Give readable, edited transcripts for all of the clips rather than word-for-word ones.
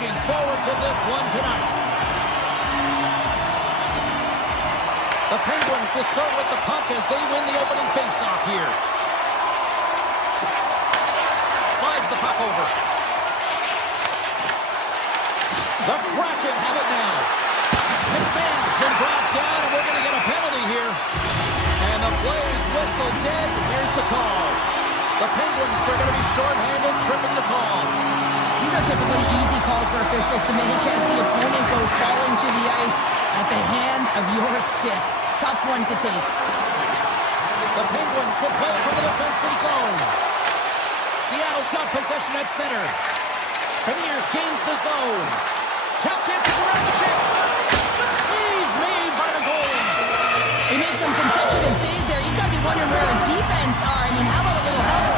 looking forward to this one tonight. The Penguins will start with the puck as they win the opening faceoff here. Slides the puck over. The Kraken have it now. McMahon's been brought down, and we're going to get a penalty here. And the play's whistle dead. Here's the call. The Penguins are going to be shorthanded, tripping the call. These are typically easy calls for officials to make as the opponent goes falling to the ice at the hands of your stick. Tough one to take. The Penguins will play from the defensive zone. Seattle's got possession at center. Beniers gains the zone. Tap dances around the check. Save made by the goalie. He makes some consecutive saves there. He's got to be wondering where his defense are. I mean, how about a little help?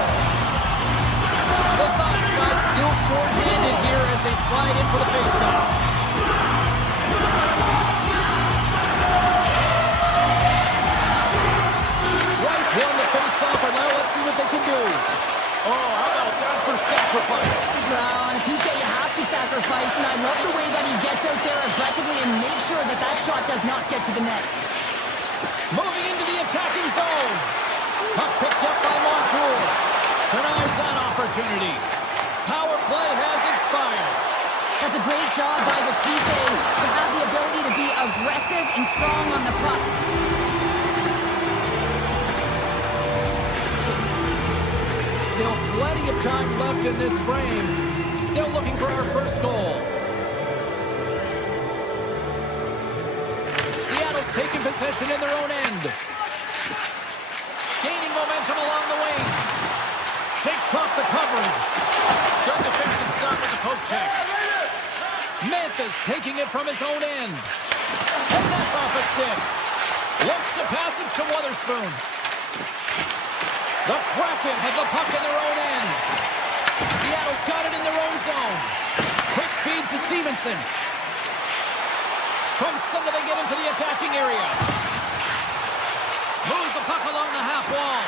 The onside still short-handed here as they slide in for the faceoff. Wright's won the faceoff, and now let's see what they can do. Oh, how about that for sacrifice? Well, on a PK, you have to sacrifice, and I love the way that he gets out there aggressively and makes sure that that shot does not get to the net. Moving into the attacking zone. Puck picked up by Montour. Denies that opportunity. Power play has expired. That's a great job by the PK to have the ability to be aggressive and strong on the puck. Still plenty of time left in this frame. Still looking for our first goal. Seattle's taking possession in their own end. Gaining momentum along the wing. Shakes off the coverage. Good defensive stop with the poke check. Memphis taking it from his own end. And that's off a stick. Looks to pass it to Wotherspoon. The Kraken have the puck in their own end. Seattle's got it in their own zone. Quick feed to Stevenson. From center they get into the attacking area. Moves the puck along the half wall.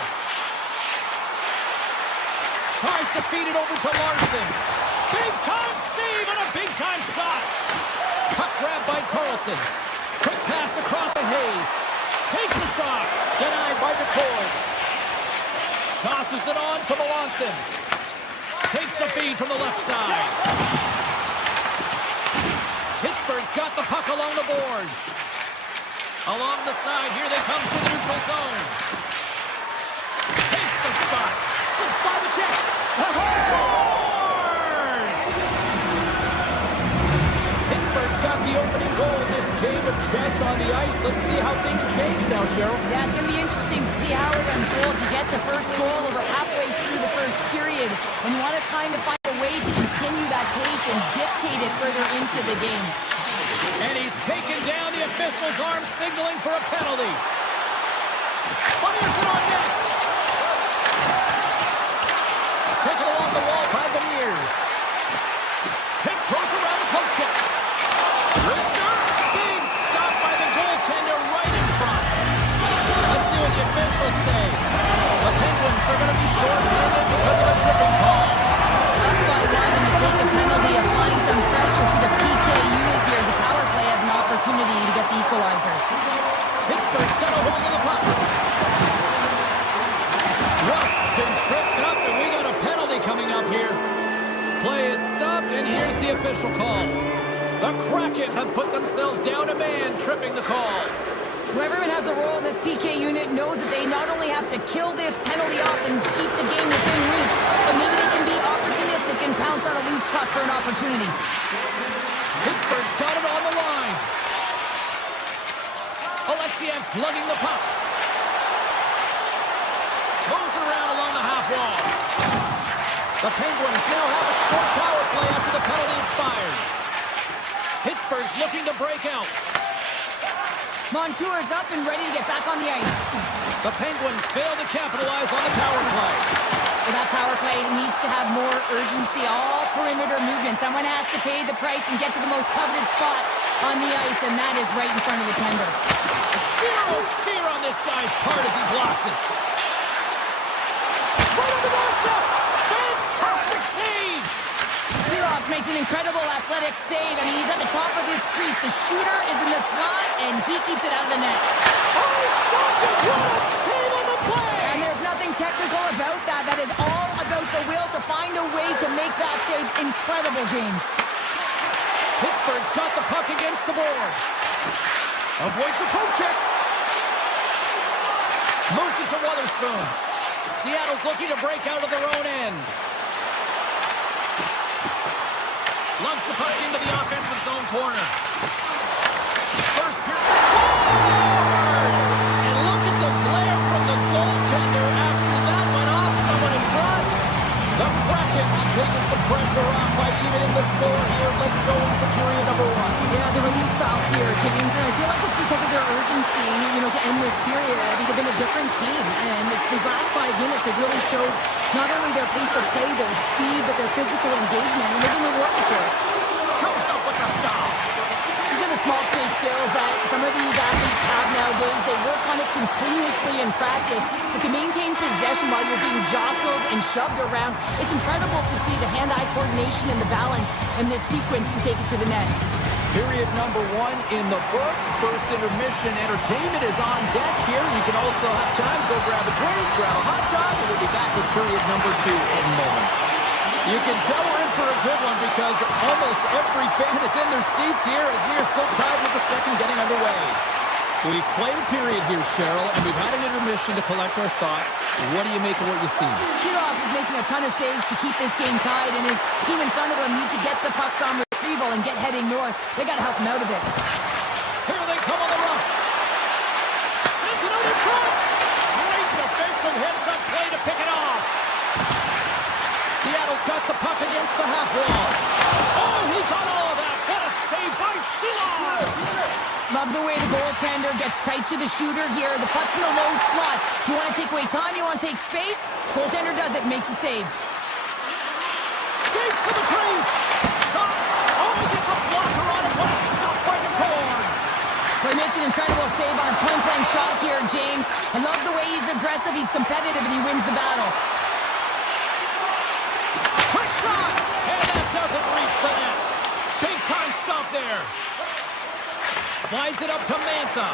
Tries to feed it over to Larson. Big time save and a big time shot. Puck grab by Carlson. Quick pass across to Hayes. Takes a shot. Denied by McCoy. Tosses it on to Melanson. Takes the feed from the left side. Pittsburgh's got the puck along the boards. Along the side, here they come to the neutral zone. Takes the shot. Slips by the check. Scores! Pittsburgh's got the opening goal in this game of chess on the ice. Let's see how things change now, Cheryl. Yeah, it's going to be interesting to see how it unfolds. You get the first goal over halfway through the first period, and you want to kind of find a way to continue that pace and dictate it further into the game. And he's taken down the official's arm, signaling for a penalty. Fires it on net. Taken along the wall by Beniers. Tiptoes around the poke check. Rister. Big stop by the goaltender right in front. Let's see what the officials say. The Penguins are going to be short-handed because of a tripping call. Up by one, and you take a penalty, applying some pressure to the PK unit here as the power play has an opportunity to get the equalizer. Pittsburgh's got a hold of the puck. Rust's been tripped up, and we got a penalty coming up here. Play is stopped, and here's the official call. The Kraken have put themselves down a man, tripping the call. Whoever has a role in this PK unit knows that they not only have to kill this penalty off and keep the game within reach, but maybe they can be opportunistic and pounce on a loose puck for an opportunity. Pittsburgh's got it on the line. Alexiev's lugging the puck. Moves around along the half wall. The Penguins now have a short power play after the penalty expired. Pittsburgh's looking to break out. Montour's up and ready to get back on the ice. The Penguins fail to capitalize on the power play. Well, that power play needs to have more urgency, all perimeter movement. Someone has to pay the price and get to the most coveted spot on the ice, and that is right in front of the tender. Zero fear on this guy's part as he blocks it. Right on the doorstep. Fantastic save. Seeloff makes an incredible athletic save. I mean, he's at the top of his crease. The shooter is in the slot, and he keeps it out of the net. Oh, stopped it! What a save on the play! And there's nothing technical about that. That is all about the will to find a way to make that save incredible, James. Pittsburgh's got the puck against the boards. Avoids the poke check. Moves it to Wotherspoon. Seattle's looking to break out of their own end. Lumps the puck into the offensive zone corner. First period. Scores! And look at the glare from the goaltender after that went off someone in front. The Kraken taking some pressure off by evening the score here, late going to period number 1. Yeah, the release valve here, James, and I feel like it's because of their urgency, to end this period. I think they've been a different team, and these last 5 minutes, they've really showed not only their pace of play, their speed, but their physical engagement, and they've been working for it. Comes up with the stop. These are the small space skills that some of these athletes have nowadays. They work on it continuously in practice, but to maintain possession while you're being jostled and shoved around, it's incredible to see the hand-eye coordination and the balance in this sequence to take it to the net. Period number 1 in the books. First intermission entertainment is on deck here. You can also have time to go grab a drink, grab a hot dog, and we'll be back with period number 2 in moments. You can tell we're in for a good one because almost every fan is in their seats here as we are still tied with the second getting underway. We've played a period here, Cheryl, and we've had an intermission to collect our thoughts. What do you make of what you see? Seeloff is making a ton of saves to keep this game tied, and his team in front of him need to get the pucks on retrieval and get heading north. They got to help him out a bit. Here they come on the rush. Sends it out in front. Great defensive heads-up play to pick it off. Seattle's got the puck against the half wall. Oh, he got all of that. What a save by Seeloff. Love the way the goaltender gets tight to the shooter here. The puck's in the low slot. You want to take away time? You want to take space? Goaltender does it, makes the save. Skates to the crease. Shot. Oh, he gets a blocker on it. What a stop by Nicole. Well, he makes an incredible save on a point-blank shot here, James. I love the way he's aggressive, he's competitive, and he wins the battle. Quick shot. And that doesn't reach the net. Big time stop there. Slides it up to Mantha.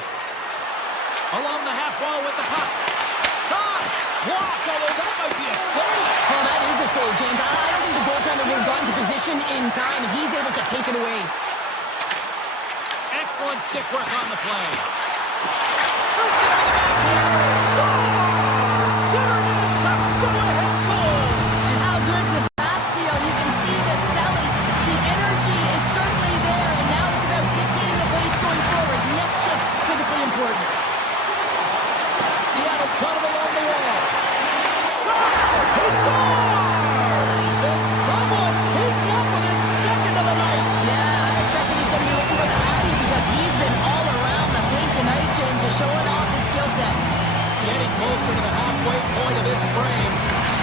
Along the half wall with the puck. Shot! Blocked, although that might be a save. Oh, that is a save, James. I don't think the goaltender would have gotten to position in time, and he's able to take it away. Excellent stick work on the play. Shoots it on the backhand. Scores! There it is, the go-ahead goal. And how good does that feel? You can see the selling. The energy is certainly there, and now it's about dictating the pace going forward. Next shift, critically important. Seattle's got it along the wall. Shot! He scores! And someone's heating up with his second of the night. Yeah, I expect that he's going to be looking for the Hattie because he's been all around the paint tonight, James, just showing off his skill set. Getting closer to the halfway point of this frame.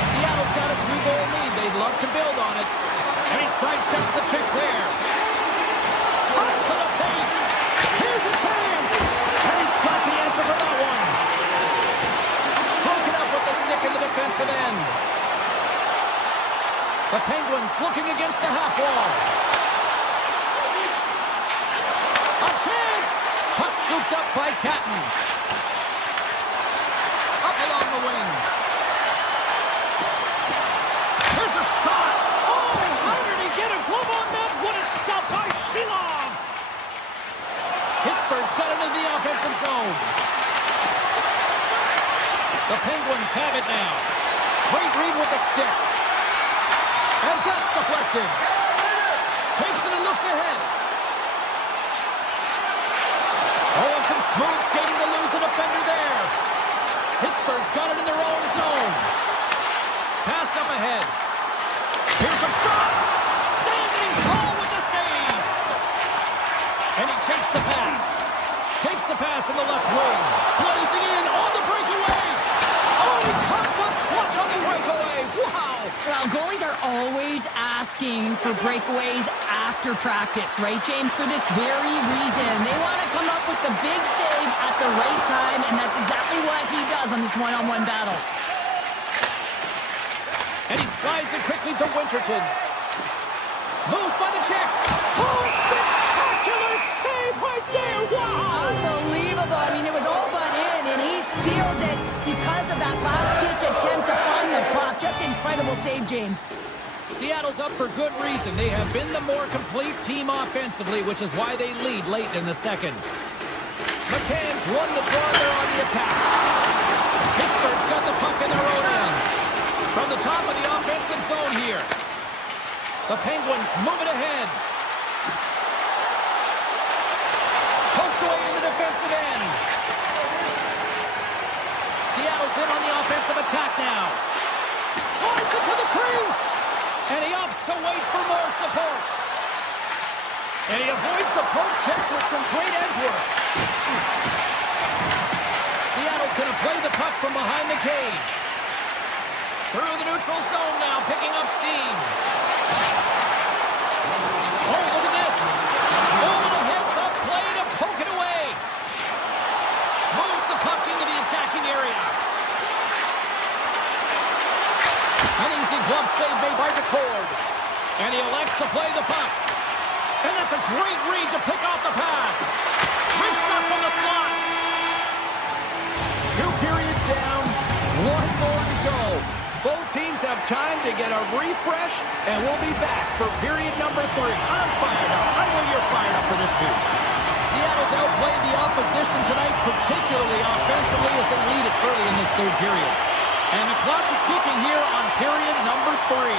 Seattle's got a 2-goal lead. They'd love to build on it. And he sidesteps the kick there. Cuts to the paint. Here's a chance. And he's got the answer for that one. Broken up with the stick in the defensive end. The Penguins looking against the half wall. A chance. Puck scooped up by Catton. Up along the wing. Here's a shot. Oh, how did he get a glove on that? What a stop by Seeloff. Pittsburgh's got it in the offensive zone. The Penguins have it now. Great read with the stick. And that's deflected. Takes it and looks ahead. Oh, some smooth skating to lose a defender there. Pittsburgh's got it in their own zone. Passed up ahead. Here's a shot. Standing tall with the save. And he takes the pass. Takes the pass from the left wing. Blazing in on the breakaway. Oh, he comes up clutch on the breakaway. Wow. Well, goalies are always asking for breakaways after practice, right, James? For this very reason. They want to come up with the big save at the right time, and that's exactly what he does on this one-on-one battle. And he slides it quickly to Winterton. Moves by the check. Oh, spectacular save right there. Wow. Unbelievable. I mean, it was all but in, and he steals it because of that last-ditch attempt to find the puck. Just incredible save, James. Seattle's up for good reason. They have been the more complete team offensively, which is why they lead late in the second. McCann's won the draw there on the attack. Pittsburgh's got the puck in their own end. From the top of the offensive zone here. The Penguins move it ahead. Poked away in the defensive end. Seattle's in on the offensive attack now. Flies it to the crease. And he opts to wait for more support. And he avoids the poke check with some great edge work. Seattle's going to play the puck from behind the cage. Through the neutral zone now, picking up steam. Oh, look at this. Oh, little heads-up play to poke it away. Moves the puck into the attacking area. An easy glove save made by DeCord. And he elects to play the puck. And that's a great read to pick off the pass. Wrist shot from the slot. 2 periods down, 1 more to go. Both teams have time to get a refresh, and we'll be back for period number 3. I'm fired up. I know you're fired up for this too. Seattle's outplayed the opposition tonight, particularly offensively, as they lead it early in this third period. And the clock is ticking here on period number 3.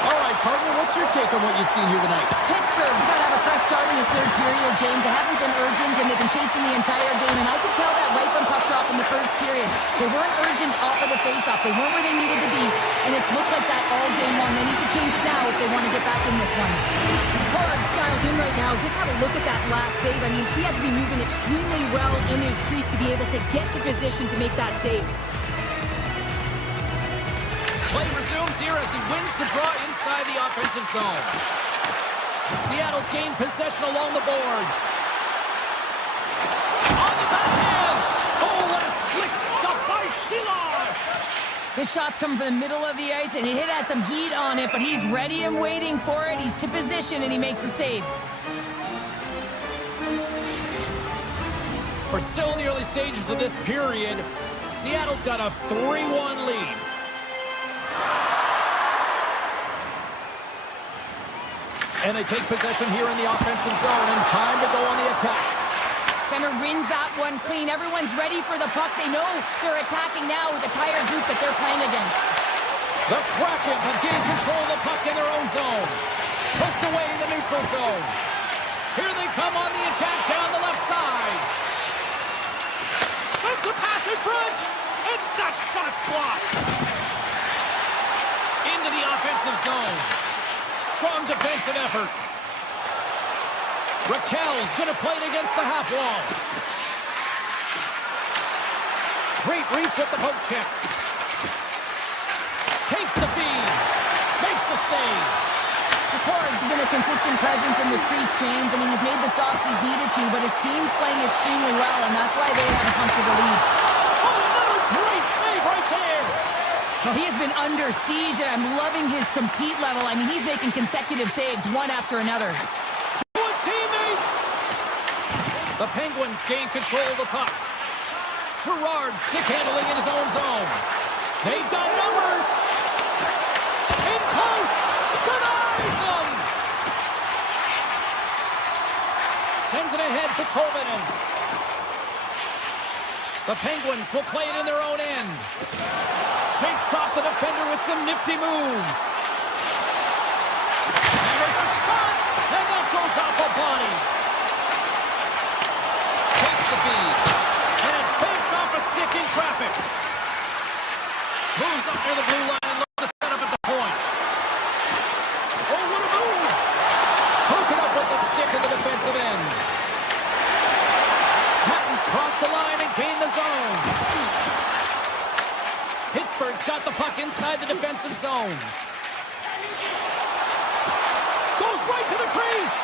All right, partner, what's your take on what you've seen here tonight? Pittsburgh's got to have a fresh start in this third period, James. They haven't been urgent, and they've been chasing the entire game, and I could tell that right from puck drop in the first period. They weren't urgent off of the faceoff. They weren't where they needed to be, and it's looked like that all game long. They need to change it now if they want to get back in this one. Hard styles in right now. Just have a look at that last save. I mean, he had to be moving extremely well in his crease to be able to get to position to make that save. Play resumes here as he wins the draw inside the offensive zone. Seattle's gained possession along the boards. On the backhand! Oh, what a slick stop by Shilas! This shot's coming from the middle of the ice, and it has some heat on it, but he's ready and waiting for it. He's to position, and he makes the save. We're still in the early stages of this period. Seattle's got a 3-1 lead. And they take possession here in the offensive zone, and time to go on the attack. Center wins that one clean. Everyone's ready for the puck. They know they're attacking now with the tired group that they're playing against. The Kraken have gained control of the puck in their own zone. Poked away in the neutral zone. Here they come on the attack down the left side. Sends a pass in front, and that shot's blocked. Into the offensive zone. Strong defensive effort. Raquel's going to play it against the half wall. Great reach with the poke check. Takes the feed. Makes the save. DeCord's been a consistent presence in the crease, James. I mean, he's made the stops he's needed to, but his team's playing extremely well, and that's why they have a comfortable lead. Oh, another great save right there. Well, he has been under siege, and I'm loving his compete level. I mean, he's making consecutive saves, one after another. To his teammate. The Penguins gain control of the puck. Gerard stick handling in his own zone. They've got numbers. In close. Denies him. Sends it ahead to Tolvanen. The Penguins will play it in their own end. Shakes off the defender with some nifty moves. And there's a shot, and that goes off a body. Takes the feed, and banks off a stick in traffic. Moves up near the blue line and looks to set up at the point. Oh, what a move! Broken up with the stick in the defensive end. Catton's crossed the line and gained the zone. Pittsburgh's got the puck inside the defensive zone. Goes right to the crease.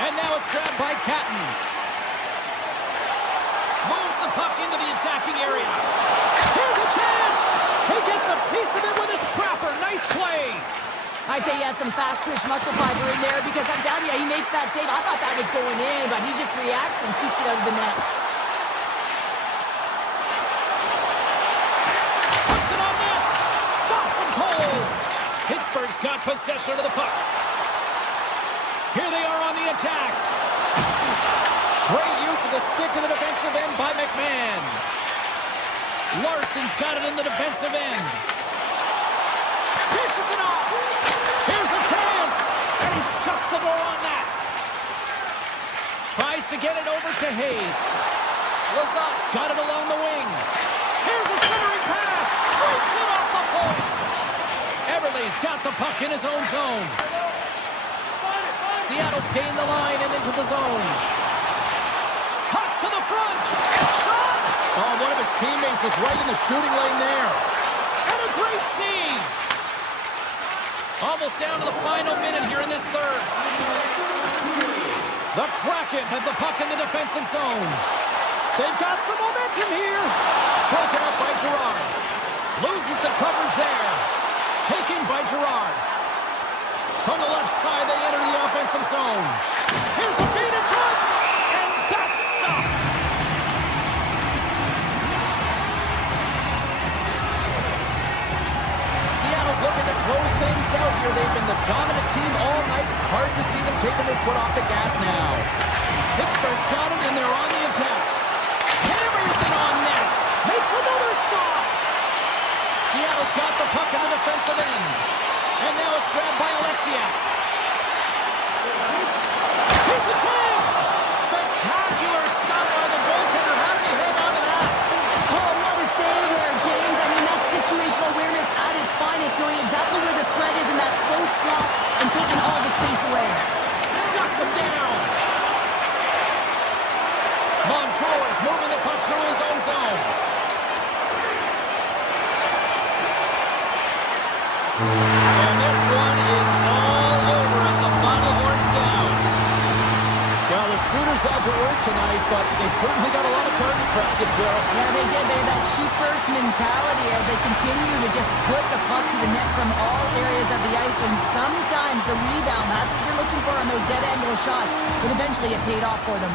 And now it's grabbed by Catton. Moves the puck into the attacking area. Here's a chance. He gets a piece of it with his trapper. Nice play. I'd say he has some fast twitch muscle fiber in there because I'm telling you, he makes that save. I thought that was going in, but he just reacts and keeps it out of the net. Puts it on net. Stops him cold. Pittsburgh's got possession of the puck. Here they are on the attack. Great use of the stick in the defensive end by McMahon. Larson's got it in the defensive end. Dishes it off. Here's a chance. And he shuts the door on that. Tries to get it over to Hayes. Lazat's got it along the wing. Here's a centering pass. Breaks it off the points. Everly's got the puck in his own zone. Seattle's gained the line and into the zone. Cuts to the front. Shot. Oh, one of his teammates is right in the shooting lane there. And a great save. Almost down to the final minute here in this third. The Kraken have the puck in the defensive zone. They've got some momentum here. Broken up by Girard. Loses the coverage there. Taken by Girard. From the left side, they enter the offensive zone. Here's a feed in front. And that's stopped. Seattle's looking to close things out here. They've been the dominant team all night. Hard to see them taking their foot off the gas now. Pittsburgh's got it, and they're on the attack. Hammers it on net. Makes another stop. Seattle's got the puck in the defensive end. And now it's grabbed by Alexiak. Here's a chance. Spectacular stop by the goaltender. How did he hang on to that? Oh, what a save there, James. I mean, that's situational awareness at its finest, knowing exactly where the threat is in that slow slot and taking all the space away. Shuts him down. Montour's moving the puck through his own zone. And this one is all over as the final horn sounds. Well, the shooters had to work tonight, but they certainly got a lot of target practice there. Yeah, they did. They had that shoot-first mentality as they continue to just put the puck to the net from all areas of the ice, and sometimes a rebound. That's what you're looking for on those dead-angle shots, but eventually it paid off for them.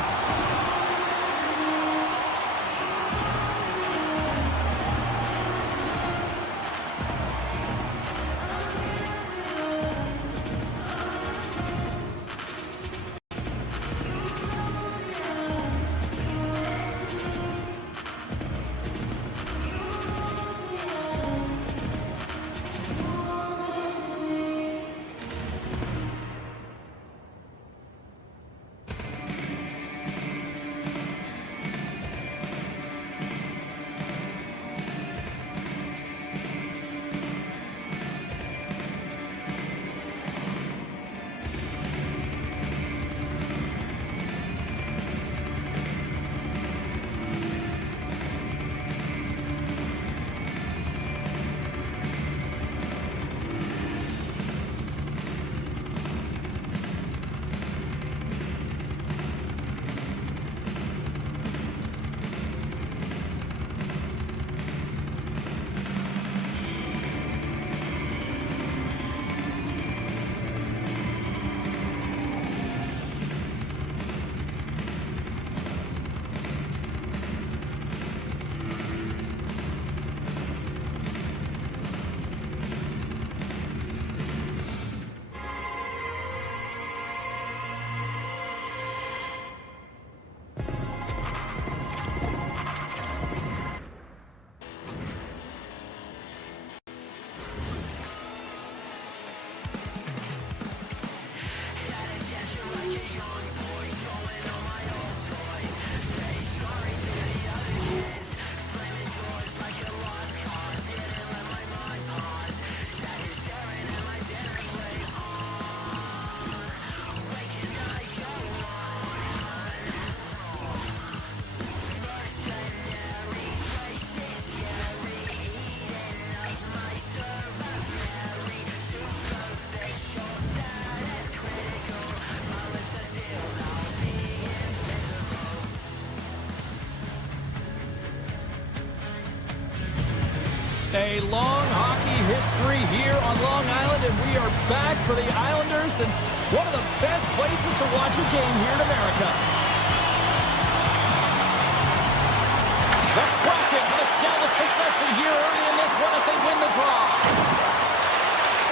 A long hockey history here on Long Island, and we are back for the Islanders and one of the best places to watch a game here in America. The Kraken will establish possession here early in this one as they win the draw.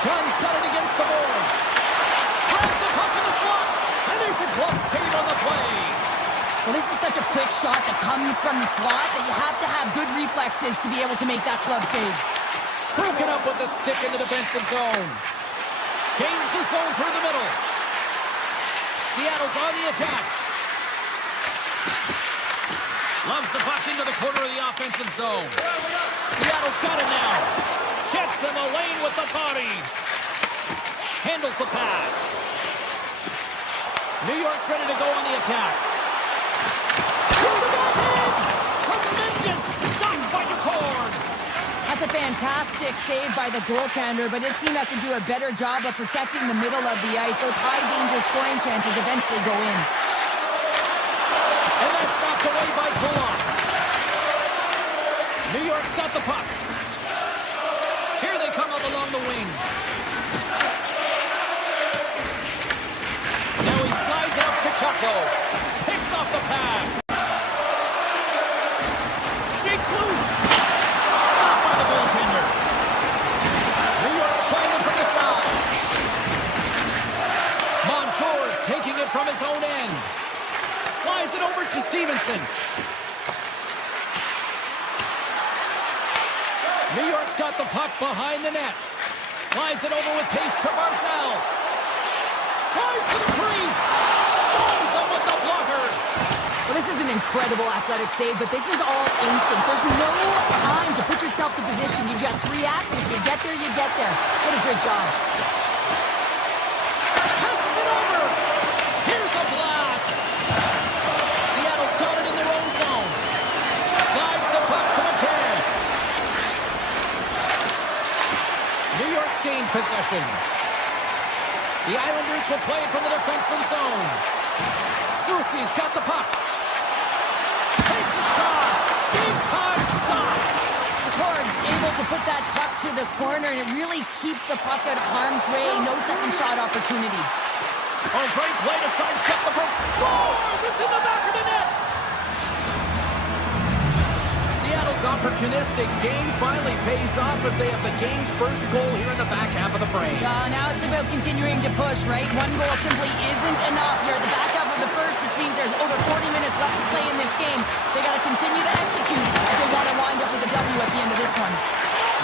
Gunn's got it against the boards. Grabs the puck in the slot, and there's a glove save on the play. Well, this is such a quick shot that comes from the slot that you have to have good reflexes to be able to make that glove save. Broken up with the stick in the defensive zone. Gains the zone through the middle. Seattle's on the attack. Loves the puck into the corner of the offensive zone. Seattle's got it now. Gets in the lane with the body. Handles the pass. New York's ready to go on the attack. Tremendous stop by McCord. That's a fantastic save by the goaltender, but his team has to do a better job of protecting the middle of the ice. Those high-danger scoring chances eventually go in. And that's knocked away by Bullock. New York's got the puck. Here they come up along the wing. Now he slides it up to Tucko. Picks off the pass. Shakes loose. Stopped by the goaltender. New York's trying it from the side. Montour's taking it from his own end. Slides it over to Stevenson. New York's got the puck behind the net. Slides it over with pace to Barzal. Tries to the crease. Stones him with the blocker. Well, this is an incredible athletic save, but this is all instinct. There's no time to put yourself to position. You just react, and if you get there, you get there. What a great job. Passes it over. Here's a blast. Seattle's got it in their own zone. Slides the puck to McCann. New York's gained possession. The Islanders will play it from the defensive zone. Soucy's got the puck. Takes a shot. Big time stop. McCord's able to put that puck to the corner, and it really keeps the puck out of harm's way. No second shot opportunity. Oh, great play to sidestep the puck. Scores! It's in the back of the net. Seattle's opportunistic game finally pays off as they have the game's first goal here in the back half of the frame. Now it's about continuing to push, right? One goal simply isn't enough. You're at the back half of the first, which means there's over 40 minutes left to play in this game. They got to continue to execute if they want to wind up with a W at the end of this one.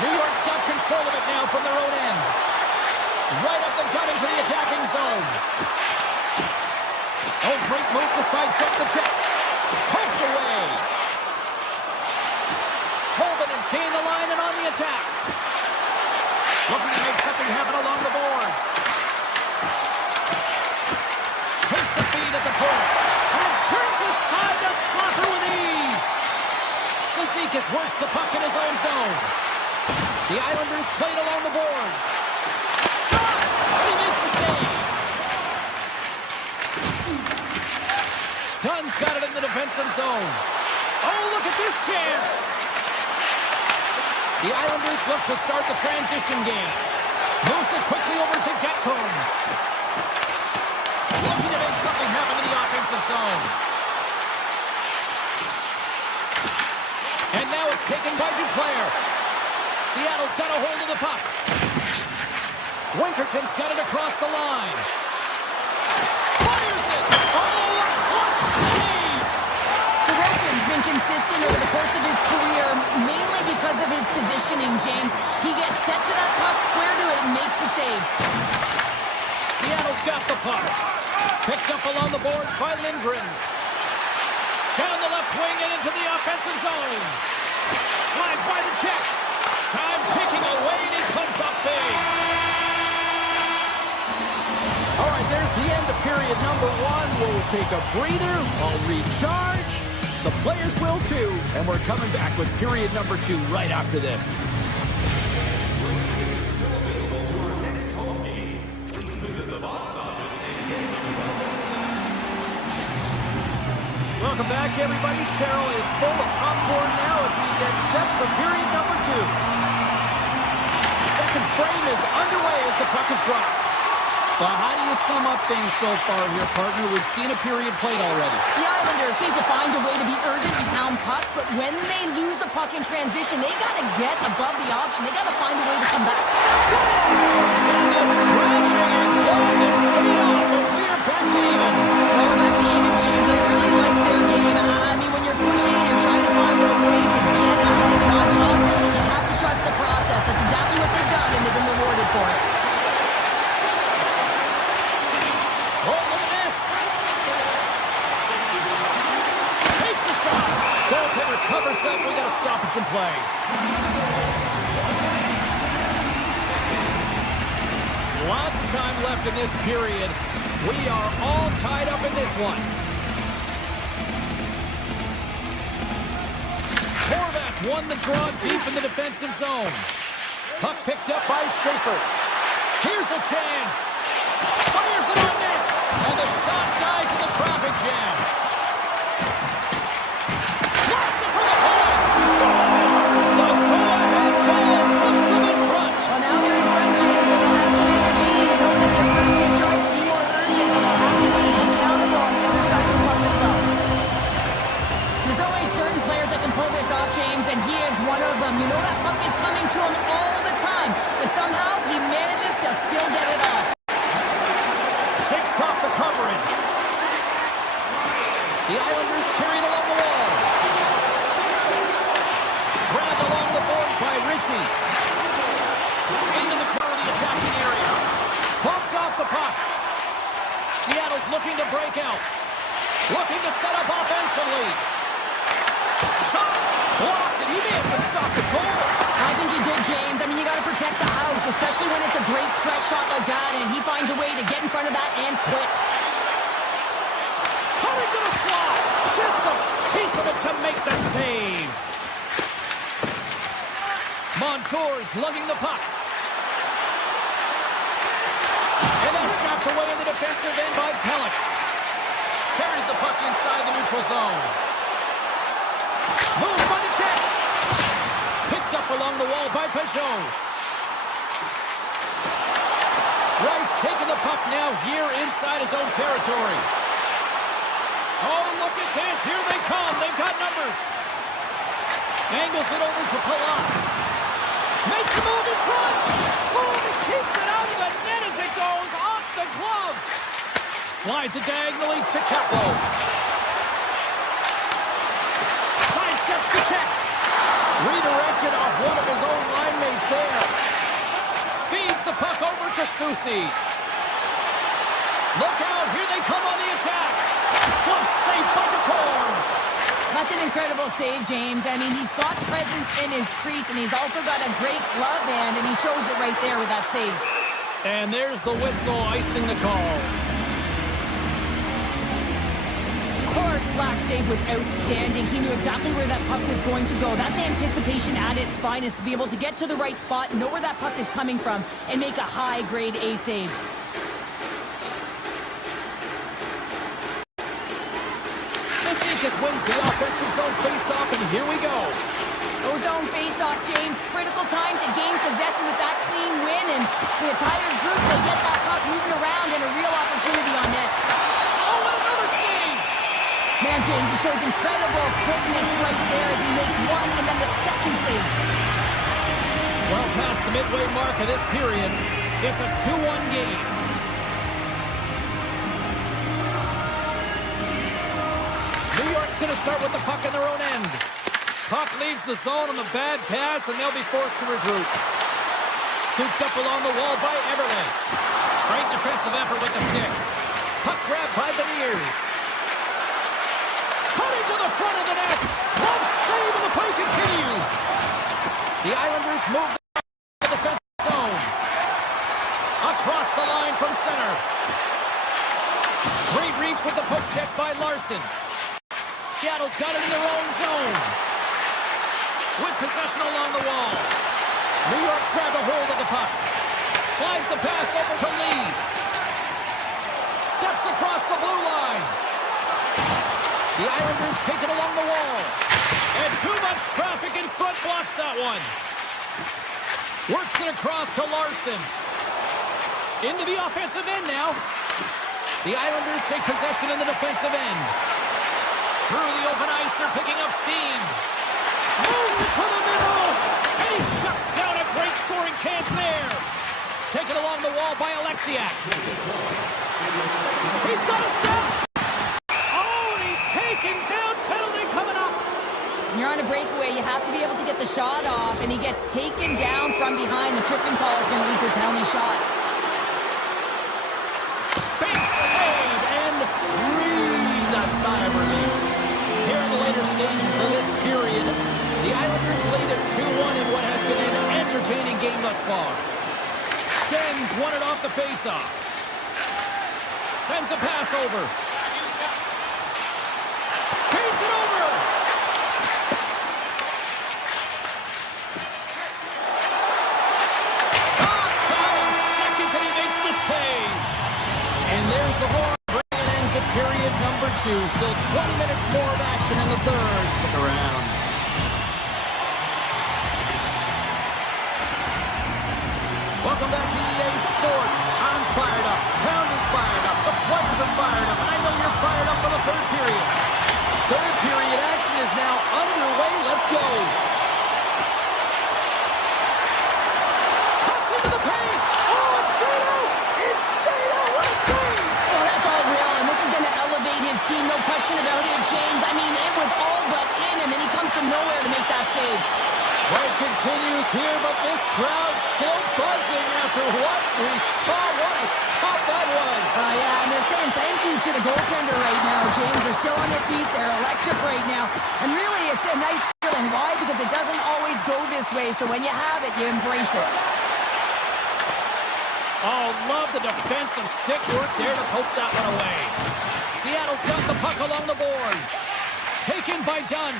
New York's got control of it now from their own end. Right up the gut into the attacking zone. Oh, great move to sidestep the check. Poked away. Colvin has gained the line and on the attack. Looking to make something happen along the boards. Takes the feed at the point. And turns aside to slapper with ease. Cizikas works the puck in his own zone. The Islanders played along the boards. Shot! And he makes the save. Dunn's got it in the defensive zone. Oh, look at this chance. The Islanders look to start the transition game. Moves it quickly over to Getcomb. Looking to make something happen in the offensive zone. And now it's taken by Duclair. Seattle's got a hold of the puck. Winterton's got it across the line. Fires it! Oh, a clutch save! Sorokin's been consistent over the course of his career, mainly because of his positioning, James. He gets set to that puck, square to it, and makes the save. Seattle's got the puck. Picked up along the boards by Lindgren. Down the left wing and into the offensive zone. Slides by the check. Time ticking away, and he comes up big. All right, there's the end of period number one. We'll take a breather. I'll recharge. The players will too. And we're coming back with period number two right after this. Welcome back, everybody. Cheryl is full of popcorn now as we get set for period number two. second frame is underway as the puck is dropped. Well, how do you sum up things so far here, partner? We've seen a period played already. The Islanders need to find a way to be urgent and pound pucks, but when they lose the puck in transition, they got to get above the option. They got to find a way to come back. Scores! And the scratching and clawing is paid off as we are back to even. Well, back to even, James. I really like their game. I mean, when you're pushing and you're trying to find a way to get ahead and on top, you have to trust the process. That's exactly what they've done, and they've been rewarded for it. Oh, look at this. Takes a shot. Goaltender covers up. We got a stoppage in play. Lots of time left in this period. We are all tied up in this one. Horvat's won the draw deep in the defensive zone. Puck picked up by Schaefer. Here's a chance. Fires it on net. And the shot dies in the traffic jam. Larson for the point. Scores! The go-ahead goal puts them in front. Well, now they're in front, James, so they'll have some energy. They know that their first two strikes will be more urgent, and they'll have to be accountable on the other side of the puck as well. There's only certain players that can pull this off, James, and he is one of them. You know that puck is coming to him all the time, but somehow he manages to still get it off. Shakes off the coverage. The Islanders carried along the wall. Grabbed along the boards by Ritchie. Into the corner of the attacking area. Bumped off the puck. Seattle's looking to break out. Looking to set up offensively. Shot blocked, and he may have to stop the goal. I think he did, James. I mean, you got to protect the house, especially when it's a great threat shot like that, and he finds a way to get in front of that and quick. Coming to the slot. Gets a piece of it to make the save. Montour's lugging the puck. And that's snapped away in the defensive end by Pelech. Carries the puck inside the neutral zone. Moves by the check. Picked up along the wall by Peugeot. Wright's taking the puck now here inside his own territory. Oh, look at this. Here they come. They've got numbers. Angles it over to Palat. Makes a move in front. Oh, he keeps it out of the net as it goes off the glove. Slides it diagonally to Kepler. Sidesteps the check. Redirected off one of his own line mates there. Feeds the puck over to Susie. Look out, here they come on the attack. Glove saved by McCorn. That's an incredible save, James. I mean, he's got presence in his crease, and he's also got a great glove hand, and he shows it right there with that save. And there's the whistle icing the call. Court's last save was outstanding. He knew exactly where that puck was going to go. That's anticipation at its finest, to be able to get to the right spot, know where that puck is coming from, and make a high-grade A save. Just wins the offensive zone face-off, and here we go. Those zone face-off, James. Critical time to gain possession with that clean win, and the entire group, they get that puck moving around and a real opportunity on net. Oh, and another save! Man, James, he shows incredible quickness right there as he makes one and then the second save. Well past the midway mark of this period, it's a 2-1 game. New York's going to start with the puck in their own end. Puck leaves the zone on the bad pass, and they'll be forced to regroup. Scooped up along the wall by Everly. Great defensive effort with the stick. Puck grabbed by Beniers. Cutting to the front of the net. Glove save, and the play continues. The Islanders move the defensive zone. Across the line from center. Great reach with the poke check by Larson. Seattle's got it in their own zone. With possession along the wall. New York's grabbed a hold of the puck. Slides the pass over to Lee. Steps across the blue line. The Islanders take it along the wall. And too much traffic in front blocks that one. Works it across to Larson. Into the offensive end now. The Islanders take possession in the defensive end. Through the open ice, they're picking up steam. Moves it to the middle. And he shuts down a great scoring chance there. Taken along the wall by Alexiak. He's got a step. Oh, and he's taken down. Penalty coming up. When you're on a breakaway, you have to be able to get the shot off, and he gets taken down from behind. The tripping call is going to lead to a penalty shot. Big save, and breathe a sigh of relief. Here in the later stages of this period, the Islanders lead at 2-1 in what has been an entertaining game thus far. Schenns won it off the faceoff. Sends a pass over. Feeds it over. Shot, 5 seconds, and he makes the save. And there's the horn, bringing an end to period number 2. Still 20 minutes more of action in the third. Stick around. Welcome back to EA Sports. I'm fired up. Pound is fired up. The players are fired up. And I know you're fired up for the third period. Third period action is now underway. Let's go. Cuts into the paint. Oh, it stayed out. It stayed out. What a save. Oh, that's all real, and this is going to elevate his team. No question about it, James. I mean, it was all but in, and then he comes from nowhere to make that save. Play continues here, but this crowd still buzzing after what we saw. What a stop that was. Yeah, and they're saying thank you to the goaltender right now, James. They're still on their feet. They're electric right now. And really, it's a nice feeling. Why? Because it doesn't always go this way. So when you have it, you embrace it. Oh, love the defensive stick work there to poke that one away. Seattle's got the puck along the boards. Taken by Dunn.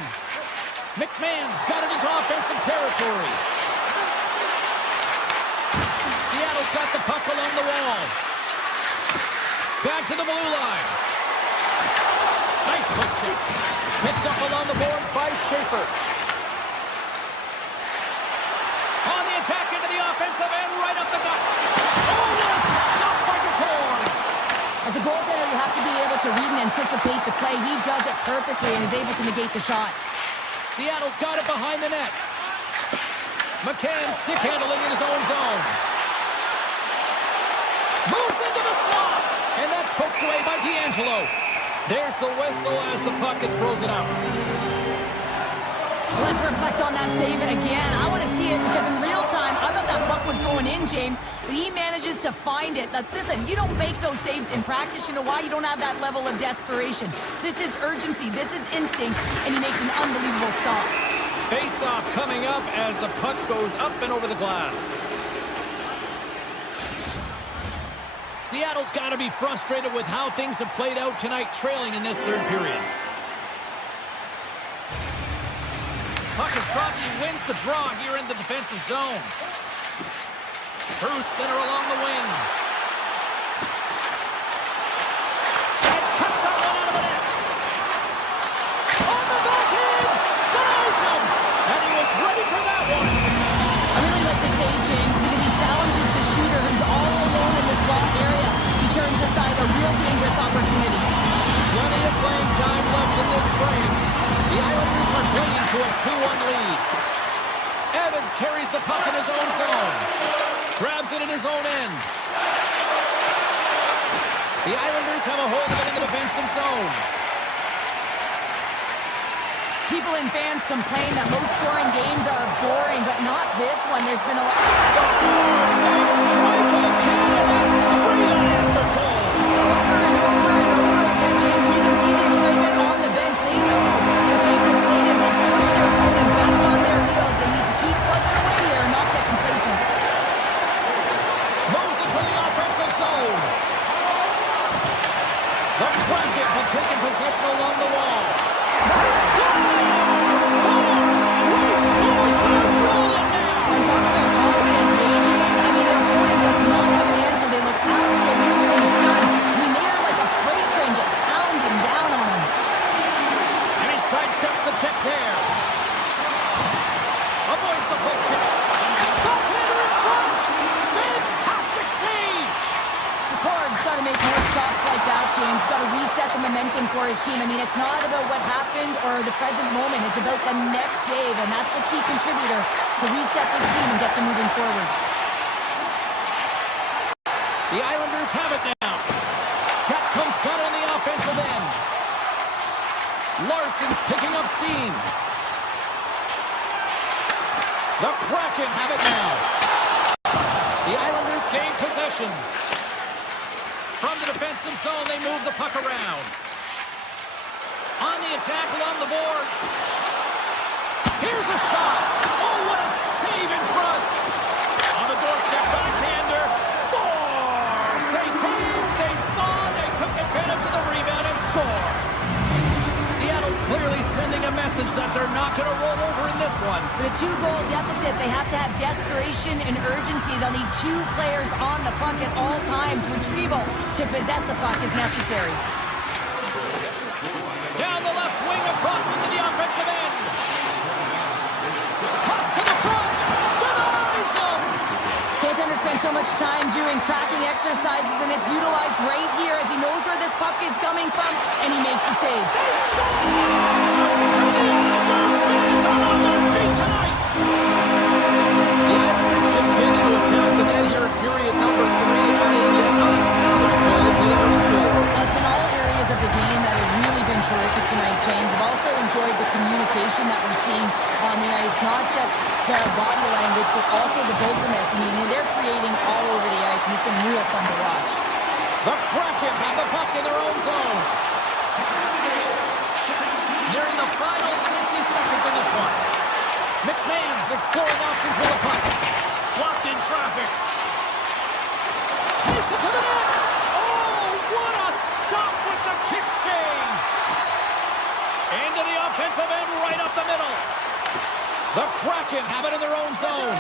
McMahon's got it into offensive territory. Seattle's got the puck along the wall. Back to the blue line. Nice puck check. Picked up along the boards by Schaefer. On the attack into the offensive end, right up the gut. Oh, what a stop by McCord. As a goaltender, you have to be able to read and anticipate the play. He does it perfectly and is able to negate the shot. Seattle's got it behind the net. McCann stick handling in his own zone. Moves into the slot. And that's poked away by D'Angelo. There's the whistle as the puck is frozen out. Let's reflect on that save again. I want to see it because in real time, I thought that puck was going in, James, but he manages to find it. Now, listen, you don't make those saves in practice. You know why? You don't have that level of desperation. This is urgency. This is instincts, and he makes an unbelievable stop. Face-off coming up as the puck goes up and over the glass. Seattle's got to be frustrated with how things have played out tonight, trailing in this third period. Puck is dropped. He wins the draw here in the defensive zone. Through center along the wing. And cut that one out of the net. On the back end. Denies him. And he was ready for that one. I really like the save, James, because he challenges the shooter who's all alone in the slot area. He turns aside a real dangerous opportunity. Plenty of playing time left in this frame. The Islanders are clinging to a 2-1 lead. Evans carries the puck in his own zone. Grabs it in his own end. The Islanders have a hold of it in the defensive zone. People and fans complain that low-scoring games are boring, but not this one. There's been a lot of Scores! That strike again, and that's 3 unanswered goals. over and over and over again, James, and you can see the excitement on the bench. They know that they've deflated, they've pushed their opponent back on their heels. They need to keep plugging away here and not get complacent. Moves it to the offensive zone. The Kraken have taken possession along the wall. They score! 4 straight goals. They're rolling now. And talk about confidence, hey, James. I mean, their opponent does not have an answer. They look absolutely stunned. I mean, they are like a freight train just pounding down on them. And he sidesteps the check there. Avoids the poke check. Backhand momentum for his team. I mean, it's not about what happened or the present moment. It's about the next save, and that's the key contributor to reset this team and get them moving forward. The Islanders have it now. Cat comes gun on the offensive end. Larson's picking up steam. The Kraken have it now. The Islanders gain possession. From the defensive zone, they move the puck around. On the attack along the boards. Here's a shot. Oh, what a save in front. On the doorstep, backhander. Scores! They came, they saw, they took advantage of the rebound and scored. Seattle's clearly sending a message that they're not going to roll over in this one. For the 2-goal deficit, they have to have desperation and urgency. They'll need 2 players on the puck at all times. Retrieval to possess the puck is necessary. Down the left wing, across into the offensive end. Toss to the front. Denies him. Goaltender spends so much time doing tracking exercises, and it's utilized right here as he knows where this puck is coming from, and he makes the save. The Islanders continue to attack the net here at period number 3, adding yet another goal to their score. Well, it's been all areas of the game that have really been terrific tonight, James. I've also enjoyed the communication that we're seeing on the ice, not just their body language, but also the vocalness. I mean, they're creating all over the ice, and it's been real fun to watch. The Kraken have the puck in their own zone. Nearing the final 60 seconds in this one. McMahon's exploring options with the puck. Blocked in traffic. Takes it to the net. Oh, what a stop with the kick save. Into the offensive end, right up the middle. The Kraken have it in their own zone.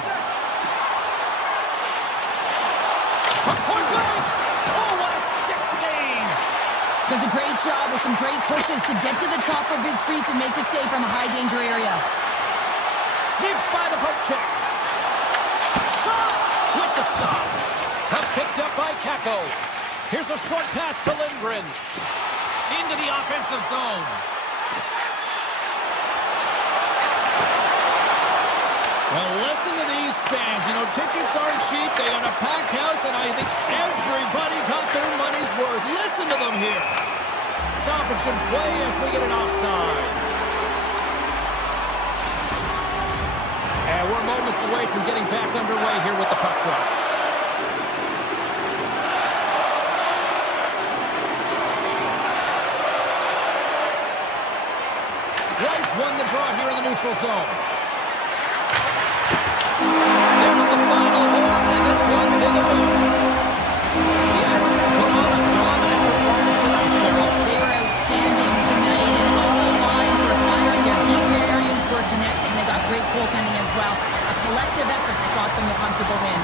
From point blank. Oh, what a stick save. Does a great job with some great pushes to get to the top of his crease and make the save from a high-danger area. Sneaks by the poke check. Shot with the stop. Puck picked up by Kako. Here's a short pass to Lindgren. Into the offensive zone. Well, listen to these fans. You know, tickets aren't cheap. They got a packed house, and I think everybody got their money's worth. Listen to them here. Stoppage in play as we get an offside. And we're moments away from getting back underway here with the puck drop. White's won the draw here in the neutral zone. There's the final horn, and this one's in the books. The Islanders put on a dominant performance tonight, Cheryl. They were outstanding tonight, and all lines were firing. Their deep areas were connecting. They got great goaltending as well. A collective effort that got them the comfortable win.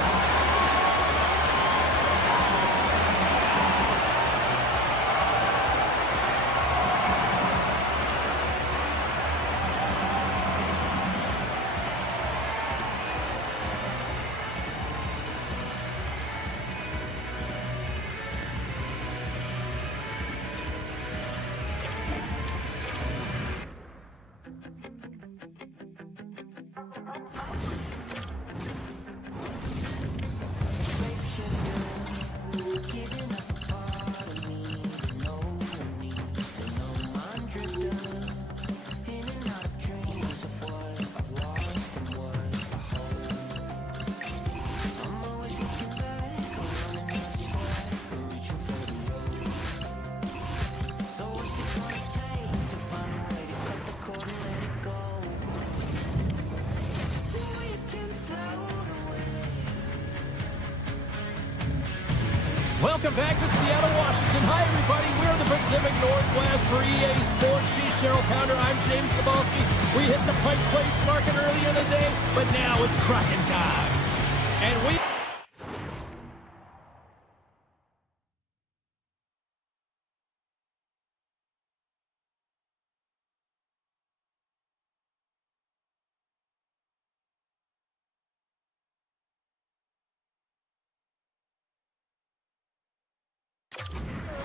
Welcome back to Seattle, Washington. Hi, everybody. We're the Pacific Northwest for EA Sports. She's Cheryl Pounder. I'm James Cebulski. We hit the Pike Place market earlier in the day, but now it's Kraken time. And we...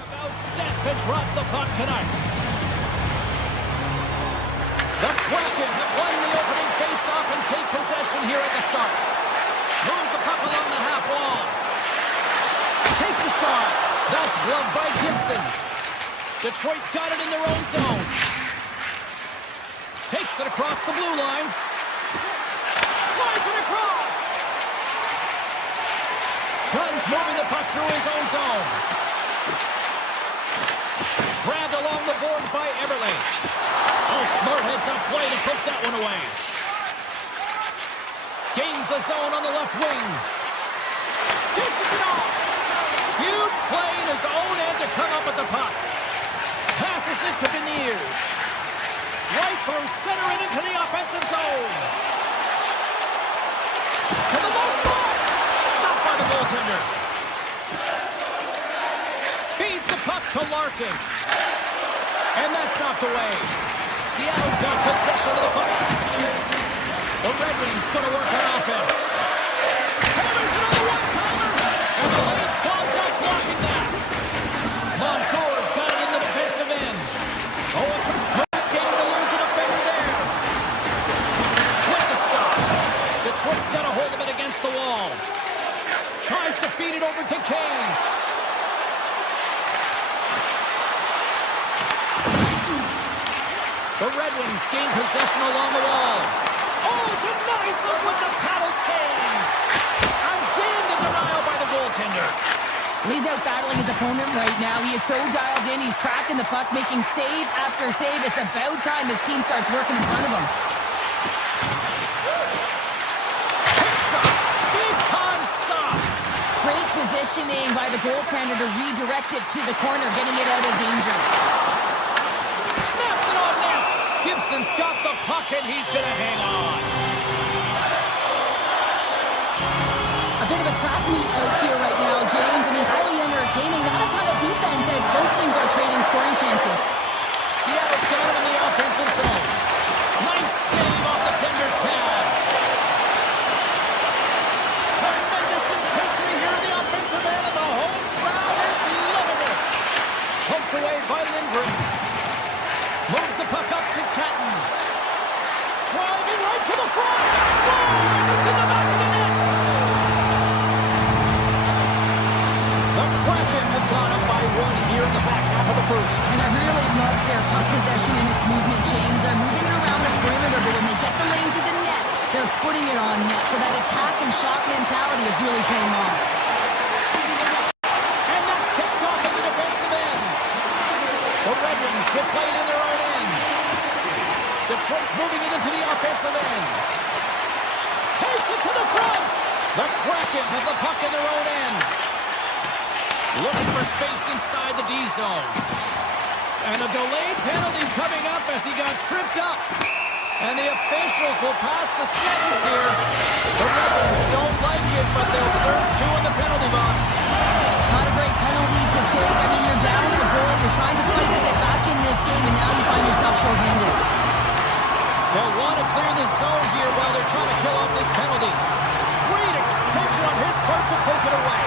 about set to to drop the puck tonight. The Kraken have won the opening face-off and take possession here at the start. Moves the puck along the half wall. Takes a shot. That's gloved by Gibson. Detroit's got it in their own zone. Takes it across the blue line. Slides it across. Gunn's moving the puck through his own zone. Grabbed along the boards by Eberle. Oh, smart heads-up play to put that one away. Gains the zone on the left wing. Dishes it off. Huge play in his own end to come up with the puck. Passes it to Beniers. Right through center and into the offensive zone. To the low slot. Stopped by the goaltender. Feeds the puck to Larkin. And that's knocked away. Seattle's got possession of the puck. The Red Wings going to work on offense. Hammers it on the one-timer. And the lane's clogged up blocking that. Montour's got it in the defensive end. Oh, it's some smooth skating to lose a defender there. With the stop. Detroit's got a hold of it against the wall. Tries to feed it over to Kane. The Red Wings gain possession along the wall. Oh, denies them with the paddle save. Again, the denial by the goaltender. He's out battling his opponent right now. He is so dialed in. He's tracking the puck, making save after save. It's about time his team starts working in front of him. Big time stop. Great positioning by the goaltender to redirect it to the corner, getting it out of danger. Snaps it on net. Gibson's got the puck and he's going to hang on. A bit of a track meet out here right now, James. I mean, highly entertaining. Not a ton of defense as both teams are trading scoring chances. Seattle's got it in the offensive zone. Nice save off the tender's pad. Tremendous intensity here in the offensive end, and the home crowd is loving this. Poked away by Lindgren. Moves the puck up to Catton. Driving right to the front. Scores! It's in the back of the net. The Kraken have gone up by one here in the back half of the first. And I really love their puck possession and its movement, James. They're moving it around the perimeter, but when they get the lane to the net, they're putting it on net. So that attack and shot mentality is really paying off. And that's picked off at the defensive end. The Red Wings have played in their own end. Detroit's moving it into the offensive end. Takes it to the front. The Kraken have the puck in their own end. Looking for space inside the D zone. And a delayed penalty coming up as he got tripped up. And the officials will pass the sentence here. The Red Wings don't like it, but they'll serve two in the penalty box. Not a great penalty to take. I mean, you're down a goal. You're trying to fight to get back in this game, and now you find yourself shorthanded. They'll want to clear the zone here while they're trying to kill off this penalty. Great extension on his part to poke it away.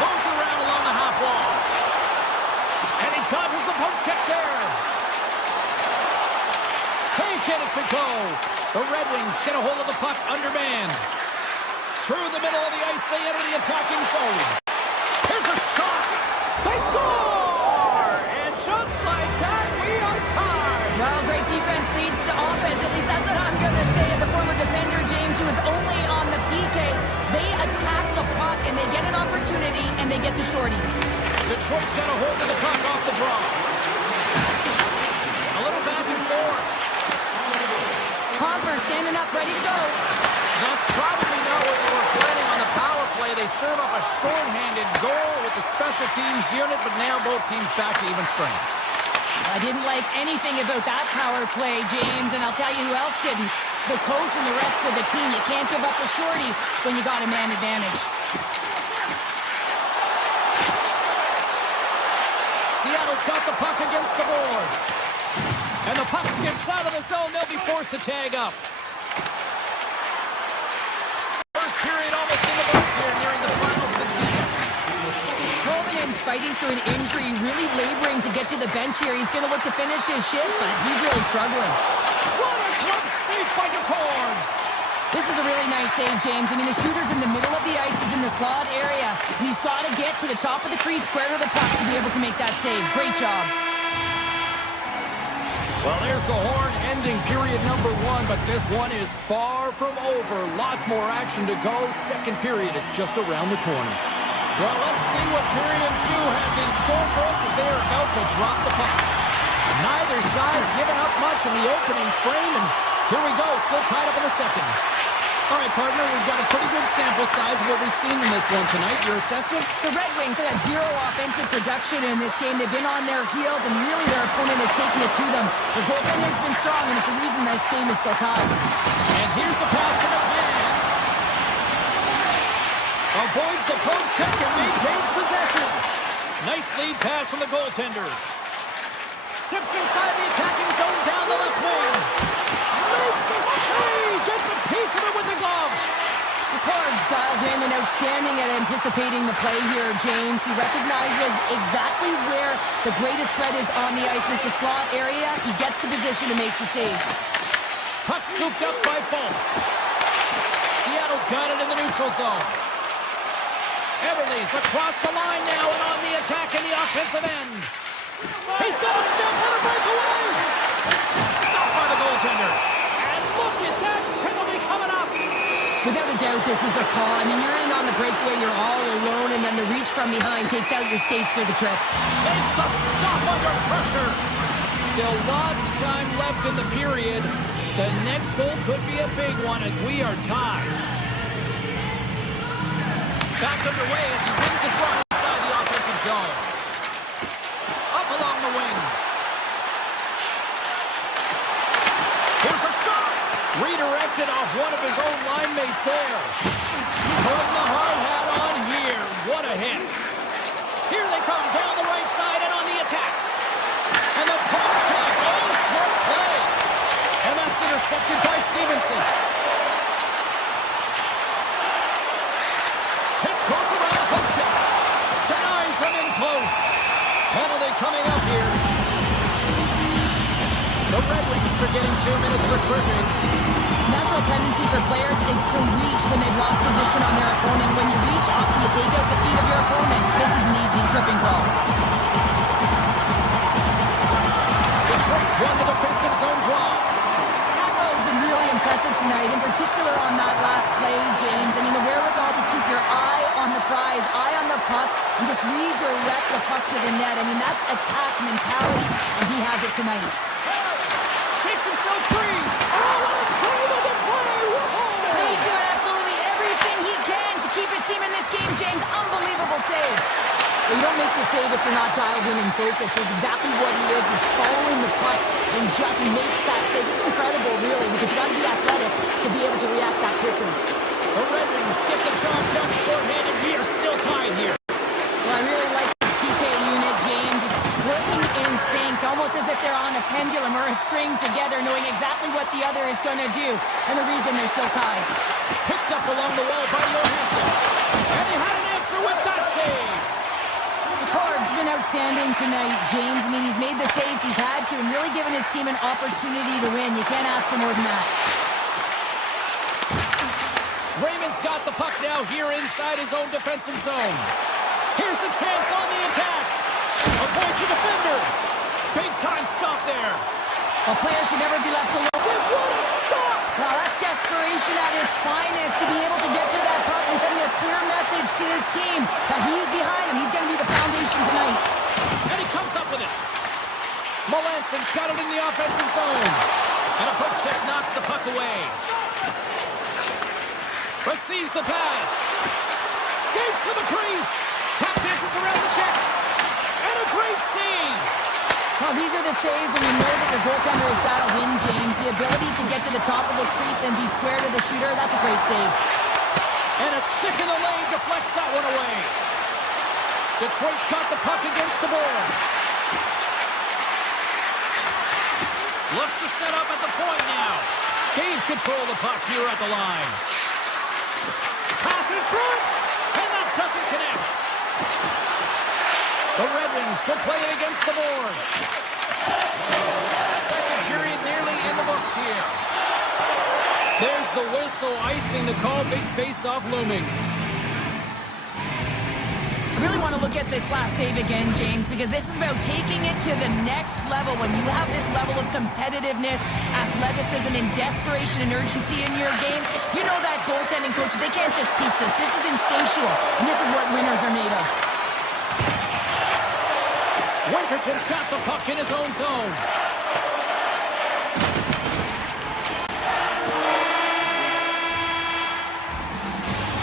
Moves around along the half wall. And he dodges the poke check there. Can't get it to go. The Red Wings get a hold of the puck undermanned. Through the middle of the ice, they enter the attacking zone. Here's a shot. They score! And just like that, we are tied. Well, great defense leads to offense. At least that's what I'm going to say as a former defender, James, who was only on the PK. They attack the puck, and they get an opportunity, and they get the shorty. Detroit's got a hold of the puck off the draw. A little back and forth. Hopper standing up, ready to go. That's probably not what they were planning on the power play. They serve up a shorthanded goal with the special teams unit, but now both teams back to even strength. I didn't like anything about that power play, James, and I'll tell you who else didn't. The coach and the rest of the team. You can't give up a shorty when you got a man advantage. Seattle's got the puck against the boards. And the puck skips out of the zone. They'll be forced to tag up. First period almost in the books here, nearing the final 60 seconds. fighting through an injury, really laboring to get to the bench here. He's going to look to finish his shift, but he's really struggling. What a glove save by Nicole! This is a really nice save, James. I mean, the shooter's in the middle of the ice. He's in the slot area, and he's got to get to the top of the crease, square to the puck to be able to make that save. Great job. Well, there's the horn ending period number 1, but this one is far from over. Lots more action to go. Second period is just around the corner. Well, let's see what period 2 has in store for us as they are about to drop the puck. Neither side giving up much in the opening frame, and here we go, still tied up in the second. All right, partner, we've got a pretty good sample size of what we've seen in this one tonight. Your assessment? The Red Wings have had zero offensive production in this game. They've been on their heels, and really their opponent has taken it to them. Their goaltender has been strong, and it's a reason this game is still tied. And here's the pass to McMahon. Avoids the poke check and maintains possession. Nice lead pass from the goaltender. Steps inside the attacking zone down the left wing. Makes a save! Gets a piece of it with the glove! The Cards dialed in and outstanding at anticipating the play here, James. He recognizes exactly where the greatest threat is on the ice. It's the slot area. He gets to position and makes the save. Puck scooped up by Fulton. Seattle's got it in the neutral zone. Everly's across the line now and on the attack in the offensive end. He's got a step on a breakaway! Stopped by the goaltender. And look at that penalty coming up! Without a doubt, this is a call. I mean, you're in on the breakaway, you're all alone, and then the reach from behind takes out your skates for the trip. It's the stop under pressure. Still lots of time left in the period. The next goal could be a big one as we are tied. Back underway as he wins the draw inside the offensive zone. Up along the wing. Here's a shot. Redirected off one of his own line mates there. Putting the hard hat on here. What a hit. Here they come down the right side and on the attack. And the poke check. Oh, smart play. And that's intercepted by Stevenson. Tip goes around the poke check. Denies them in close. Penalty coming up here. The Red Wings are getting 2 minutes for tripping. Natural tendency for players is to reach when they've lost position on their opponent. When you reach, often you take out the feet of your opponent. This is an easy tripping call. Detroit's won the defensive zone draw. That goal has been really impressive tonight, in particular on that last play, James. I mean, the wherewithal to keep your eye on the prize, eye on the puck, and just redirect the puck to the net. I mean, that's attack mentality, and he has it tonight. Shakes himself free. Oh, what a save of the play! Whoa! He's doing absolutely everything he can to keep his team in this game, James. Unbelievable save. Well, you don't make the save if you're not dialed in and focused. That's exactly what he is. He's following the puck and just makes that save. It's incredible, really, because you got to be athletic to be able to react that quickly. The Red Wings get the job done shorthanded. We are still tied here. Well, I really like this PK unit, James. It's working in sync, almost as if they're on a pendulum or a string together, knowing exactly what the other is going to do, and the reason they're still tied. Picked up along the wall by Johansson. And he had an answer with that save. The Cards been outstanding tonight, James. I mean, he's made the saves he's had to and really given his team an opportunity to win. You can't ask for more than that. Raymond's got the puck now here inside his own defensive zone. Here's a chance on the attack. Avoids the defender. Big time stop there. A player should never be left alone. What a stop! Well, that's desperation at its finest to be able to get to that puck and send a clear message to his team that he's behind him. He's going to be the foundation tonight. And he comes up with it. Melanson's got it in the offensive zone. And a poke check knocks the puck away. Receives the pass. Skates to the crease. Tap dances around the check. And a great save. Well, these are the saves when you know that your goaltender is dialed in, James. The ability to get to the top of the crease and be square to the shooter, that's a great save. And a stick in the lane deflects that one away. Detroit's got the puck against the boards. Looks to set up at the point now. Gains control of the puck here at the line. Pass in front, and that doesn't connect. The Red Wings will play it against the boards. Second period nearly in the books here. There's the whistle, icing the call, big face-off looming. I really want to look at this last save again, James, because this is about taking it to the next level. When you have this level of competitiveness, athleticism, and desperation and urgency in your game, you know that goaltending coach, they can't just teach this. This is instinctual, and this is what winners are made of. Winterton's got the puck in his own zone.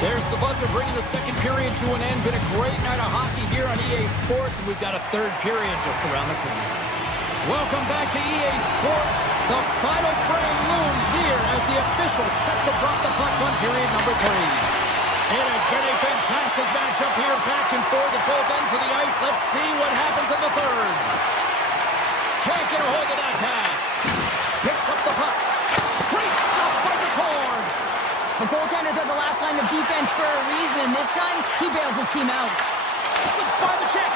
There's the buzzer bringing the second period to an end. Been a great night of hockey here on EA Sports, and we've got a third period just around the corner. Welcome back to EA Sports. The final frame looms here as the officials set to drop the puck on period number 3. It has been a fantastic matchup here, back and forth at both ends of the ice. Let's see what happens in the third. Can't get a hold of that pass. Picks up the puck. Great stop by the cord. The goaltenders are the last line of defense for a reason. This time, he bails his team out. Slips by the chick.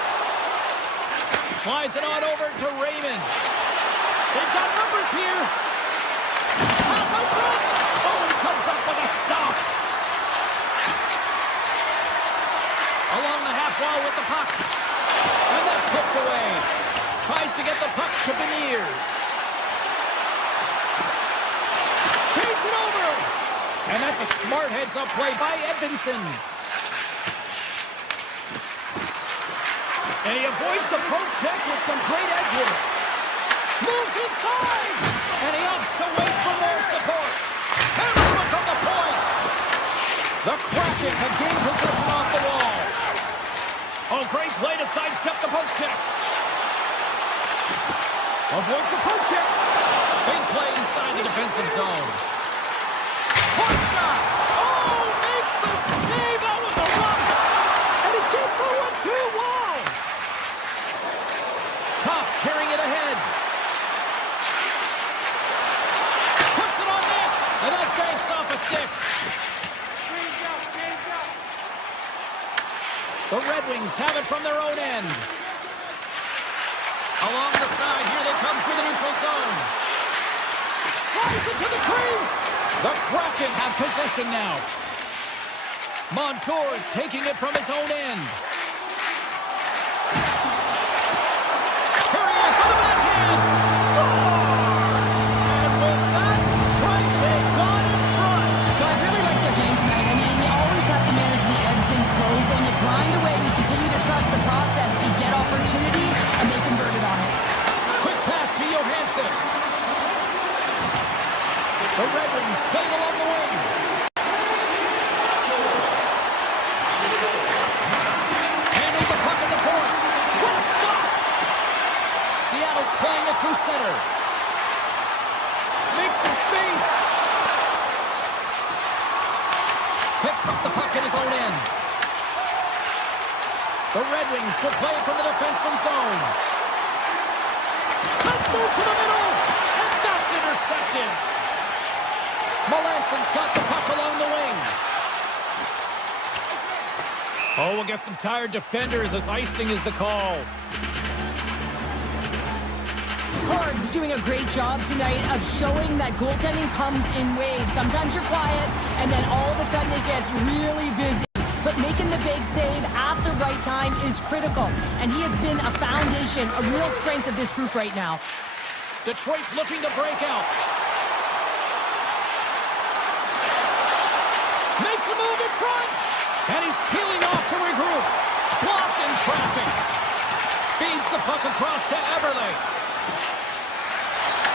Slides it on over to Raymond. They've got numbers here. Pass out front. Oh, he comes up with a stop. Along the half wall with the puck. And that's hooked away. Tries to get the puck to Beniers. Feeds it over. And that's a smart heads-up play by Edvinson. And he avoids the poke check with some great edge work. Moves inside. And he opts to wait for more support. Hammers one from the point. The Kraken have gained possession off the wall. Oh, great play to sidestep the poke check. Avoids the poke check. Big play inside the defensive zone. Point shot! Oh, makes the save! That was a run! And it gets the 1-2 wall! Cops carrying it ahead. Puts it on net! And that banks off a stick. The Red Wings have it from their own end. Along the side, here they come through the neutral zone. Flies into the crease! The Kraken have possession now. Montour's taking it from his own end. Here he is on the backhand. Scores! And with that strike, they got in front. Guys, really like their game tonight. I mean, you always have to manage the ebbs and flows, but when you grind away and you continue to trust the process, you get opportunity, and they converted on it. Quick pass to Johansson. The Red Wings played along the wing. Handles the puck at the point. What a stop! Seattle's playing it through center. Makes some space. Picks up the puck in his own end. The Red Wings will play it from the defensive zone. Let's move to the middle. And that's intercepted. Melanson's got the puck along the wing. Oh, we'll get some tired defenders as icing is the call. Cards doing a great job tonight of showing that goaltending comes in waves. Sometimes you're quiet, and then all of a sudden it gets really busy. But making the big save at the right time is critical. And he has been a foundation, a real strength of this group right now. Detroit's looking to break out. Makes a move in front. And he's peeling off to regroup. Blocked in traffic. Feeds the puck across to Eberle.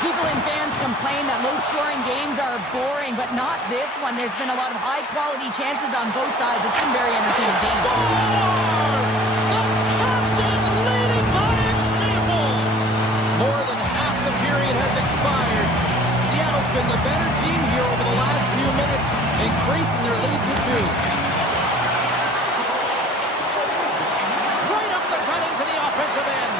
People and fans complain that low-scoring games are boring, but not this one. There's been a lot of high-quality chances on both sides. It's been very entertaining game. Scores! The captain leading by example. More than half the period has expired. Seattle's been the better team here over the last few minutes, increasing their lead to 2. Right up the gut into the offensive end.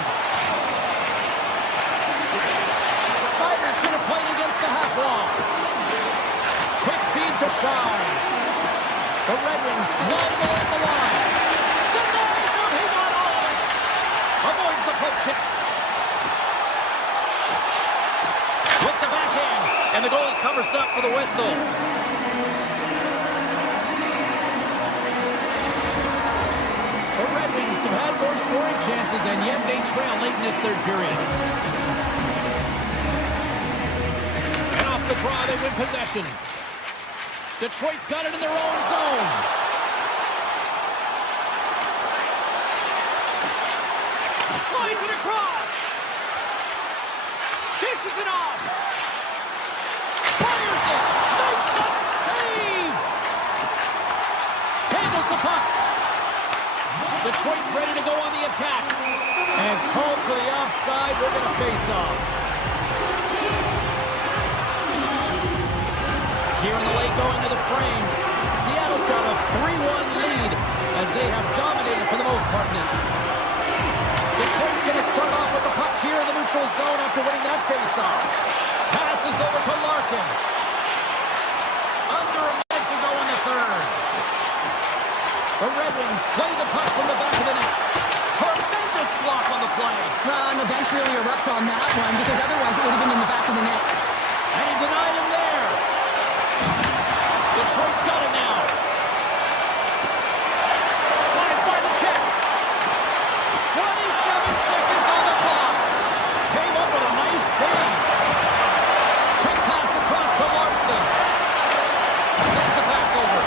Sider's going to play it against the half wall. Quick feed to Shaw. The Red Wings glide along the line. Denies him, he got all of it. poke check. With the backhand. And the goalie covers up for the whistle. The Red Wings have had more scoring chances, and yet they trail late in this third period. And off the draw, they win possession. Detroit's got it in their own zone. Slides it across. Dishes it off. Fires it. Makes the save. Handles the puck. Detroit's ready to go on the attack. And called for the offside. We're going to face off. Here in the late going to the frame. Seattle's got a 3-1 lead as they have dominated for the most part in this. Detroit's going to start off with the puck here in the neutral zone after winning that faceoff. Passes over to Larkin. Under a minute to go in the third. The Red Wings play the puck from the back of the net. Tremendous block on the play. Well, and the bench really erupts on that one because otherwise it would have been in the back of the net. And he denied him there. Detroit's got it now. Slides by the check. 27 seconds on the clock. Came up with a nice save. Quick pass across to Larson. Sends the pass over.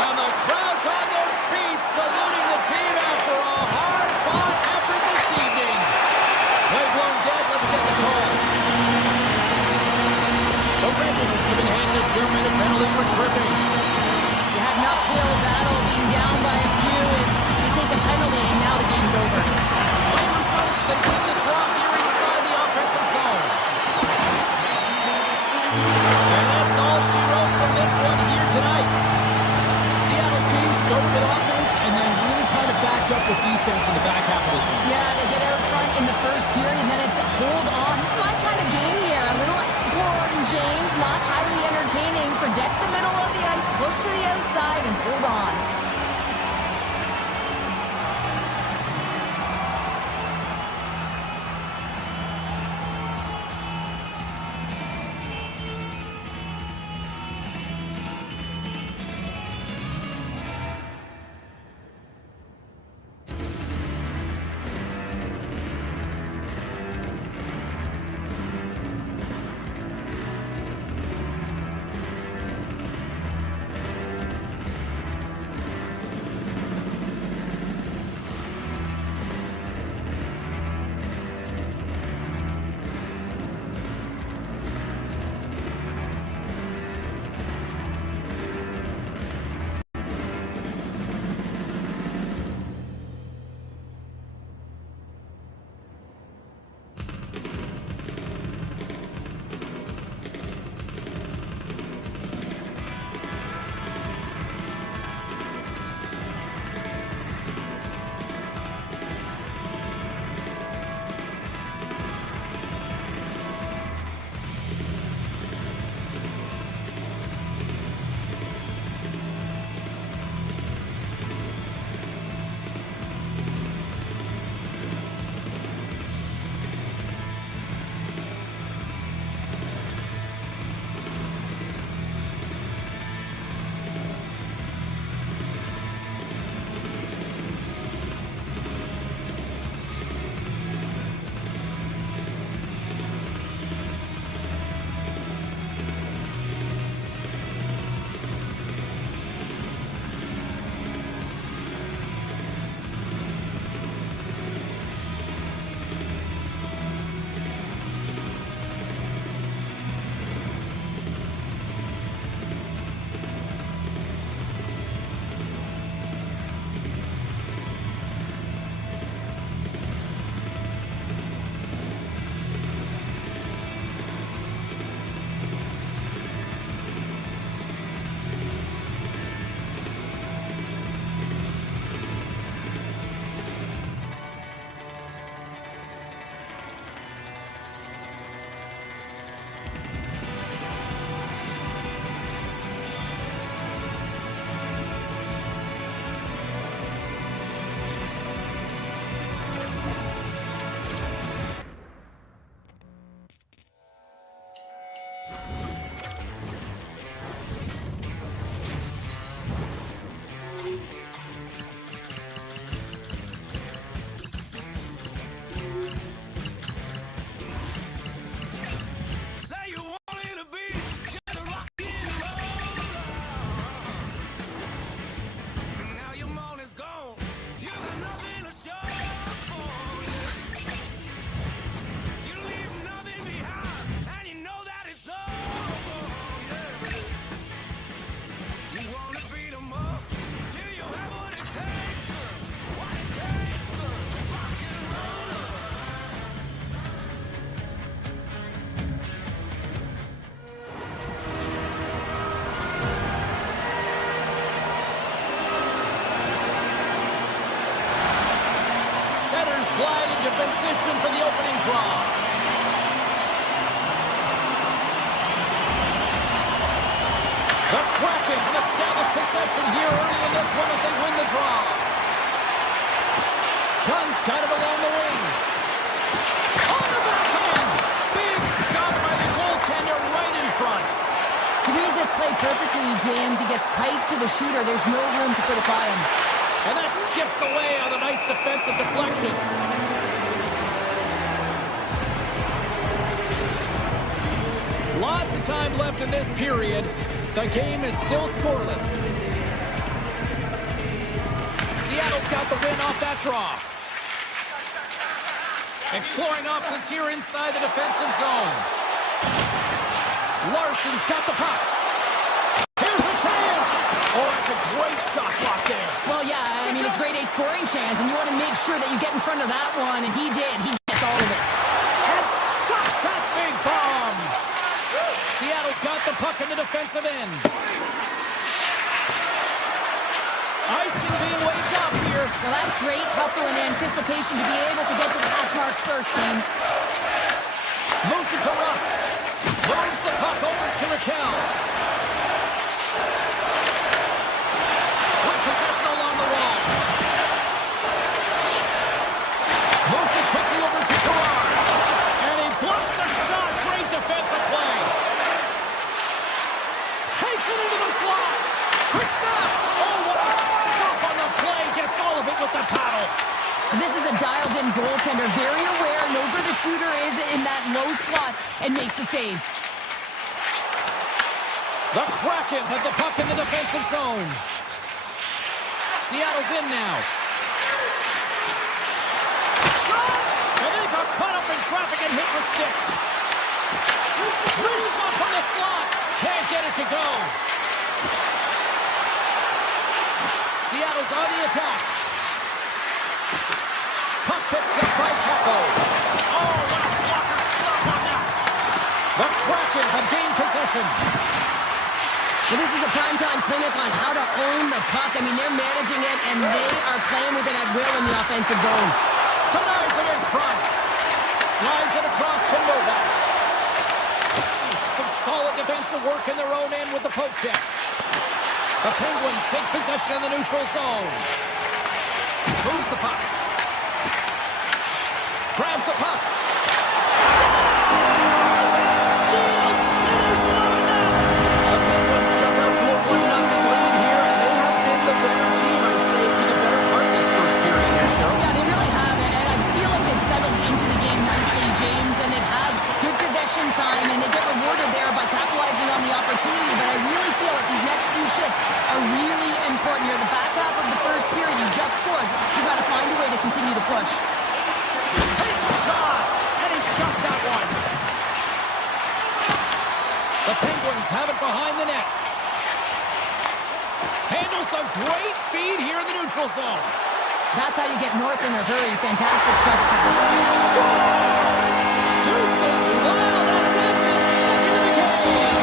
And the crowd's on their feet, saluting the team after a hard-fought effort this evening. Play blown dead. Let's get the call. The Red Wings have been handed a 2-minute penalty for tripping. You have an uphill battle being down by a few, and you take a penalty, and now the game's over. Play results, they win the draw here inside the offensive zone. And that's all she wrote from this one here tonight. Seattle's team started with offense and then really kind of backed up with defense in the back half of this one. Yeah, they get out front in the first period, and then it's hold on. This is my kind of game here. A little boring, James, not highly entertaining. Protect the middle of the ice, push to the outside, and hold on. glide into position for the opening draw. The Kraken have established possession here early in this one as they win the draw. Guns got it along the wing. On the backhand. Big stop by the goaltender right in front. He reads this play perfectly, James. He gets tight to the shooter. There's no room to put it by him. And that skips away on a nice defensive deflection. Lots of time left in this period. The game is still scoreless. Seattle's got the win off that draw. Exploring options here inside the defensive zone. Larson's got the puck. Here's a chance. Oh, that's a great shot block there. Well, yeah, I mean, it's grade A scoring chance, and you want to make sure that you get in front of that one, and he did. He gets all of it. And stops that big bomb. Seattle's got the puck in the defensive end. Icing being waved off here. Well, that's great hustle and anticipation to be able to get to the hash marks first, James. Moves it to Rust. Moves the puck over to Raquel. Good possession along the wall. Moves it quickly over to Gerard. And he blocks the shot. Great defensive play. Takes it into the slot. Quick snap. Oh, what a stop on the play. Gets all of it with the paddle. This is a dialed-in goaltender. Very aware, knows where the shooter is in that low slot, and makes the save. The Kraken have the puck in the defensive zone. Seattle's in now. Shot! And they got caught up in traffic and hits a stick. Wrist shot from the slot. Can't get it to go. Seattle's on the attack. Puck picked up by Taco. Oh, what a blocker stop on that. The Kraken have gained possession. Well, this is a primetime clinic on how to own the puck. I mean, they're managing it, and they are playing with it at will in the offensive zone. Denies it in front. Slides it across to Novak. Some solid defensive work in their own end with the poke check. The Penguins take possession in the neutral zone. Moves the puck. Grabs the puck. Scores! And steals centers line up. The Penguins jump out to a 1-0 lead here, and they have been the better team, I'd say, through the better part of this first period here, Cheryl. Yeah, they really have, and I feel like they've settled into the game nicely, James, and they've had good possession time, and they get rewarded there by capitalizing on the opportunity, but I really feel like these next few shifts are really important. You're the back half of the first period. You just scored. You've got to find a way to continue to push. Takes a shot, and he's got that one. The Penguins have it behind the net. Handles a great feed here in the neutral zone. That's how you get north in a hurry. Fantastic stretch pass. Scores! Deuces, wow, that's his second of the game.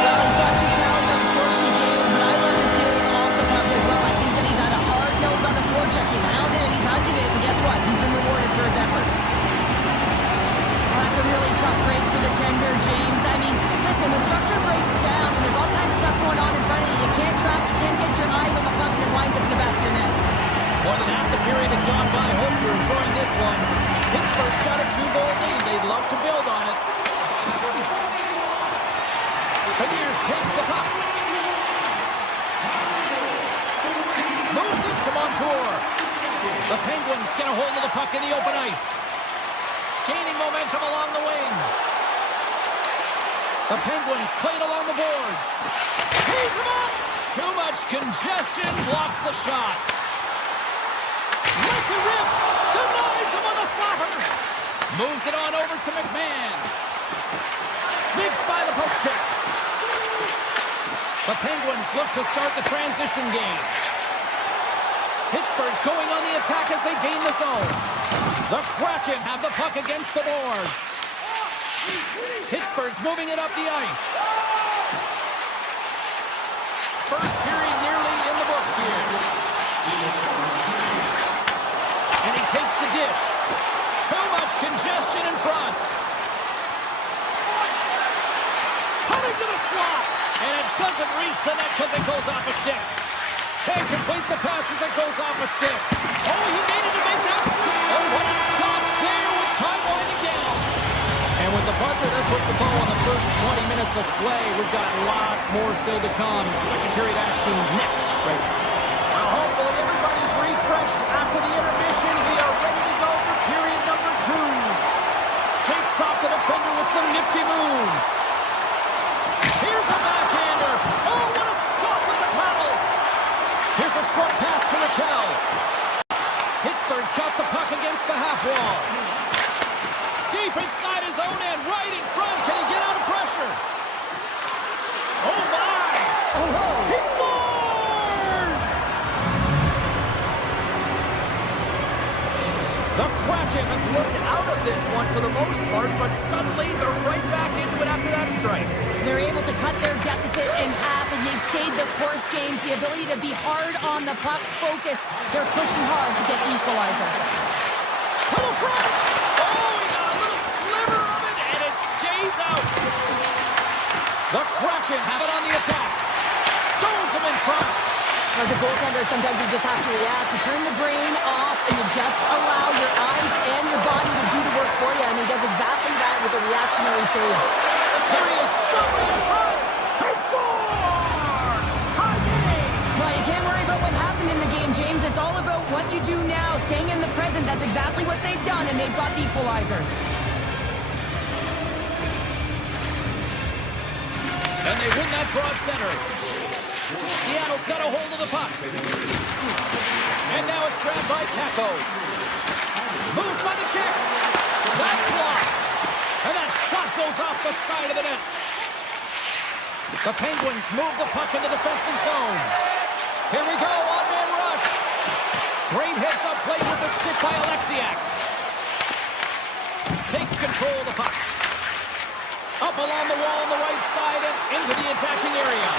Well, he's got two challenges on the score sheet, James, but I love his dealing off the puck as well. I think that he's had a hard nose on the forecheck. He's hounded it, he's hunted it, and guess what? He's been rewarded for his efforts. Well, that's a really tough break for the tender, James. I mean, listen, when structure breaks down and there's all kinds of stuff going on in front of you, you can't track, you can't get your eyes on the puck, and it winds up in the back of your net. More than half the period has gone by. Hope you're enjoying this one. Pittsburgh's got a 2-goal lead. They'd love to build on it. Beniers takes the puck. Moves it to Montour. The Penguins get a hold of the puck in the open ice. Gaining momentum along the wing. The Penguins played along the boards. Tees him up. Too much congestion. Blocks the shot. Lets it rip. Denies him on the slapper. Moves it on over to McMahon. Sneaks by the poke check. The Penguins look to start the transition game. Pittsburgh's going on the attack as they gain the zone. The Kraken have the puck against the boards. Pittsburgh's moving it up the ice. First period nearly in the books here. And he takes the dish. Can't complete the pass as it goes off a stick. Oh, he needed to make that. Oh, what a stop there with time winding down. And with the buzzer, that puts a bow on the first 20 minutes of play. We've got lots more still to come. Second period action next. Right. Well, hopefully everybody's refreshed after the intermission. We are ready to go for period number 2. Shakes off the defender with some nifty moves. Here's a backhander. Oh, what a stop with the paddle. Here's a short pass to Raquel. Pittsburgh's got the puck against the half wall. Deep inside his own end, right in front. Can he get out of pressure? Oh, my. Oh, He scores! The Kraken have Looked out of this one for the most part, but suddenly they're right back into it after that strike. they're able to cut their deficit in half, and they've stayed the course, James. The ability to be hard on the puck, focus. They're pushing hard to get the equalizer. to the front. Oh, he got a little sliver of it, and it stays out. The Kraken have it on the attack. Stones him in front. As a goaltender, sometimes you just have to react. You turn the brain off, and you just allow your eyes and your body to do the work for you, and he does exactly that with a reactionary save. There he is, shoving in front. He scores! Tie game. Well, you can't worry about what happened in the game, James. It's all about what you do now, staying in the present. That's exactly what they've done, and they've got the equalizer. And they win that draw at center. Seattle's got a hold of the puck. And now it's grabbed by Kako. Moves by the kick. That's blocked. And that shot goes off the side of the net. The Penguins move the puck into defensive zone. Here we go, on-man rush. Great heads-up play with the stick by Alexiak. Takes control of the puck. Up along the wall on the right side and into the attacking area.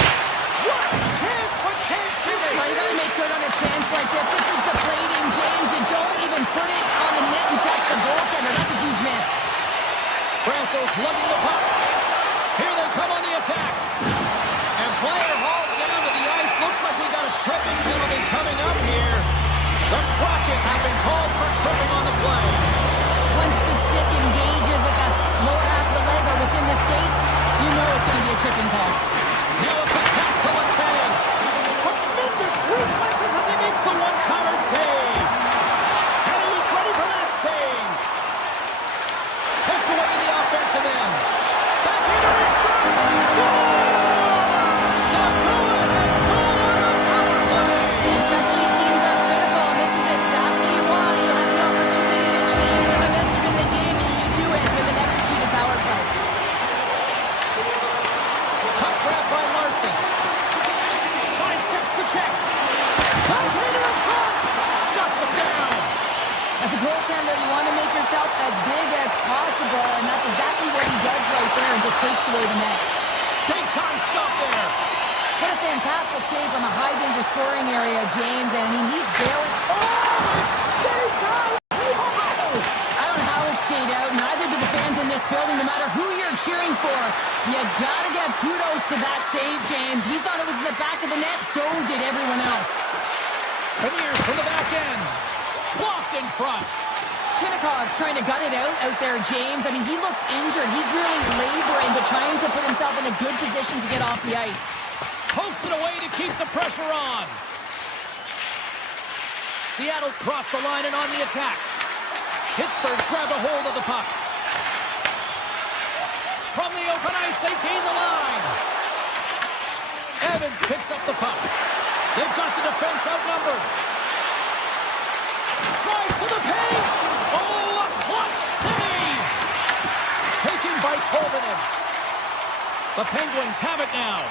What a chance, but can't finish. Well, you gotta make good on a chance like this. This is deflating, James. You don't even put it on the net and test the goaltender. That's a huge miss. Brasso's lugging the puck. Here they come on the attack. And player hauled down to the ice. Looks like we got a tripping penalty coming up here. The Kraken have been called for tripping on the play. Once the stick engages at the lower half of the leg or within the skates, you know it's going to be a tripping call. Now it's a pass to Letang. Tremendous reflexes as he makes the one-counter save. And he was ready for that save. Tucked away in the offensive end. Back into Ringstrom. Scores! The go-ahead goal on the power play. Especially teams are critical, and this is exactly why you have the opportunity to change the momentum in the game, and you do it with an executed power play. Puck grabbed by Larson. Sidesteps the check. Backhander in front. Shuts him down. As a goaltender, you want to make yourself as big as possible, and that's exactly what he does right there and just takes away the net. Big time stop there. What a fantastic save from a high-danger scoring area, James. And I mean, he's bailing. Oh, it stays out. Whoa! I don't know how it stayed out. Neither do the fans in this building, no matter who you're cheering for. You gotta give kudos to that save, James. We thought it was in the back of the net, so did everyone else. Beniers from the back end. Blocked in front. Chinnikov's trying to gut it out there, James. I mean, he looks injured. He's really laboring, but trying to put himself in a good position to get off the ice. Pokes it away to keep the pressure on. Seattle's crossed the line and on the attack. Pittsburgh's grabbed a hold of the puck. From the open ice, they gain the line. Evans picks up the puck. They've got the defense outnumbered. Drives to the paint. Oh, a clutch save. Taken by Tolvanen. The Penguins have it now.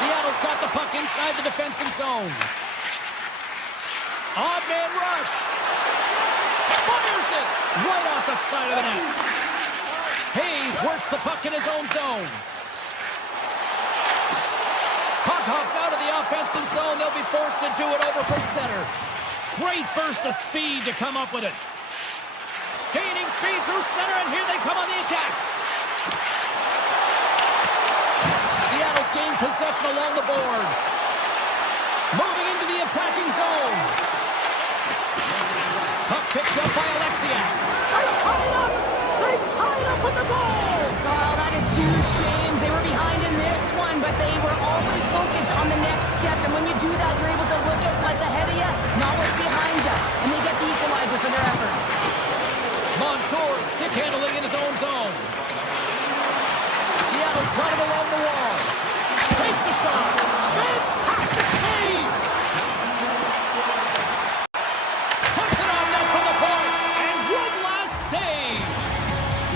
Seattle's got the puck inside the defensive zone. Odd man rush. Fires it right off the side of the net. Hayes works the puck in his own zone. Puck hops out of the offensive zone. They'll be forced to do it over from center. Great burst of speed to come up with it. Gaining speed through center, and here they come on the attack. Seattle's gain possession along the boards. Moving into the attacking zone. Puck picked up by Alexiak. They tied up! They tied up with the goal! Oh, that is huge, James. They were behind in this one, but they were always focused on the next step. And when you do that, you're able to look at what's ahead of you, not what's behind you. And they get the equalizer for their efforts. Montour stick handling in his own zone. Seattle's got it along the wall. Takes the shot. Fantastic save! Puts it on net for the point. And one last save.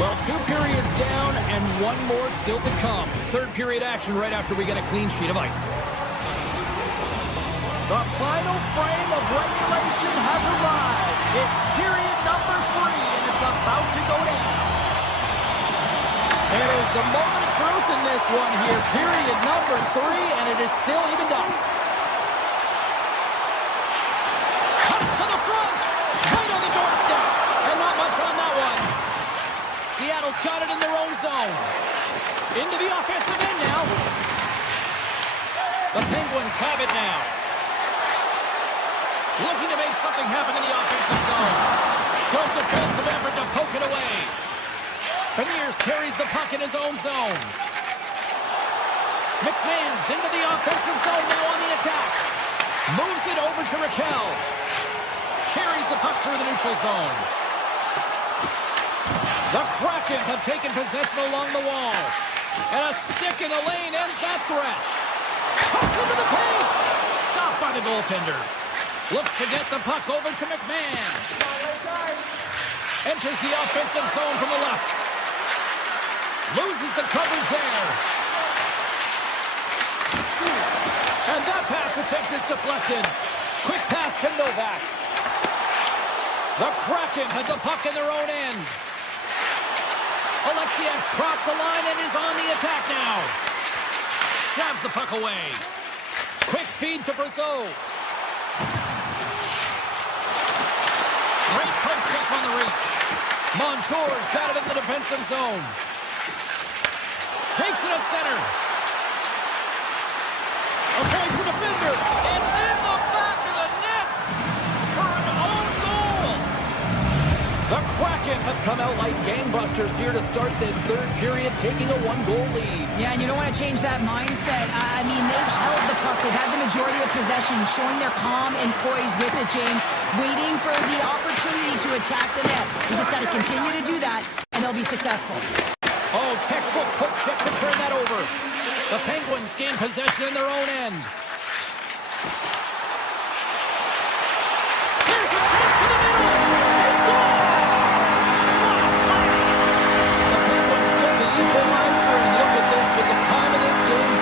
Well, 2 periods down and 1 more still to come. Third period action right after we get a clean sheet of ice. The final frame of regulation has arrived. It's period number 3, and it's about to go down. It is the moment of truth in this one here. Period number 3, and it is still evened up. Cuts to the front. Right on the doorstep. And not much on that one. Seattle's got it in their own zone. Into the offensive end now. The Penguins have it now. Looking to make something happen in the offensive zone. Good defensive effort to poke it away. Beniers carries the puck in his own zone. McMahon's into the offensive zone now on the attack. Moves it over to Raquel. Carries the puck through the neutral zone. The Kraken have taken possession along the wall. And a stick in the lane ends that threat. Cuts into the paint. Stopped by the goaltender. Looks to get the puck over to McMahon. Enters the offensive zone from the left. Loses the coverage there. And that pass attempt is deflected. Quick pass to Novak. The Kraken has the puck in their own end. Alexiak's crossed the line and is on the attack now. Jabs the puck away. Quick feed to Brazeau. Great poke check on the reach. Montour's got it in the defensive zone. Takes it at center. Avoids the defender. It's in the back of the net for an own goal. The Kraken have come out like gangbusters here to start this third period, taking a 1-goal lead. Yeah, and you don't want to change that mindset. I mean, they've held the puck. They've had the majority of possession, showing their calm and poise with it, James, waiting for the opportunity to attack the net. You just got to continue to do that, and they'll be successful. Oh, textbook poke check to turn that over. The Penguins gain possession in their own end. Here's a chance to the middle. He scores! The Penguins get the equalizer, and look at this with the time of this game.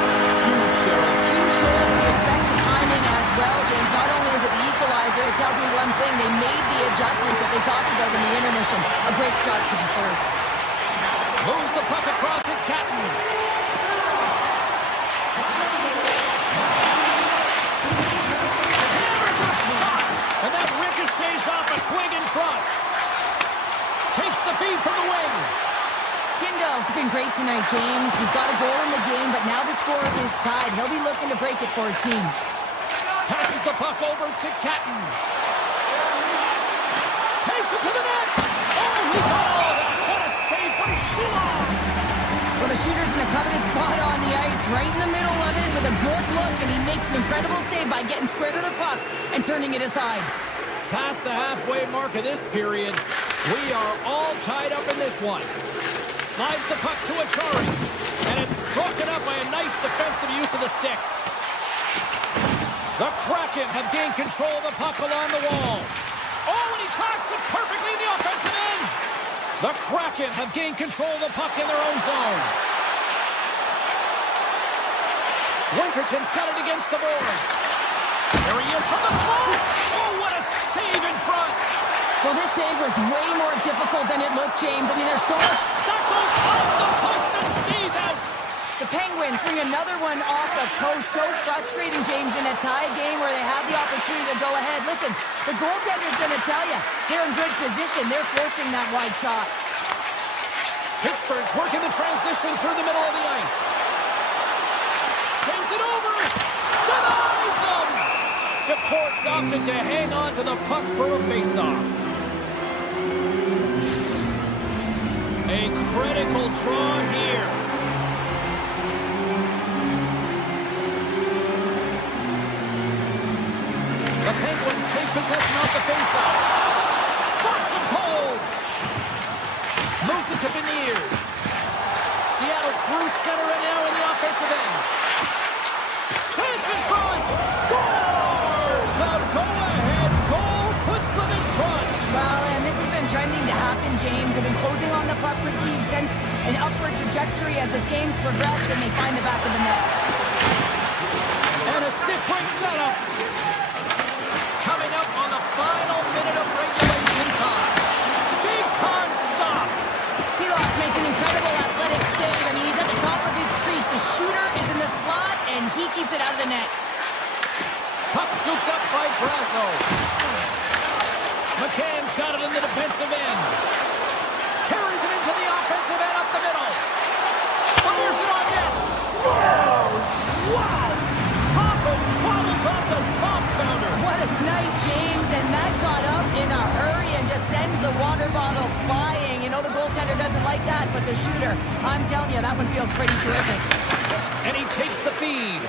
Huge, Cheryl. Huge goal with respect to timing as well, James. Not only is it the equalizer, it tells me one thing. They made the adjustments that they talked about in the intermission. A great start to the third. Moves the puck across at Catton. Hammers a shot! And that ricochets off a twig in front. Takes the feed from the wing. Kindell's been great tonight, James. He's got a goal in the game, but now the score is tied. He'll be looking to break it for his team. Passes the puck over to Catton. Takes it to the net. Oh, he got all of that. What a save. What a shoot-off. Well, the shooter's in a coveted spot on the ice, right in the middle of it with a good look, and he makes an incredible save by getting square to the puck and turning it aside. Past the halfway mark of this period, we are all tied up in this one. Slides the puck to Achari, and it's broken up by a nice defensive use of the stick. The Kraken have gained control of the puck along the wall. Oh, and he tracks it perfectly in the offensive end. The Kraken have gained control of the puck in their own zone. Winterton's got it against the boards. There he is from the slot. Oh, what a save in front. Well, this save was way more difficult than it looked, James. I mean, there's so much... That goes off the post and stays out. The Penguins bring another one off the post. So frustrating, James, in a tie game where they have the opportunity to go ahead. Listen, the goaltender's going to tell you, they're in good position. They're forcing that wide shot. Pittsburgh's working the transition through the middle of the ice. He's opted to hang on to the puck for a faceoff. A critical draw here. The Penguins take possession off the faceoff. Stops him cold. Moves it to Beniers. Seattle's through center and now in the offensive end. Chance in front. Scores! The go-ahead goal puts them in front. Well, and this has been trending to happen, James. They've been closing on the puck quickly since an upward trajectory as this game's progressed, and they find the back of the net. And a stick break setup. Coming up on the final minute of regulation time. Big time stop. Seahawks makes an incredible athletic save. I mean, he's at the top of his crease. The shooter is in the slot, and he keeps it out of the net. Puck scooped up by Brasso. McCann's got it in the defensive end. Carries it into the offensive end up the middle. Fires it on net. Scores! Wow! Hoppin waddles off the top counter. What a snipe, James, and that got up in a hurry and just sends the water bottle flying. You know the goaltender doesn't like that, but the shooter, I'm telling you, that one feels pretty terrific. And he takes the feed.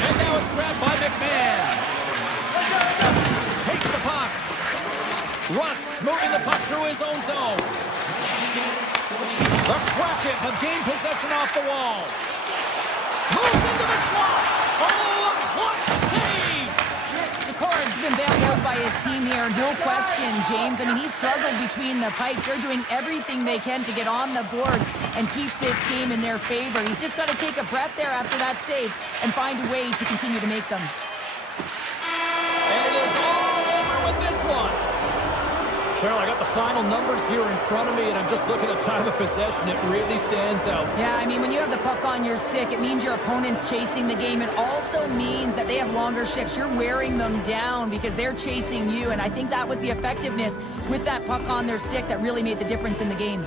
And now it's grabbed by McMahon. Takes the puck. Rust's moving the puck through his own zone. The Kraken have gained possession off the wall. Moves into the slot. Oh, a clutch save. The Corn's been bailed out by his team here, no question, James. I mean, he's struggled between the pipes. They're doing everything they can to get on the board and keep this game in their favor. He's just got to take a breath there after that save and find a way to continue to make them. And it is all over with this one. Cheryl, I got the final numbers here in front of me, and I'm just looking at time of possession. It really stands out. Yeah, I mean, when you have the puck on your stick, it means your opponent's chasing the game. It also means that they have longer shifts. You're wearing them down because they're chasing you, and I think that was the effectiveness with that puck on their stick that really made the difference in the game.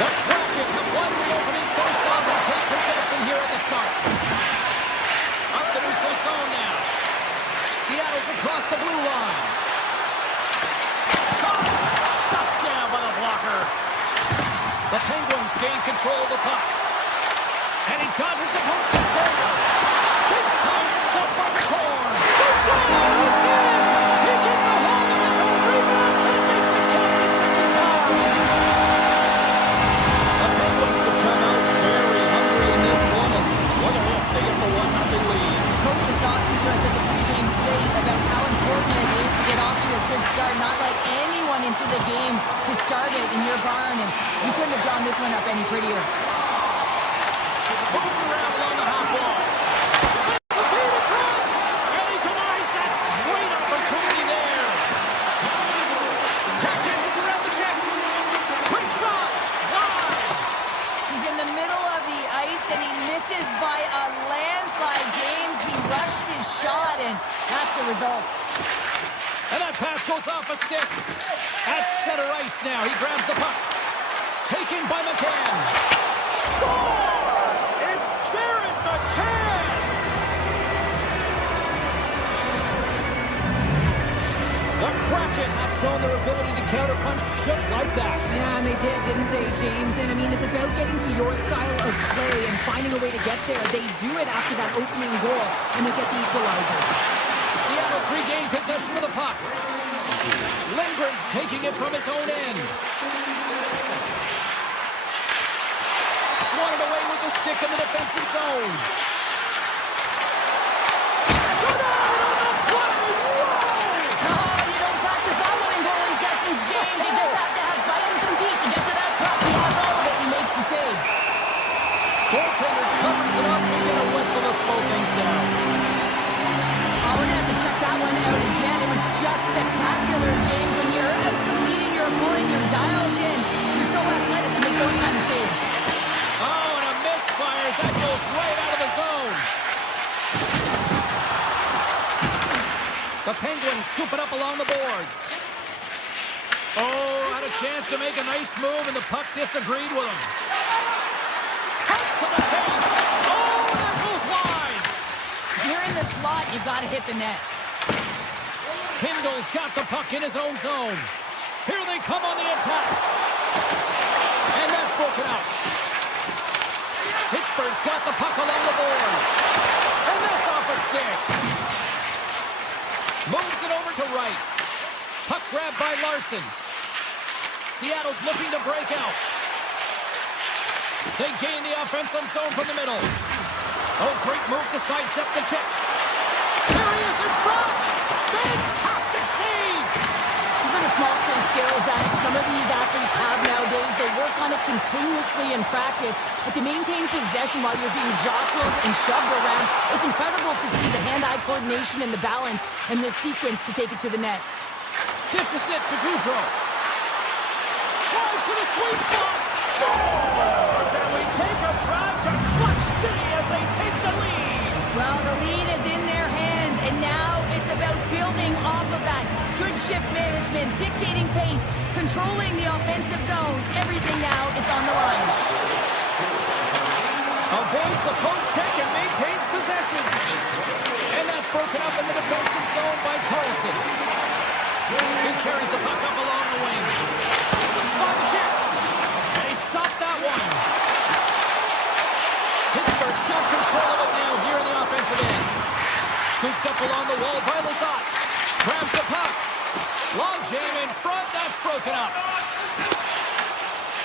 The Kraken have won the opening faceoff and take possession here at the start. Up the neutral zone now. Seattle's across the blue line. Shot down by the blocker. The Penguins gain control of the puck. And he dodges the poke check there. Big time stop by McCorn. He scores! It's in! He gets a hold of his own rebound and makes it count the second time. The Penguins have come out very hungry in this one, and look at this, they get the 1-0 lead. Coach was talking to us at the pregame slate about how important it is to get off to a good start, not let anyone into the game to start it in your barn, and you couldn't have drawn this one up any prettier. Moves around along the half wall. Slams the feed in front, and he denies that great opportunity there. Tap dances around the check. Quick shot, wide. He's in the middle of the ice, and he misses by a landslide. James, he rushed his shot, and that's the result. And that pass goes off a stick. At center ice now, he grabs the puck. Taken by McCann. Scores! It's Jared McCann! The Kraken have shown their ability to counterpunch just like that. Yeah, and they did, didn't they, James? And I mean, it's about getting to your style of play and finding a way to get there. They do it after that opening goal, and they get the equalizer. Seattle's regained possession of the puck. Lindgren's taking it from his own end. Swatted away with the stick in the defensive zone. Turnout on the play! Whoa! Oh, you don't practice that one in goalie sessions, James. You just have to have fight and compete to get to that puck. He has all of it, and he makes the save. Goaltender covers it up. We get a whistle to slow things down. Oh, we're going to have to check that one out again. It was just spectacular, James. When you're out competing your opponent, you're dialed in. You're so athletic to make those kind of saves. Oh, and a misfires. That goes right out of the zone. The Penguins scoop it up along the boards. Oh, had a chance to make a nice move, and the puck disagreed with him. Cuts to the paint. Oh, that goes wide. If you're in the slot, you've got to hit the net. Kindle's got the puck in his own zone. Here they come on the attack. And that's broken out. Pittsburgh's got the puck along the boards. And that's off a stick. Moves it over to right. Puck grabbed by Larson. Seattle's looking to break out. They gain the offensive zone from the middle. Oh, great move to sidestep the check. Here he is in front. Fantastic save. These are the small space skills that some of these athletes have nowadays. They work on it continuously in practice. But to maintain possession while you're being jostled and shoved around, it's incredible to see the hand-eye coordination and the balance in this sequence to take it to the net. Dishes it to Goudreau. Drives to the sweet spot. Scores! And we take a drive to Clutch City as they take the lead. Well, the lead is in their hands, and now it's about building off of that. Good shift management, dictating pace, controlling the offensive zone. Everything now, it's on the line. Avoids the poke check and maintains possession. And that's broken up in the defensive zone by Carlson. He carries the puck up along the wing. Slips by the check. And he stopped that one. Pittsburgh's got control of it now here in the offensive end. Scooped up along the wall by Lizotte. Grabs the puck. Long jam in front. That's broken up.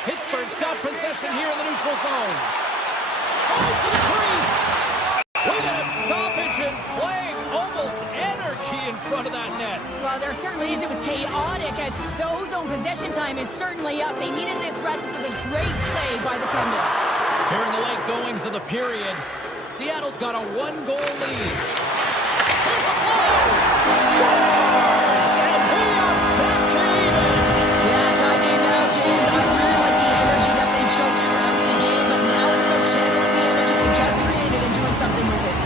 Pittsburgh's got possession here in the neutral zone. Tries to the crease. We got a stoppage and playing almost anarchy in front of that net. Well, there certainly is. It was chaotic as the ozone possession time is certainly up. They needed this rest with a great play by the tender. Here in the late goings of the period, Seattle's got a one-goal lead. Here's a blast! Scores! And we are back to even. Yeah, tied in now, James. I really like the energy that they've shown throughout the game, but now it's about channeling the energy they've just created and doing something with it.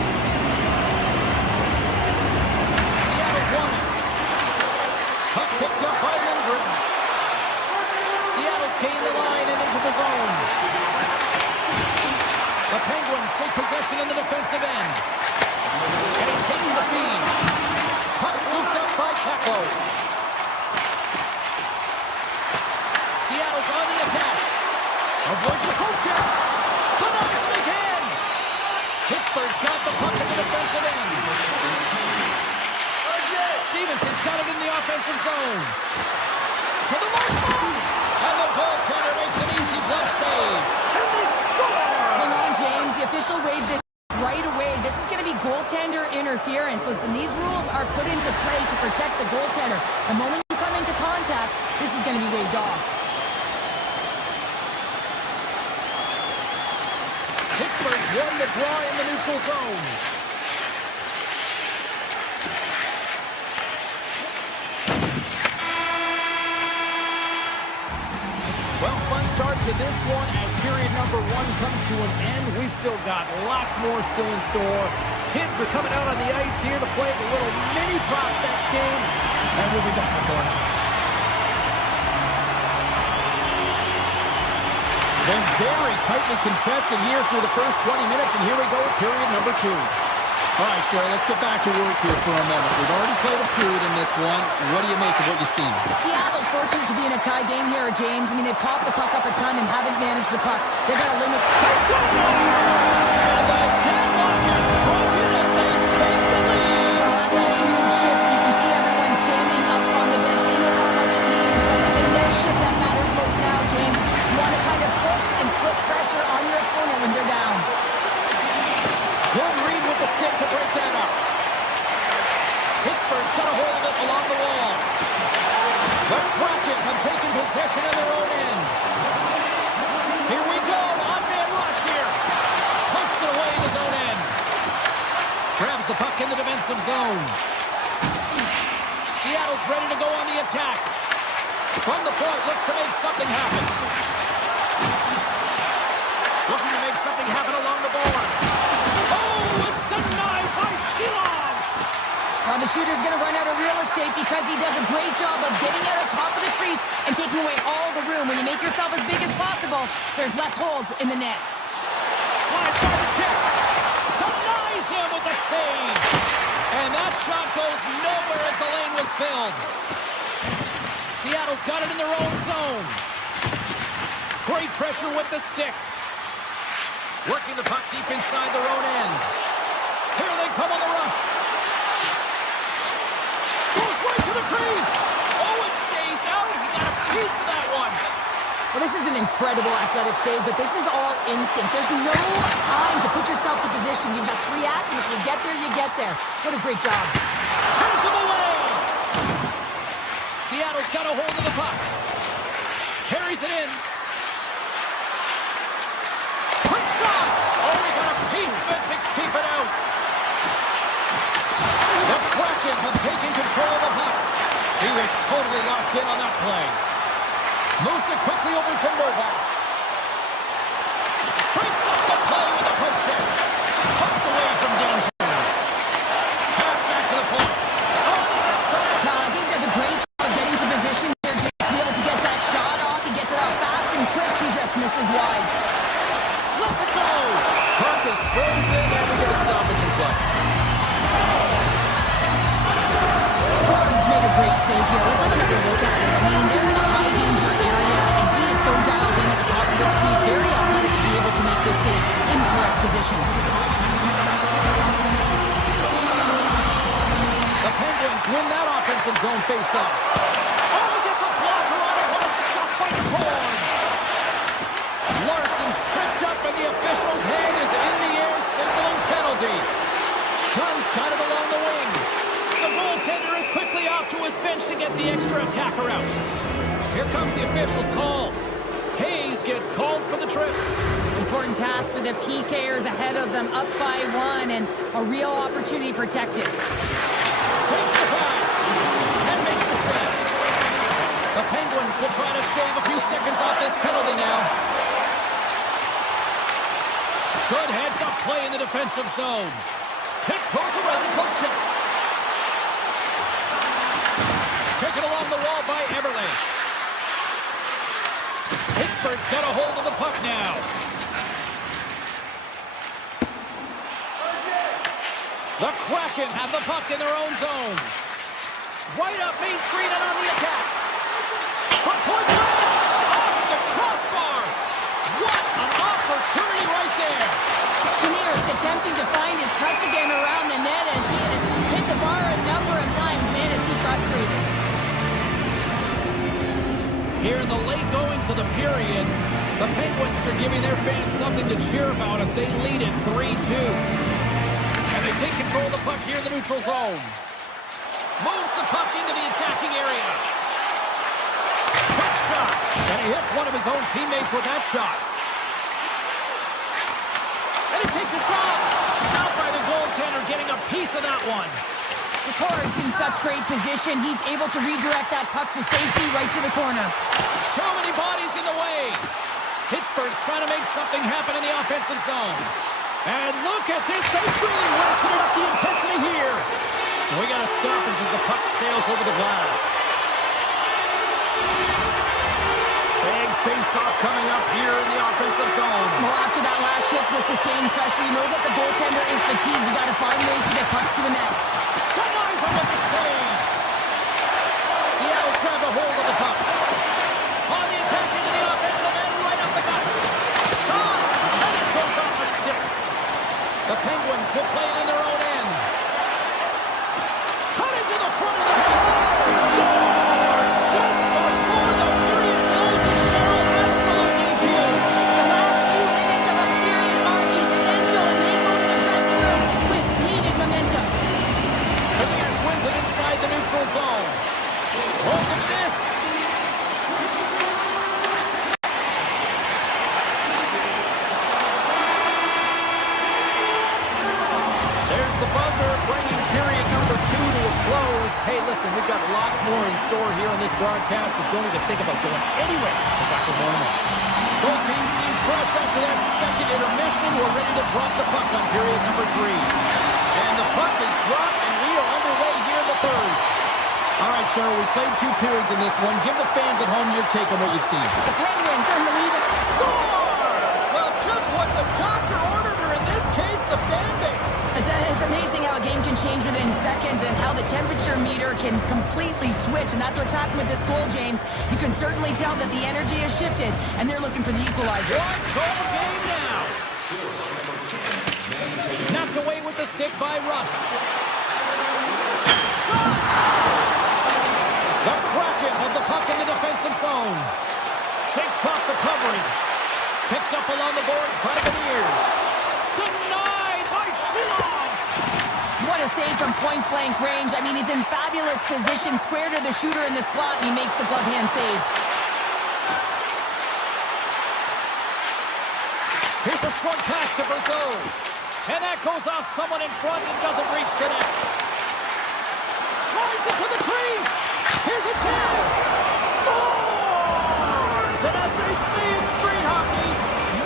Seattle's won it. Puck picked up by Lindgren. Seattle's gained the line and into the zone. The Penguins take possession in the defensive end. And he takes the feed. Puck scooped up by Kakko. Seattle's on the attack. Avoids the poke check. Denies him again. Pittsburgh's got the puck in the defensive end. Stevenson's got it in the offensive zone. To the low slot. And the goaltender makes an easy glove save. And they score! Hang on, James. The official waved this right away. This is going to be goaltender interference. Listen, these rules are put into play to protect the goaltender. The moment you come into contact, this is going to be waved off. Pittsburgh's won the draw in the neutral zone. Well, fun start to this one as period number 1 comes to an end. We've still got lots more still in store. Kids are coming out on the ice here to play a little mini prospects game, and we'll be back in a moment. Been very tightly contested here through the first 20 minutes, and here we go with period number 2. All right, Cheryl, let's get back to work here for a moment. We've already played a period in this one. What do you make of what you've seen? Seattle's fortunate to be in a tie game here, James. I mean, they've popped the puck up a ton and haven't managed the puck. They're going to limit... They score! And the deadlock is broken as they take the lead. That's a huge shift. You can see everyone standing up on the bench. They know how much it means, but it's the next shift that matters most now, James. You want to kind of push and put pressure on your opponent when they're down. Good read with the stick to break that up. Pittsburgh's got a hold of it along the wall. The Kraken have taken possession of their own end. Here we go. On-man rush here. Punts it away in his own end. Grabs the puck in the defensive zone. Seattle's ready to go on the attack. From the point, looks to make something happen. Looking to make something happen along the boards. Oh, it's denied by Shilovs. The shooter's going to run out of real estate because he does a great job of getting out of top of the crease and taking away all the room. When you make yourself as big as possible, there's less holes in the net. Slides by the check. Denies him with the save. And that shot goes nowhere as the lane was filled. Seattle's got it in their own zone. Great pressure with the stick. Working the puck deep inside their own end. Here they come on the rush. Goes right to the crease. Oh, it stays out. He got a piece of that one. Well, this is an incredible athletic save, but this is all instinct. There's no time to put yourself to position. You just react, and if you get there, you get there. What a great job. Turns him away. Seattle's got a hold of the puck. Carries it in. Quick shot. Oh, he got a piece of it to keep it out. The Kraken have taken control of the puck. He was totally locked in on that play. Moves it quickly over to Novak. Breaks up the play with a poke check. Pucked away from danger. Pass back to the point. Oh, he missed that. No, I think he does a great job of getting to position here, James, to be able to get that shot off. He gets it out fast and quick. He just misses wide. Let's it go. Puck is frozen, and we get a stoppage in play. He's made a great save here. Let's have another look at it. I mean, they're in a high danger area, and he is so dialed in at the top of his crease. Very athletic to be able to make this save in correct position. The Penguins win that offensive zone face-off. Oh, he gets a blocker on it. What a stop by the cord. Larson's tripped up, and the official's hand is in the air, signaling penalty. Gunn's got it along the wing. The goaltender is quickly off to his bench to get the extra attacker out. Here comes the official's call. Hayes gets called for the trip. Important task for the PKers ahead of them, up by 1, and a real opportunity protected. Takes the pass and makes the save. The Penguins will try to shave a few seconds off this penalty now. Good heads-up play in the defensive zone. Tiptoes around the poke check. Taken along the wall by Everly. Pittsburgh's got a hold of the puck now. The Kraken have the puck in their own zone. Right up Main Street and on the attack. From point blank, off the crossbar. What an opportunity right there. Beniers attempting to find his touch again around the net as he has hit the bar a number of times. Man, is he frustrated. Here in the late goings of the period, the Penguins are giving their fans something to cheer about as they lead it 3-2. And they take control of the puck here in the neutral zone. Moves the puck into the attacking area. Quick shot. And he hits one of his own teammates with that shot. And he takes a shot. Stopped by the goaltender, getting a piece of that one. Picard's in such great position, he's able to redirect that puck to safety right to the corner. Too many bodies in the way. Pittsburgh's trying to make something happen in the offensive zone. And look at this. They really ratcheted up the intensity here. We got to stop as the puck sails over the glass. Big face-off coming up here in the offensive zone. Well, after that last shift with sustained pressure, you know that the goaltender is fatigued. You got to find ways to get pucks to the net. Denies him with the save. Seattle's grabbed a hold of the puck. On the attack into the offensive end, right up the gut. Shot, and it goes off the stick. The Penguins will play it in their own end. Cut into the front of the net. Scores just before the period closes. Cheryl, absolutely huge. The last few minutes of a period are essential, and they go to the dressing room with needed momentum. The Bears wins it inside the neutral zone. Oh, look at this. There's the buzzer, bringing period number 2 to a close. Hey, listen, we've got lots more in store here on this broadcast, so don't even think about going anywhere. We're back with more in a moment. Both teams seem fresh after that second intermission. We're ready to drop the puck on period number 3. And the puck is dropped, and we are underway here in the third. All right, Cheryl, we played 2 periods in this one. Give the fans at home your take on what you've seen. The Penguins are in the lead. Scores! Well, just what the doctor ordered, or in this case, the fan base. It's amazing how a game can change within seconds and how the temperature meter can completely switch, and that's what's happened with this goal, James. You can certainly tell that the energy has shifted, and they're looking for the equalizer. One goal game now. Knocked away with the stick by Rust. Shot! The Kraken have the puck in the defensive zone. Shakes off the coverage. Picked up along the boards by the Bears. Denied by Shilovs. What a save from point-blank range. I mean, he's in fabulous position, square to the shooter in the slot, and he makes the glove hand save. Here's a short pass to Brazil. And that goes off someone in front and doesn't reach the net. Drives it to the crease. Here's a chance. Scores! And as they say in street hockey,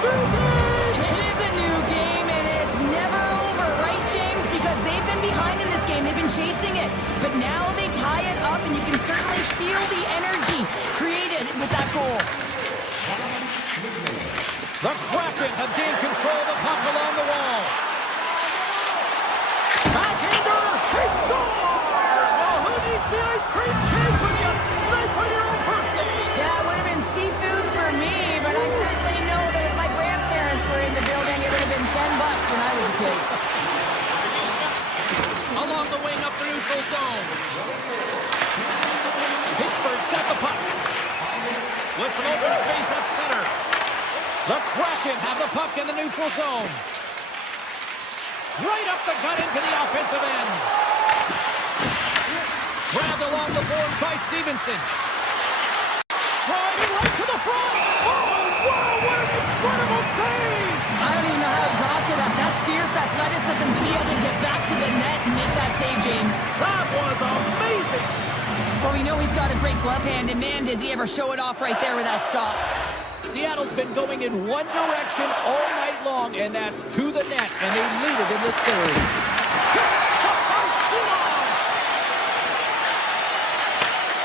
new game! It is a new game, and it's never over, right, James? Because they've been behind in this game. They've been chasing it. But now they tie it up, and you can certainly feel the energy created with that goal. The Kraken have gained control of the puck along the wall. Backhander, he scores! Well, who needs the ice cream cake when you snipe on your own birthday? Yeah, it would have been seafood for me, but I certainly know that if my grandparents were in the building, it would have been $10 when I was a kid. Along the wing up the neutral zone. Pittsburgh's got the puck. With some open space at center. The Kraken have the puck in the neutral zone. Right up the gut into the offensive end. Grabbed along the board by Stevenson. Driving right to the front. Oh, wow, what an incredible save. I don't even know how he got to that. That's fierce athleticism to be able to get back to the net and make that save, James. That was amazing. Well, we know he's got a great glove hand, and man, does he ever show it off right there with that stop. Seattle's been going in one direction all night long, and that's to the net, and they lead it in this third. Good stop by Shilovs.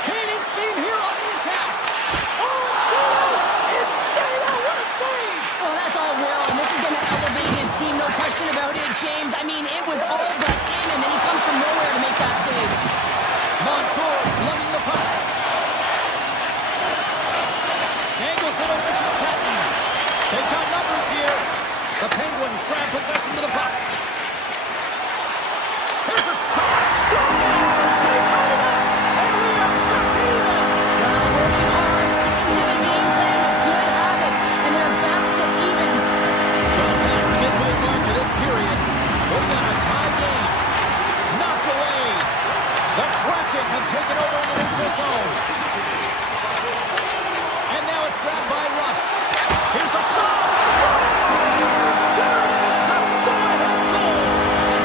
Gaining steam here on the attack. Oh, it's Stado! It's Stado! What a save! Well, that's all Will, and this is going to elevate his team, no question about it, James. I mean, it was all but in Contours, lugging the puck. Angles it over to Kraken. They got numbers here. The Penguins grab possession to the puck. Here's a shot. Scores! They tie it up. And we are back to even. Well, working hard, sticking to the game plan with good habits, and they're back to evens. Well past the midway mark of this period, we got a tie game. Knocked away. The Kraken have taken over in the neutral zone. And now it's grabbed by Rust. Here's a shot. Scores! There it is. The go-ahead goal.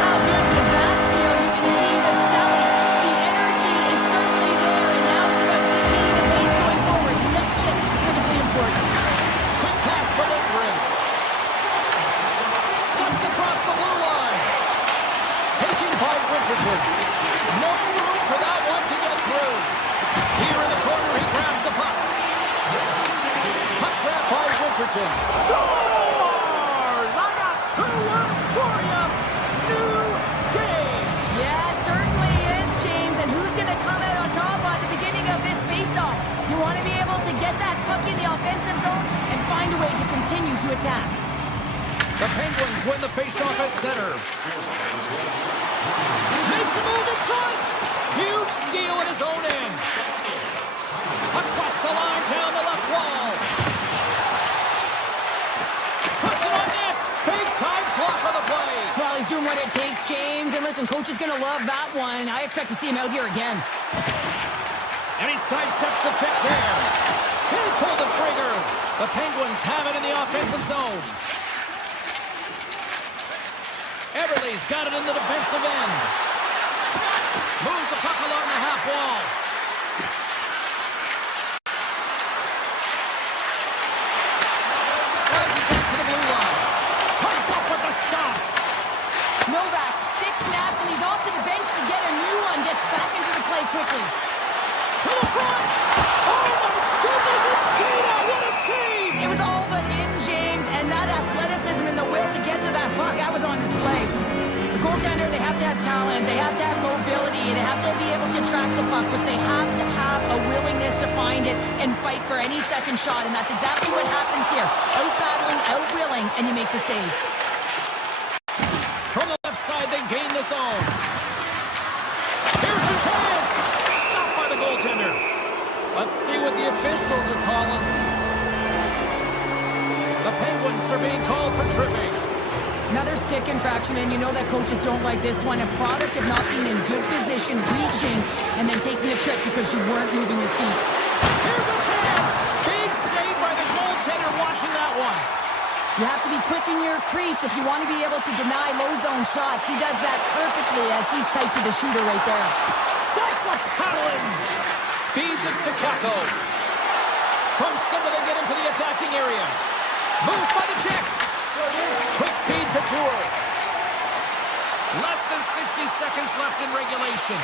How good does that feel? You can see the selling. The energy is certainly there, and now it's about dictating the pace going forward. Next shift, critically important. Quick pass to Lindgren. Steps across the blue line. Taken by Winterton. No room for that one to get through. Here in the corner, he grabs the puck. Puck grabbed by Winterton. Scores! I got 2 words for you. New game. Yeah, it certainly is, James. And who's going to come out on top at the beginning of this face-off? You want to be able to get that puck in the offensive zone and find a way to continue to attack. The Penguins win the face-off at center. Makes a move in front. Huge steal at his own end. Across the line, down the left wall. Puts it on net. Big-time block on the play. Well, he's doing what it takes, James. And listen, coach is going to love that one. I expect to see him out here again. And he sidesteps the check there. Can't pull the trigger. The Penguins have it in the offensive zone. Everly's got it in the defensive end. Moves the puck along the half wall. Slides it back to the blue line. Comes up with the stop. Novak, 6 snaps, and he's off to the bench to get a new one. Gets back into the play quickly. To the front. Oh, my goodness, it stayed out. What a save. It was all but in, James, and that athleticism and the will to get to that puck, that was on display. The goaltender, they have to have talent, they have to have mobility, they have to be able to track the puck, but they have to have a willingness to find it and fight for any second shot, and that's exactly what happens here. Out-battling, out-willing, and you make the save. From the left side, they gain the zone. Here's a chance. Stopped by the goaltender. Let's see what the officials are calling. The Penguins are being called for tripping. Another stick infraction, and you know that coaches don't like this one. A product of not being in good position, reaching, and then taking a trip because you weren't moving your feet. Here's a chance. Big save by the goaltender watching that one. You have to be quick in your crease if you want to be able to deny low zone shots. He does that perfectly as he's tight to the shooter right there. That's a paddling. Feeds it to Kako. From center, they get into the attacking area. Moves by the check. Quick feed to Tour. Less than 60 seconds left in regulation.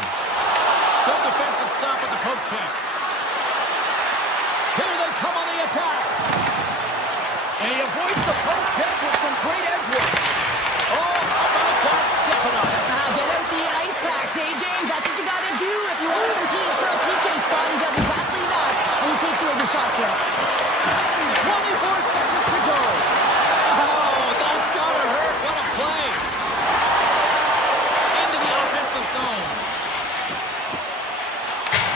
Good defensive stop at the poke check. Here they come on the attack. And he avoids the poke check with some great edge work. Oh, how about that stepping up? Get out the ice packs, hey James. That's what you got to do if you want to compete for a PK spot. He does exactly that, and he takes away the shot threat. 24 seconds to go. Oh, that's gotta hurt. What a play. Into the offensive zone.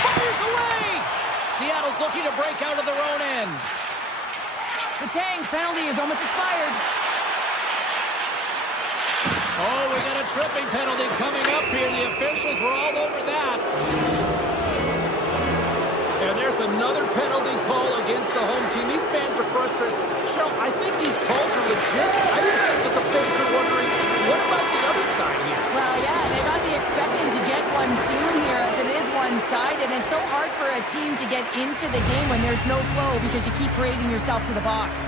Fires away. Seattle's looking to break out of their own end. The Kang's penalty is almost expired. Oh, we got a tripping penalty coming up here. The officials were all over that. And there's another penalty call against the home team. These fans are frustrated. Cheryl, I think these calls are legit. I just think that the fans are wondering, what about the other side here? Well, yeah, they got to be expecting to get one soon here as it is one-sided. And it's so hard for a team to get into the game when there's no flow because you keep parading yourself to the box.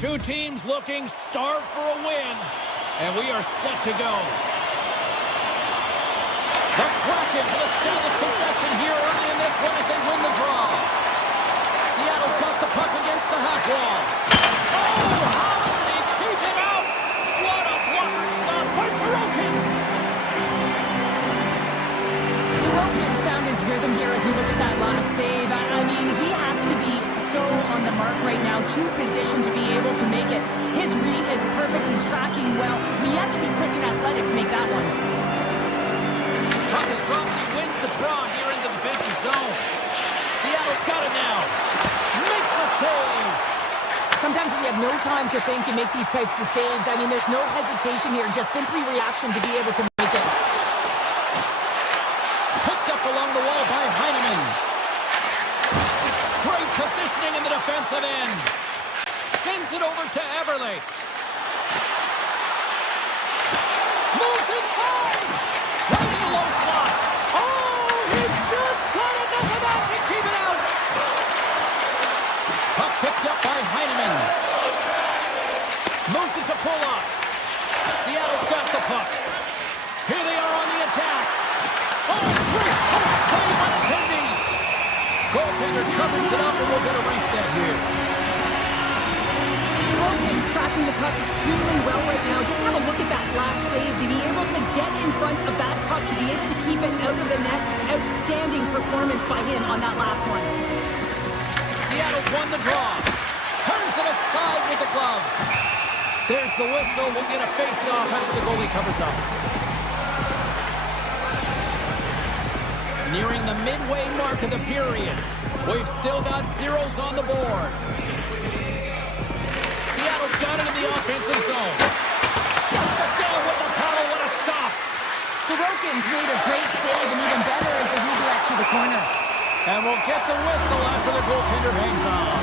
Two teams looking starved for a win, and we are set to go. The Kraken will establish possession here early in this one as they win the draw. Seattle's got the puck against the half wall. Oh, how did he keep it out? What a blocker stop by Sorokin. Sorokin's found his rhythm here as we look at that last save. I mean, he has to be so on the mark right now, too positioned to be able to make it. His read is perfect, he's tracking well. You have to be quick and athletic to make that one. Puck is dropped, he wins the draw here in the defensive zone. Seattle's got it now. Makes a save. Sometimes when you have no time to think and make these types of saves, I mean, there's no hesitation here, just simply reaction to be able to make it. Picked up along the wall by Heineman. Great positioning in the defensive end. Sends it over to Everly. Moves inside. Right in the low slot. Oh, he just got enough of that to keep it out. Puck picked up by Heineman. Moves it to Pulock. Seattle's got the puck. Here they are on the attack. Oh, great. Oh, save on attendee. Goaltender covers it up, and we'll get a reset here. Sorokin's tracking the puck extremely well right now. Just have a look at that last save. To be able to get in front of that puck, to be able to keep it out of the net. Outstanding performance by him on that last one. Seattle's won the draw. Turns it aside with the glove. There's the whistle. We'll get a face-off after the goalie covers up. Nearing the midway mark of the period. We've still got zeros on the board. Seattle's got it in the offensive zone. Shuts it down with the paddle. What a stop. Sorokin's made a great save, and even better is the redirect to the corner. And we'll get the whistle after the goaltender hangs on.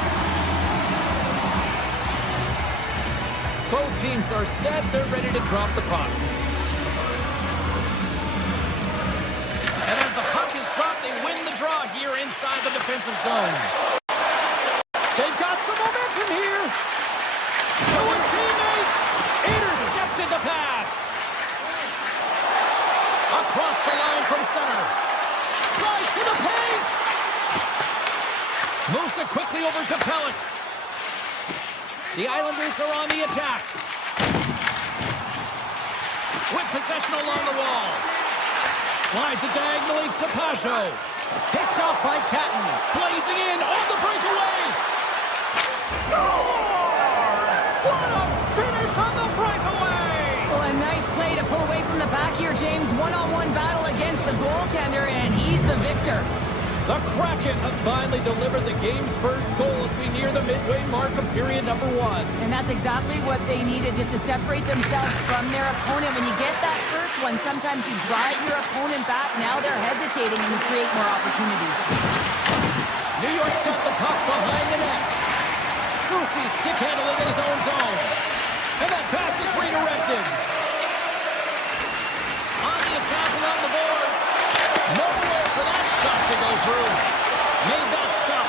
Both teams are set. They're ready to drop the puck. And as the puck is dropped, they win the draw here inside the defensive zone. They've got some momentum here. To his teammate. Intercepted the pass. Across the line from center. Drives to the paint. Moves it quickly over to Pellick. The Islanders are on the attack. With possession along the wall. Slides it diagonally to Pajot. Picked off by Catton. Blazing in on the breakaway. Scores! What a finish on the breakaway! Well, a nice play to pull away from the back here, James. One-on-one battle against the goaltender, and he's the victor. The Kraken have finally delivered the game's first goal as we near the midway mark of period number 1. And that's exactly what they needed, just to separate themselves from their opponent. When you get that first one, sometimes you drive your opponent back. Now they're hesitating and you create more opportunities. New York's got the puck behind the net. Soucy stick handling in his own zone. And that pass is redirected. On the attack along the boards. Nowhere for that shot to go through. Made that stop.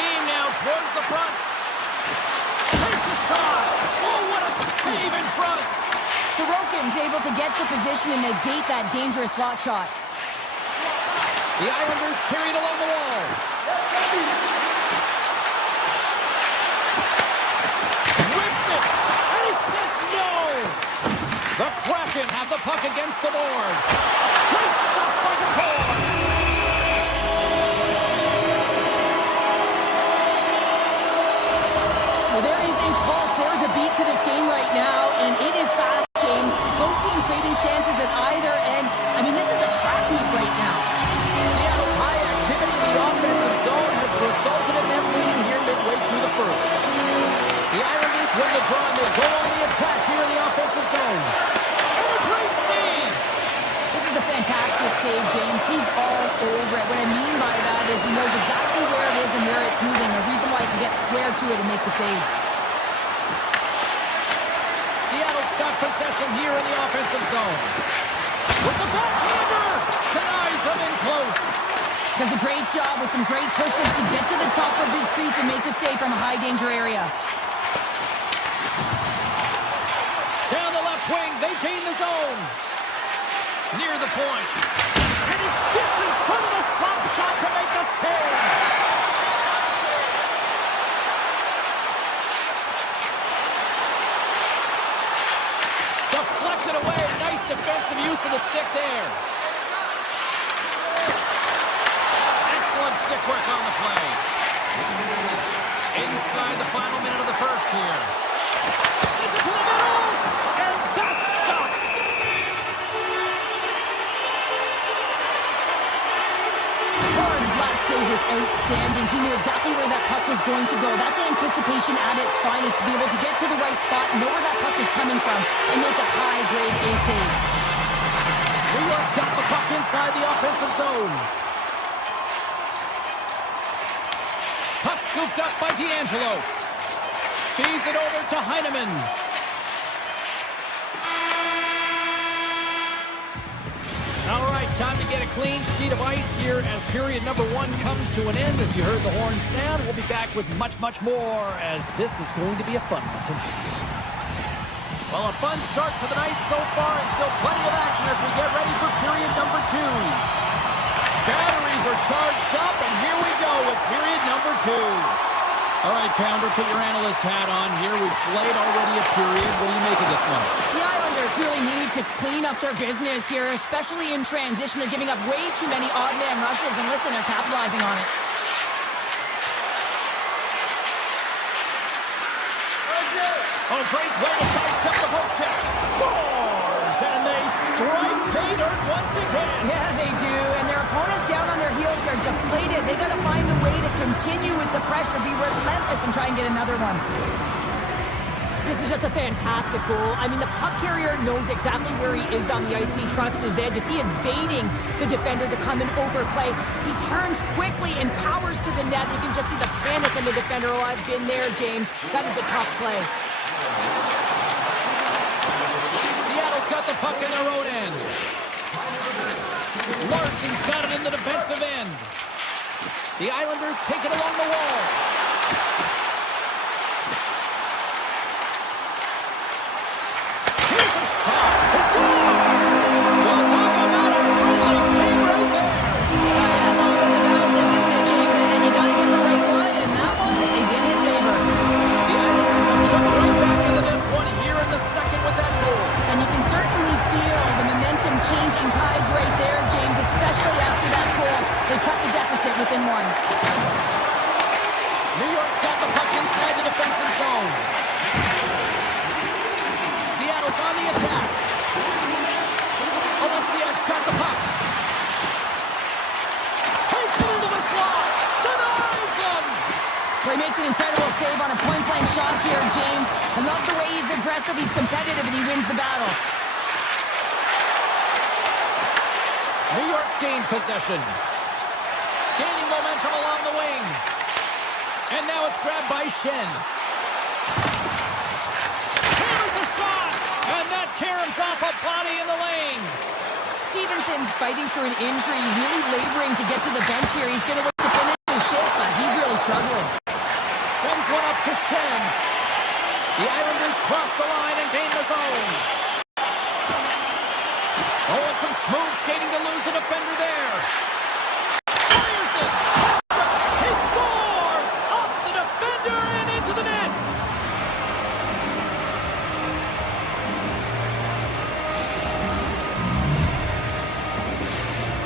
seam now towards the front. Takes a shot. Oh, what a save in front. Sorokin's able to get to position and negate that dangerous slot shot. The Islanders carried along the wall. Whips it. And he says no. The Kraken have the puck against the boards. Great stop by the core. Well, there is a pulse. There is a beat to this game right now, and it is fast, James. Both teams trading chances at either end. I mean, this is a track meet right now. Seattle's high activity in the offensive zone has resulted in them leading here midway through the first. The Islanders win the draw and they go on the attack here in the offensive zone. And a great save! This is a fantastic save, James. He's all over it. What I mean by that is he knows exactly where it is and where it's moving. The reason why he can get square to it and make the save. Seattle's got possession here in the offensive zone. With the backhander! Denies them in close. Does a great job with some great pushes to get to the top of his crease and make the save from a high danger area. Down the left wing, they gain the zone. Near the point. And he gets in front of the slot shot to make the save. Deflected away. Nice defensive use of the stick there. Excellent stick work on the play. Inside the final minute of the first here. Sends it to the middle. And that's stopped. Horn's last save was outstanding. He knew exactly where that puck was going to go. That's anticipation at its finest, to be able to get to the right spot, know where that puck is coming from, and make a high-grade A save. New York's got the puck inside the offensive zone. Puck scooped up by D'Angelo. Feeds it over to Heineman. All right, time to get a clean sheet of ice here as period number 1 comes to an end. As you heard the horn sound, we'll be back with much, much more as this is going to be a fun one tonight. Well, a fun start for the night so far and still plenty of action as we get ready for period number 2. Batteries are charged up, and here we go with period number 2. All right, Pounder, put your analyst hat on here. We've played already a period. What do you make of this one? The Islanders really need to clean up their business here, especially in transition. They're giving up way too many odd man rushes, and listen, they're capitalizing on it. Oh, great way to sidestep the poke check. Scores! And they strike pay dirt once again. Yeah, they do. And their opponents down on their heels are deflated. They got to find a way to continue with the pressure, be relentless, and try and get another one. This is just a fantastic goal. I mean, the puck carrier knows exactly where he is on the ice. He trusts his edges. He is baiting the defender to come and overplay. He turns quickly and powers to the net. You can just see the panic in the defender. Oh, I've been there, James. That is a tough play. Seattle's got the puck in their own end. Larson's got it in the defensive end. The Islanders take it along the wall. Here's a shot. It scores! Well, talk about a thrilling game right there. That's all about the bounces, isn't it, James? And you got to get the right one, and that one is in his favor. The Islanders have jumped right back into this one here in the second with that goal. And you can certainly feel the momentum changing tides right there, James, especially after that goal. They cut the deficit within one. New York's got the puck inside the defensive zone. Seattle's on the attack. Oleksiak's got the puck. Takes it into the slot. Denies him. Well, he makes an incredible save on a point-blank shot here, James. I love the way he's aggressive, he's competitive, and he wins the battle. New York's gained possession. Gaining momentum along the wing. And now it's grabbed by Shen. Hammers the shot! And that caroms off a body in the lane. Stevenson's fighting for an injury, really laboring to get to the bench here. He's going to look to finish his shift, but he's really struggling. Sends one up to Shen. The Islanders cross the line and gain the zone. Oh, and some smooth skating to lose a defender there. Fires it. He scores! Off the defender and into the net.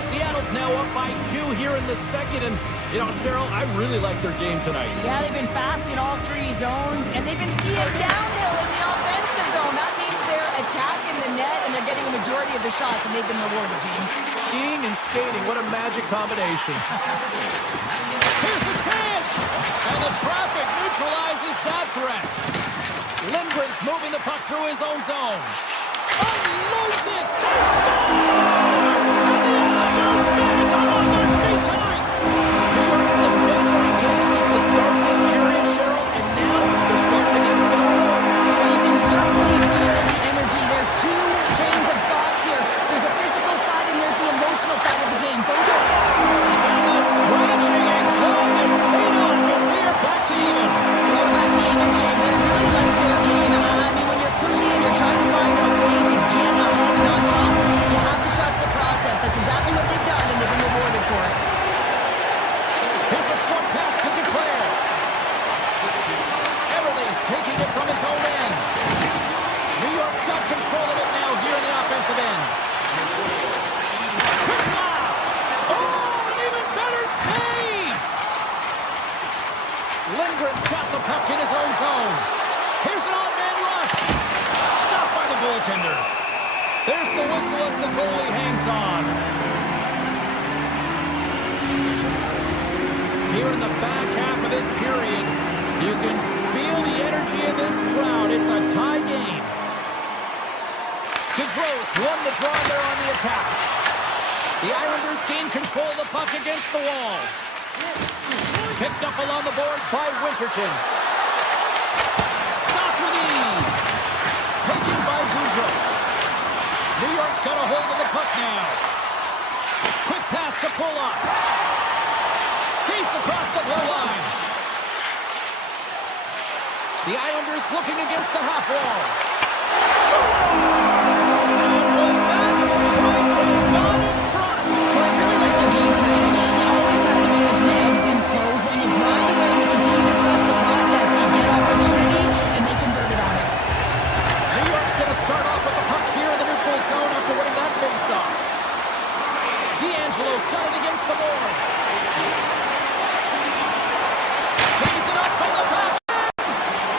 Seattle's now up by 2 here in the second, and you know, Cheryl, I really like their game tonight. Yeah, they've been fast in all 3 zones, and they've been skiing downhill in the offensive zone. That means they're attacking the net, and they're getting a majority of the shots, and they've been rewarded, James. Skiing and skating, what a magic combination. Here's a chance! And the traffic neutralizes that threat. Lindgren's moving the puck through his own zone. Unloads it! They score! And the Islanders fans are on their feet tonight! New York's looked way more engaged since the start of this period, Cheryl, and now they're starting to get some of the rewards. Well, you can certainly feel the energy. There's 2 trains of thought here. There's the physical side and there's the emotional side of the game. Both are... And the scratching and clawing is paid off as we are back to even. Well, back to evens, James. I really like their game. I mean, when you're pushing and you're trying to find a way to get ahead and on top, you have to trust the process. That's exactly what they've done, and they've been rewarded for it. Here's a short pass to Declare. Everly's taking it from his own end. New York's got control of it now here in the offensive end. Quick blast! Oh, an even better save! Lindgren's got the puck in his own zone. Here's an odd-man rush. Stopped by the goaltender. There's the whistle as the goalie hangs on. Here in the back half of this period, you can feel the energy in this crowd. It's a tie game. DeGrosse won the draw there on the attack. The Islanders gain control of the puck against the wall. Picked up along the boards by Winterton. Stopped with ease. Taken by Goudreau. New York's got a hold of the puck now. Quick pass to Pulock. Skates across the blue line. The Islanders looking against the half wall. Scores! And with that strike, they've gone in front. Well, I really like their game tonight. I mean, you always have to manage the ebbs and flows. When you grind away and you continue to trust the process, you get opportunity, and they convert it on it. New York's going to start off with the puck here in the neutral zone after winning that face-off. D'Angelo started against the boards. Tees it up from the back end.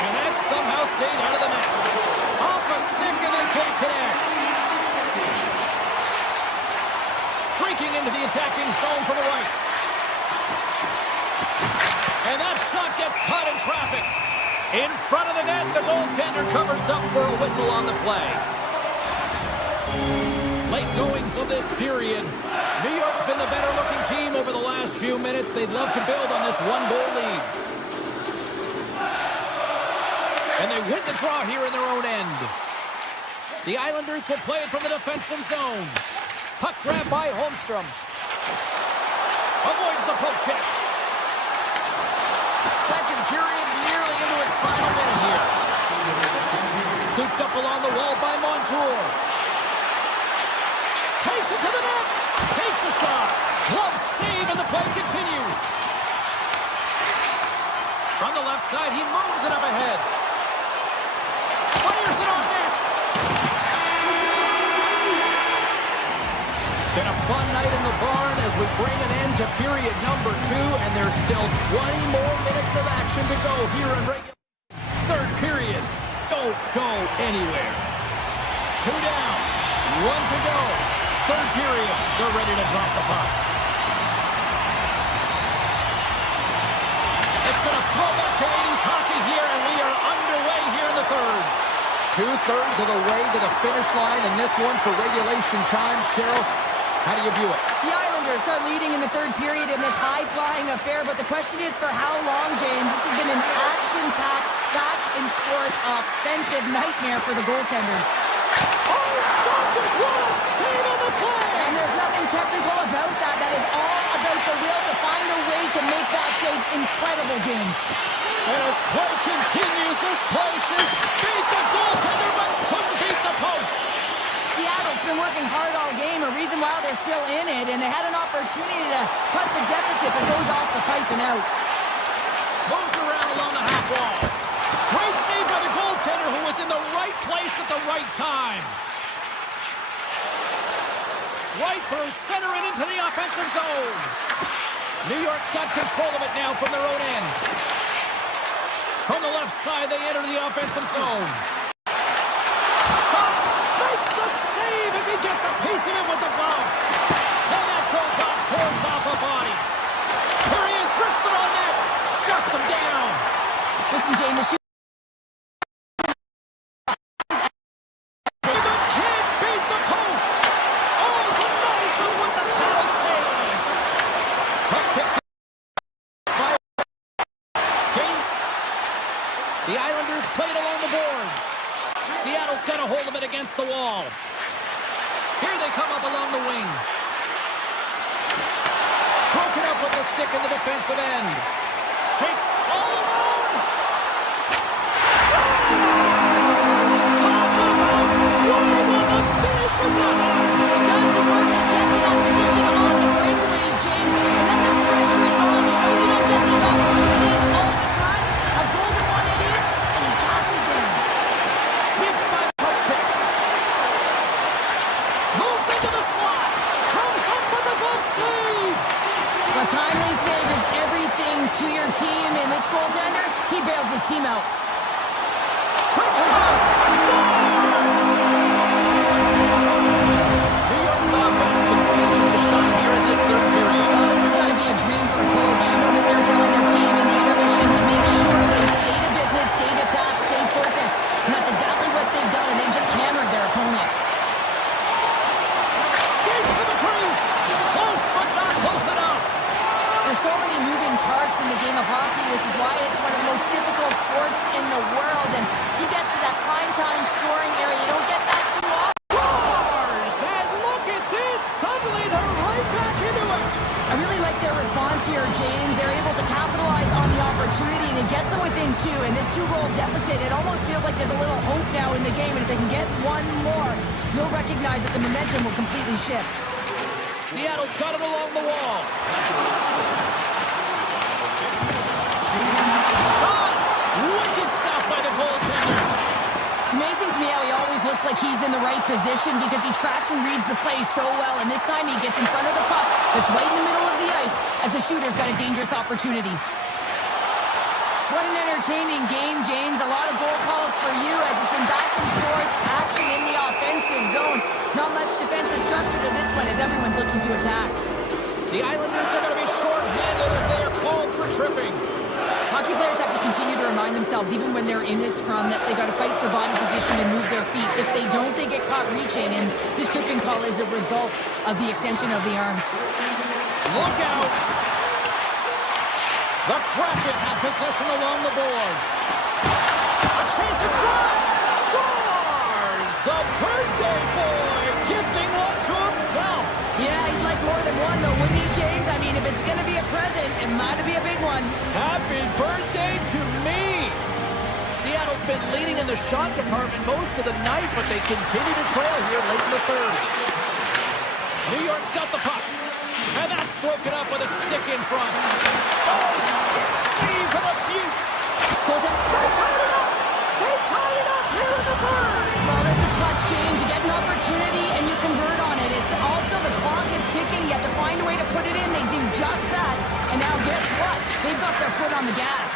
And that somehow stayed out of the net. Off a stick and they can't connect. Streaking into the attacking zone from the right. And that shot gets caught in traffic. In front of the net, the goaltender covers up for a whistle on the play. Late goings of this period. New York's been the better-looking team over the last few minutes. They'd love to build on this one-goal lead. And they win the draw here in their own end. The Islanders will play it from the defensive zone. Puck grab by Holmstrom. Avoids the poke check. Second period nearly into its final minute here. Scooped up along the wall by Montour. Takes it to the net. Takes a shot. Glove save and the play continues. From the left side, he moves it up ahead. Fires it on net. Been a fun night in the barn as we bring an end to period number 2, and there's still 20 more minutes of action to go here in regular. Third period. Don't go anywhere. 2 down. 1 to go. Third period. They're ready to drop the puck. It's been a throwback to 80s hockey here, and we are underway here in the third. 2/3 of the way to the finish line, and this one for regulation time. Cheryl, how do you view it? The Islanders are leading in the third period in this high-flying affair, but the question is for how long, James? This has been an action-packed, back-and-forth offensive nightmare for the goaltenders. Oh! stopped it! What a save on the play! And there's nothing technical about that. That is all about the will to find a way to make that save incredible, James. And as play continues, this place is beat the goaltender, but couldn't beat the post. Seattle's been working hard all game, a reason why they're still in it, and they had an opportunity to cut the deficit, but goes off the pipe and out. Moves around along the half wall. Great save by the goaltender, who was in the right place at the right time. Right through center and into the offensive zone. New York's got control of it now from their own end. From the left side, they enter the offensive zone. Shot! Makes the save as he gets a piece of it with the glove. And that goes off course off a body. Here he is, wristed on net. Shuts him down. Listen, Jane, the shoot. Can't beat the post. Oh, nice one with the paddle save. Puck picked by Kane. The Islanders played along the boards. Seattle's got a hold of it against the wall. Here they come up along the wing. Broken up with the stick in the defensive end. Shakes all alone. Talk about swing on the finish with that one. Does the work to get to that position on the breakaway, James, and then the pressure is on. You know you don't get these opportunities all the time. A golden one it is, and he cashes in. Sneaks by the poke check. Moves into the slot. Comes up with a glove save. A timely save is everything to your team, and this goaltender, he bails his team out. Quick shot. Scores! New York's offense continues to shine here in this third period. Well, this is going to be a dream for a coach. You know that they're telling their team in the intermission to make sure they stay to business, stay to task, stay focused. And that's exactly what they've done, and they just hammered their opponent. Skates to the crease. Close, but not close enough. There's so many moving parts in the game of hockey, which is why it's one of the most difficult sports in the world. And you get to that primetime scoring area, you don't get that too often. Scores! And look at this. Suddenly they're right back into it. I really like their response here, James. They're able to capitalize on the opportunity, and it gets them within two. And this two-goal deficit, it almost feels like there's a little hope now in the game. And if they can get one more, you'll recognize that the momentum will completely shift. Seattle's got it along the wall. Shot! Wicked stop by the goaltender. It's amazing to me how he always looks like he's in the right position because he tracks and reads the play so well. And this time he gets in front of the puck that's right in the middle of the ice as the shooter's got a dangerous opportunity. What an entertaining game, James. A lot of goal calls for you as it's been back and forth action in the offensive zones. Not much defensive structure to this one as everyone's looking to attack. The Islanders are going to be short-handed as they are called for tripping. Hockey players have to continue to remind themselves, even when they're in a scrum, that they got to fight for body position and move their feet. If they don't, they get caught reaching, and this tripping call is a result of the extension of the arms. Look out! The Kraken have possession along the boards. A chase in front! Scores! The birthday boy gifting one to himself. Yeah, he'd like more than one, though, wouldn't he, James? I mean, if it's going to be a present, it might be a big one. Happy birthday to me! Seattle's been leading in the shot department most of the night, but they continue to trail here late in the third. New York's got the puck. And that's broken up with a stick in front. Oh, stick save from a Butte. They tied it up! They tied it up here in the third! Well, this is clutch, James. You get an opportunity and you convert on it. It's also the clock is ticking. You have to find a way to put it in. They do just that. And now guess what? They've got their foot on the gas.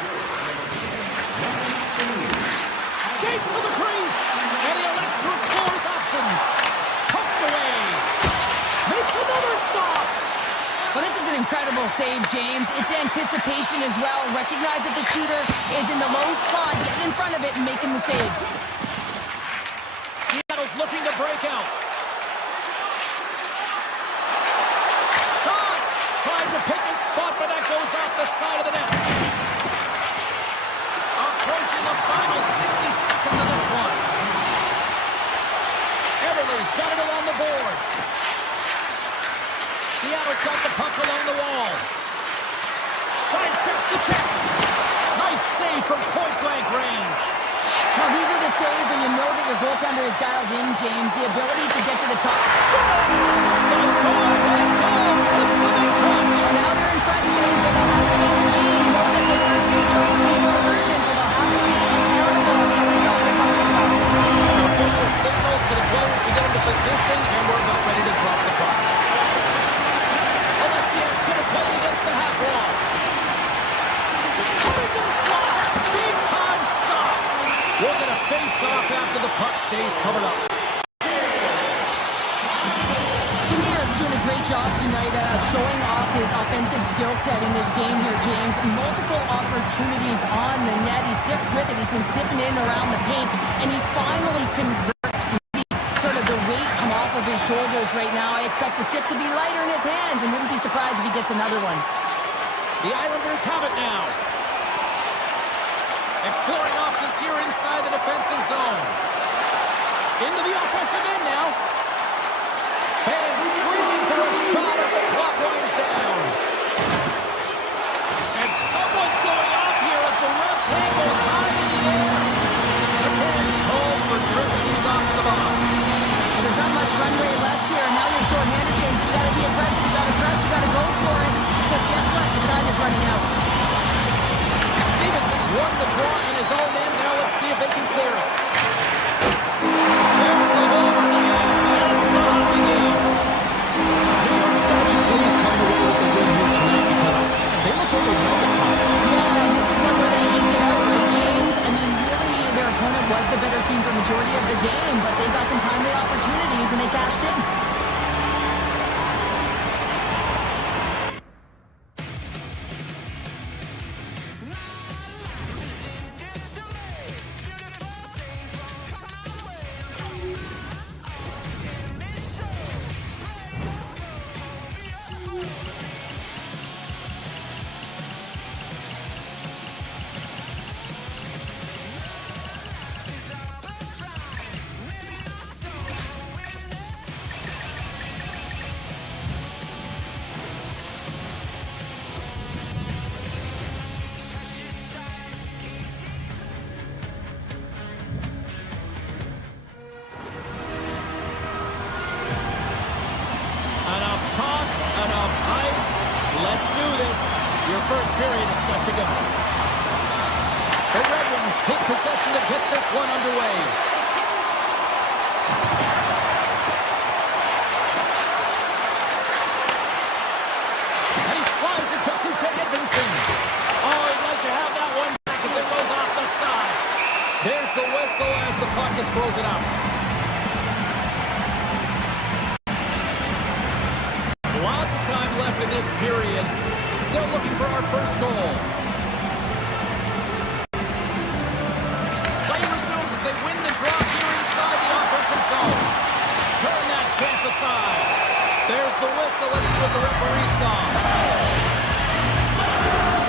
Skates to the crease. And he elects to explore his options. Poked away. Makes another stop. Well, this is an incredible save, James. It's anticipation as well. Recognize that the shooter is in the low slot, getting in front of it and making the save. Seattle's looking to break out. Shot! Trying to pick his spot, but that goes off the side of the net. Approaching the final 60 seconds of this one. Everly Seattle's got the puck along the wall. Sidesteps the check. Nice save from point-blank range. Well, these are the saves when you know that your goaltender is dialed in, James. The ability to get to the top. Stone Cold and goal puts them in front. Well, now they're in front, James, and they'll have to make a change. You know that the first two strikes will be more urgent, but they'll have to be careful on the other side of the puck as well. Official signals to the players to get into position, and we're about ready to drop the puck. Alexiev's going to play against the half wall. Coming to the slot. Big time stop. We're going to face off after the puck stays covered up. Kinnear's doing a great job tonight of showing off his offensive skill set in this game here, James. Multiple opportunities on the net. He sticks with it. He's been snipping in around the paint, and he finally converts sort of the weight come off of his shoulders right now. I expect the stick to be lighter in his hands, and wouldn't be surprised if he gets another one. The Islanders have it now. Exploring options here inside the defensive zone. Into the offensive end now. Fans screaming for a shot as the clock winds down. And someone's going off here as the ref's hand goes high in the air. The fans called for tripping. He's off to the box. Well, there's not much runway left here, and now you're short-handed, James. You got to be aggressive. You got to press. You got to go for it. Because guess what? The time is running out. Stevenson's won the draw in his own end. Now let's see if they can clear it. There's the horn, and it's the hockey game. New York's got to be pleased coming away with the win here tonight because they looked overwhelmed at times. Yeah, and this is one where they eked it out, right, James? I mean, really, their opponent was the better team for the majority of the game, but they got some timely opportunities, and they cashed in. Enough talk, enough hype. Let's do this. Your first period is set to go. The Red Wings take possession to get this one underway. And he slides it quickly to Edmondson. Oh, he'd like to have that one back as it goes off the side. There's the whistle as the puck is frozen up. Lots of time left in this period. Still looking for our first goal. Play resumes as they win the draw here inside the offensive zone. Turn that chance aside. There's the whistle. Let's see what the referee saw.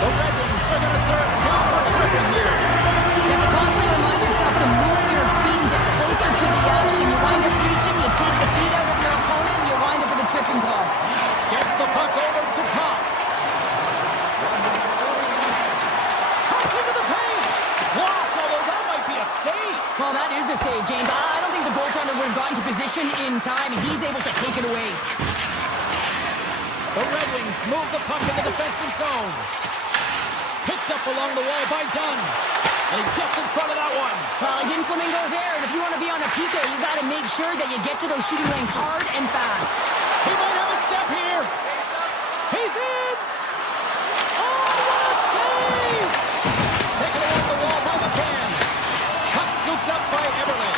The Red Wings are going to serve two for tripping here. You have to constantly remind yourself to move your feet and get closer to the action. You wind up reaching, you take the feet out of your opponent, and you wind up with a tripping call. Gets the puck over to Copp. Cuts into the paint. Blocked, although that might be a save. Well, that is a save, James. I don't think the goaltender would have gotten to position in time, and he's able to take it away. The Red Wings move the puck in the defensive zone. Picked up along the wall by Dunn. And he gets in front of that one. Well, he didn't flamingo there, and if you want to be on a PK, you got to make sure that you get to those shooting lanes hard and fast. He might have a step here. He's in. Oh, what a save! Taken along the wall by McCann. Puck scooped up by Eberle.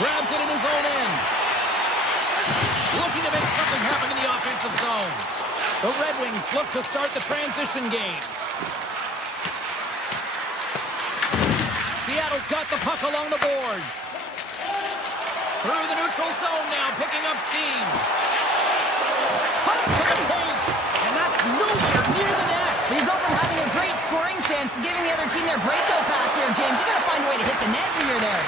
Grabs it in his own end. Looking to make something happen in the offensive zone. The Red Wings look to start the transition game. Seattle's got the puck along the boards. Through the neutral zone now, picking up steam. Cuts to the paint, and that's nowhere near the net. Well, you go from having a great scoring chance to giving the other team their breakout pass here, James. You got to find a way to hit the net when you're there.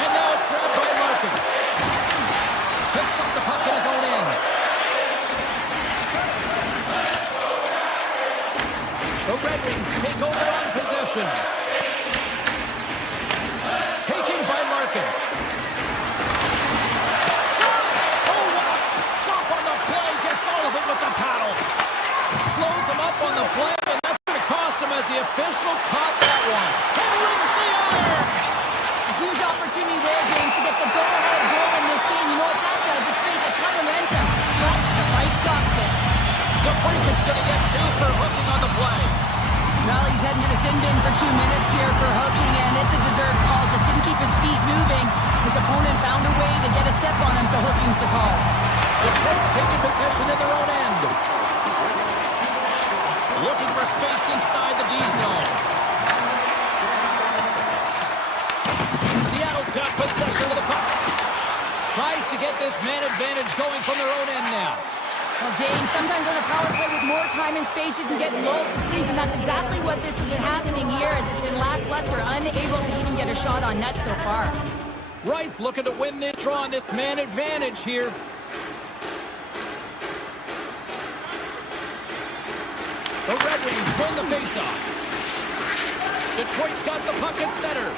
And now it's grabbed by Larkin. Picks up the puck in his own end. Red Wings take over on possession. Taken by Larkin. Oh, what a stop on the play. Gets all of it with the paddle. Slows him up on the play, and that's going to cost him as the officials caught that one. And rings the iron. A huge opportunity there, James, to get the go-ahead goal in this game. You know what that does? It creates a ton of momentum. But the fight stops it. The Kraken's going to get two for hooking on the play. Well, he's heading to the sin bin for 2 minutes here for hooking, and it's a deserved call. Just didn't keep his feet moving. His opponent found a way to get a step on him, so hooking's the call. Detroit's taking possession in their own end. Looking for space inside the D zone. Seattle's got possession of the puck. Tries to get this man advantage going from their own end now. Well, James, sometimes on a power play with more time and space, you can get lulled to sleep, and that's exactly what this has been happening here, as it's been lackluster, unable to even get a shot on net so far. Wright's looking to win this draw on this man advantage here. The Red Wings win the faceoff. Detroit's got the puck at center.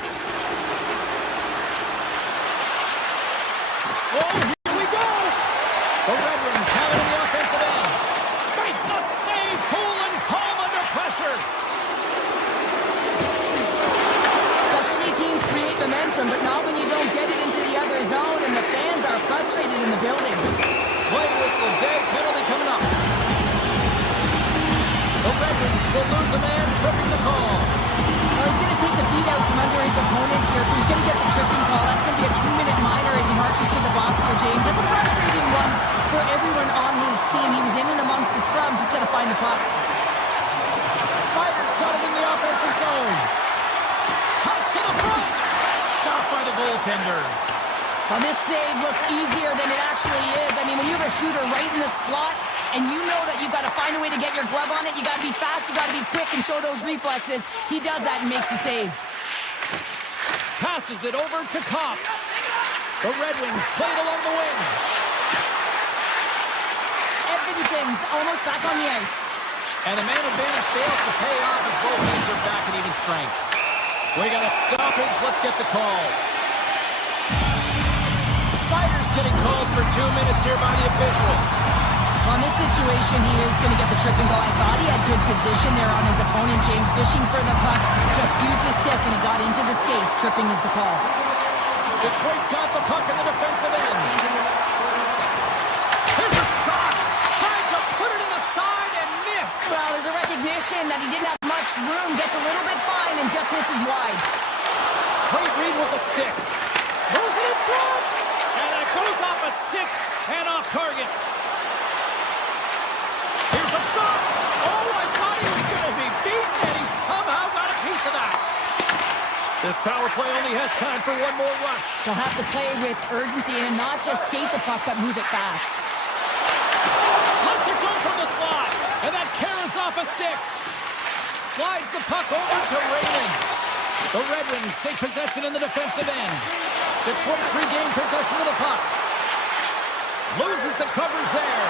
Oh, here we go! The Red Wings have it in the offensive end. Makes the save, cool and calm under pressure. Specialty teams create momentum, but not when you don't get it into the other zone, and the fans are frustrated in the building. Play whistle, dead penalty coming up. The Red Wings will lose a man, tripping the call. Well, he's going to take the feet out from under his opponent here, so he's going to get the tripping call. That's going to be a 2-minute minor as he marches to the box here, James. That's a frustrating one for everyone on his team. He was in and amongst the scrum, just got to find the puck. Sider's got it in the offensive zone. Cuts to the front. Stopped by the goaltender. Well, this save looks easier than it actually is. I mean, when you have a shooter right in the slot, and you know that you've got to find a way to get your glove on it, you got to be fast, you got to be quick and show those reflexes. He does that and makes the save. Passes it over to Kopp. The Red Wings played along the wing. Edvinson's almost back on the ice. And the man advantage fails to pay off as both teams are back at even strength. We got a stoppage. Let's get the call. Sider's getting called for 2 minutes here by the officials. Well, in this situation, he is going to get the tripping goal. I thought he had good position there on his opponent. James fishing for the puck. Just used his stick, and it got into the skates. Tripping is the call. Detroit's got the puck in the defensive end. Here's a shot. Tried to put it in the side and missed. Well, there's a recognition that he didn't have much room. Gets a little bit fine and just misses wide. Great read with the stick. Moves it in front. And it goes off a stick and off target. Here's a shot. Oh, I thought he was going to be beaten, and he somehow got a piece of that. This power play only has time for one more rush. They'll have to play with urgency and not just skate the puck, but move it fast. Lets it go from the slot, and that carries off a stick. Slides the puck over to Raymond. The Red Wings take possession in the defensive end. Detroit's regained possession of the puck. Loses the covers there.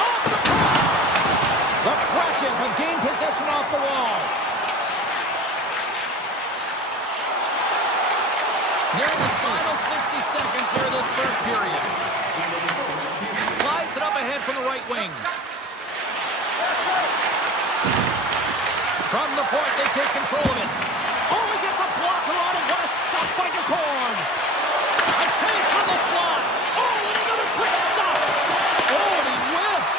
Off the post! The Kraken have gained possession off the wall. Nearing the final 60 seconds here of this first period. Slides it up ahead from the right wing. From the point, they take control of it. Oh, he gets a blocker on it. What a stop by DeCorn. A chase from the slot. Oh, and another quick stop. Oh, and he whiffs.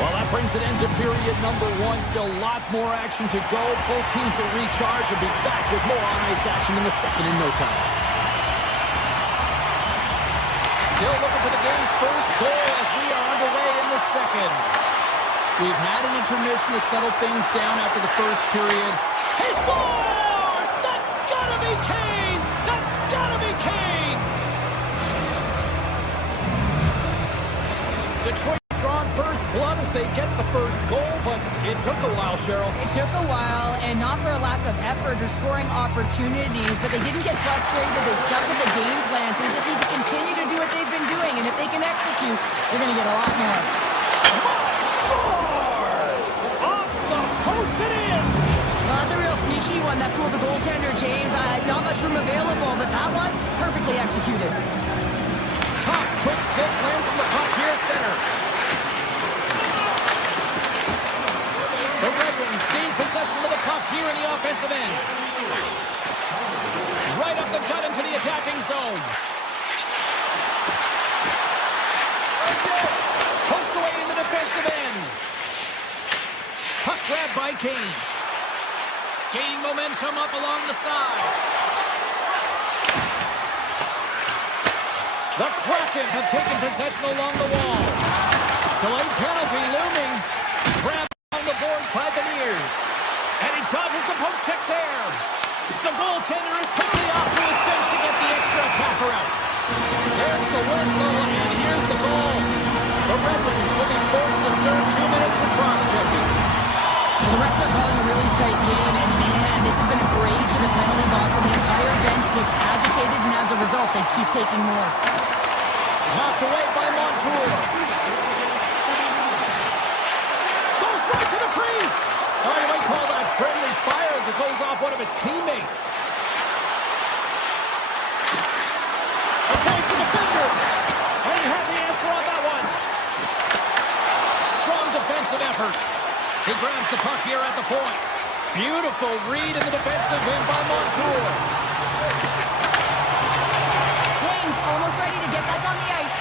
Well, that brings an end to period number one. Still lots more action to go. Both teams will recharge and be back with more on-ice action in the second in no time. Still looking for the game's first goal as we are underway in the second. We've had an intermission to settle things down after the first period. He scores! That's gotta be Kane! That's gotta be Kane! Detroit's drawn first blood as they get the first goal, but it took a while, Cheryl. It took a while, and not for a lack of effort or scoring opportunities, but they didn't get frustrated. They stuck with the game plan, so they just need to continue to do what they've been doing, and if they can execute, they're going to get a lot more. Scores! off the post and in. Well, that's a real sneaky one that fooled the goaltender, James. Not much room available, but that one, perfectly executed. Cops quick stick lands from the puck here at center. The Red Wings gain possession of the puck here in the offensive end. Right up the gut into the attacking zone. Poked away in the defensive end. Puck grabbed by Kane. Gaining momentum up along the side. The Kraken have taken possession along the wall. Delayed penalty looming. Grabbed on the boards by Beniers. And he dodges the poke check there. The goaltender is quickly off to his bench to get the extra attacker out. There's the whistle, and here's the goal. The Red Wings will be forced to serve 2 minutes for cross-checking. The Reds are calling a really tight game, and man, this has been a parade to the penalty box, and the entire bench looks agitated, and as a result, they keep taking more. Knocked away by Montour. Goes right to the crease. Oh, you might call that friendly fire as it goes off one of his teammates. Okay, so defender. And he had the answer on that one. Strong defensive effort. He grabs the puck here at the point. Beautiful read in the defensive end by Montour. James almost ready to get back on the ice.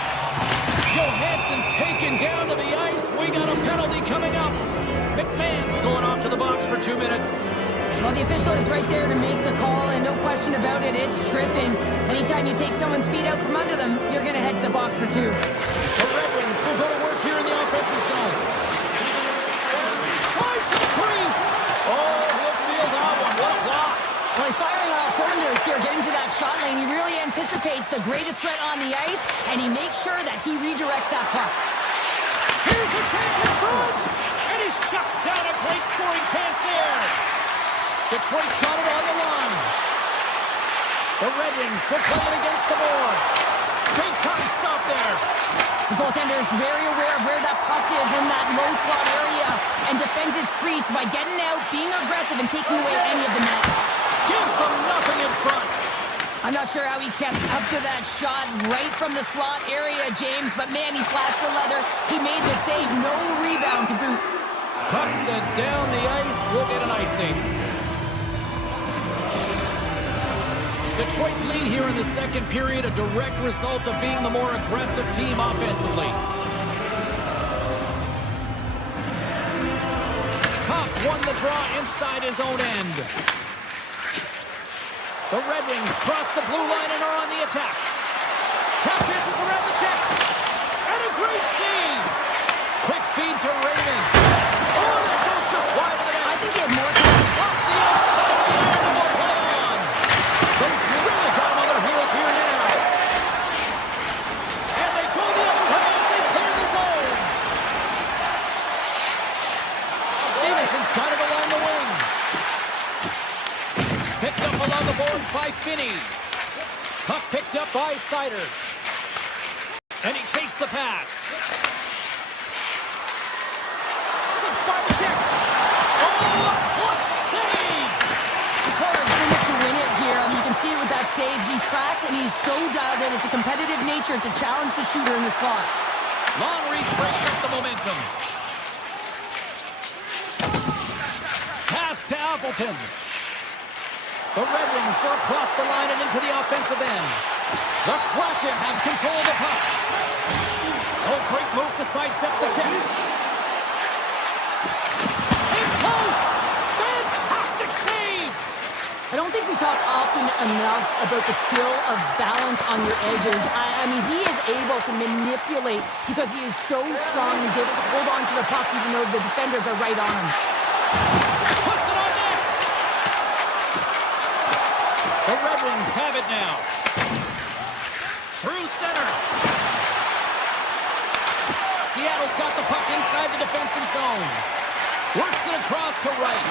Johansson's taken down to the ice. We got a penalty coming up. McMahon's going off to the box for 2 minutes. Well, the official is right there to make the call, and no question about it, it's tripping. Anytime you take someone's feet out from under them, you're going to head to the box for 2. The Red Wings will go to work here in the offensive zone. Tries to the crease. Oh, he'll feel that one. What a block. Well, he's firing on all cylinders here, getting to that shot lane. He really anticipates the greatest threat on the ice, and he makes sure that he redirects that puck. Here's a chance in front, and he shuts down a great scoring chance there. Detroit's got it on the line. The Red Wings will play it against the boards. Big time stop there. The goaltender is very aware of where that puck is in that low slot area and defends his crease by getting out, being aggressive, and taking away any of the net. Gives him nothing in front. I'm not sure how he kept up to that shot right from the slot area, James, but man, he flashed the leather. He made the save, no rebound to boot. Puck set down the ice. We'll get an icing. Detroit's lead here in the second period, a direct result of being the more aggressive team offensively. Cops won the draw inside his own end. The Red Wings cross the blue line and are on the attack. Tap dances around the check. And a great save. Quick feed to Raymond. Oh, that goes just wide of the net. I think he had more time. Off the outside of the iron and will play on. They've really got him on their heels here now. And they go the other way as they clear the zone. Stevenson's got it along the wing. Picked up along the boards by Finney. Puck picked up by Sider. And he takes the pass. Six by the check. Oh, a clutch save! Color's in it to win it here. You can see it with that save. He tracks, and he's so dialed in. It's a competitive nature to challenge the shooter in the slot. Long reach breaks up the momentum. Pass to Appleton. The Red Wings are across the line and into the offensive end. The Kraken have control of the puck. Oh, great move to sidestep the check. In close! Fantastic save! I don't think we talk often enough about the skill of balance on your edges. I mean, he is able to manipulate because he is so strong. He's able to hold on to the puck even though the defenders are right on him. Puts it on net! The Red Wings have it now. Through center. Seattle's got the puck inside the defensive zone. Works it across to right.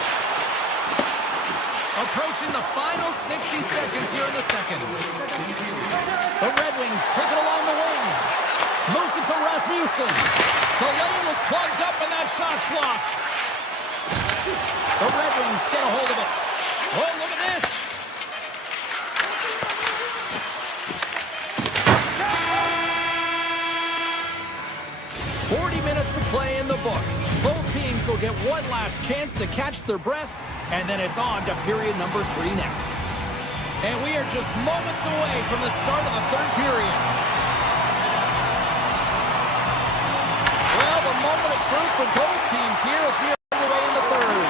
Approaching the final 60 seconds here in the second. The Red Wings take it along the wing. Moves it to Rasmussen. The lane was plugged up and that shot's blocked. The Red Wings get a hold of it. Oh, look at this. Minutes to play in the books. Both teams will get one last chance to catch their breaths, and then it's on to period number 3 next. And we are just moments away from the start of the third period. Well, the moment of truth for both teams here as we are underway in the third.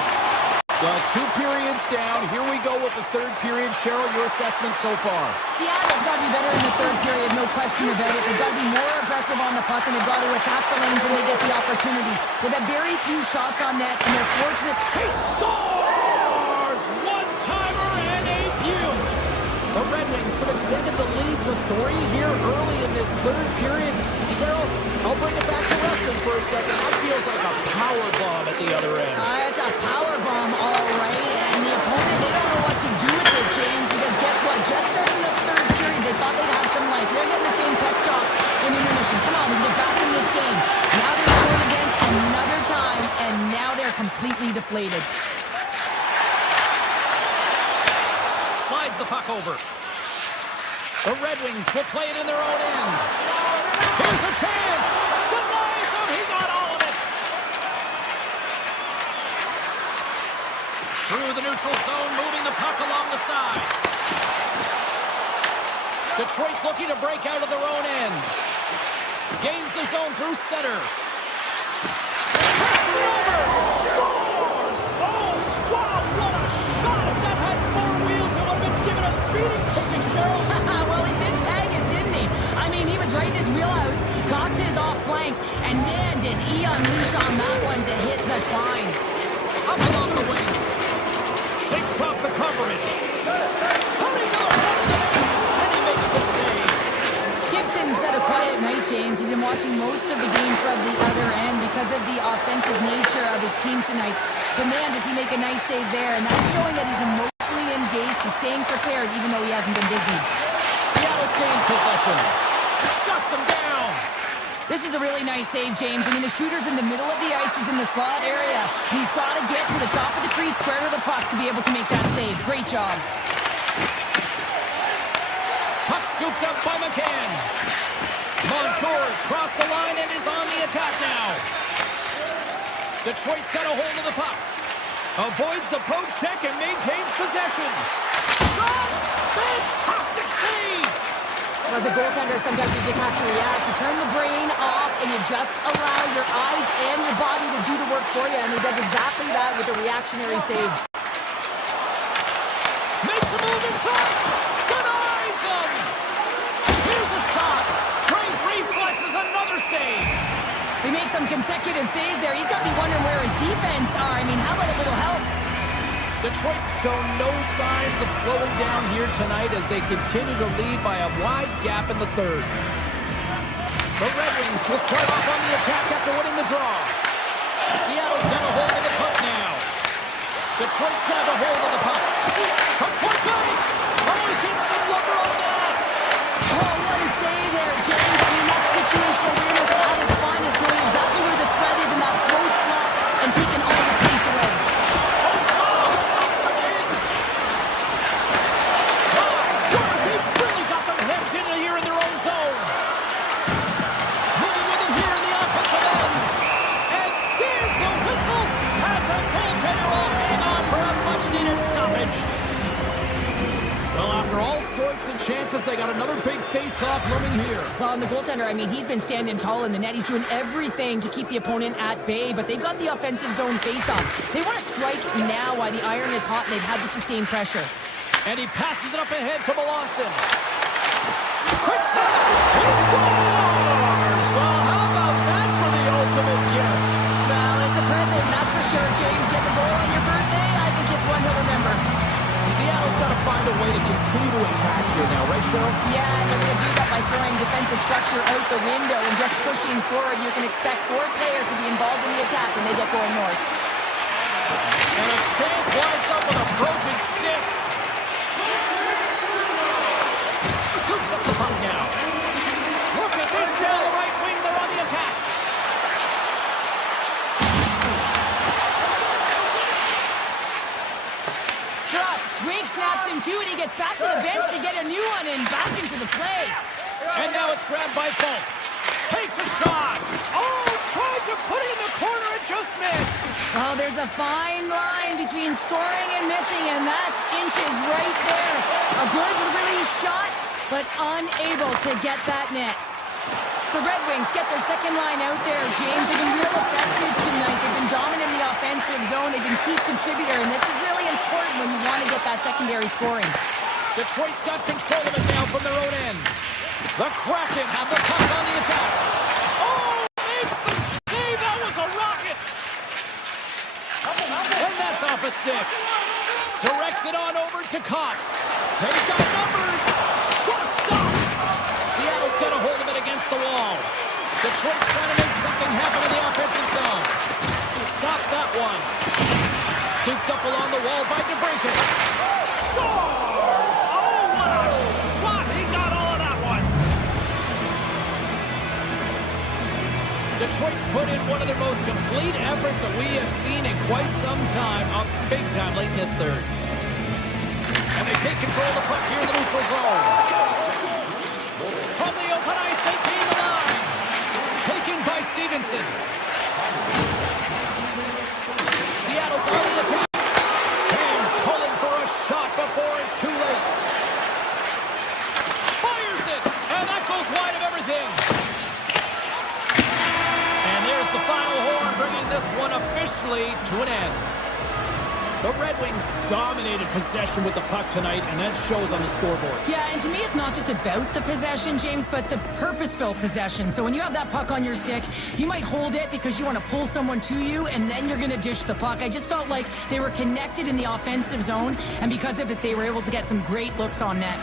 Well, 2 periods down. Here we go with the third period. Cheryl, your assessment so far? Seattle's got to be better in the third period, no question about it. They've got to be more aggressive on the puck, and they've got to attack the lanes when they get the opportunity. They've had very few shots on net, and they're fortunate. He scores! One-timer and a beaut! The Red Wings have extended the lead to 3 here early in this third period. Cheryl, I'll bring it back to wrestling for a second. That feels like a power bomb at the other end. It's a power bomb, all right. And the opponent, they don't know what to do with it, James, because guess what? Just starting the third period, they thought they'd have some life. They're getting the same pep talk in intermission. Come on, we can get back in this game. Now they're scored against another time, and now they're completely deflated. Slides the puck over. The Red Wings will play it in their own end. Here's a chance. Denies him. He got all of it. Through the neutral zone, moving the puck along the side. Detroit's looking to break out of their own end. Gains the zone through center. Passes it over. Scores! Oh, wow, what a shot. If that had 4 wheels, it would have been given a speeding ticket, Cheryl. Well, he did tag it, didn't he? I mean, he was right in his wheelhouse, got to his off flank, and man, did he unleash on that one to hit the twine. Up along the wing. Takes off the coverage. Turning to the front of the net, and he makes the save. Gibson's had a quiet night, James. He's been watching most of the game from the other end because of the offensive nature of his team tonight. But man, does he make a nice save there, and that's showing that he's emotionally engaged. He's staying prepared, even though he hasn't been busy. Seattle's gained possession. Shuts him down. This is a really nice save, James. I mean, the shooter's in the middle of the ice. He's in the slot area. And he's got to get to the top of the crease, square to the puck to be able to make that save. Great job. Puck scooped up by McCann. Montour's crossed the line and is on the attack now. Detroit's got a hold of the puck. Avoids the poke check and maintains possession. Shot! Fantastic save! As a goaltender, sometimes you just have to react. You turn the brain off and you just allow your eyes and your body to do the work for you. And he does exactly that with a reactionary save. Makes a move in front! Denies him! Here's a shot! Great reflexes, another save! He makes some consecutive saves there. He's got to be wondering where his defense are. I mean, how about a little help? Detroit's shown no signs of slowing down here tonight as they continue to lead by a wide gap in the third. The Red Wings will start off on the attack after winning the draw. Seattle's got a hold of the puck now. Detroit's got a hold of the puck. From point blank! Oh, he gets some lumber on that! Oh, what a save there, James. I mean, that situational awareness at its finest, knowing exactly where the threat is in that slow slot and taking all the space away. And chances, they got another big face-off looming here. Well, and the goaltender, I mean, he's been standing tall in the net. He's doing everything to keep the opponent at bay, but they've got the offensive zone face-off. They want to strike now while the iron is hot, and they've had to sustain pressure. And he passes it up ahead to Melanson. Quick stop! He scores! Well, how about that for the ultimate gift? Well, it's a present, that's for sure, James. Get the goal on your birthday, I think it's one he'll remember. Seattle's got to find a way to continue to attack here now, right, Cheryl? Yeah, and they're going to do that by throwing defensive structure out the window and just pushing forward. You can expect 4 players to be involved in the attack when they get going north. And a chance winds up with a broken stick. Scoops up the puck now. Look at this down the right wing. They're on the attack. Trust. Twig snaps him too, and he gets back to the bench to get a new one and back into the play. And now it's grabbed by Falk. Takes a shot. Oh, tried to put it in the corner and just missed. Oh, there's a fine line between scoring and missing, and that's inches right there. A good release shot, but unable to get that net. The Red Wings get their second line out there, James. They've been real effective tonight. They've been dominant in the offensive zone. They've been key contributor, and this is really important when you want to get that secondary scoring. Detroit's got control of it now from their own end. The Kraken have the puck on the attack. Oh, makes the save. That was a rocket. And that's off a stick. Directs it on over to Kopp. They've got numbers. What a stop. Seattle's got a hold of it against the wall. Detroit's trying to make something happen in the offensive zone. Stop that one. Scooped up along the wall by DeBrincat. Scores! Oh, what a shot. He got all of that one. Detroit's put in one of their most complete efforts that we have seen in quite some time. Up big time late in this third. And they take control of the puck here in the neutral zone. From the open ice, they gain the line. Taken by Stevenson. Seattle's on the attack. Hands calling for a shot before it's too late. Fires it, and that goes wide of everything. And there's the final horn, bringing this one officially to an end. The Red Wings dominated possession with the puck tonight, and that shows on the scoreboard. Yeah, and to me, it's not just about the possession, James, but the purposeful possession. So when you have that puck on your stick, you might hold it because you want to pull someone to you, and then you're going to dish the puck. I just felt like they were connected in the offensive zone, and because of it, they were able to get some great looks on net.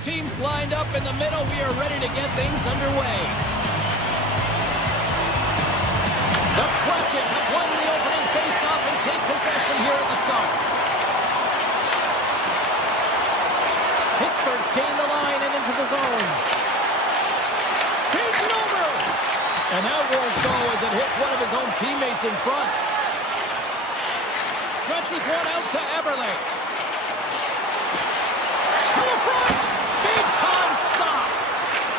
Teams lined up in the middle. We are ready to get things underway. The Kraken have won the opening face-off and take possession here at the start. Pittsburgh's gained the line and into the zone. Feeds it over. And that won't go as it hits one of his own teammates in front. Stretches one out to Eberle. To the front. Big-time stop.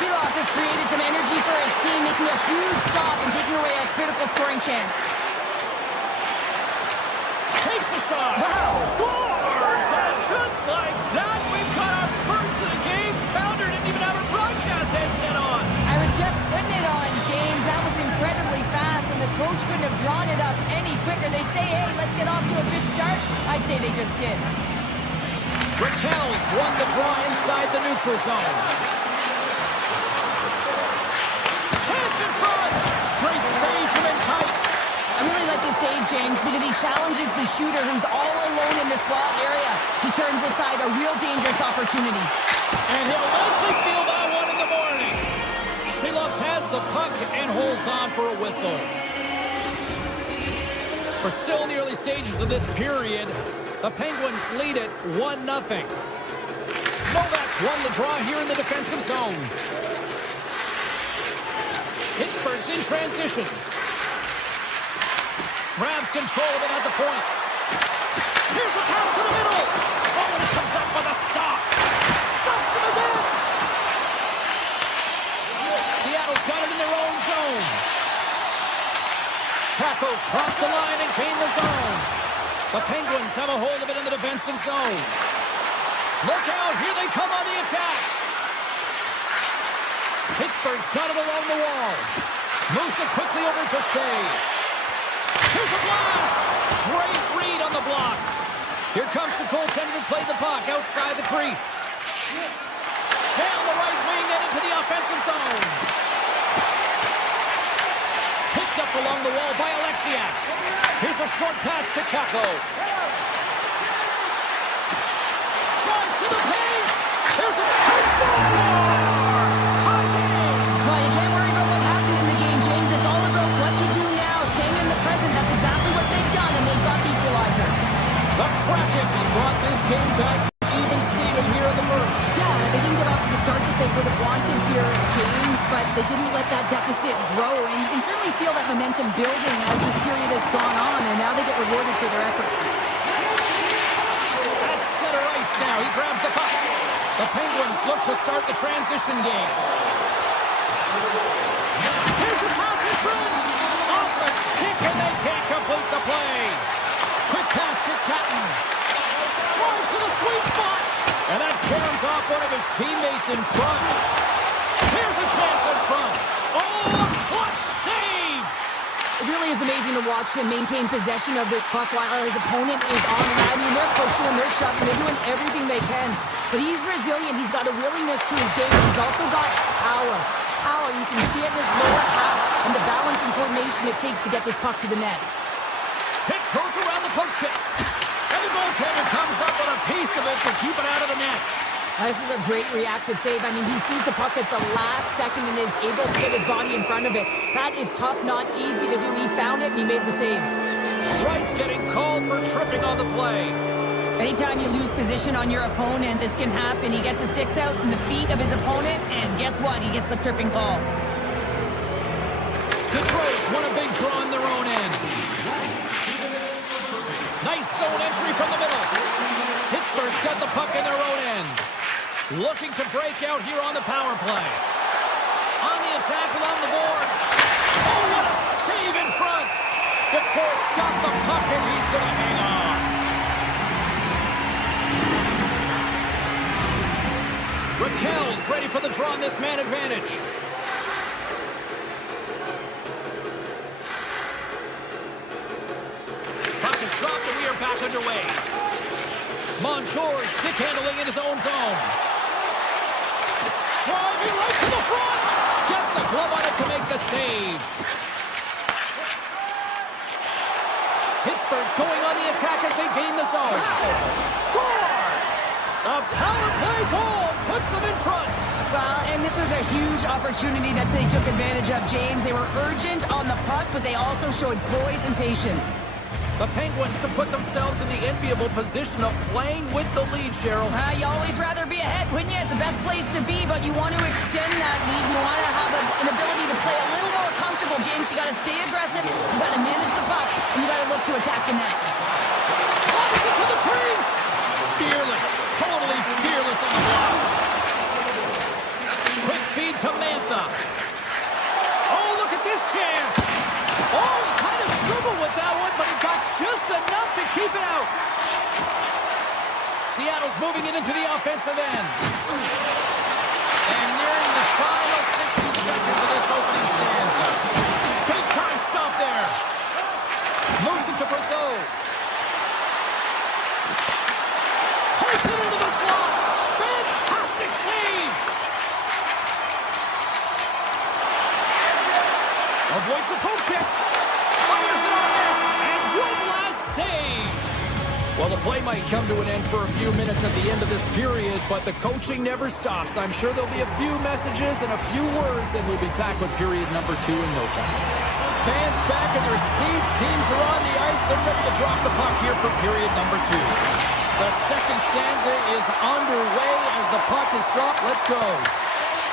Sealoss has created some energy for his team, making a huge stop and taking away a critical scoring chance. Takes a shot. Wow. Scores! And just like that, we've got our first of the game. Pounder didn't even have her broadcast headset on. I was just putting it on, James. That was incredibly fast, and the coach couldn't have drawn it up any quicker. They say, hey, let's get off to a good start. I'd say they just did. Raquel's won the draw inside the neutral zone. Chance in front. Great save from in tight. I really like this save, James, because he challenges the shooter who's all alone in the slot area. He turns aside a real dangerous opportunity. And he'll likely feel that one in the morning. Sealoss has the puck and holds on for a whistle. We're still in the early stages of this period. The Penguins lead it 1-0. Novak's won the draw here in the defensive zone. Pittsburgh's in transition. Grabs control of it at the point. Here's a pass to the middle. Oh, and he comes up with a stop. Stuffs him again. tackles, cross the line, and gain the zone. The Penguins have a hold of it in the defensive zone. Look out, here they come on the attack. Pittsburgh's got it along the wall. Moves it quickly over to Shea. Here's a blast! Great read on the block. Here comes the goaltender to play the puck outside the crease. Down the right wing and into the offensive zone. Picked up along the wall by Alexiak. Here's a short pass to Kako. Drives to the paint. There's a scores! Tie game! Well, you can't worry about what happened in the game, James. It's all about what you do now. Staying in the present, that's exactly what they've done, and they've got the equalizer. The Kraken brought this game back to even Steven here in the first. Yeah, they didn't get off to the start that they would have wanted here, James, but they didn't let that deficit grow, and you can certainly feel that momentum building as this period has gone on, and now they get rewarded for their efforts. That's center ice now. He grabs the puck. The Penguins look to start the transition game. Here's a pass in front. Off the stick, and they can't complete the play. Quick pass to Catton. Tries to the sweet spot. And that caroms off one of his teammates in front. Here's a chance in front. Oh, a clutch save! It really is amazing to watch him maintain possession of this puck while his opponent is on it. I mean, they're pushing, they're shoving, they're doing everything they can. But he's resilient. He's got a willingness to his game. He's also got power. Power, you can see it in his lower half and the balance and coordination it takes to get this puck to the net. Tiptoes around the poke check. And the goaltender comes up with a piece of it to keep it out of the net. This is a great reactive save. I mean, he sees the puck at the last second and is able to get his body in front of it. That is tough, not easy to do. He found it and he made the save. Wright's getting called for tripping on the play. Anytime you lose position on your opponent, this can happen. He gets the sticks out in the feet of his opponent, and guess what? He gets the tripping call. Detroit's won a big draw on their own end. Nice zone entry from the middle. Pittsburgh's got the puck in their own end. Looking to break out here on the power play. On the attack along the boards. Oh, what a save in front. Detroit's got the puck, and he's going to hang on. Raquel's ready for the draw on this man advantage. Puck is dropped and we are back underway. Montour stick handling in his own zone. Driving right to the front. Gets a glove on it to make the save. Pittsburgh's going on the attack as they gain the zone. Scores! A power play goal puts them in front. Well, and this was a huge opportunity that they took advantage of, James. They were urgent on the puck, but they also showed poise and patience. The Penguins have put themselves in the enviable position of playing with the lead, Cheryl. You always rather be ahead, wouldn't you? It's the best place to be, but you want to extend that lead. You want to have an ability to play a little more comfortable, James. You got to stay aggressive, you got to manage the puck, and you got to look to attack the net. Passes it to the crease. Fearless, totally fearless on the block. Quick feed to Mantha. Oh, look at this chance. Oh, he kind of struggled with that one, but he got just enough to keep it out. Seattle's moving it into the offensive end. And nearing the final 60 seconds of this opening stanza. Big time stop there. Moves it to Brazeau. Takes it into the slot. Fantastic save. Avoids the poke check. Fires it on net. And one last save. Well, the play might come to an end for a few minutes at the end of this period, but the coaching never stops. I'm sure there'll be a few messages and a few words, and we'll be back with period number 2 in no time. Fans back in their seats. Teams are on the ice. They're ready to drop the puck here for period number 2. The second stanza is underway as the puck is dropped. Let's go.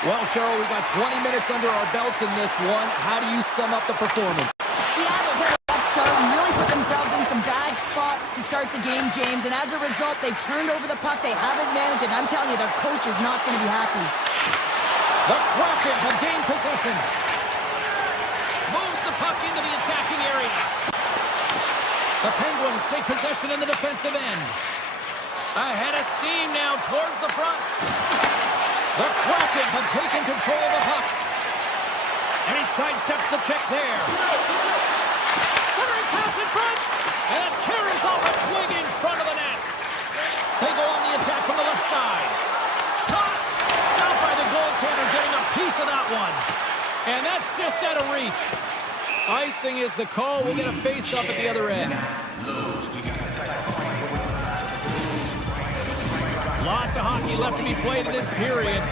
Well, Cheryl, we got 20 minutes under our belts in this one. How do you sum up the performance? Seattle's had a rough start and really put themselves in some bad spots to start the game, James, and as a result, they've turned over the puck. They haven't managed it. I'm telling you, their coach is not going to be happy. The Kraken have gained possession. Moves the puck into the attacking area. The Penguins take possession in the defensive end. Ahead of steam now towards the front. The Kraken have taken control of the puck. And he sidesteps the check there. Centering pass in front. And it carries off a twig in front of the net. They go on the attack from the left side. Shot. Stopped by the goaltender, getting a piece of that one. And that's just out of reach. Icing is the call. We'll get a face-up at the other end. Lots of hockey left to be played in this period.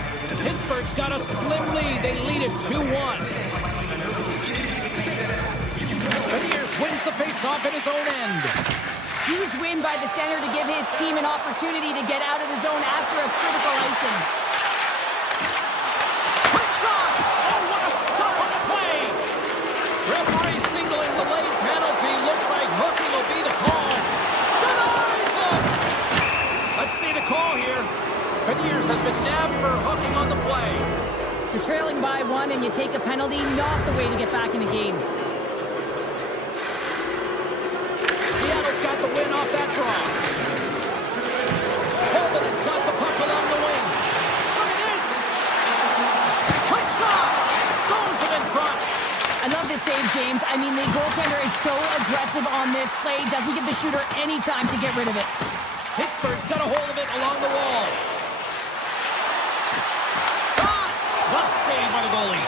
Pittsburgh's got a slim lead. They lead it 2-1. Beniers wins the face-off at his own end. Huge win by the center to give his team an opportunity to get out of the zone after a critical icing. Quick shot! Oh, what a stop on the play! Referee signaling delayed penalty. Looks like hooking will be the call. Denies him! Let's see the call here. Beniers has been nabbed for hooking on the play. You're trailing by 1 and you take a penalty, not the way to get back in the game. Seattle's got the win off that draw. Holden's got the puck along the wing. Look at this! Quick shot! Stones him in front. I love this save, James. I mean, the goaltender is so aggressive on this play, doesn't give the shooter any time to get rid of it. Pittsburgh's got a hold of it along the wall. Shot! Tough save by the goalie.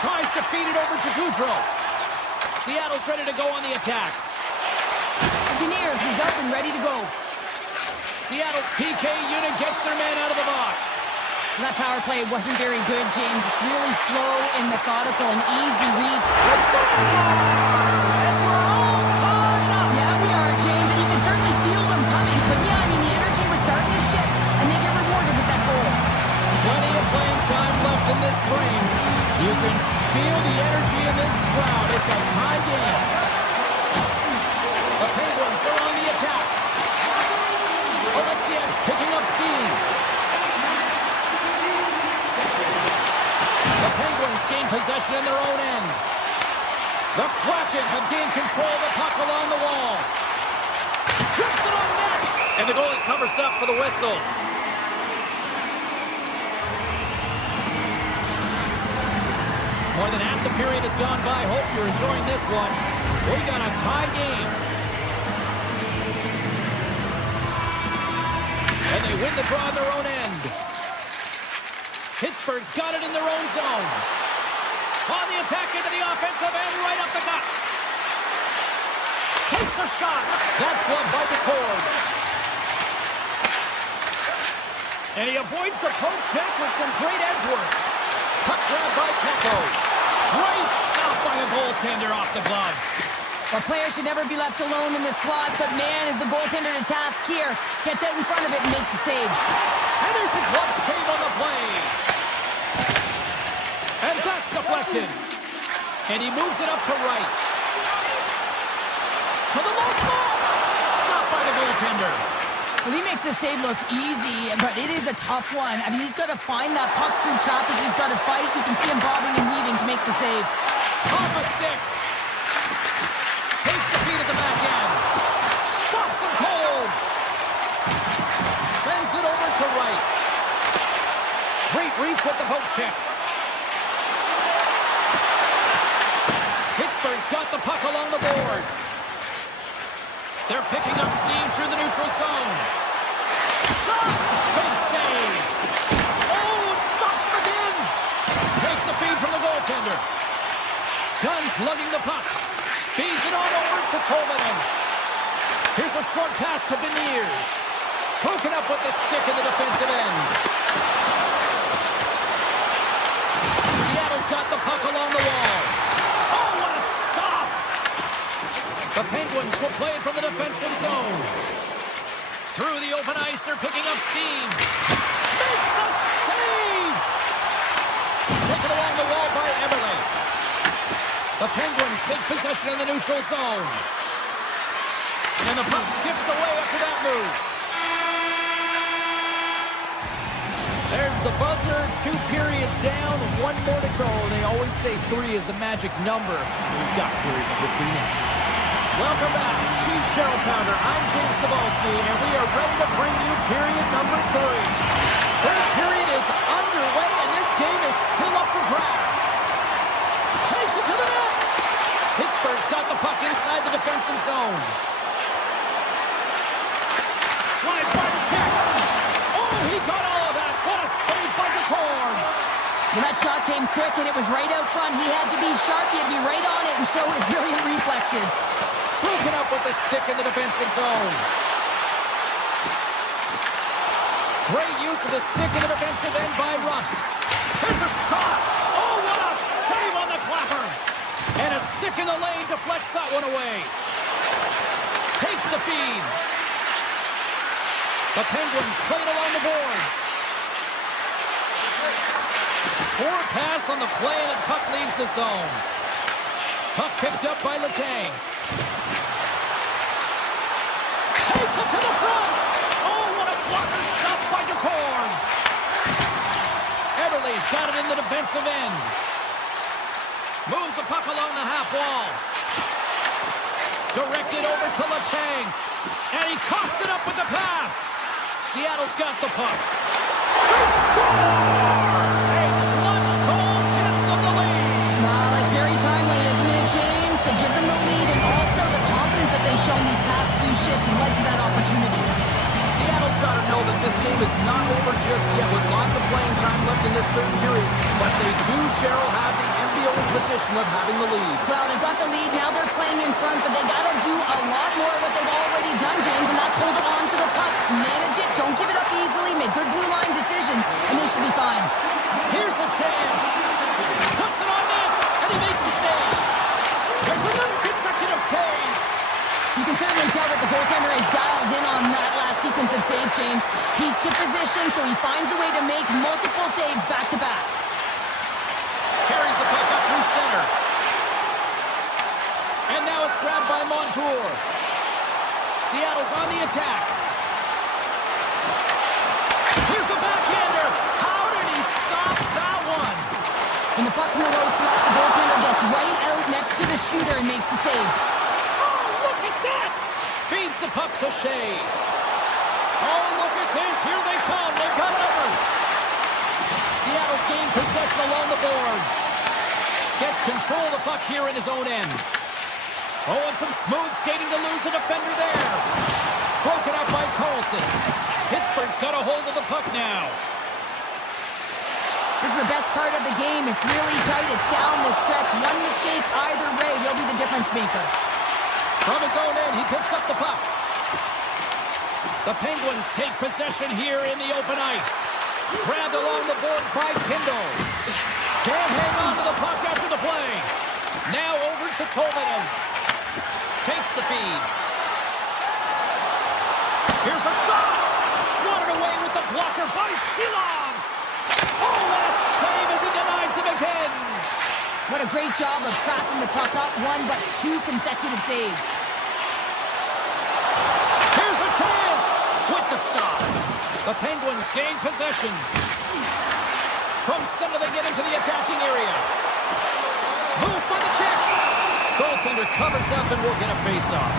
Tries to feed it over to Goudreau. Seattle's ready to go on the attack. Beniers is up and ready to go. Seattle's PK unit gets their man out of the box. That power play wasn't very good, James. It's really slow and methodical, an easy read. And we're all tied up. Yeah, we are, James, and you can certainly feel them coming. But yeah, I mean, the energy was starting to shift, and they get rewarded with that goal. Plenty of playing time left in this frame. You can feel the energy in this crowd. It's a tie game. The Penguins are on the attack. Alexiev's picking up steam. The Penguins gain possession in their own end. The Kraken have gained control of the puck along the wall. Shoots it on net. And the goalie covers up for the whistle. More than half the period has gone by. Hope you're enjoying this one. We got a tie game. And they win the draw on their own end. Pittsburgh's got it in their own zone. On the attack into the offensive end, right up the gut. Takes a shot. That's gloved by McCord. And he avoids the poke check with some great edge work. Puck grab by Keko. Great stop by the goaltender off the glove. A player should never be left alone in the slot, but man, is the goaltender to task here. Gets out in front of it and makes the save. And there's a glove save on the play. And that's deflected. And he moves it up to right. To the low slot. Stopped by the goaltender. Well, he makes the save look easy, but it is a tough one. I mean, he's got to find that puck through traffic. He's got to fight. You can see him bobbing and weaving to make the save. Off a stick. Takes the feed at the back end. Stops him cold. Sends it over to right. Great reach with the poke check. Pittsburgh's got the puck along the boards. They're picking up steam through the neutral zone. Shot! Big save. Oh, it stops him again. Takes the feed from the goaltender. Guns lugging the puck. Feeds it on over to Tolvanen. Here's a short pass to Beniers. Broken up with the stick in the defensive end. Seattle's got the puck along the wall. Oh, what a stop! The Penguins will play it from the defensive zone. Through the open ice, they're picking up steam. Makes the save! Taken along the wall by Eberle. The Penguins take possession in the neutral zone. And the puck skips away after that move. There's the buzzer, 2 periods down, 1 more to go. They always say 3 is the magic number. We've got period number 3 next. Welcome back. She's Cheryl Pounder. I'm James Cebulski, and we are ready to bring you period number 3. Third period is underway, and this game is still up for grabs. Takes it to the net. Pittsburgh's got the puck inside the defensive zone. Slides by the check. Oh, he got all of that. What a save by the corn. Well, that shot came quick, and it was right out front. He had to be sharp. He had to be right on it and show his brilliant reflexes. Broken up with the stick in the defensive zone. Great use of the stick in the defensive end by Rush. There's a shot. Oh, what a save on the clapper. And a stick in the lane deflects that one away. Takes the feed. The Penguins played along the boards. Poor pass on the play, and the puck leaves the zone. Puck picked up by Letang. Takes it to the front. Oh, what a blocker stop by DeCorn. Everly's got it in the defensive end. Moves the puck along the half wall. Directed over to Letang. And he coughs it up with the pass. Seattle's got the puck. They score! A clutch goal gets them the lead. Well, it's very timely, isn't it, James? To give them the lead and also the confidence that they've shown these past few shifts led to that opportunity. Seattle's got to know that this game is not over just yet with lots of playing time left in this third period. But they do, Cheryl, have the enviable position of having the lead. Well, they've got the lead. Now they're playing in front, but they got to do a lot more of what they've already done, James, and that's hold on to the puck. Manage it. Don't give it up easily. Make good blue line decisions, and they should be fine. Here's a chance. Puts it on net, and he makes the save. There's another consecutive save. You can certainly tell that the goaltender is dialed in on that last sequence of saves, James. He's to position, so he finds a way to make multiple saves back-to-back. Carries the puck up through center. And now it's grabbed by Montour. Seattle's on the attack. Here's a backhander. How did he stop that one? When the puck's in the low slot, the goaltender gets right out next to the shooter and makes the save. Look at that! Feeds the puck to Shea. Oh, look at this. Here they come. They've got numbers. Seattle's gained possession along the boards. Gets control of the puck here in his own end. Oh, and some smooth skating to lose the defender there. Broken up by Carlson. Pittsburgh's got a hold of the puck now. This is the best part of the game. It's really tight. It's down the stretch. One mistake either way will be the difference maker. From his own end, he picks up the puck. The Penguins take possession here in the open ice. Grabbed along the boards by Kindle. Can't hang on to the puck after the play. Now over to Tolvanen. Takes the feed. Here's a shot. Swatted away with the blocker by Shilovs. Oh, what a save as he denies them again. What a great job of tracking the puck up. 1 but 2 consecutive saves. Here's a chance with the stop. The Penguins gain possession. From center they get into the attacking area. Moves by the check. Goaltender covers up and will get a face-off.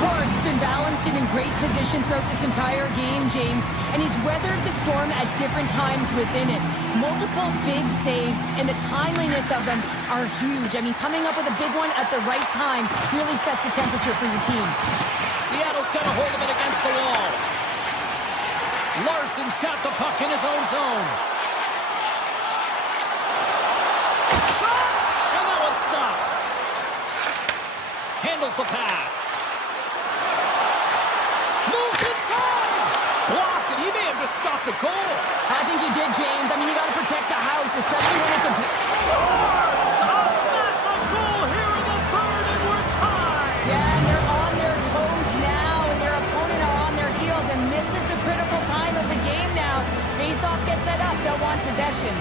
Ford's been balanced and in great position throughout this entire game, James, and he's weathered the storm at different times within it. Multiple big saves, and the timeliness of them are huge. I mean, coming up with a big one at the right time really sets the temperature for your team. Seattle's got a hold of it against the wall. Larson's got the puck in his own zone. Shot! And that one's stopped. Handles the pass. Moves inside! Blocked, and he may have just stopped the goal. I think you did, James. I mean, you got to protect the house, especially when it's a... Scores! A massive goal here in the third, and we're tied! Yeah, and they're on their toes now, and their opponent are on their heels, and this is the critical time of the game now. Face-off gets set up. They'll want possession.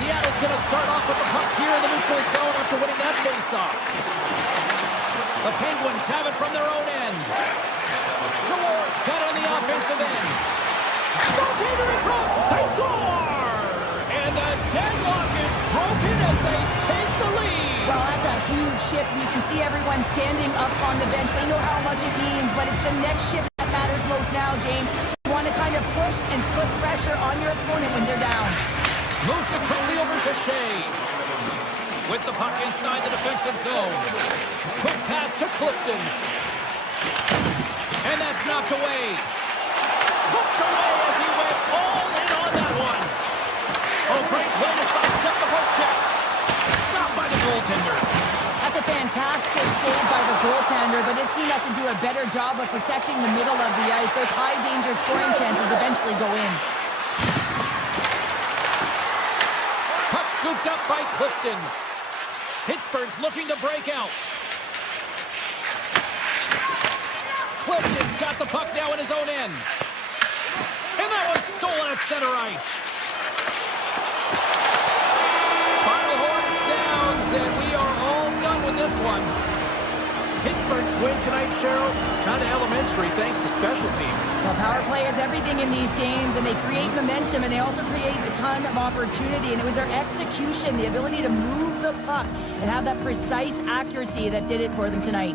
Seattle's going to start off with the puck here in the neutral zone after winning that face-off. The Penguins have it from their own end. Dewar's got it on the offensive end. Goaltender in front. They score! And the deadlock is broken as they take the lead. Well, that's a huge shift, and you can see everyone standing up on the bench. They know how much it means, but it's the next shift that matters most now, James. You want to kind of push and put pressure on your opponent when they're down. Moves it quickly over to Shea. With the puck inside the defensive zone. Quick pass to Clifton. And that's knocked away. Hooked away as he went all in on that one. Oh, great play to sidestep the poke check. Stopped by the goaltender. That's a fantastic save by the goaltender, but his team has to do a better job of protecting the middle of the ice. Those high-danger scoring chances eventually go in. Puck scooped up by Clifton. Pittsburgh's looking to break out. Clifton's got the puck now in his own end. And that one's stolen at center ice. Final horn sounds, and we are all done with this one. Pittsburgh's win tonight, Cheryl, kind of elementary thanks to special teams. Well, power play is everything in these games, and they create momentum, and they also create a ton of opportunity, and it was their execution, the ability to move the puck and have that precise accuracy that did it for them tonight.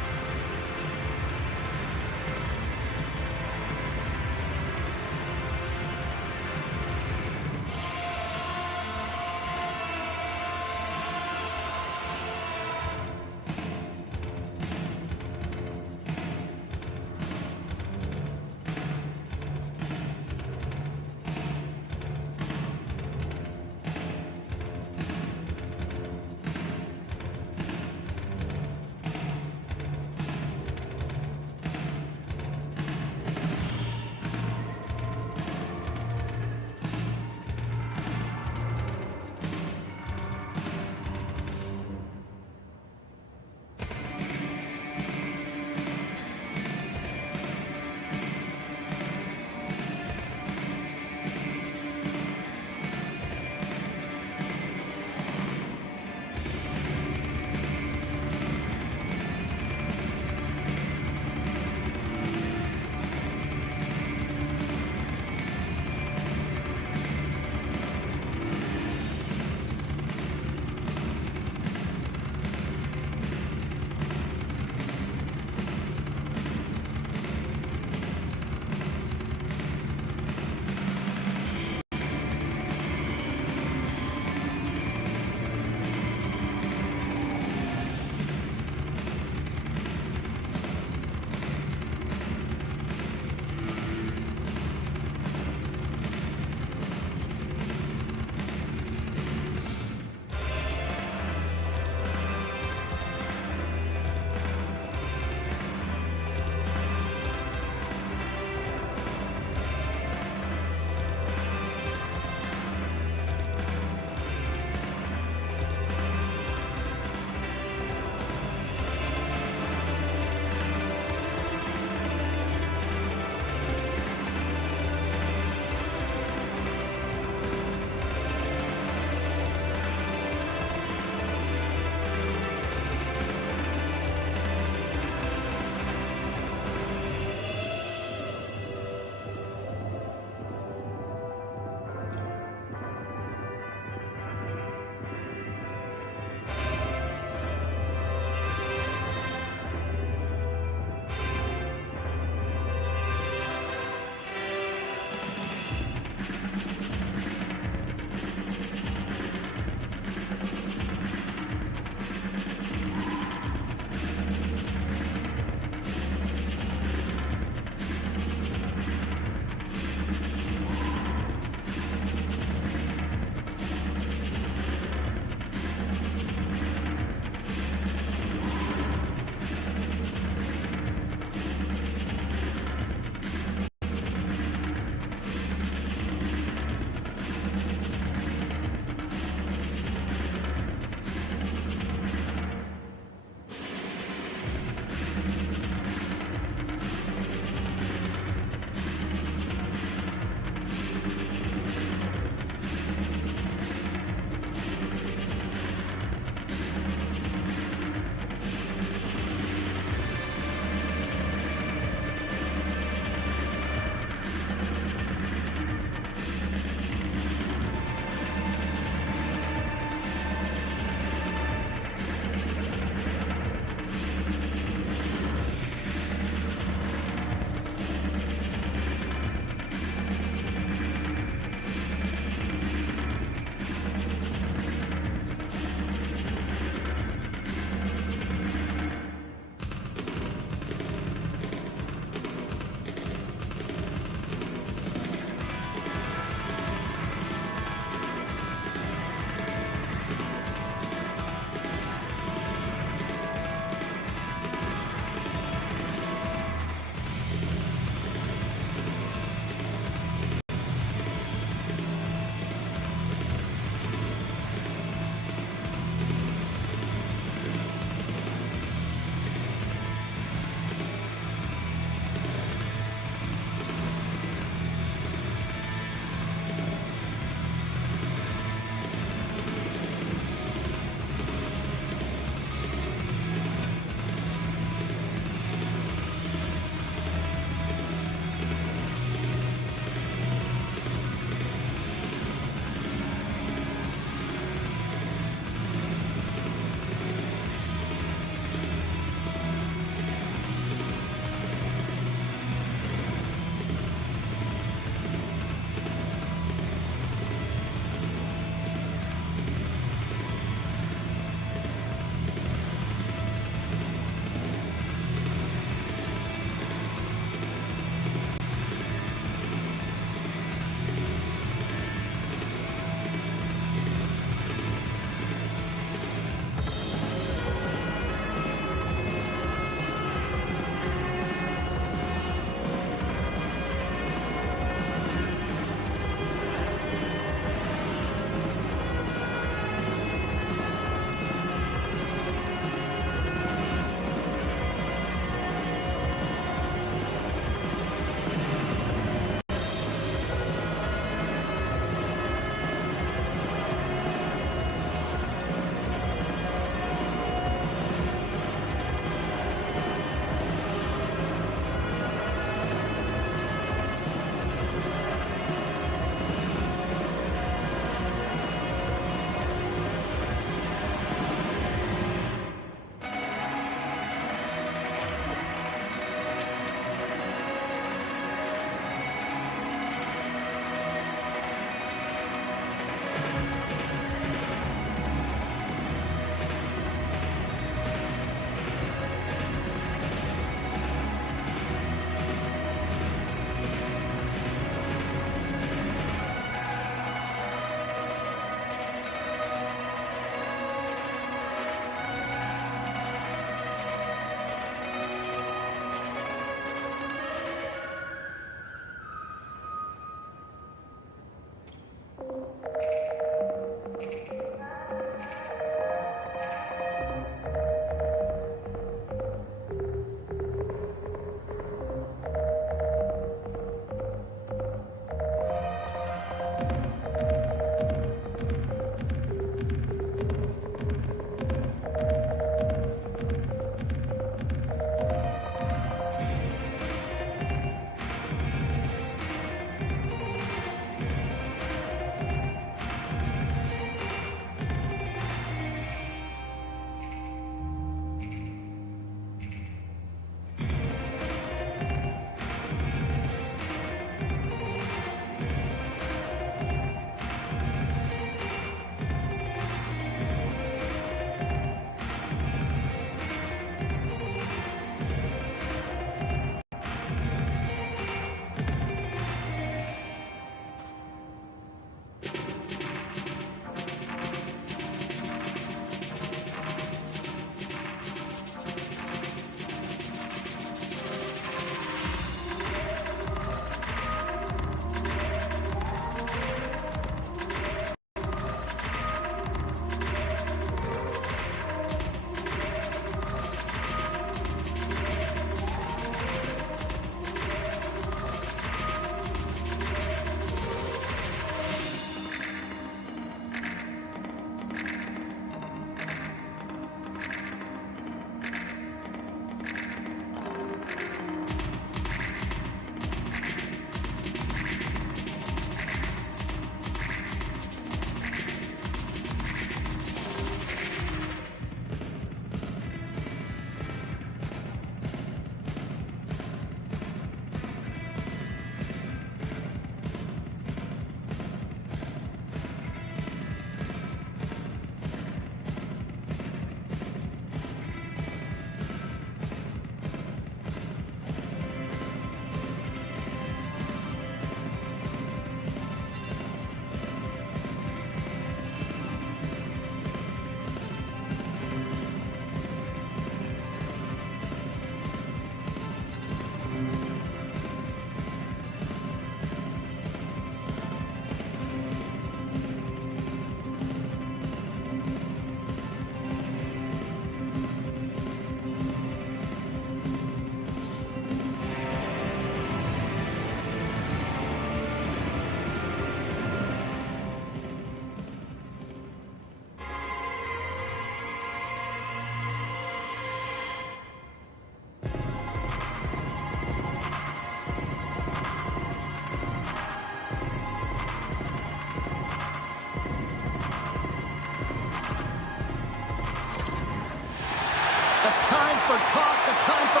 The time for talk, the time for...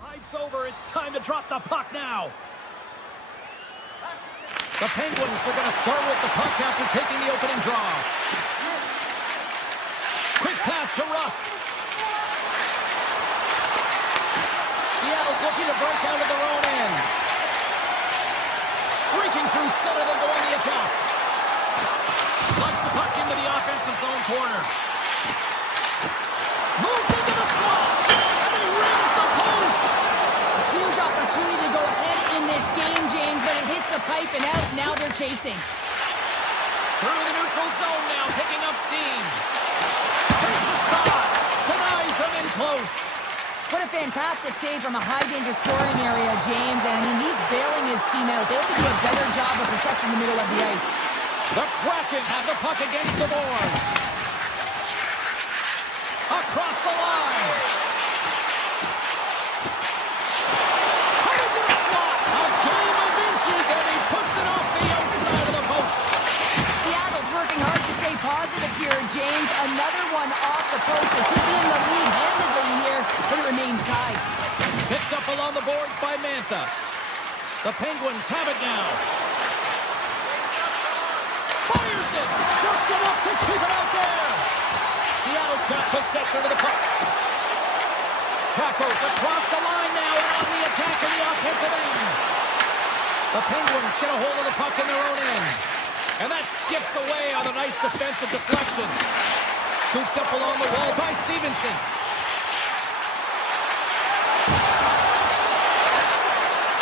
Hype's over. It's time to drop the puck now. The Penguins are going to start with the puck after taking the opening draw. Quick pass to Rust. Seattle's looking to break out of their own end. Streaking through center, they go on the attack. Launch the puck into the offensive zone corner. Moves into the slot. And he rings the post. A huge opportunity to go ahead in this game, James, but it hits the pipe and out. Now they're chasing. Through the neutral zone now, picking up steam. Takes a shot. Denies him in close. What a fantastic save from a high-danger scoring area, James. And, I mean, he's bailing his team out. They have to do a better job of protecting the middle of the ice. The Kraken have the puck against the boards. Across the line. Cut into the slot. A game of inches, and he puts it off the outside of the post. Seattle's working hard to stay positive here, James. Another one off the post. They could be in the lead handedly here, but it remains tied. Picked up along the boards by Mantha. The Penguins have it now. Fires it! Just enough to keep it out there! Seattle's got possession of the puck. Kakos across the line now and on the attack in the offensive end. The Penguins get a hold of the puck in their own end. And that skips away on a nice defensive deflection. Scooped up along the wall by Stevenson.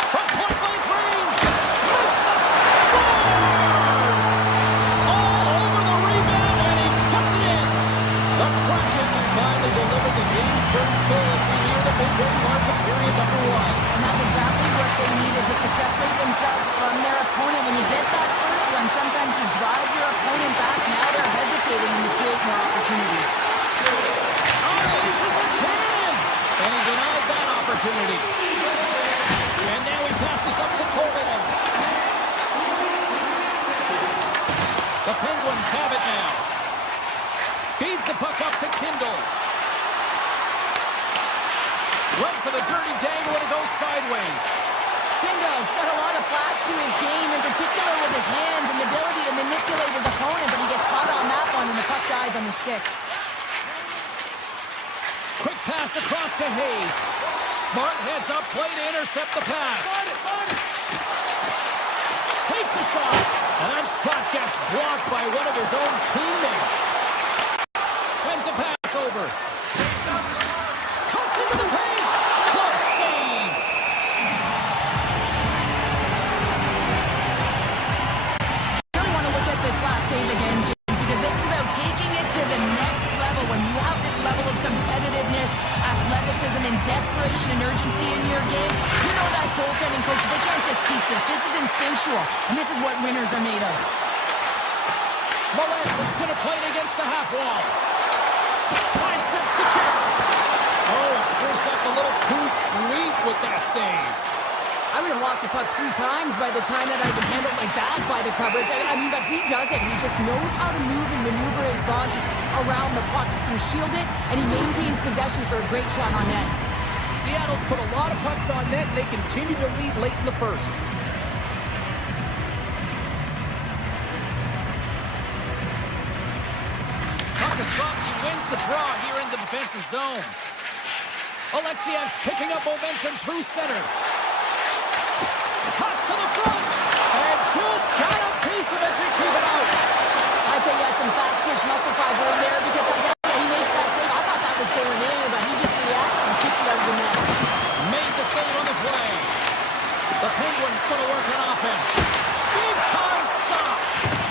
From point-blank range. Moses scores! All over the rebound, and he puts it in. The Kraken finally delivered the game's first goal as we near the midway mark of period number 1. And that's exactly what they needed, just to separate themselves from their opponent. When you get that first one, sometimes you drive your opponent back. Now they're hesitating and you create more opportunities. Unleashes a cannon! And he denied that opportunity. And now he passes up to Torvinen. The Penguins have it now. Feeds the puck up to Kindle. Went for the dirty dangle and it goes sideways. Kindle's got a lot of flash to his game, in particular with his hands and the ability to manipulate his opponent, but he gets caught on that one and the puck dies on the stick. Quick pass across to Hayes. Smart heads up play to intercept the pass. Takes a shot, and that shot gets blocked by one of his own teammates. Sends a pass over. Cuts into the paint. Close save. I really want to look at this last save again, James, because this is about taking it to the next level. When you have this level of competitiveness, athleticism, and desperation and urgency in your game, you know that goaltending coach, they can't just teach this. This is instinctual, and this is what winners are made of. Melanson going to play it against the half wall. Sidesteps the check. Oh, serves up a little too sweet with that save. I would have lost the puck 3 times by the time that I would handle it like that by the coverage. I mean, but he does it. He just knows how to move and maneuver his body around the puck. He can shield it, and he maintains possession for a great shot on net. Seattle's put a lot of pucks on net, and they continue to lead late in the first. Puck is dropped. He wins the draw here in the defensive zone. Alexiak's picking up momentum through center. Cuts to the front. And just got a piece of it to keep it out. I'd say yes, some fast twitch muscle fiber in there, because I'm telling you, he makes that save. I thought that was going in, but he just reacts and keeps it out of the net. Made the save on the play. The Penguins going to work on offense. Big time stop.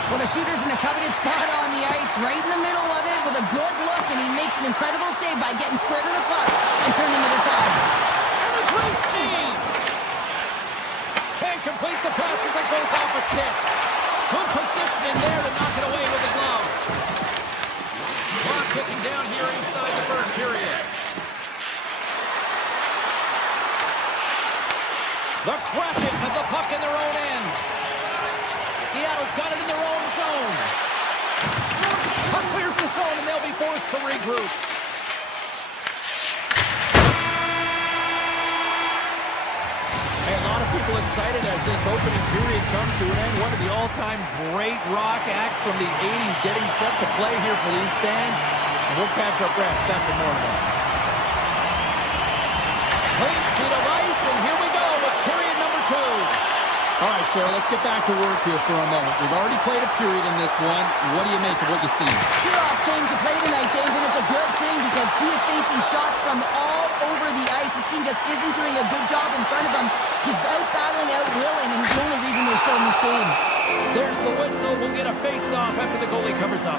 Well, the shooter's in a coveted spot on the ice, right in the middle of it, with a good look, and he makes an incredible save by getting square to the puck and turning it aside. And a great save. Can't complete the pass as it goes off a stick. Good positioning there to knock it away with the glove. ticking down here inside the first period. The Kraken have the puck in their own end. Seattle's got it in their own zone. Puck clears the zone, and they'll be forced to regroup. Hey, a lot of people excited as this opening period comes to an end. One of the all-time great rock acts from the 80s getting set to play here for these fans. And we'll catch up right back for more of that. Clean sheet of ice, and here we go with period number 2. All right, Cheryl, let's get back to work here for a moment. We've already played a period in this one. What do you make of what you see? Seattle's came to play tonight, James, and it's a good thing because he is facing shots from all over the ice. His team just isn't doing a good job in front of him. He's out-battling, out-willing, and he's the only reason they're still in this game. There's the whistle. We'll get a face-off after the goalie covers up.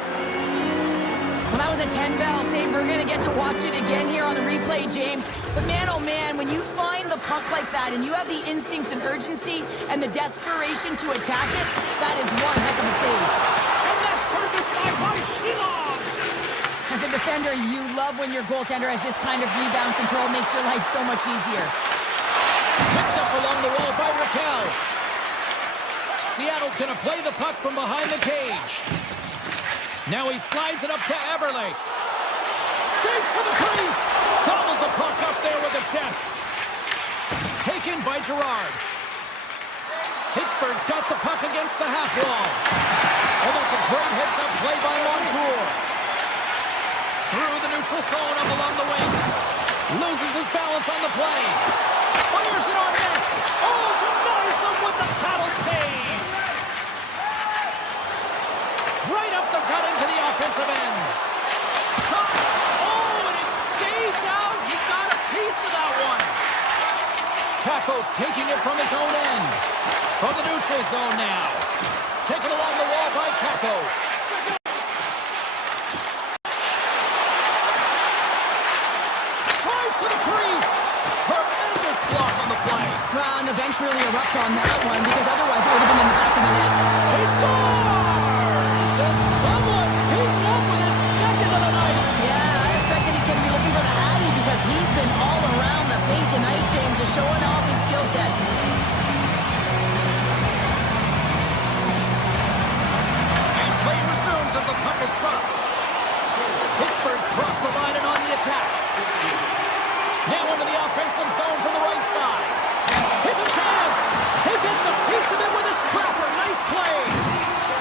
Well, that was a 10-bell save. We're going to get to watch it again here on the replay, James. But man, oh man, when you find the puck like that and you have the instincts and urgency and the desperation to attack it, that is one heck of a save. And that's turned aside by Sheeloff. As a defender, you love when your goaltender has this kind of rebound control. Makes your life so much easier. Picked up along the wall by Raquel. Seattle's going to play the puck from behind the cage. Now he slides it up to Eberle. Skates to the crease. Doubles the puck up there with the chest. Taken by Gerard. Pittsburgh's got the puck against the half wall. Oh, that's a great heads-up play by Montour. Through the neutral zone up along the wing. Loses his balance on the play. Fires it on net. Oh, denies him with the paddle save. Right up the gut into the offensive end. Shot. Oh, and it stays out. He got a piece of that one. Kakko's taking it from his own end. From the neutral zone now. Taken along the wall by Kakko. Tries to the crease. Tremendous block on the play. Well, and the bench really erupts on that one because otherwise it would have been in the back of the net. He scores! And someone's heating up with his second of the night. Yeah, I expect that he's going to be looking for the Hattie because he's been all around the paint tonight, James, just showing off his skill set. And play resumes as the puck is dropped. Pittsburgh's crossed the line and on the attack. Now into the offensive zone from the right side. Here's a chance. He gets a piece of it with his trapper. Nice play.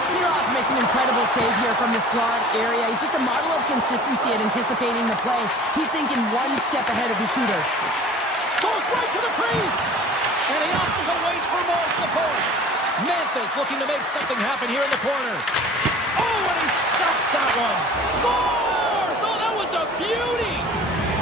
Seattle's makes an incredible save here from the slot area. He's just a model of consistency at anticipating the play. He's thinking one step ahead of the shooter. Goes right to the crease. And he opts to wait for more support. Memphis looking to make something happen here in the corner. Oh, and he stops that one. Scores! Oh, that was a beauty.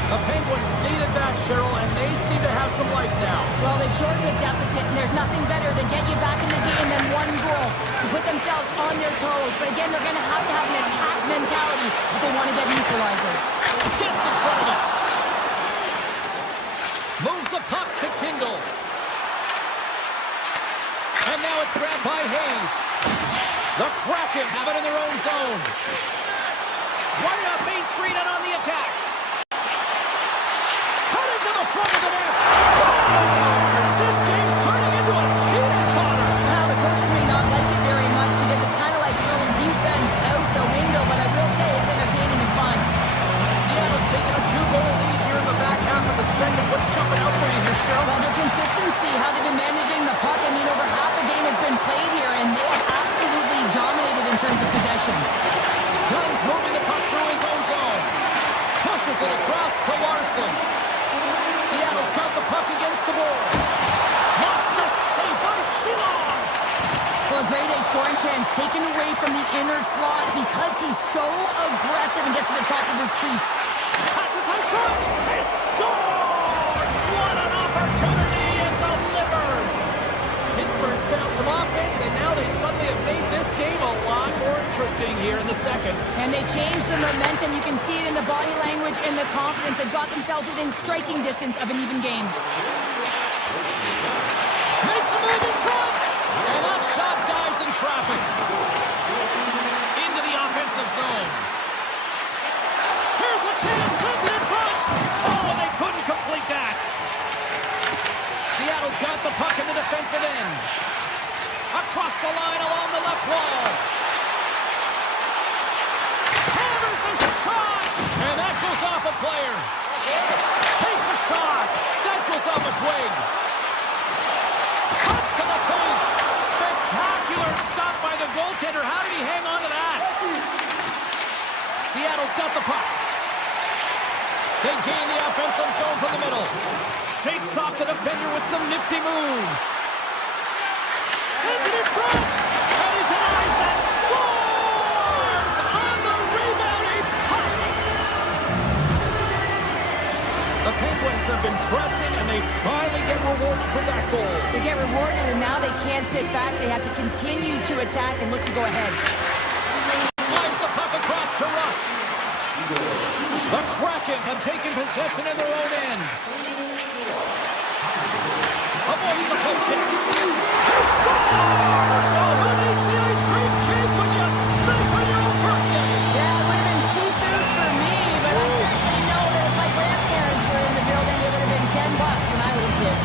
The Penguins needed that, Cheryl, and they seem to have some life now. Well, they've shortened the deficit, and there's nothing better to get you back in the game than one goal to put themselves on their toes. But again, they're going to have an attack mentality if they want to get an equalizer. Gets in front of it. Moves the puck to Kindle. And now it's grabbed by Hayes. The Kraken have it in their own zone. Right up Main Street and on the attack. Cutting to the front of the net. Scores! This game's turning into a teeter-totter. Well, the coaches may not like it very much because it's kind of like throwing defense out the window, but I will say it's entertaining and fun. Seattle's taken a 2-goal lead here in the back half of the second. What's jumping out for you here, Cheryl? Well, their consistency, how they've been managing the puck. I mean, over half the game has been played here, and they have absolutely dominated in terms of possession. Gunn's moving the puck through his own zone. Pushes it across to Larson. Seattle's got the puck against the boards. Monster save by Sheeloff. Well, a grade A scoring chance taken away from the inner slot because he's so aggressive and gets to the top of his crease. Passes out front. He scores! What an opportunity and delivers. Pittsburgh's found some offense, and now they suddenly have made this game a lot more interesting here in the second. And they changed the momentum. You can see it in the body language and the confidence. They've got themselves within striking distance of an even game. Makes a move in front. And that shot dives in traffic. Into the offensive zone. the defensive end. Across the line along the left wall. Hammers a shot! And that goes off a player. Takes a shot. That goes off a twig. Cuts to the paint. Spectacular stop by the goaltender. How did he hang on to that? Seattle's got the puck. They gain the offensive zone from the middle. Shakes off the defender with some nifty moves. Sends it in front. And he denies that. Scores! On the rebound, he pops it. The Penguins have been pressing, and they finally get rewarded for that goal. They get rewarded, and now they can't sit back. They have to continue to attack and look to go ahead. Slides the puck across to Rust. The Kraken have taken possession in their own end. Avoids the poke check. He scores! Oh, who needs the ice cream cake when you snipe on your own birthday? Yeah, it would have been seafood for me, but I certainly know that if my grandparents were in the building, it would have been $10 when I was a kid.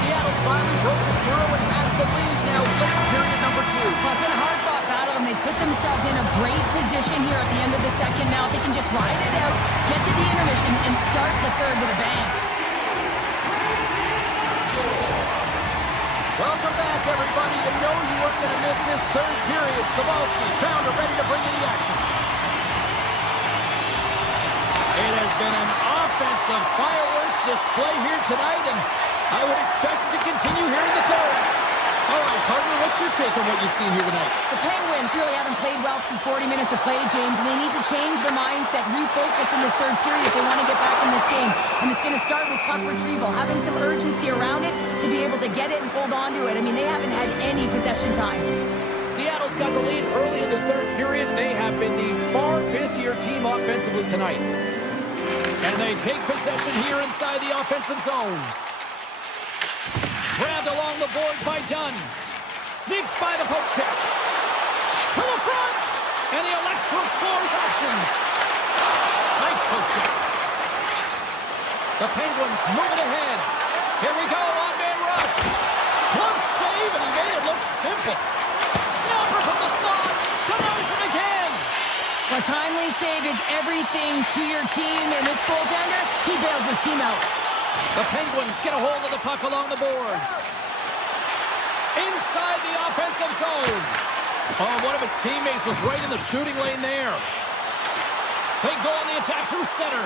Seattle's finally broken through and has the lead now late period number 2. Well, it's been a hard-fought battle, and they put themselves in a great position here at the end of the second. Now, if they can just ride it out, get to the intermission, and start the third with a bang. Welcome back, everybody. You know you weren't going to miss this third period. Sabalski, Pounder ready to bring you the action. It has been an offensive fireworks display here tonight, and I would expect it to continue here in the third. All right, partner, what's your take on what you've seen here tonight? The Penguins really haven't played well through 40 minutes of play, James, and they need to change their mindset, refocus in this third period if they want to get back in this game. And it's going to start with puck retrieval, having some urgency around it to be able to get it and hold on to it. I mean, they haven't had any possession time. Seattle's got the lead early in the third period. They have been the far busier team offensively tonight. And they take possession here inside the offensive zone. Grabbed along the board by Dunn. Sneaks by the poke check. To the front. And he elects to explore his options. Nice poke check. The Penguins moving ahead. Here we go, on-man rush. Close save, and he made it look simple. Snapper from the slot. Denies it again. A timely save is everything to your team, and this goaltender, he bails his team out. The Penguins get a hold of the puck along the boards. Inside the offensive zone. Oh, one of his teammates was right in the shooting lane there. They go on the attack through center.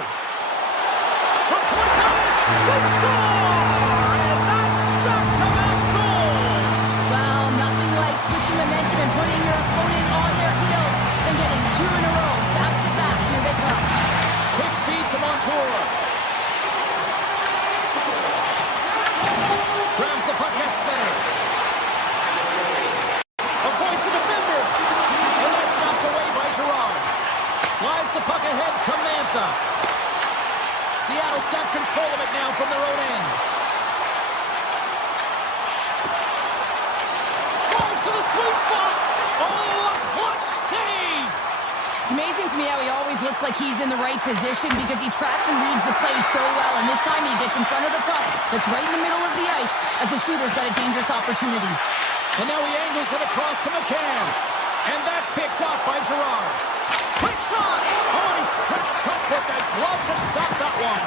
From point blank, they score! And that's back-to-back goals! Well, nothing like switching momentum and putting your opponent on their heels and getting 2 in a row, back-to-back. Here they come. Quick feed to Montour. Grabs the puck at center. Avoids the defender. And that's knocked away by Gerard. Slides the puck ahead to Mantha. Seattle's got control of it now from their own end. Drives to the sweet spot. Oh, a clutch save. It's amazing to me how he always looks like he's in the right position because he tracks and reads the play so well, and this time he gets in front of the puck that's right in the middle of the ice as the shooter's got a dangerous opportunity. And now he angles it across to McCann. And that's picked up by Gerard. Quick shot! Oh, he steps up with that glove to stop that one.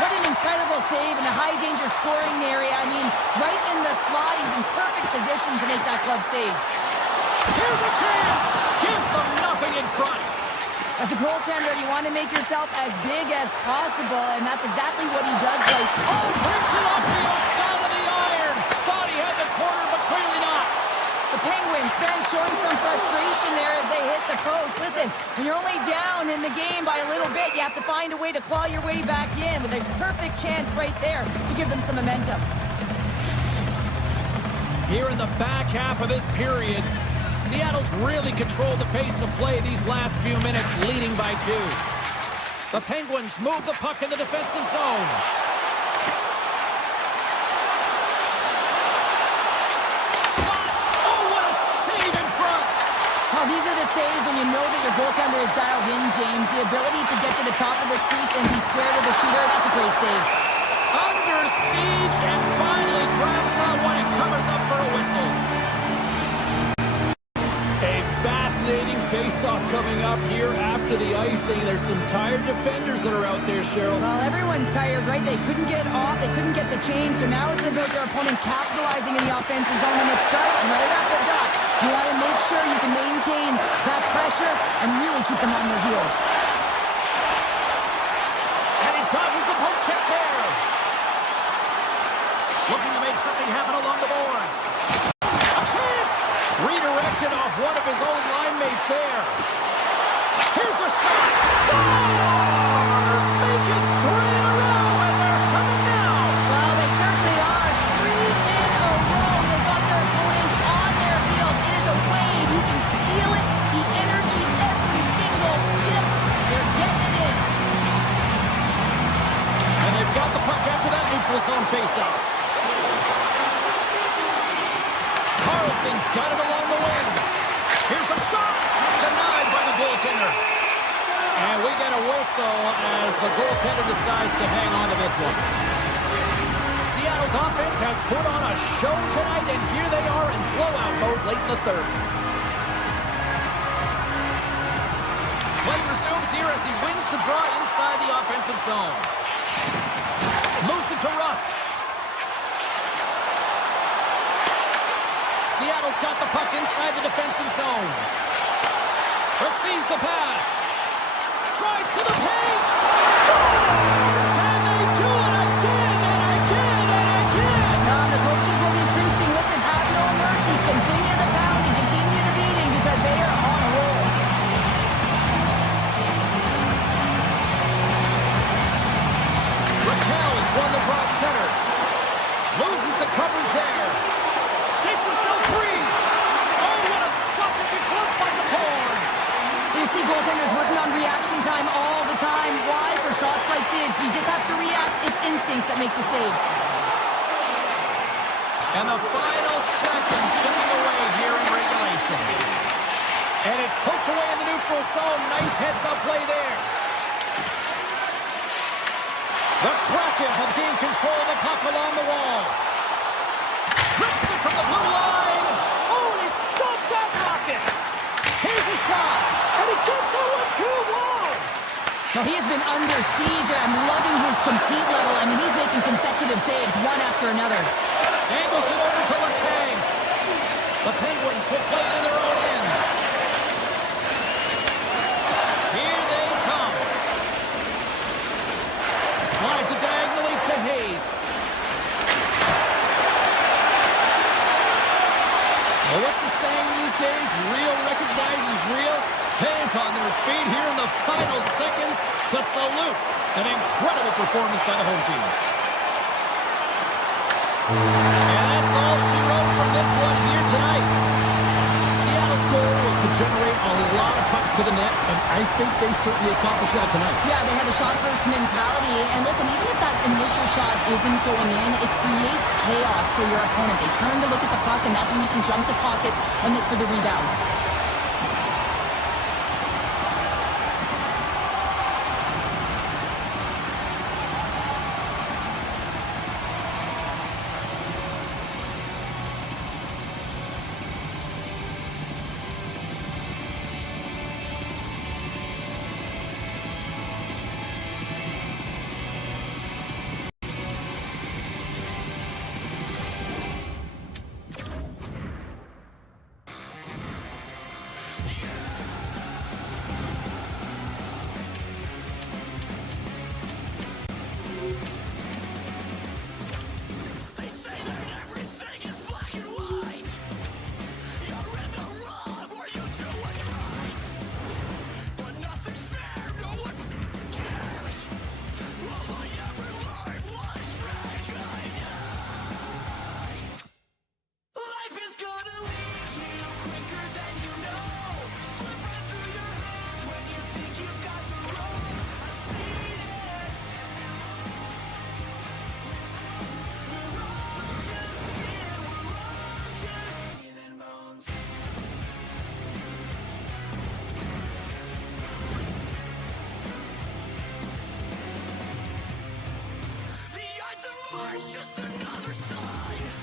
What an incredible save in a high-danger scoring area. I mean, right in the slot, he's in perfect position to make that glove save. Here's a chance! Gives them nothing in front. As a goaltender, you want to make yourself as big as possible, and that's exactly what he does. Like, Oh, brings it off the outside of the iron. Thought he had the corner, but clearly not. the Penguins, Ben showing some frustration there as they hit the post. Listen, when you're only down in the game by a little bit, you have to find a way to claw your way back in with a perfect chance right there to give them some momentum. Here in the back half of this period, Seattle's really controlled the pace of play these last few minutes, leading by 2. The Penguins move the puck in the defensive zone. Shot! Oh, what a save in front! Oh, these are the saves when you know that your goaltender is dialed in, James. The ability to get to the top of the crease and be square to the shooter, that's a great save. Under siege and finally grabs that one and covers up for a whistle. A fascinating face-off coming up here after the icing. There's some tired defenders that are out there, Cheryl. Well, everyone's tired, right? They couldn't get off, they couldn't get the change, so now it's about their opponent capitalizing in the offensive zone, and it starts right at the dot. You want to make sure you can maintain that pressure and really keep them on their heels. And he dodges the poke check there. Looking to make something happen along the boards. A chance! Redirected off one of his own line mates there. Here's a shot. Stars! Make it 3 in a row, and they're coming now. Well, they certainly are. 3 in a row. They've got their opponents on their heels. It is a wave. You can feel it. The energy every single shift. They're getting it in. And they've got the puck after that neutral zone faceoff. Carlson's got it along the wing. Here's a shot. Denied by the goaltender. And we get a whistle as the goaltender decides to hang on to this one. Seattle's offense has put on a show tonight, and here they are in blowout mode late in the third. Play resumes here as he wins the draw inside the offensive zone. Moves it to Rust. Seattle's got the puck inside the defensive zone. Receives the pass. Drives to the paint. Scores! And they do it again and again and again. Now, the coaches will be preaching, listen, have no mercy. Continue the pounding, continue the beating, because they are on a roll. Raquel has run the draw at center. Loses the coverage there. Shakes himself free. Oh, what a stop and control by the horn. You see goaltenders working on reaction time all the time. Why? For shots like this, you just have to react. It's instincts that make the save. And the final seconds ticking away here in regulation. And it's poked away in the neutral zone. Nice heads-up play there. The Kraken have gained control of the puck along the wall. Rips it from the blue line. Oh, and he stopped that rocket. Here's a shot. And he gets that one too. Wow. Well, he has been under siege. I'm loving his compete level. I mean, he's making consecutive saves one after another. Angles it over to Letang. The Penguins will play it in their own end. Here they come. Slides it diagonally to Hayes. Well, what's the saying these days? Real recognizes real. Fans on their feet here in the final seconds to salute an incredible performance by the home team. And that's all she wrote from this one here tonight. Seattle's goal was to generate a lot of pucks to the net, and I think they certainly accomplished that tonight. Yeah, they had a shot-first mentality. And listen, even if that initial shot isn't going in, it creates chaos for your opponent. They turn to look at the puck, and that's when you can jump to pockets and look for the rebounds. It's just another sign.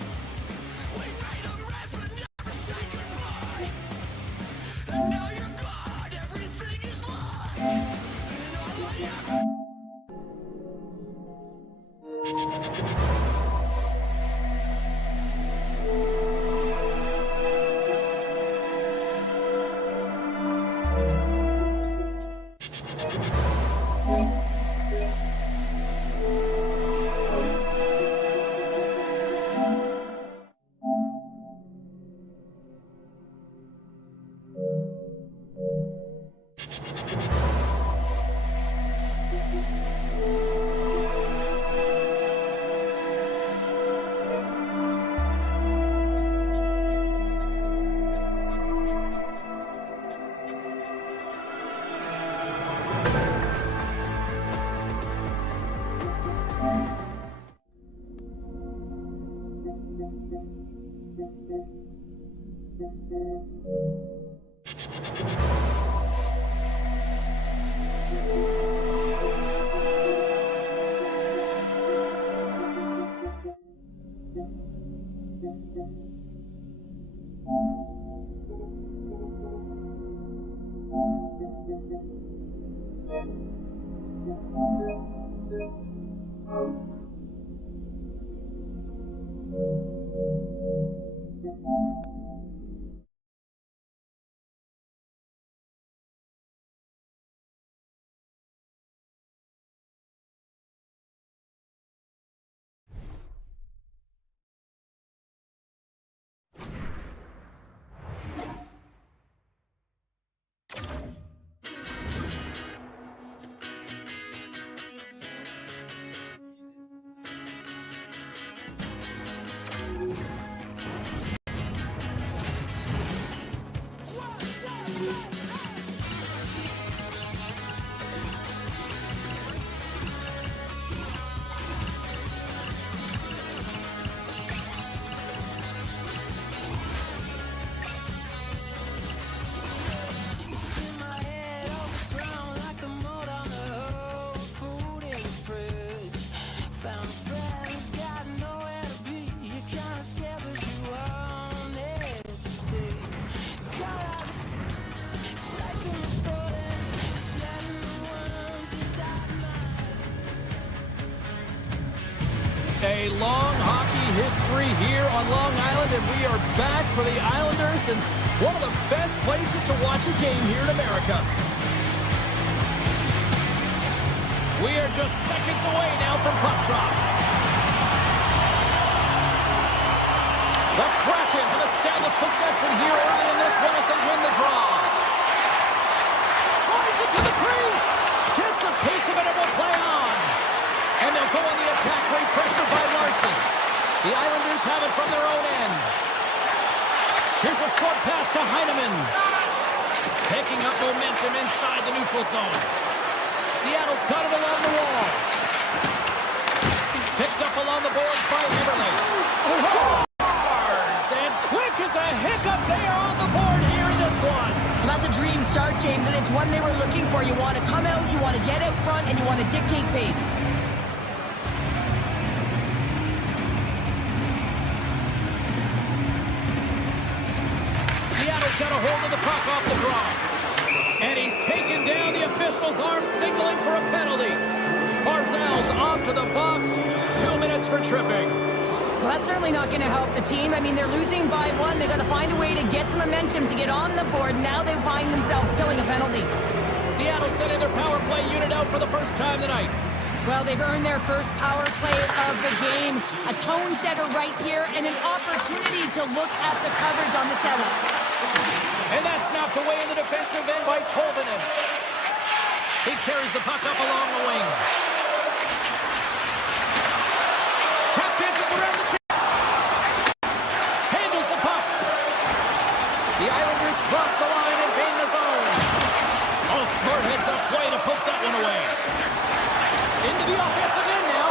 A long hockey history here on Long Island, and we are back for the Islanders and one of the best places to watch a game here in America. We are just seconds away now from puck drop. The Kraken have established possession here early in this one as they win the draw. Tries it to the crease. Gets a piece of it and will play on. And they'll go on the attack, great pressure by Larson. The Islanders have it from their own end. Here's a short pass to Heineman. Picking up momentum inside the neutral zone. Seattle's got it along the wall. Picked up along the boards by Eberle. Scores! And quick as a hiccup, they are on the board here in this one. Well, that's a dream start, James, and it's one they were looking for. You want to come out, you want to get out front, and you want to dictate pace. Got a hold of the puck off the draw. And he's taken down, the official's arm signaling for a penalty. Barzal's off to the box. 2 minutes for tripping. Well, that's certainly not going to help the team. I mean, they're losing by one. They've got to find a way to get some momentum to get on the board. Now they find themselves killing a penalty. Seattle sending their power play unit out for the first time tonight. Well, they've earned their first power play of the game. A tone setter right here and an opportunity to look at the coverage on the setup. And that's knocked away in the defensive end by Tolvanen. He carries the puck up along the wing. Tap dances around the chest. Handles the puck. The Islanders cross the line and gain the zone. Oh, smart heads up play to put that one away. Into the offensive end now.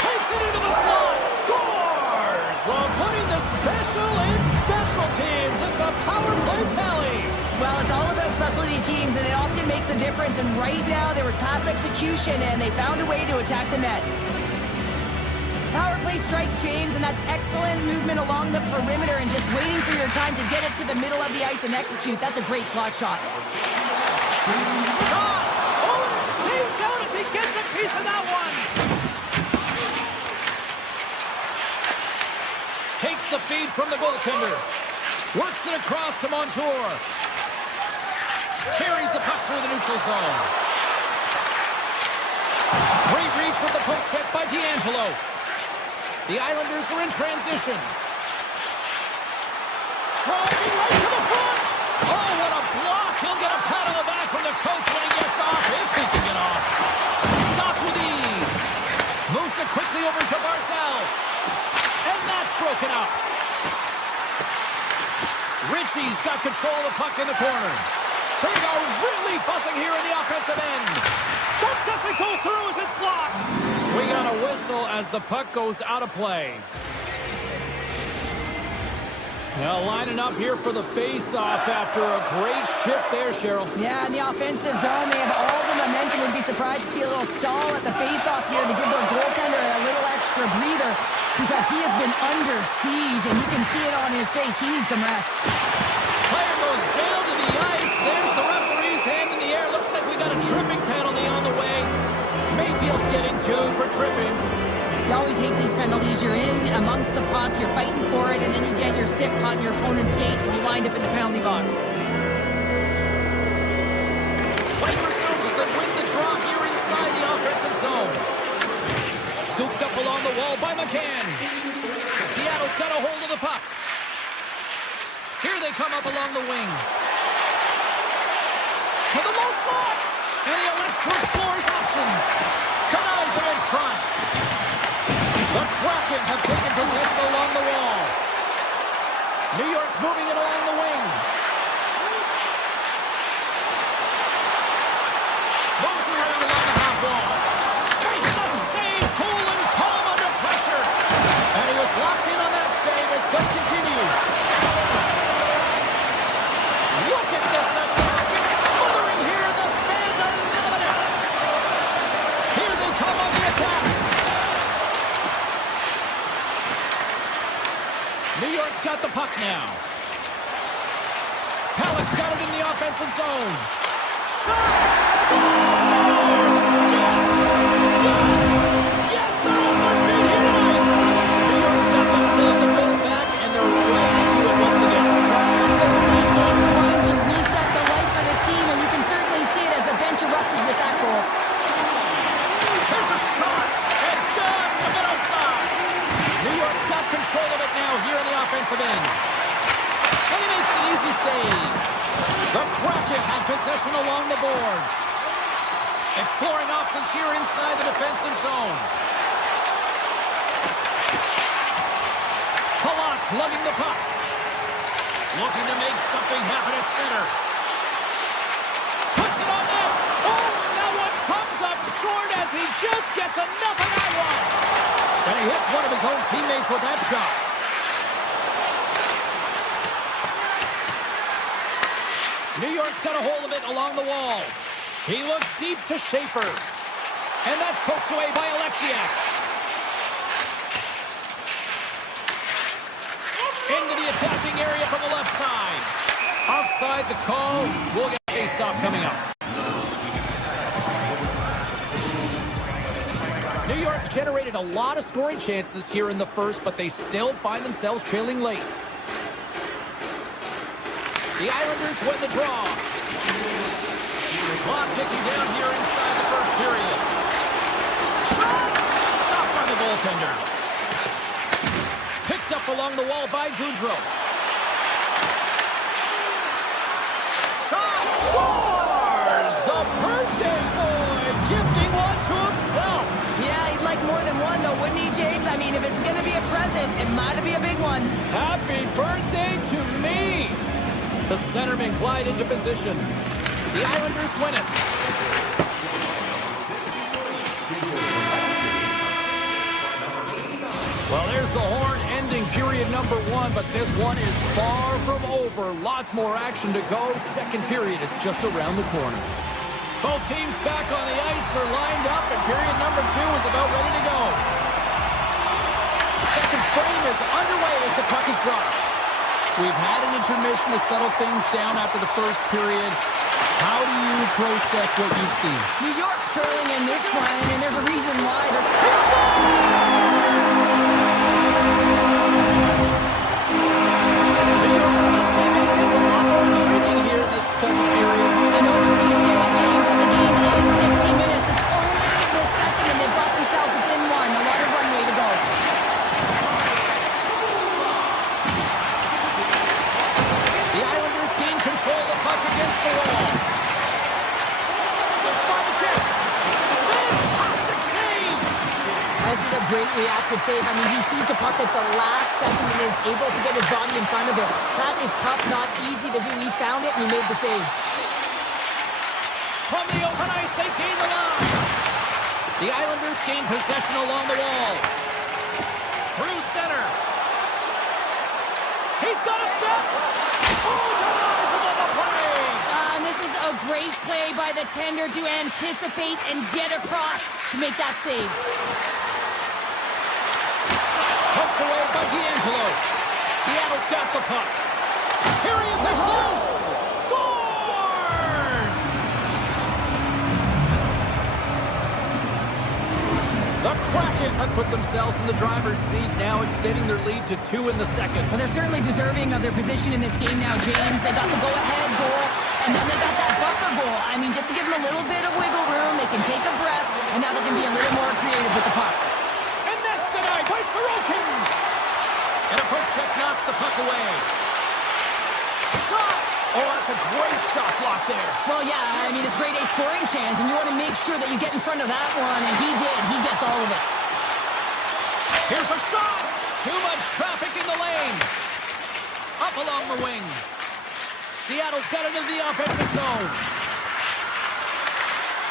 Takes it into the slot. Scores! While putting the special in special teams. It's a power play tally. Well, it's all about specialty teams, and it often makes a difference. And right now, there was pass execution, and they found a way to attack the net. Power play strikes, James, and that's excellent movement along the perimeter and just waiting for your time to get it to the middle of the ice and execute. That's a great slot shot. for that one. Takes the feed from the goaltender. Works it across to Montour. Carries the puck through the neutral zone. Great reach with the poke check by D'Angelo. The Islanders are in transition. Driving right to the front. Oh, what a block. He'll get a pat on the back from the coach when he gets off, if he can get off. Stopped with ease. Moves it quickly over to Barzal. And that's broken up. Ritchie's got control of the puck in the corner. They are really buzzing here in the offensive end. That doesn't go through as it's blocked. We got a whistle as the puck goes out of play. Now lining up here for the face-off after a great shift there, Cheryl. Yeah, in the offensive zone, they have all the momentum. Would be surprised to see a little stall at the face-off here to give their goaltender a little extra breather because he has been under siege, and you can see it on his face. He needs some rest. Player goes down to the ice. There's the referee's hand in the air. Looks like we got a tripping penalty on the way. Mayfield's getting tuned for tripping. You always hate these penalties. You're in amongst the puck, you're fighting for it, and then you get your stick caught in your opponent's skates, and you wind up in the penalty box. Play resumes as they win the draw here inside the offensive zone. Scooped up along the wall by McCann. Seattle's got a hold of the puck. Here they come up along the wing. To the low slot. And he elects to explore his options. Denies him in front. The Kraken have taken possession along the wall. New York's moving it along the wing. Moves it around along the half wall. Makes a save, cool and calm under pressure. And he was locked in on that save as play continues. Look at this attack. It's smothering here. The fans are loving it. Here they come on the attack. New York's got the puck now. Halleck's got it in the offensive zone. Shot! Scores! Yes! Yes! Yes, they're on their feet here tonight! New York's got themselves a goal back, and they're right into it once again. Only takes one to reset the light for this team, and you can certainly see it as the bench erupted with that goal. There's a shot, and just a bit outside. New York's got control of it now here in the offensive end. And he makes the easy save. The Kraken had possession along the boards. Exploring options here inside the defensive zone. Palat's lugging the puck. Looking to make something happen at center. Puts it on net. Oh, and that one comes up short as he just gets enough of that one. And he hits one of his own teammates with that shot. New York's got a hold of it along the wall. He looks deep to Schaefer. And that's poked away by Alexiak. Into the attacking area from the left side. Offside the call. We'll get a face-off coming up. New York's generated a lot of scoring chances here in the first, but they still find themselves trailing late. The Islanders win the draw. Clock ticking down here inside the first period. Stopped by the goaltender. Picked up along the wall by Goudreau. Shot! Scores! The birthday boy gifting one to himself. Yeah, he'd like more than one, though, wouldn't he, James? I mean, if it's going to be a present, it might be a big one. Happy birthday to me! The centerman glide into position. The Islanders win it. Well, there's the horn ending period number one, but this one is far from over. Lots more action to go. Second period is just around the corner. Both teams back on the ice. They're lined up, and period number two is about ready to go. Second frame is underway as the puck is dropped. We've had an intermission to settle things down after the first period. How do you process what you've seen. New York's trailing in this one, and there's a reason why. He scores! New York suddenly made this a lot more intriguing here in this second period. I know it's cliche, James, but the game is 60 minutes. It's only the second, and they've got themselves within one. A lot of runway to go. The Islanders gain control of the puck against the wall. Six by the chip. Fantastic save! This is a great reactive save. I mean, he sees the puck at the last second and is able to get his body in front of it. That is tough, not easy to do. He found it, and he made the save. From the open ice, they gain the line. The Islanders gain possession along the wall. Through center. He's got a step. Oh, denies him on the play. And this is a great play by the tender to anticipate and get across to make that save. Poked away by D'Angelo. Seattle's got the puck. Here he is at close. Scores! The Kraken have put themselves in the driver's seat, now extending their lead to 2 in the second. Well, they're certainly deserving of their position in this game now, James. They got the go-ahead goal, and then they got that buffer goal. I mean, just to give them a little bit of wiggle room, they can take a breath, and now they can be a little more creative with the puck. And that's denied by Sorokin. And a poke check knocks the puck away. Shot! Oh, that's a great shot block there. Well, yeah, I mean, it's grade A scoring chance, and you want to make sure that you get in front of that one, and he did. He gets all of it. Here's a shot. Too much traffic in the lane. Up along the wing. Seattle's got it into the offensive zone.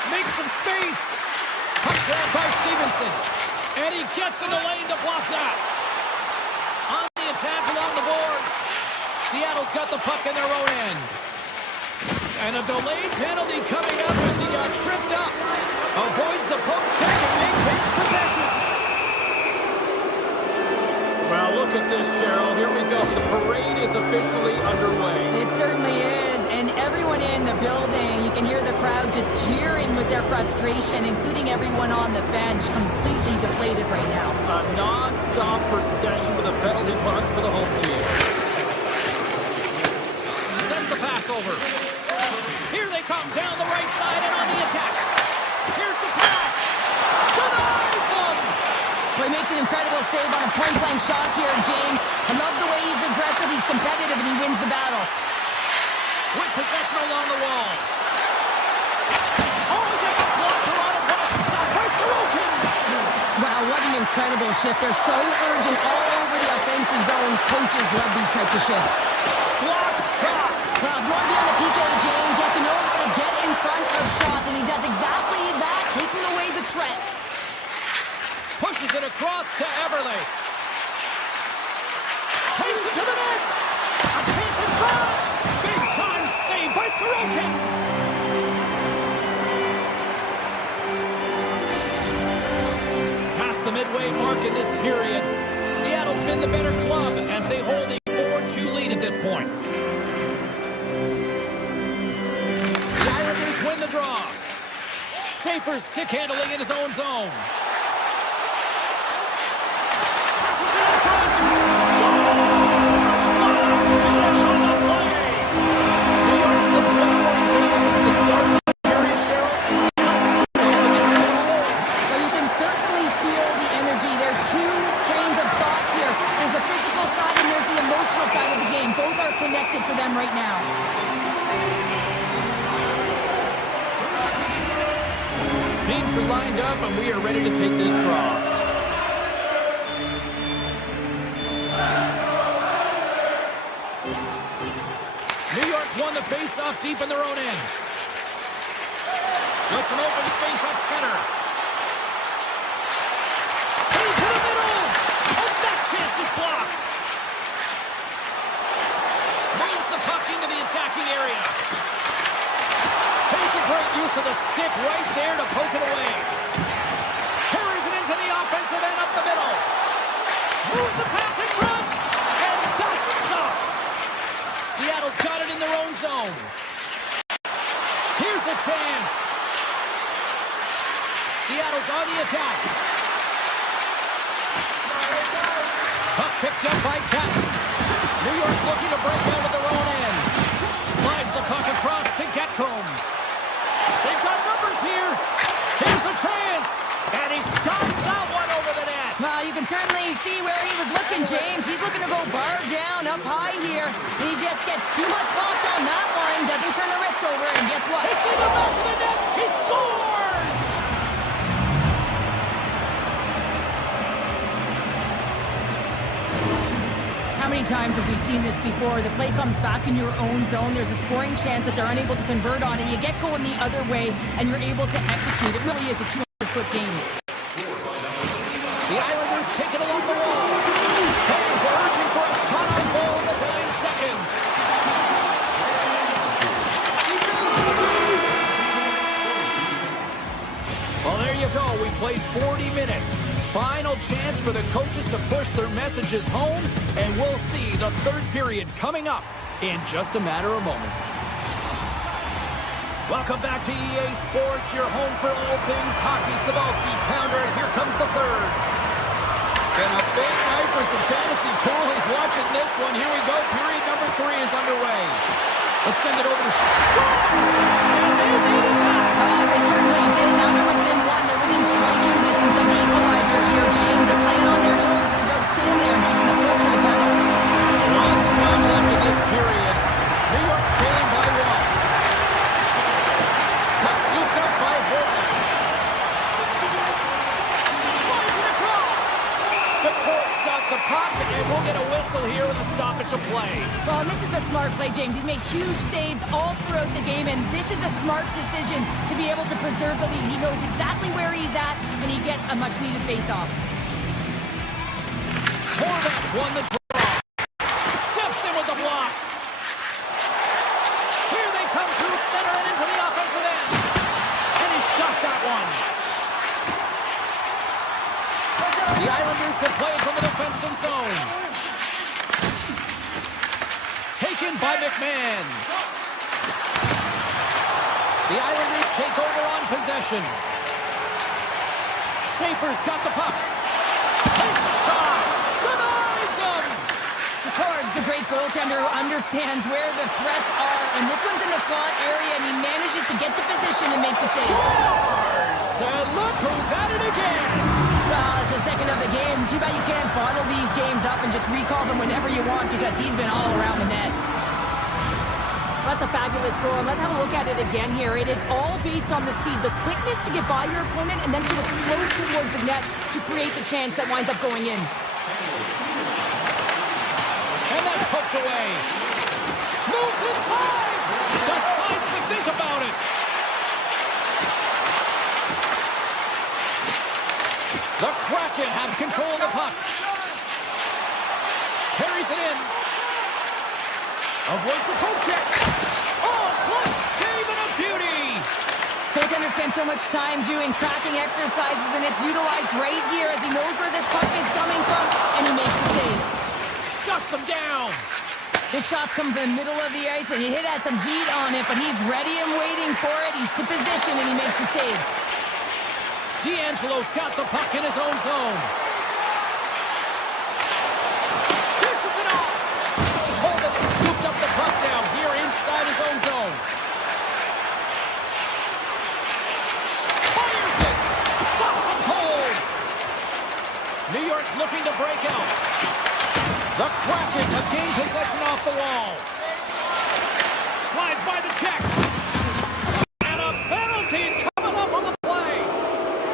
Makes some space. Puck grab by Stevenson. And he gets in the lane to block that. On the attack along the boards. Seattle's got the puck in their own end. And a delayed penalty coming up as he got tripped up. Avoids the poke check and maintains possession. Well, look at this, Cheryl. Here we go. The parade is officially underway. It certainly is, and everyone in the building, you can hear the crowd just cheering with their frustration, including everyone on the bench, completely deflated right now. A non-stop procession with a penalty box for the home team. Sends the pass over. Here they come down the right side and on the attack. Here's the pass. Denies him. Well, he makes an incredible save on a point-blank shot here, James. I love the way he's aggressive, he's competitive, and he wins the battle. With possession along the wall. Oh, he gets a blocker on it. What a stop by Sorokin. Wow, what an incredible shift. They're so urgent all over the offensive zone. Coaches love these types of shifts. Block shot. Well, if you want to be on the PK, James, you have to know how to get in front of shots, and he does exactly that, taking away the threat. Pushes it across to Everly. Takes it to the net. A chance in front. Big time save by Sorokin. Past the midway mark in this period, Seattle's been the better club as they hold a 4-2 lead at this point. The Islanders win the draw. Schaefer's stick handling in his own zone. For them right now. Teams are lined up and we are ready to take this draw. New York's won the face-off deep in their own end. Gets an open space at center. Into the middle! And that chance is blocked! Moves the puck into the attacking area. Makes a great use of the stick right there to poke it away. Carries it into the offensive end up the middle. Moves the pass in front. And that's stopped. Seattle's got it in their own zone. Here's Here's a chance. Seattle's on the attack. Puck picked up by Kraken. New York's looking to break out of their own end. Slides the puck across to Getcomb. They've got numbers here. Here's a chance. And he stops that one over the net. Well, you can certainly see where he was looking, James. He's looking to go bar down up high here. And he just gets too much loft on that one. Doesn't turn the wrist over. And guess what? It's in the back of the net. He scores! How many times have we seen this before? The play comes back in your own zone. There's a scoring chance that they're unable to convert on it. You get going the other way, and you're able to execute. It really is a 200-foot game. The Islanders take it along the wall. Fans are urging for a shot on goal in the dying seconds. Well, there you go. We played 40 minutes. Final chance for the coaches to push their messages home, and we'll see the third period coming up in just a matter of moments. Welcome back to EA Sports, your home for all things hockey. Cybulski, Pounder, and here comes the third. And a big night for some fantasy pool. He's watching this one. Here we go. Period number 3 is underway. Let's send it over to Scores! And they needed that. They certainly did. Now they're within one. They're within striking distance of the equalizer here, James. They're playing on their toes. It's about staying there and keeping the foot to the pedal. Lots of time left in this period. New York's trailing by 1. Puck scooped up by Holden. Slides it across. The Colts got the puck, and we'll get a whistle here with a stoppage of play. Well, and this is a smart play, James. He's made huge saves all throughout the game, and this is a smart decision to be able to preserve the lead. He knows exactly where he's at, and he gets a much-needed face-off. Horvats won the draw. Steps in with the block. Here they come through center and into the offensive end. And he's got that one. The Islanders can play it from the defensive zone. Taken by McMahon. The Islanders take over on possession. Schaefer's got the puck. Takes a shot. Denies him. Torg's a great goaltender who understands where the threats are, and this one's in the slot area, and he manages to get to position and make the save. Scores! And look who's at it again. Well, it's the second of the game. Too bad you can't bottle these games up and just recall them whenever you want, because he's been all around the net. That's a fabulous goal, and let's have a look at it again here. It is all based on the speed, the quickness to get by your opponent, and then to explode towards the net to create the chance that winds up going in. And that's hooked away. Moves inside. Decides to think about it. The Kraken have control of the puck. Carries it in. Avoids the poke check. Oh, close save and a beauty. Goaltenders spend so much time doing tracking exercises, and it's utilized right here as he knows where this puck is coming from, and he makes the save. Shuts him down. This shot's come from the middle of the ice, and he has some heat on it, but he's ready and waiting for it. He's to position, and he makes the save. D'Angelo's got the puck in his own zone. Dishes it off. Holden has scooped up the puck now here inside his own zone. Fires it. Stops him cold. New York's looking to break out. The Kraken have gained possession off the wall. Slides by the check. And a penalty's coming up on the play.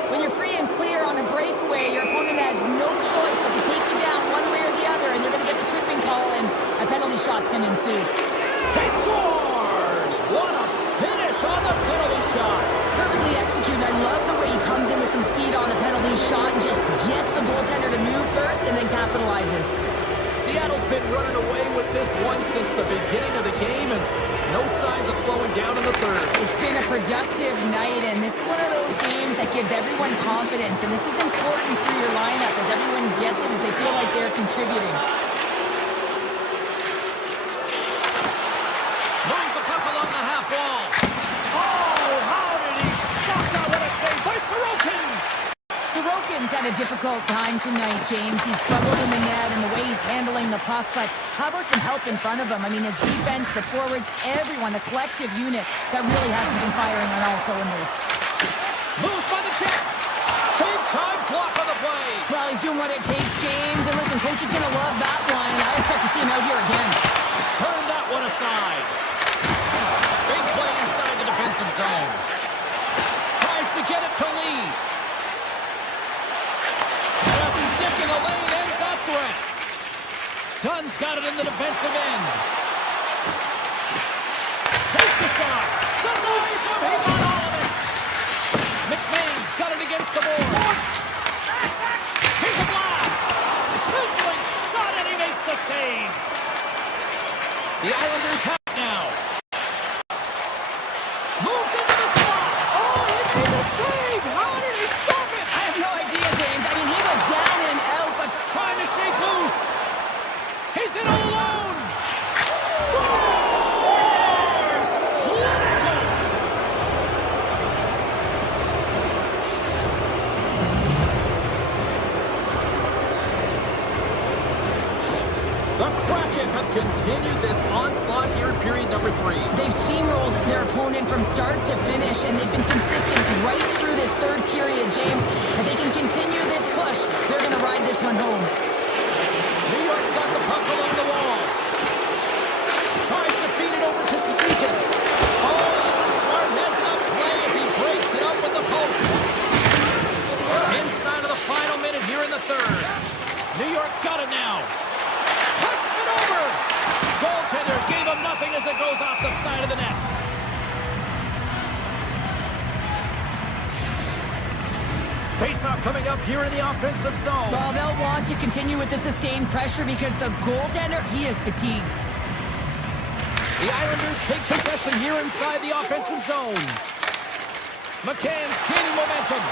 When you're free and clear on a breakaway, your opponent has no choice but to take you down one way or the other, and they're going to get the tripping call, and a penalty shot's going to ensue. He scores! What a finish on the penalty shot. Perfectly executed. I love the way he comes in with some speed on the penalty shot and just gets the goaltender to move first and then capitalizes. Seattle's been running away with this one since the beginning of the game, and no signs of slowing down in the third. It's been a productive night, and this is one of those games that gives everyone confidence, and this is important for your lineup as everyone gets it as they feel like they're contributing. Moves the puck along the half wall. Oh, a difficult time tonight, James. He's struggled in the net and the way he's handling the puck, but how about some help in front of him? I mean, his defense, the forwards, everyone, a collective unit that really hasn't been firing on all cylinders. Moves by the chest. Big time block on the play. Well, he's doing what it takes, James. And listen, coach is going to love that one. I expect to see him out here again. Turn that one aside. Big play inside the defensive zone. Tries to get it to Lee. And a stick in the lane ends that threat. Dunn's got it in the defensive end. Takes the shot. Denies him. He got all of it. McMahon's got it against the boards. Here's a blast. Sizzling shot, and he makes the save. The Islanders have it now. Moves into the slot. Oh, he made the save. How did he stop it? I have no idea, James. I mean, he was down and out, but Trying to shake loose. He's in all alone. Scores! Clinical. The Kraken have continued this onslaught here in period number 3. they've steamrolled their opponent from start to finish, and they've been consistent right through this third period, James. If they can continue this push, they're going to ride this one home. New York's got the puck along the wall. Tries to feed it over to Cizikas. Oh, that's a smart heads-up play as he breaks it up with the poke. Inside of the final minute here in the third. New York's got it now. Passes it over. Goaltender gave him nothing as it goes off the side of the net. Face-off coming up here in the offensive zone. Well, they'll want to continue with the sustained pressure because the goaltender, he is fatigued. The Islanders take possession here inside the offensive zone. McCann's gaining momentum.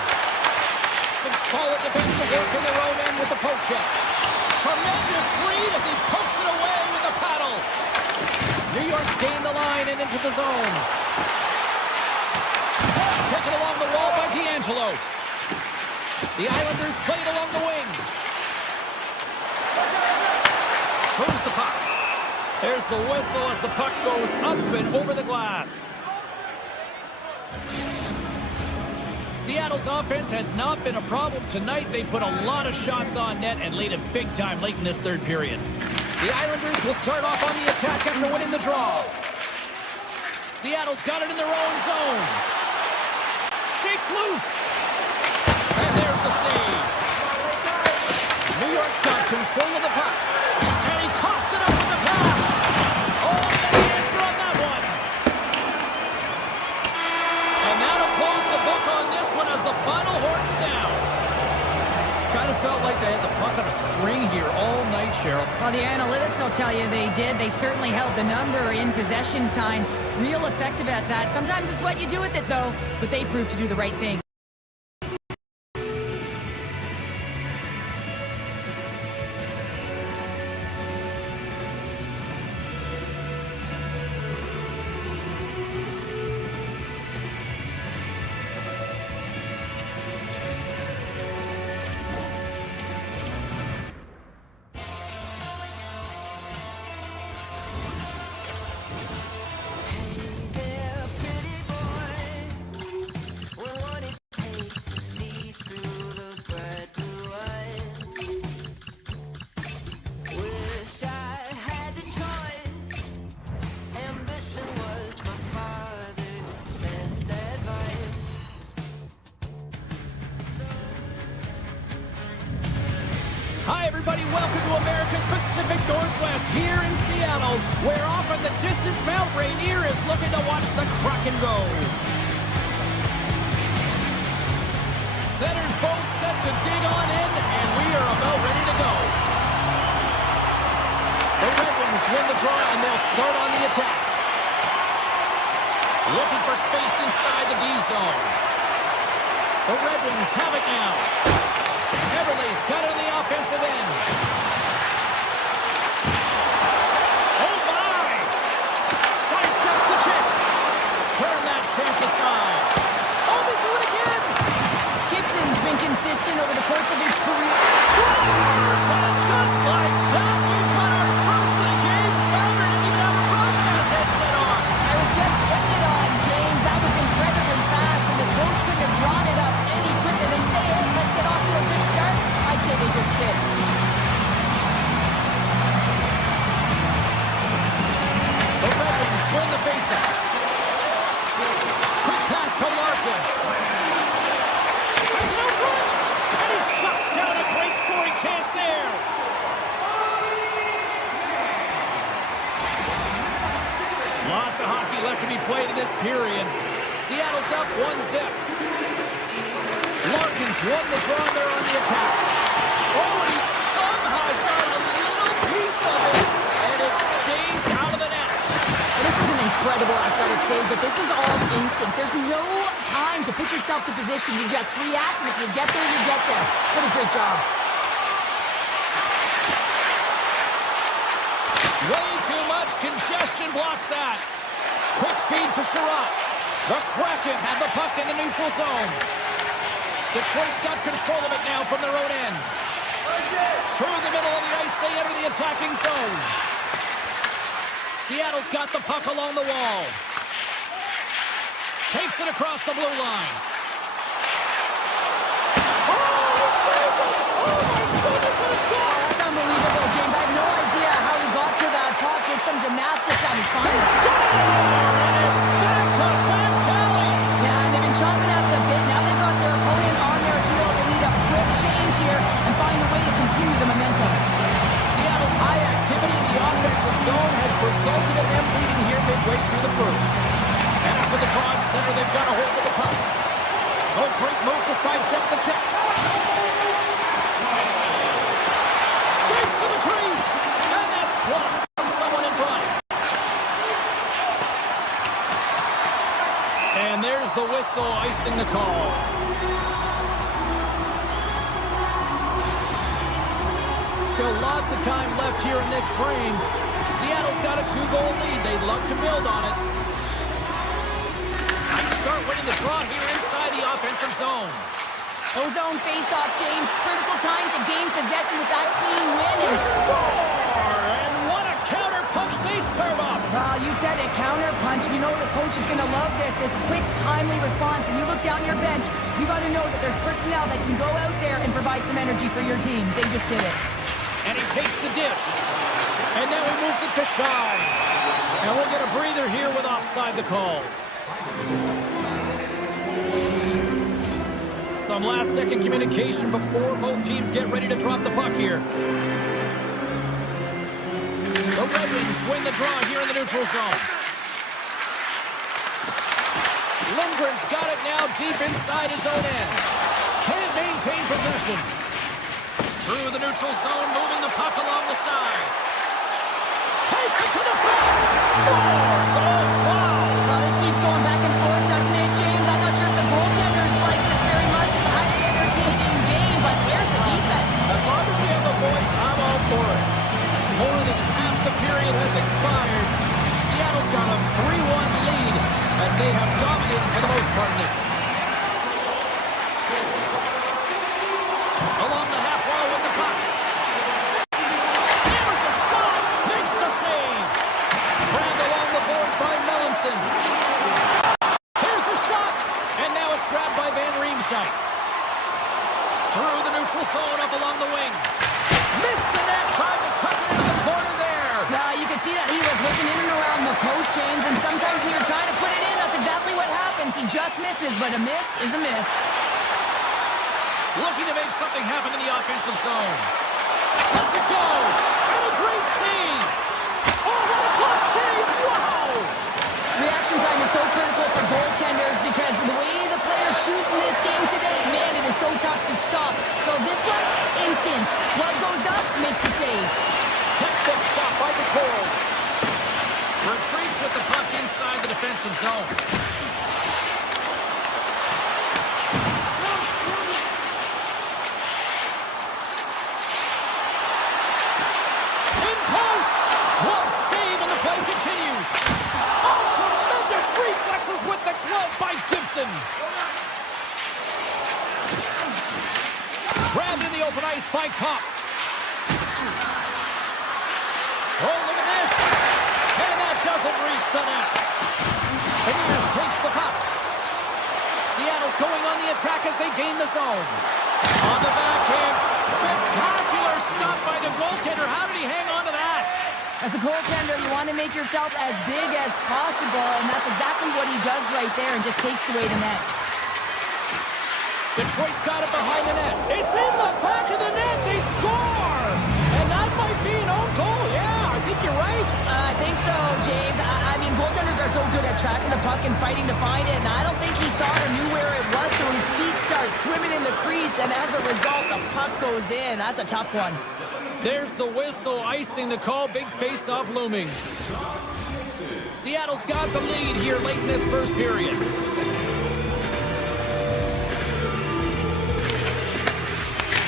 Some solid defensive work in their own end with the poke check. Tremendous read as he pokes it away with the paddle. New York's gained the line and into the zone. Taken along the wall by D'Angelo. The Islanders played along the wing. Moves the puck. There's the whistle as the puck goes up and over the glass. Seattle's offense has not been a problem tonight. They put a lot of shots on net and laid it big time late in this third period. The Islanders will start off on the attack after winning the draw. Seattle's got it in their own zone. Shakes loose. And there's the save. New York's got control of the puck. And he coughs it up with the pass. Oh, the answer on that one. And that'll close the book on this one as the final horn sounds. Kind of felt like they had the puck on a string here all night, Cheryl. Well, the analytics will tell you they did. They certainly held the number in possession time. Real effective at that. Sometimes it's what you do with it, though. But they proved to do the right thing. Hi, everybody. Welcome to America's Pacific Northwest here in Seattle, where off in the distance, Mount Rainier is looking to watch the Kraken go. Centers both set to dig on in, and we are about ready to go. The Red Wings win the draw, and they'll start on the attack. Looking for space inside the D-zone. The Red Wings have it now. Everly's got it on the offensive end. Oh, my! Sidesteps the chip. Turn that chance aside. Oh, they do it again! Gibson's been consistent over the course of his ties up 1-0. Larkin's won the draw there on the attack. Oh, he somehow got a little piece of it, and it stays out of the net. This is an incredible athletic save, but this is all instinct. There's no time to put yourself to position. You just react, and if you get there, you get there. What a great job. Way too much congestion blocks that. Quick feed to Sherratt. The Kraken have the puck in the neutral zone. Detroit's got control of it now from their own end. Through the middle of the ice, they enter the attacking zone. Seattle's got the puck along the wall. Takes it across the blue line. Oh, saved it! Oh, my goodness, what a stop! That's unbelievable, James. I have no idea how he got to that puck. It's some gymnastics on his final. And it's back to back tallies. Yeah, and they've been chomping at the bit. Now they've got their opponent on their heel. They need a quick change here and find a way to continue the momentum. Seattle's high activity in the offensive zone has resulted in them leading here midway through the first. And after the draw at center, they've got a hold of the puck. Oh, great move to sidestep the check. Skates to the crease, and that's blocked from someone in front. And there's the whistle icing the call. Still lots of time left here in this frame. Seattle's got a 2-goal lead. They'd love to build on it. Nice start winning the draw here inside the offensive zone. Ozone face-off, James. Critical time to gain possession with that clean win and Score! And what a counter punch they serve up. well, you said it, counter punch. You know the coach is going to love this quick, timely response. When you look down your bench, you got to know that there's personnel that can go out there and provide some energy for your team. They just did it. And he takes the dish. And now he moves it to Shine. And we'll get a breather here with offside the call. Some last-second communication before both teams get ready to drop the puck here. The Red Wings win the draw here in the neutral zone. Lindgren's got it now deep inside his own end. Can't maintain possession. Through the neutral zone, moving the puck along the side. Takes it to the front. Scores! Oh, wow! Well, this keeps going back and forth, doesn't it, James? I'm not sure if the goaltenders like this very much. It's a highly entertaining game, but here's the defense. As long as we have a voice, I'm all for it. More than half the period has expired. Seattle's got a 3-1 lead as they have dominated for the most part in this. Along the half wall with the puck. Hammers a shot, makes the save. Grabbed along the boards by Melanson. Here's a shot, and now it's grabbed by Van Riemsdyk. Through the neutral zone, up along the wing. Missed the net, tried to tuck it into the corner there. Now, you can see that he was looking in and around the post, James, and sometimes when you're trying to put it in, that's exactly what happens. He just misses, but a miss is a miss. Looking to make something happen in the offensive zone. Lets it go. And a great save. Oh, what a glove save. Wow. Reaction time is so critical for goaltenders because the way the players shoot in this game today, man, it is so tough to stop. So this one, instance. Glove goes up, makes the save. Textbook stop by the goal. Retreats with the puck inside the defensive zone. In close. Glove save and the play continues. Oh, tremendous reflexes with the glove by Gibson. Grabbed in the open ice by Kopp. Oh, look at this. And that doesn't reach the net. Beniers takes the puck. Seattle's going on the attack as they gain the zone. On the backhand. Spectacular stop by the goaltender. How did he hang on to that? As a goaltender, you want to make yourself as big as possible, and that's exactly what he does right there and just takes away the net. Detroit's got it behind the net. It's in the back of the net. They score! And that might be an own goal. Yeah, I think you, right? I think so, James. I mean, goaltenders are so good at tracking the puck and fighting to find it, and I don't think he saw it or knew where it was, so his feet start swimming in the crease, and as a result, the puck goes in. That's a tough one. There's the whistle, icing the call, big face-off looming. Seattle's got the lead here late in this first period.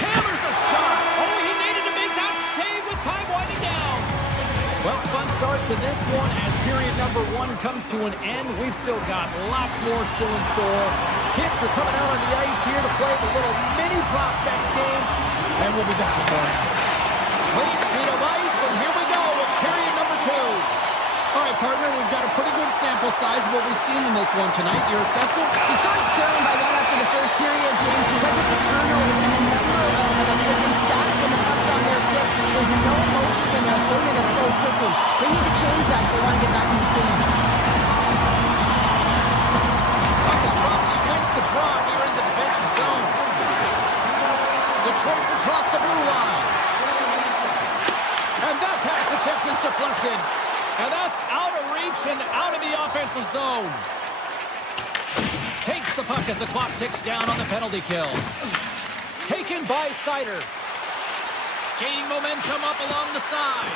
Hammers a shot. Oh, he needed to make that save with time winding down. Well, fun start to this one as period number 1 comes to an end. We've still got lots more still in store. Kids are coming out on the ice here to play the little mini prospects game, and we'll be back in the morning. Clean sheet of ice, and here we go with period number 2. All right, partner, we've got a pretty good sample size of what we've seen in this one tonight. Your assessment? Detroit's trailing by 1 after the first period, James, because of the turnovers and the number of them. They've been static when the puck's on their stick. There's no motion, and their opponent is closed quickly. They need to change that if they want to get back in this game. Puck is dropped. He wins the draw here in the defensive zone. Detroit's across the blue line. And that pass attempt is deflected. And that's out of reach and out of the offensive zone. Takes the puck as the clock ticks down on the penalty kill. Taken by Sider. Gaining momentum up along the side.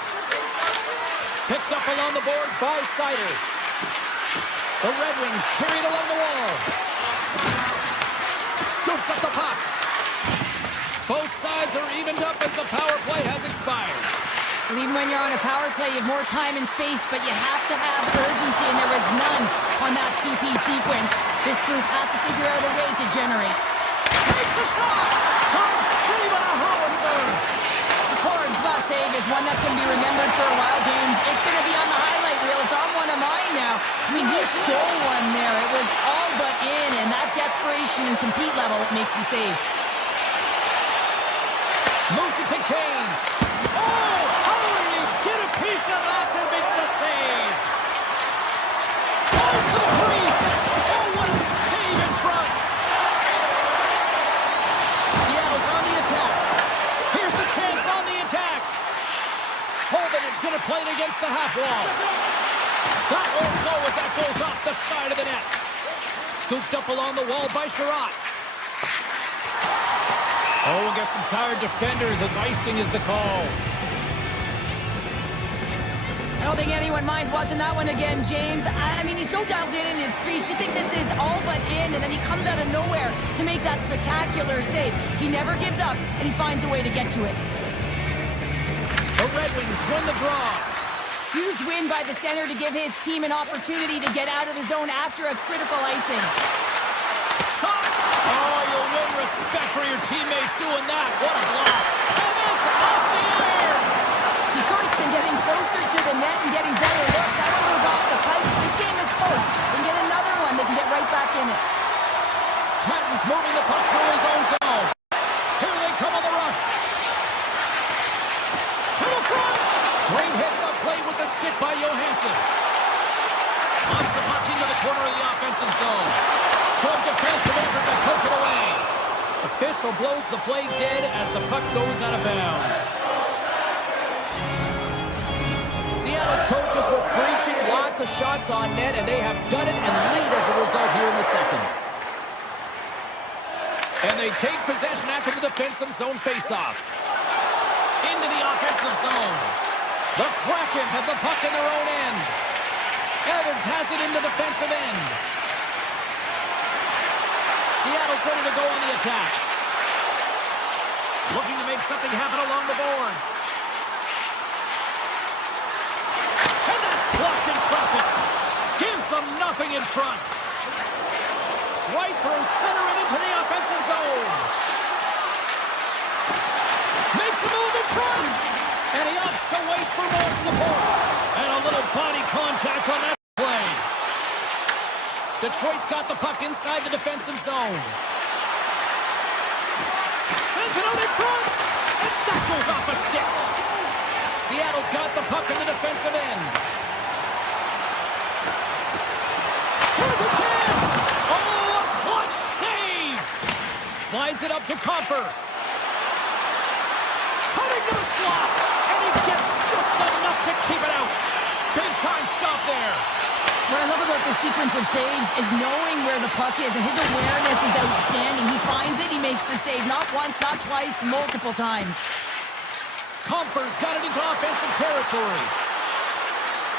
Picked up along the boards by Sider. The Red Wings carried along the wall. Scoops up the puck. Both sides are evened up as the power play has expired. And even when you're on a power play, you have more time and space, but you have to have urgency, and there was none on that PP sequence. This group has to figure out a way to generate. Takes a shot! Tom save on a howitzer! McCord's last save is one that's going to be remembered for a while, James. It's going to be on the highlight reel. It's on one of mine now. I mean, he stole one there. It was all but in, and that desperation and compete level makes the save. Moosey Kane. Oh! How did he get a piece of that to make the save? Goes to the crease. Oh, what a save in front. Seattle's on the attack. Here's a chance on the attack. Holden is going to play it against the half wall. That won't go as that goes off the side of the net. Scooped up along the wall by Sherratt. Oh, we'll get some tired defenders as icing is the call. I don't think anyone minds watching that one again, James. I mean, he's so dialed in his crease. You think this is all but in, and then he comes out of nowhere to make that spectacular save. He never gives up, and he finds a way to get to it. The Red Wings win the draw. Huge win by the center to give his team an opportunity to get out of the zone after a critical icing. Shot! Oh, you'll win respect for your teammates doing that. What a block. And it's off the iron! Detroit's been getting closer to the net and getting better looks. That one goes off the pipe. This game is close. They get another one. They can get right back in it. Catton's moving the puck through his own zone. Here they come on the rush. To the front! Great heads-up play with the stick by Johansson. Launches the puck into the corner of the offensive zone. Good defensive effort to poke it away. Official blows the play dead as the puck goes out of bounds. Seattle's coaches were preaching lots of shots on net, and they have done it and lead as a result here in the second. And they take possession after the defensive zone faceoff. Into the offensive zone. The Kraken have the puck in their own end. Evans has it into the defensive end. Seattle's ready to go on the attack. Looking to make something happen along the boards. And that's blocked in traffic. Gives them nothing in front. Right through center and into the offensive zone. Makes a move in front. And he opts to wait for more support. And a little body contact on that play. Detroit's got the puck inside the defensive zone. Sends it out in front. And that goes off a stick. Seattle's got the puck in the defensive end. Here's a chance. Oh, a clutch save. Slides it up to Copper. Cutting to the slot. And he gets just enough to keep it out. I love about this sequence of saves is knowing where the puck is, and his awareness is outstanding. He finds it, he makes the save, not once, not twice, multiple times. Comfer's got it into offensive territory.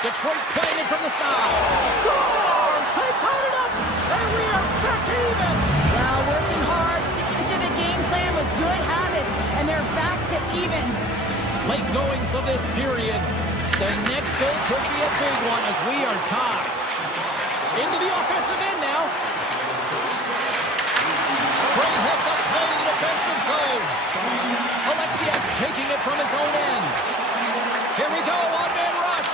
Detroit's playing it from the side. Scores! They tied it up, and we are back to even. Well, working hard, sticking to the game plan with good habits, and they're back to evens. Late goings of this period. The next goal could be a big one as we are tied. Into the offensive end now. Great heads up play in the defensive zone. Alexiev's taking it from his own end. Here we go, one-man rush.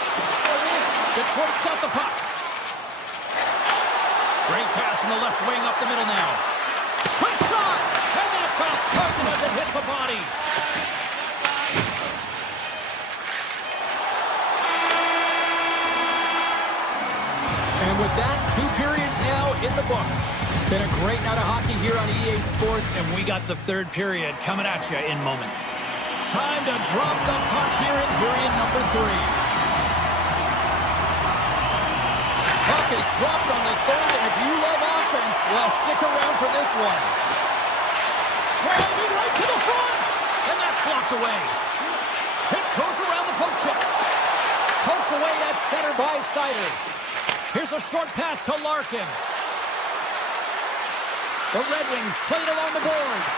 Detroit's got the puck. Great pass from the left wing up the middle now. Quick shot! And that's off target as it hits the body. And with that, 2 periods now in the books. Been a great night of hockey here on EA Sports, and we got the 3rd period coming at you in moments. Time to drop the puck here in period number 3. Puck is dropped on the 3rd, and if you love offense, well, stick around for this one. Driving right to the front, and that's blocked away. Tiptoes around the poke check. Poked away at center by Sider. Here's a short pass to Larkin. The Red Wings played along the boards.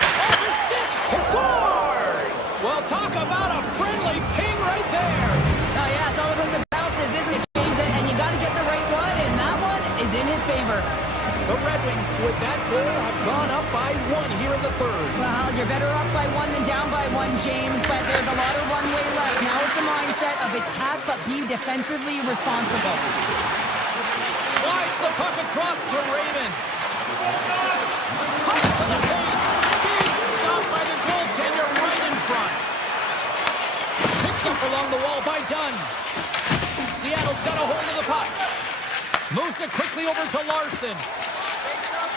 Off his stick, he scores! Well, talk about a friendly ping right there. Oh yeah, it's all about the bounces, isn't it, James? And you got to get the right one, and that one is in his favor. The Red Wings, with that goal, have gone up by 1 here in the 3rd. Well, you're better up by 1 than down by 1, James, but there's a lot of runway left. Now it's a mindset of attack, but be defensively responsible. Slides the puck across to Raymond. Cuts to the paint. Big stop by the goaltender right in front. Picked up along the wall by Dunn. Seattle's got a hold of the puck. Moves it quickly over to Larson.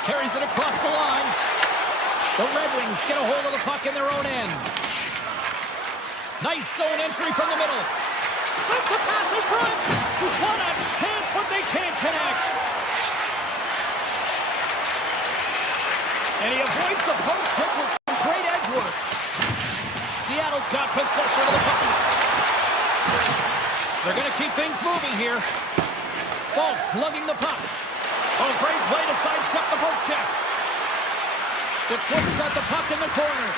Carries it across the line. The Red Wings get a hold of the puck in their own end. Nice zone entry from the middle. Sends a pass in front. What a chance, but they can't connect. And he avoids the poke check with some great edge work. Seattle's got possession of the puck. They're going to keep things moving here. Fultz lugging the puck. Oh, great play to sidestep the poke check. Detroit's got the puck in the corner.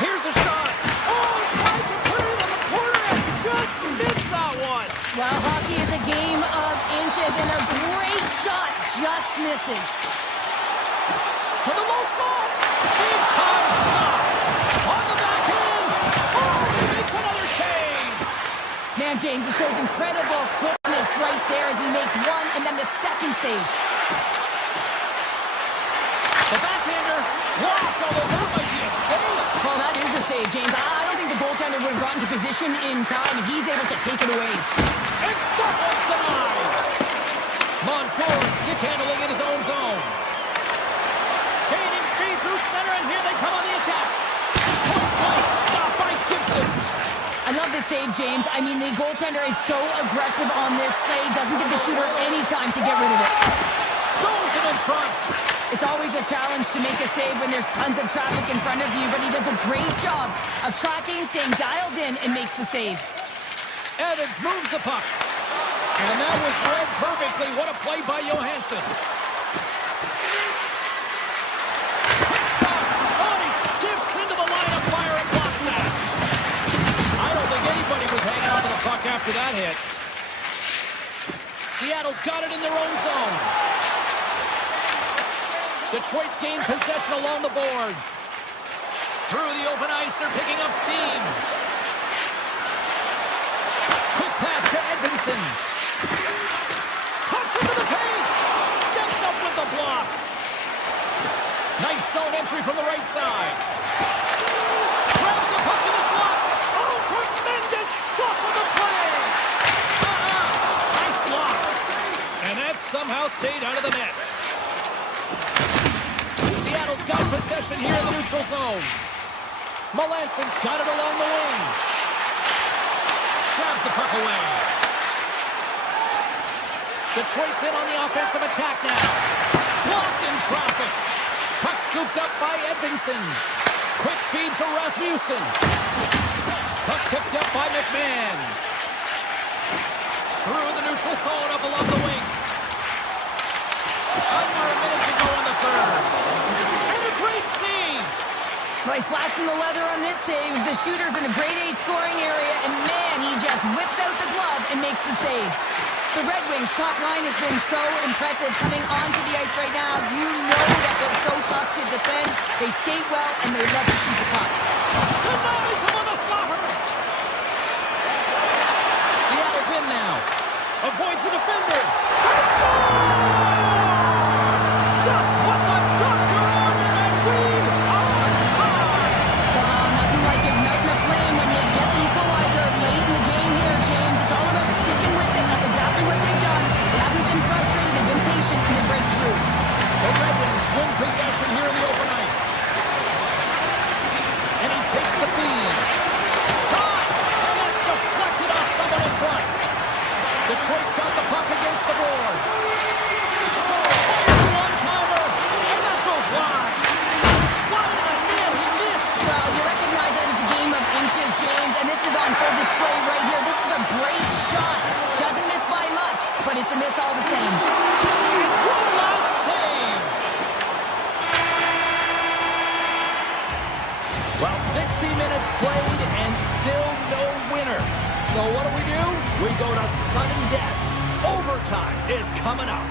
Here's a shot. Oh, tried to put it in the corner and just missed that one. Well, hockey is a game of inches, and a great shot just misses. To the low slot. Big time stop. On the back end. Oh, he makes another save. Man, James, it shows incredible quickness right there as he makes one and then the second save. The backhander blocked, although that might be a save. Well, that is a save, James. I don't think the goaltender would have gotten to position in time, and he's able to take it away. And that was denied. Montour stick handling in his own zone. Gaining speed through center, and here they come on the attack. Point blank stop by Gibson. I love this save, James. I mean, the goaltender is so aggressive on this play. Doesn't give the shooter any time to get rid of it. Stones him in front. It's always a challenge to make a save when there's tons of traffic in front of you, but he does a great job of tracking, staying dialed in, and makes the save. Evans moves the puck. And that was read perfectly. What a play by Johansson. Quick shot. Oh, he skips into the line of fire and blocks that. I don't think anybody was hanging on to the puck after that hit. Seattle's got it in their own zone. Detroit's gained possession along the boards. Through the open ice, they're picking up steam. Quick pass to Edmondson. Cuts into the paint. Steps up with the block. Nice zone entry from the right side. Grabs the puck in the slot. Oh, tremendous stop on the play. Nice block. And that somehow stayed out of the net. Seattle's got possession here in the neutral zone. Melanson's got it along the wing. Jabs the puck away. Detroit's in on the offensive attack now. Blocked in traffic. Puck scooped up by Edvinsson. Quick feed to Rasmussen. Puck picked up by McMahon. Through the neutral zone up along the wing. Under a minute to go in the third. And a great save. Well, he's flashing the leather on this save. The shooter's in a grade A scoring area, and man, he just whips out the glove and makes the save. The Red Wings' top line has been so impressive coming onto the ice right now. You know that they're so tough to defend. They skate well, and they love to shoot the puck. Denies him on the slapper. Seattle's in now. Avoids the defender. They score! Just what the doctor ordered, and we are tied! Nothing like igniting a flame when you get the equalizer late in the game here, James. It's all about sticking with it. That's exactly what they've done. They haven't been frustrated. They've been patient, and they break through. The Red Wings win possession here in the open ice. And he takes the feed. Shot! And that's deflected off someone in front. Detroit's got the puck against the boards. Fires a one-timer, and that goes wide. Wide of the net, he missed. Well, you recognize that it's a game of inches, James, and this is on full display right here. This is a great shot. Doesn't miss by much, but it's a miss all the same. And one last save. Well, 60 minutes played and still no winner. So what do? We go to sudden death. Overtime is coming up.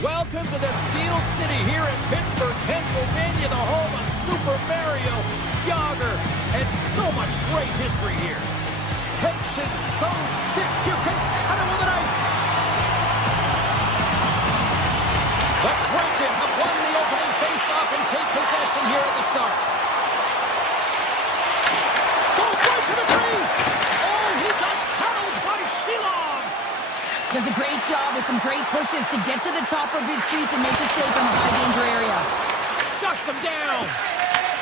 Welcome to the Steel City here in Pittsburgh, Pennsylvania, the home of Super Mario, Yager, and so much great history here. Tension so thick you can cut it with a knife. The Kraken have won the opening face-off and take possession here at the start. Goes right to the crease. Oh, he got paddled by Shilovs. Does a great job with some great pushes to get to the top of his crease and make the save from a high-danger area. Shuts him down.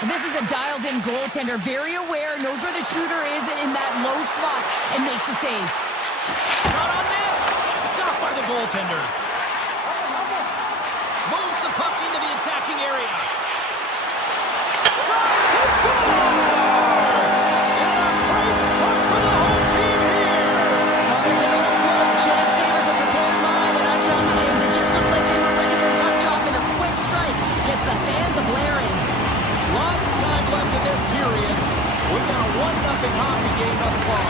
This is a dialed-in goaltender, very aware, knows where the shooter is in that low slot, and makes the save. Shot on net. Stopped by the goaltender. Moves the puck into the attacking area. Shot! He scores! And a great start for the home team here. Well, there's an old quote, chance favors the prepared mind, and I'm telling you, James, it just looked like they were ready for puck drop, and a quick strike gets the fans a-blaring. Lots of time left in this period. We've got a 1-0 hockey game thus far.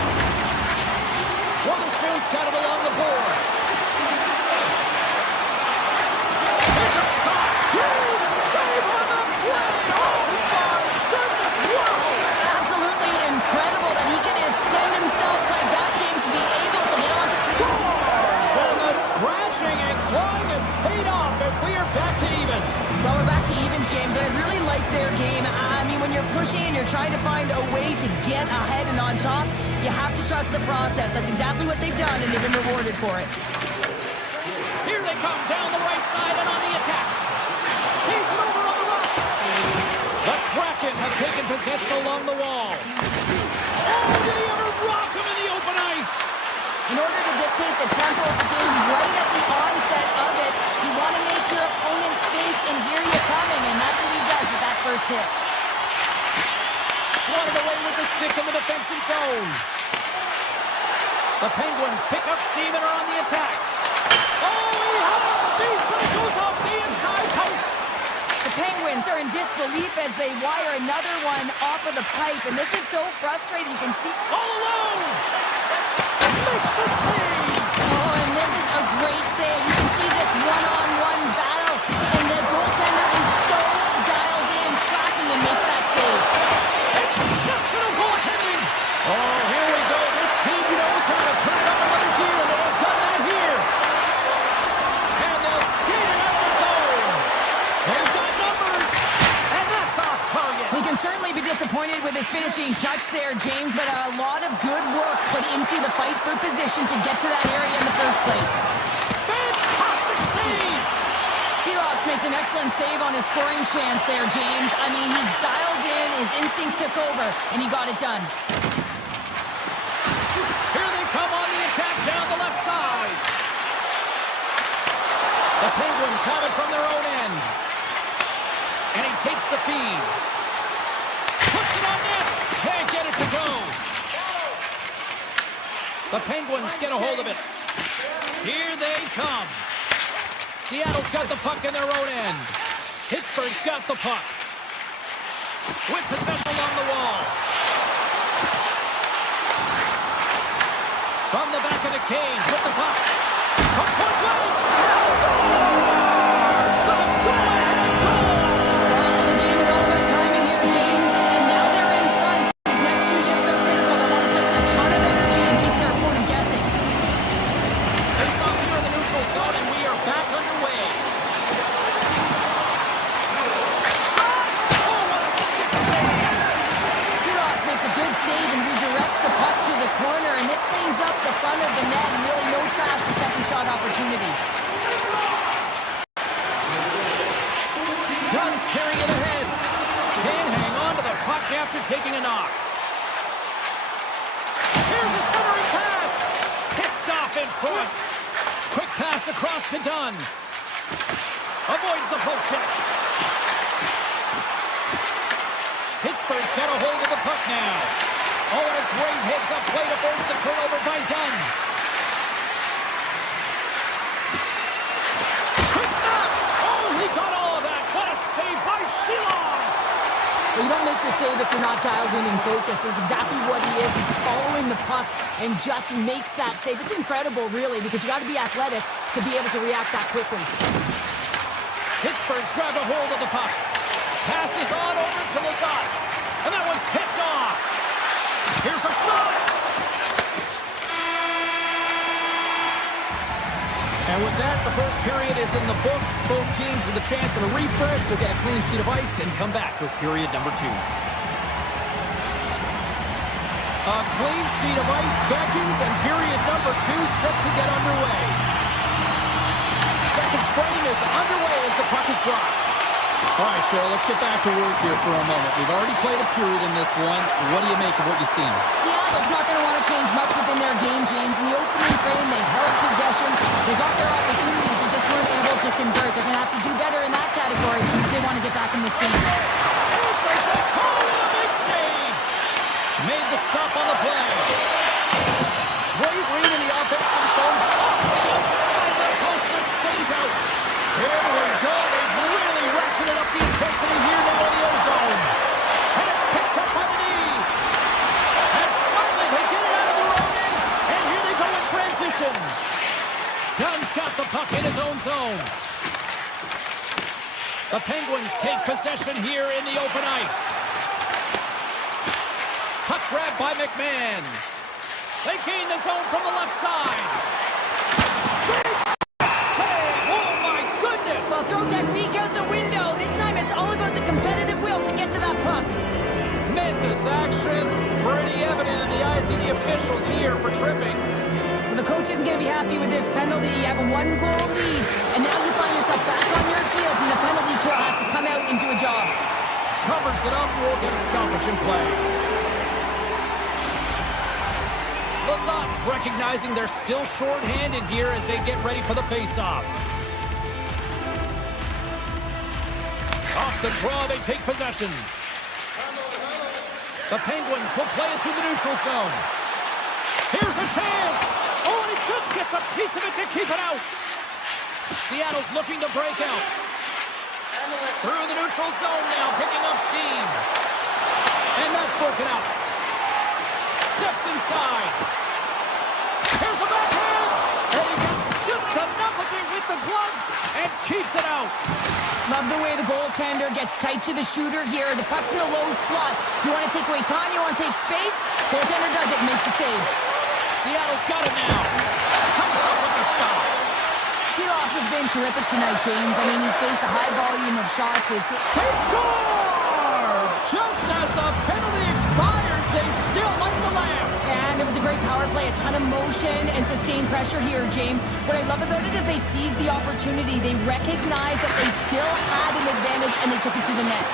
Weatherspoon's got it along the boards. There's a shot. Huge save on the play. Oh, my goodness. Wow. Absolutely incredible that he can extend himself like that, James, to be able to get onto Scores! And the scratching and clawing has paid off as we are back to even. Well, we're back to evens, James, and I really like their game. I mean, when you're pushing and you're trying to find a way to get ahead and on top, you have to trust the process. That's exactly what they've done, and they've been rewarded for it. Here they come down the right side and on the attack. Feeds it over on the right. The Kraken have taken possession along the wall. Oh, did he ever rock him in the open ice? In order to dictate the tempo of the game right at the onset of it, you want to make your opponent think and hear you coming, and that's what he does with that first hit. Swatted away with the stick in the defensive zone. The Penguins pick up steam and are on the attack. Oh, he had a beat, but it goes off the inside post. The Penguins are in disbelief as they wire another one off of the pipe, and this is so frustrating. You can see All alone. Makes the save. Oh, and this is a great save. You can see this one-on-one battle, and the goaltender is so dialed in, tracking and makes that save. Exceptional goaltending. Oh, here we go. This team knows how to turn up another gear, and they have done that here. And they'll skate it out of the zone. They've got numbers, and that's off target. He can certainly be disappointed with his finishing touch there, James, but a lot of good work put into the fight for position to get to that area in the first place. Fantastic save. Seeloff makes an excellent save on his scoring chance there, James. I mean, he's dialed in, his instincts took over, and he got it done. Here they come on the attack down the left side. The Penguins have it from their own end. And he takes the feed. Puts it on net. Can't get it to go. The Penguins get a hold of it. Here they come. Seattle's got the puck in their own end. Pittsburgh's got the puck. With possession along the wall. From the back of the cage with the puck. From point blank. Scores! The go-ahead goal! The game is all about timing here, James, and now they're in front. These next two shifts are critical. They want to play with a ton of energy and keep their opponent guessing. Face off here in the neutral zone, and we are back underway. Shot! Oh, what a stick save! Seeloff makes a good save and redirects the puck to the corner, and this cleans up the front of the net and really no trash to second shot opportunity. Guns carrying it ahead. Can't hang on to the puck after taking a knock. Here's a centering pass. Picked off in front. Quick pass across to Dunn. Avoids the poke check. Pittsburgh's got a hold of the puck now. Oh, and a great hits up play to force the turnover by Dunn. Quick snap. Oh, he got all of that. What a save by Sheelovs. Well, you don't make the save if you're not dialed in and focused. That's exactly what he is. He's following the puck and just makes that save. It's incredible, really, because you got to be athletic to be able to react that quickly. Pittsburgh's grabbed a hold of the puck. Passes on over to Lazat. And that one's picked off. Here's a shot. And with that, the first period is in the books. Both teams with a chance at a refresh. We'll get a clean sheet of ice and come back with period number 2. A clean sheet of ice beckons, and period number 2 set to get underway. Second frame is underway as the puck is dropped. All right, Cheryl, let's get back to work here for a moment. We've already played a period in this one. What do you make of what you've seen? Seattle's not going to want to change much within their game, James. In the opening frame, they held possession. They got their opportunities. They just weren't able to convert. They're going to have to do better in that category if they want to get back in this game. Answers the call with a big save. Made the stop on the play. Great read in the offensive zone. Off the outside of the post that stays out. Here we go. They've really ratcheted up the intensity here now in the ozone. And it's picked up by the knee. And finally they get it out of their own end. And here they go in transition. Dunn's got the puck in his own zone. The Penguins take possession here in the open ice. Puck grab by McMahon. They gain the zone from the left side. Big save! Oh my goodness! Well, throw technique out the window. This time it's all about the competitive will to get to that puck. Tremendous actions. Pretty evident in the eyes of the officials here for tripping. Well, the coach isn't going to be happy with this penalty. You have a 1-goal lead, and now you find yourself back on your heels, and the penalty kill has to come out and do a job. Covers it up. We'll get a stoppage in play. Lazat's recognizing they're still short-handed here as they get ready for the face-off. Off the draw, they take possession. The Penguins will play it through the neutral zone. Here's a chance. Oh, he just gets a piece of it to keep it out. Seattle's looking to break out. Through the neutral zone now, picking up steam. And that's broken out. Steps inside. Here's a backhand. And he gets just enough of it with the glove and keeps it out. Love the way the goaltender gets tight to the shooter here. The puck's in the low slot. You want to take away time, you want to take space. Goaltender does it, makes the save. Seattle's got it now. Comes up with the stop. Sealos has been terrific tonight, James. I mean, he's faced a high volume of shots. They score! Just as the penalty expires, they still light the lamp. And it was a great power play, a ton of motion and sustained pressure here, James. What I love about it is they seized the opportunity. They recognized that they still had an advantage, and they took it to the net.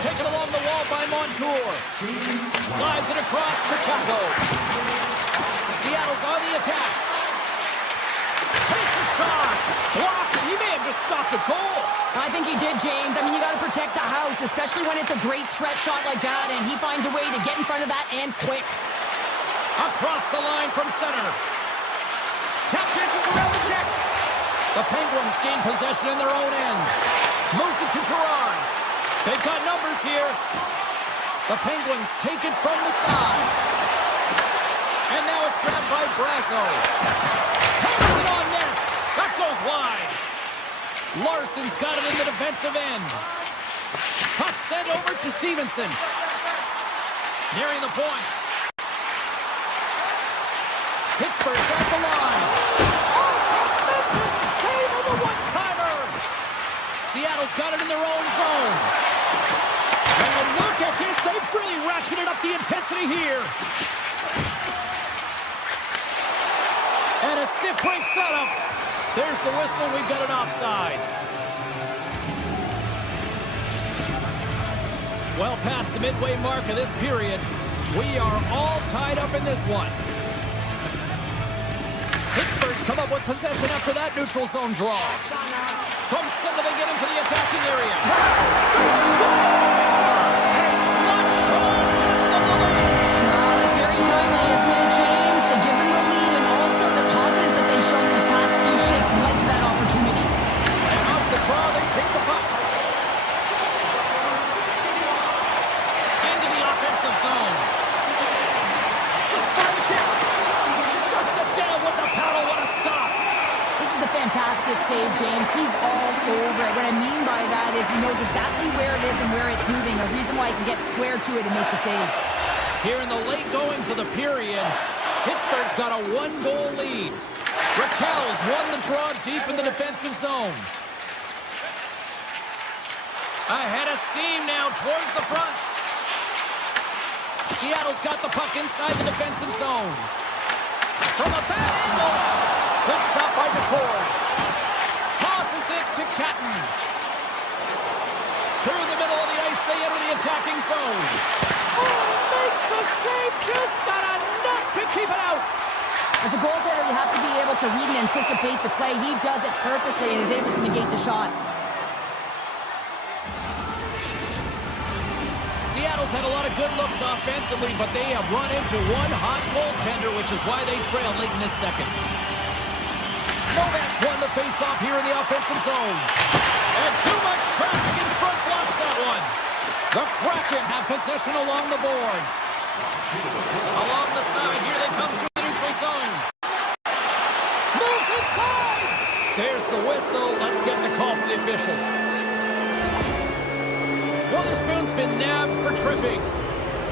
Taken along the wall by Montour. Slides it across to Chaco. Seattle's on the attack. Takes a shot. Blocked. He may have just stopped a goal. I think he did, James. I mean, you got to protect the house, especially when it's a great threat shot like that, and he finds a way to get in front of that and quick. Across the line from center. Tap dances around the check. The Penguins gain possession in their own end. Moves it to Gerard. They've got numbers here. The Penguins take it from the side. And now it's grabbed by Brasso. Hammers it on net. That goes wide. Larson's got it in the defensive end. Puck sent over to Stevenson. Nearing the point. Pittsburgh's at the line. Oh, tremendous save on the one-timer. Seattle's got it in their own zone. And look at this. They've really ratcheted up the intensity here. And a stiff break setup. There's the whistle. We've got an offside. Well past the midway mark of this period, we are all tied up in this one. Pittsburgh's come up with possession after that neutral zone draw. From center, they get into the attacking area. They score! And clutch goal knocks them the lead. It's very timely, isn't it, James? To give them the lead and also the confidence that they've shown these past few shifts led to that opportunity. And off the draw, they pick the puck. Into the offensive zone. Slips by the check. Shuts it down with the paddle. What a stop. This is a fantastic save, James. He's all over it. What I mean by that is he knows exactly where it is and where it's moving. A reason why he can get square to it and make the save. Here in the late goings of the period, Pittsburgh's got a one-goal lead. Raquel's won the draw deep in the defensive zone. Ahead of steam now towards the front. Seattle's got the puck inside the defensive zone. From a bad angle. Good stop by McCord. Tosses it to Catton. Through the middle of the ice, they enter the attacking zone. Oh, makes the save, just not enough to keep it out. As a goaltender, you have to be able to read and anticipate the play. He does it perfectly and is able to negate the shot. Seattle's had a lot of good looks offensively, but they have run into one hot goaltender, which is why they trail late in this second. Novak's won the face-off here in the offensive zone. And too much traffic in front blocks that one. The Kraken have possession along the boards. Along the side, here they come through the neutral zone. Moves inside! There's the whistle. Let's get the call from the officials. Witherspoon's been nabbed for tripping.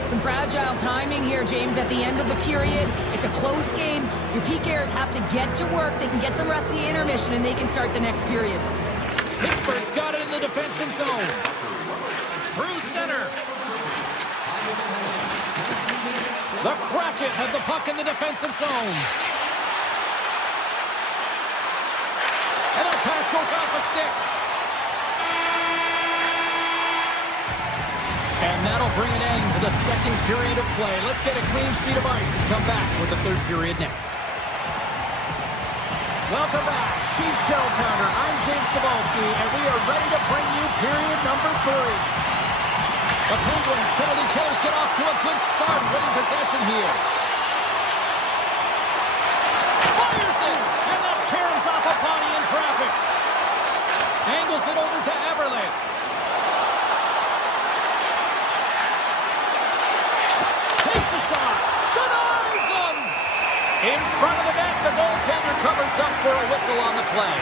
Some fragile timing here, James, at the end of the period. It's a close game. Your PKers have to get to work. They can get some rest of the intermission, and they can start the next period. Pittsburgh's got it in the defensive zone. Through center. The Kraken have the puck in the defensive zone. And a pass goes off a stick. And that'll bring an end to the second period of play. Let's get a clean sheet of ice and come back with the third period next. Welcome back. She's Shell Pounder. I'm James Cebulski, and we are ready to bring you period number 3. The Penguins penalty killers get off to a good start, winning possession here. Fires it, and that covers up for a whistle on the play.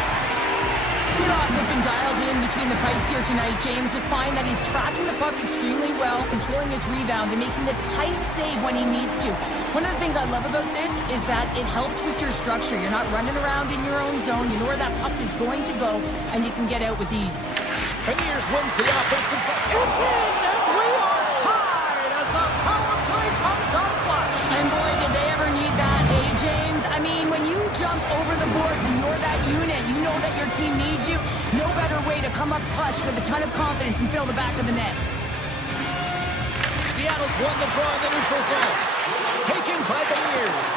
Seahawks has been dialed in between the pipes here tonight, James. Just find that he's tracking the puck extremely well, controlling his rebound, and making the tight save when he needs to. One of the things I love about this is that it helps with your structure. You're not running around in your own zone. You know where that puck is going to go, and you can get out with ease. Beniers wins the offensive side. It's in, and we are tied as the power play comes up clutch. And boy, did they ever need that, hey, James? I mean, when you jump over the boards and you're that unit, you know that your team needs you. No better way to come up clutch with a ton of confidence and fill the back of the net. Seattle's won the draw in the neutral zone. Taken by Beniers.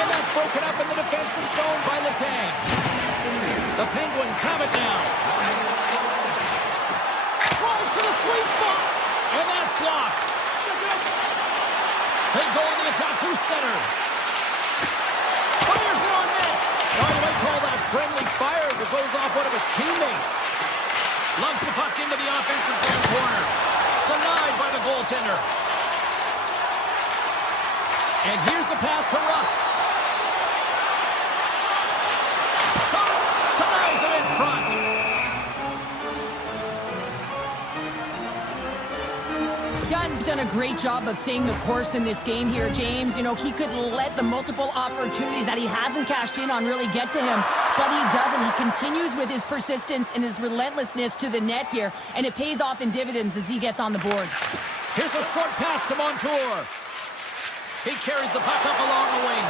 And that's broken up in the defensive zone by Letang. The Penguins have it now. Drives to the sweet spot. And that's blocked. They go on the attack through center. Fires it on net. Oh, you might call that friendly fire as it goes off one of his teammates. Lumps the puck into the offensive zone corner. Denied by the goaltender. And here's the pass to Rust. Shot. Denies him in front. Dunn's done a great job of staying the course in this game here, James. You know, he could let the multiple opportunities that he hasn't cashed in on really get to him, but he doesn't. He continues with his persistence and his relentlessness to the net here, and it pays off in dividends as he gets on the board. Here's a short pass to Montour. He carries the puck up along the wing.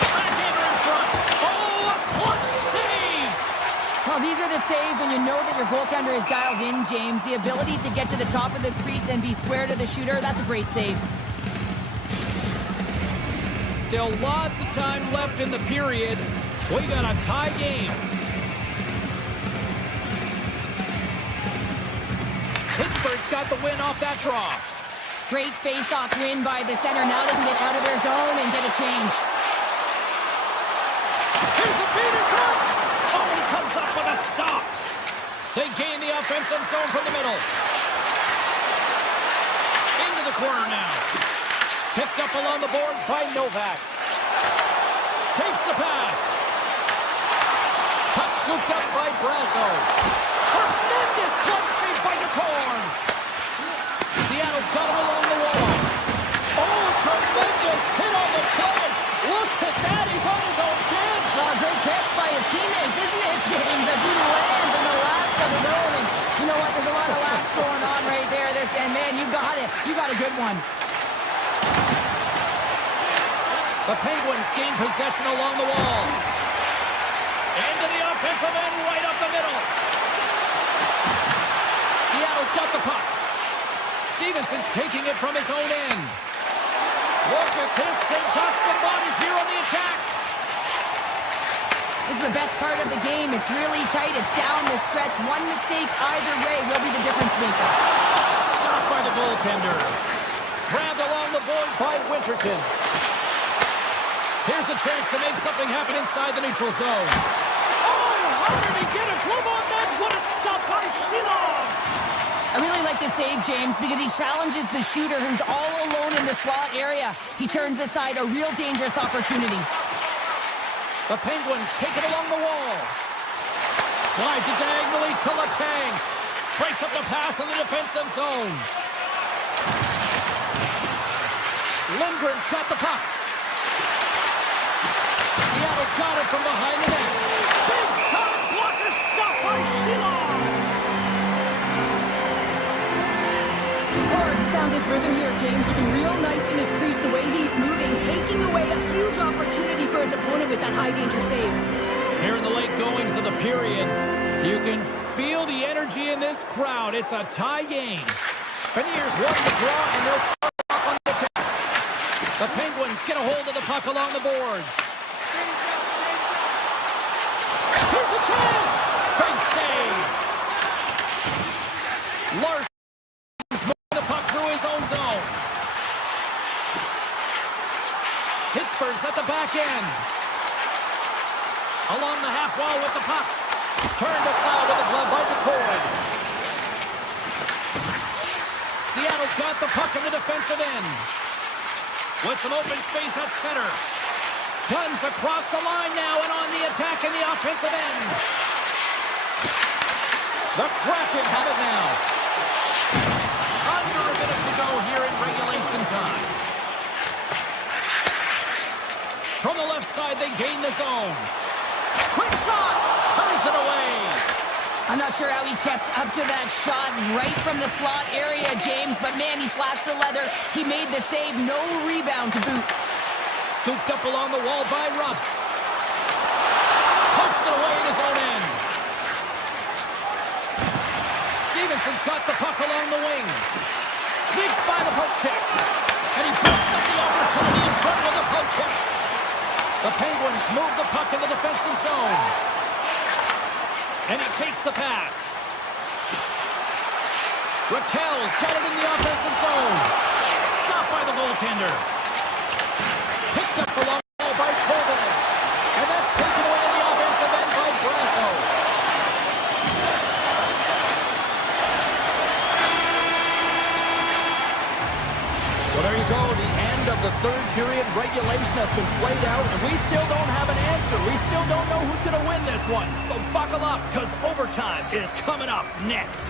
Backhander in front. Oh, a clutch save! Well, these are the saves when you know that your goaltender is dialed in, James. The ability to get to the top of the crease and be square to the shooter, that's a great save. Still lots of time left in the period. We got a tie game. Pittsburgh's got the win off that draw. Great face-off win by the center. Now they can get out of their zone and get a change. Here's a feed in front. Oh, he comes up with a stop. They gain the offensive zone from the middle. Into the corner now. Picked up along the boards by Novak. Takes the pass. Puck scooped up by Brazo. Tremendous glove save by Nikorn. Seattle's got him along the wall. Oh, tremendous hit on the play. Look at that. He's on his own bench. Great catch by his teammates, isn't it, James? As he lands in the laps of his own. And you know what? There's a lot of laps going on right there. They're saying, man, you got it. You got a good one. The Penguins gain possession along the wall. Into the offensive end, right up the middle. Seattle's got the puck. Stevenson's taking it from his own end. Look at this. They've got some bodies here on the attack. This is the best part of the game. It's really tight. It's down the stretch. One mistake either way will be the difference maker. Stopped by the goaltender. Grabbed along the board by Winterton. Here's a chance to make something happen inside the neutral zone. Oh, how did he get a glove on that? What a stop by Shilov! I really like this save, James, because he challenges the shooter who's all alone in the slot area. He turns aside a real dangerous opportunity. The Penguins take it along the wall. Slides it diagonally to Letang. Breaks up the pass in the defensive zone. Lindgren's got the puck. Seattle's got it from behind the net. Big time blocker stop by Shilovs. Ford's found his rhythm here, James, looking real nice in his crease the way he's moving, taking away a huge opportunity for his opponent with that high-danger save. Here in the late goings of the period, you can feel the energy in this crowd. It's a tie game. Beniers won the draw, and they'll start off on the attack. The Penguins get a hold of the puck along the boards. Here's a chance! Big save! Larson's moving the puck through his own zone. Pittsburgh's at the back end. Along the half wall with the puck. Turned aside with a glove by Nikorn. Seattle's got the puck in the defensive end. With some open space at center. Guns across the line now and on the attack in the offensive end. The Kraken have it now. Under a minute to go here in regulation time. From the left side, they gain the zone. Quick shot! Turns it away. I'm not sure how he kept up to that shot right from the slot area, James, but man, he flashed the leather. He made the save, no rebound to boot. Scooped up along the wall by Ruff. Puts it away in his own end. Stevenson's got the puck along the wing. Sneaks by the poke check. And he breaks up the opportunity in front with the poke check. The Penguins move the puck in the defensive zone. And he takes the pass. Raquel's got it in the offensive zone. Stopped by the goaltender. Picked up along the wall by Tobin. And that's taken away in the offensive end by Brasso. Well, there you go. The end of the third period. Regulation has been played out, and we still don't have an answer. We still don't know who's going to win this one. So buckle up, because overtime is coming up next.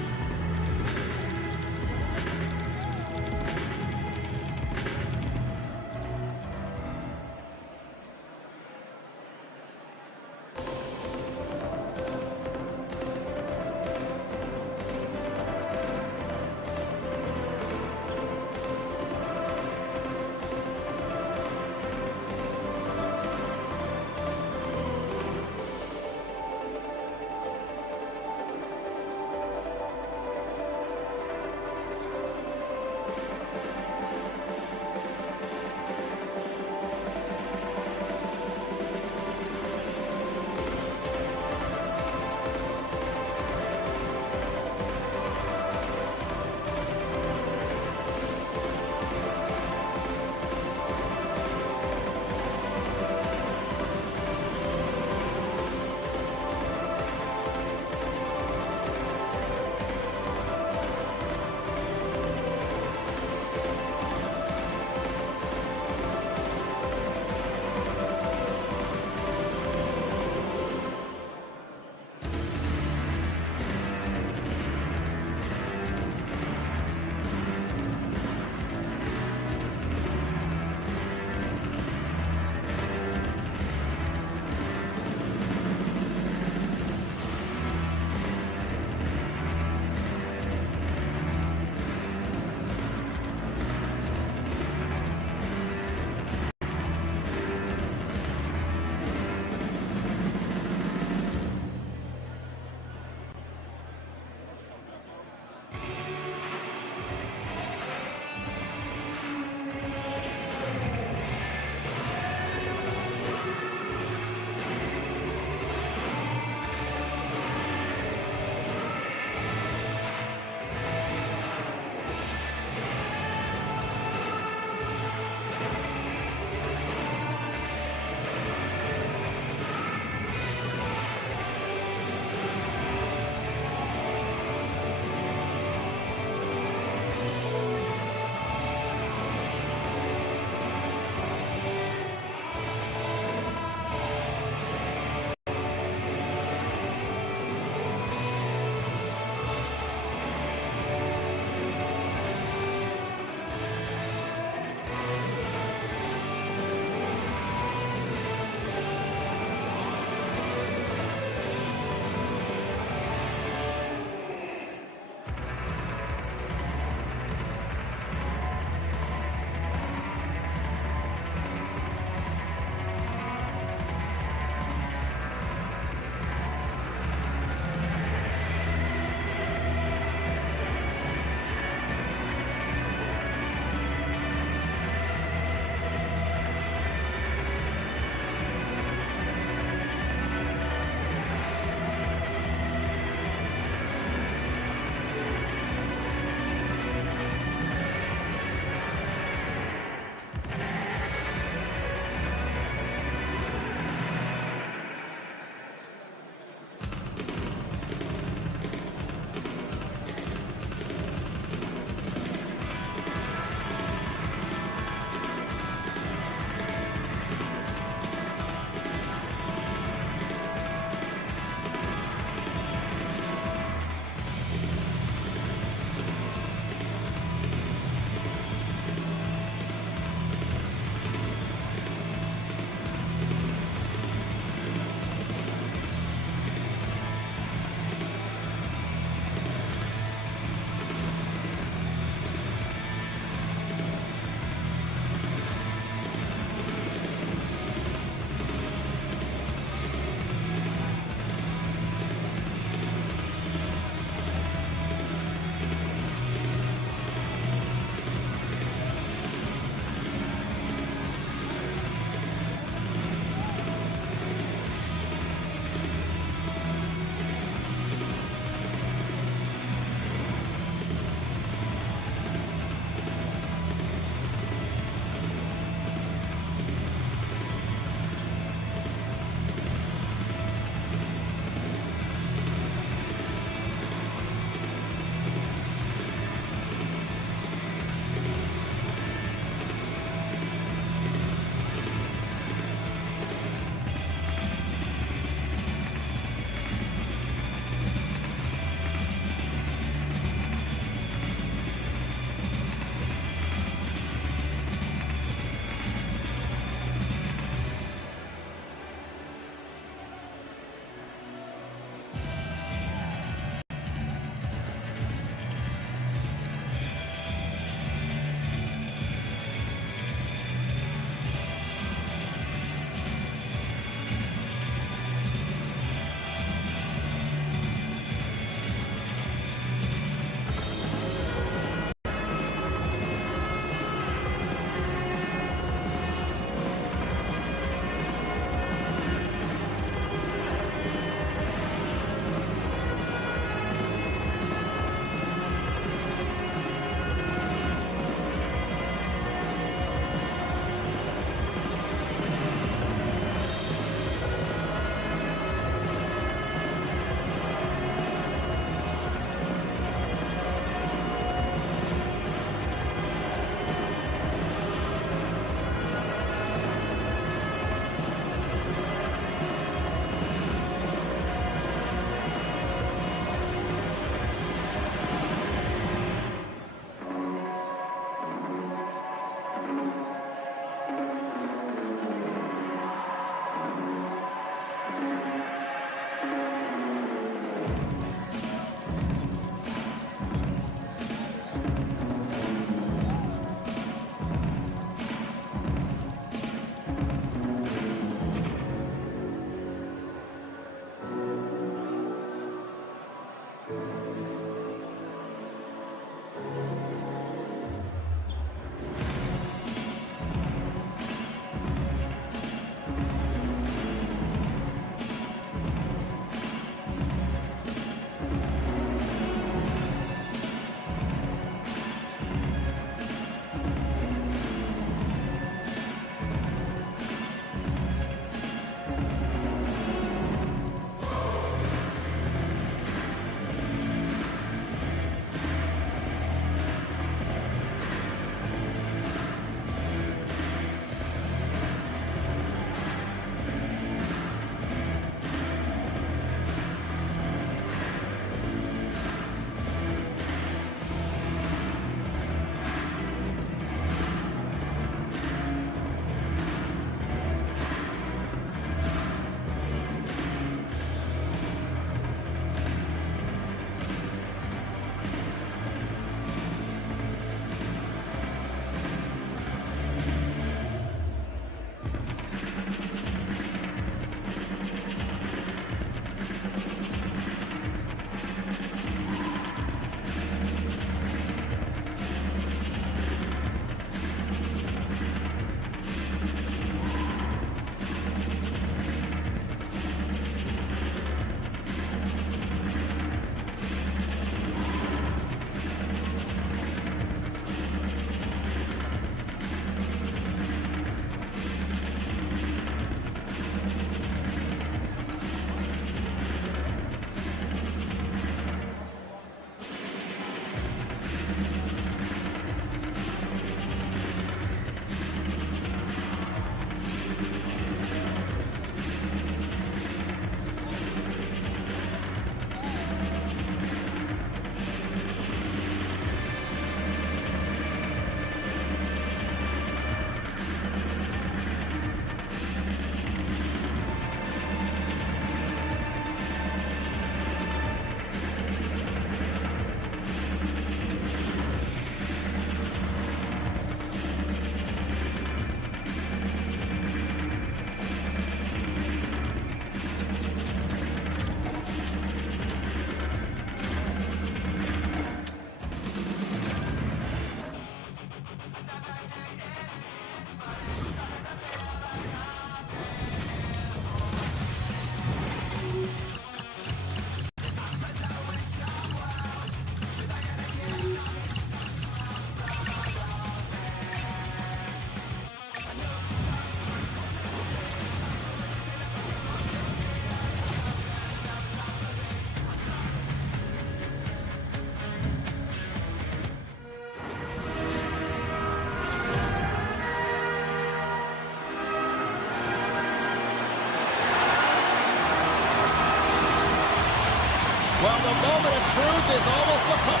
Well, the moment of truth is almost upon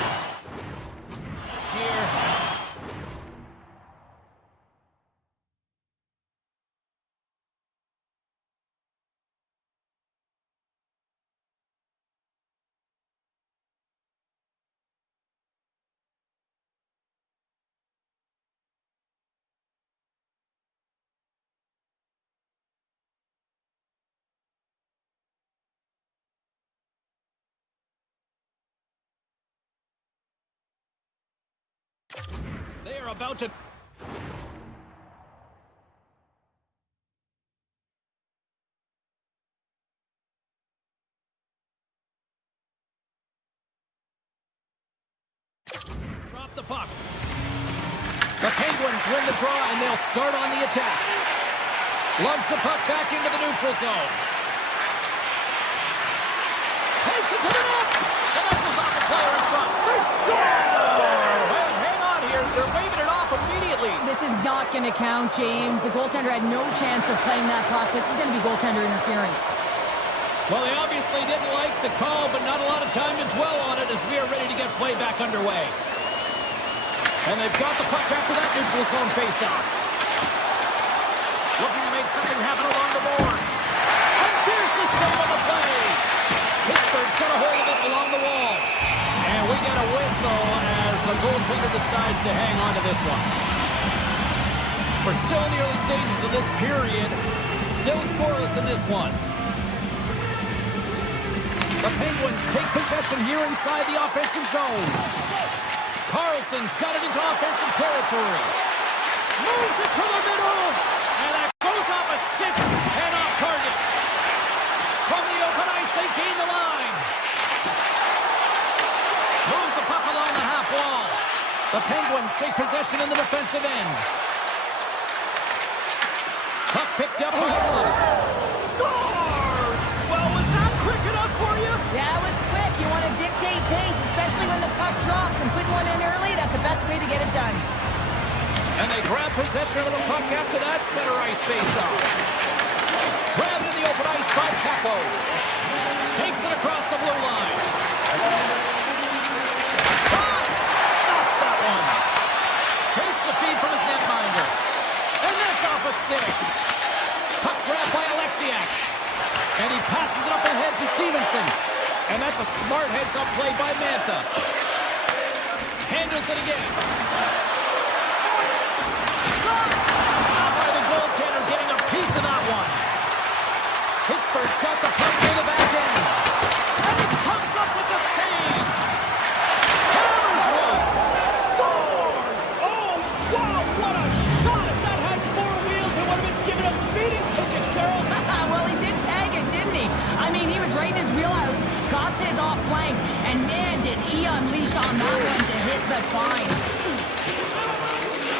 here. They are about to... drop the puck. The Penguins win the draw, and they'll start on the attack. Lugs the puck back into the neutral zone. Takes it to the net. The net was off the player in front. They score! And hang on here. They're waving it off immediately. This is not going to count, James. The goaltender had no chance of playing that puck. This is going to be goaltender interference. Well, they obviously didn't like the call, but not a lot of time to dwell on it as we are ready to get play back underway. And they've got the puck after that neutral zone faceoff. Looking to make something happen along the boards. And there's the save on the play. Pittsburgh's got a hold of it along the wall. And we get a whistle as the goaltender decides to hang on to this one. We're still in the early stages of this period. Still scoreless in this one. The Penguins take possession here inside the offensive zone. Carlson's got it into offensive territory. Moves it to the middle. And that goes off a stick and off target. From the open ice, they gain the line. Moves the puck along the half wall. The Penguins take possession in the defensive end. Puck picked up by Rust. Scores! Well, was that quick enough for you? Yeah, it was quick. You want to dictate pace, especially when the puck drops, and putting one in early, that's the best way to get it done. And they grab possession of the puck after that center ice faceoff. Grabbed in the open ice by Kako. Takes it across the blue line. Stops that one. Takes the feed from his netminder. And that's off a stick. Puck grabbed by Alexiak. And he passes it up ahead to Stevenson. And that's a smart heads-up play by Mantha. Handles it again. Stopped by the goaltender, getting a piece of that one. Pittsburgh's got the puck near the back end. And he comes up with the save. Hammers one. Scores! Oh, wow, what a shot! If that had four wheels, it would have been given a speeding ticket, Cheryl. Well, he did tag it, didn't he? I mean, he was right in his wheelhouse, got to his off flank, and man, did he unleash on that one to hit the fine.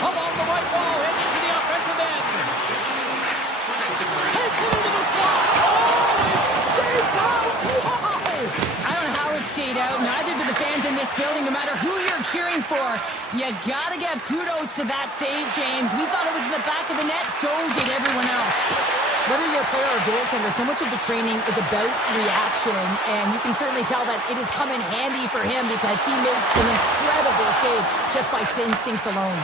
Along the right wall, heading into the offensive end. Takes it into the slot. Oh, it stays out. Wow! I don't know how it stayed out, neither do the fans in this building, no matter who you're cheering for. You gotta give kudos to that save, James. We thought it was in the back of the net, so did everyone else. Whether you're a player or goaltender, so much of the training is about reaction, and you can certainly tell that it has come in handy for him because he makes an incredible save just by instincts alone.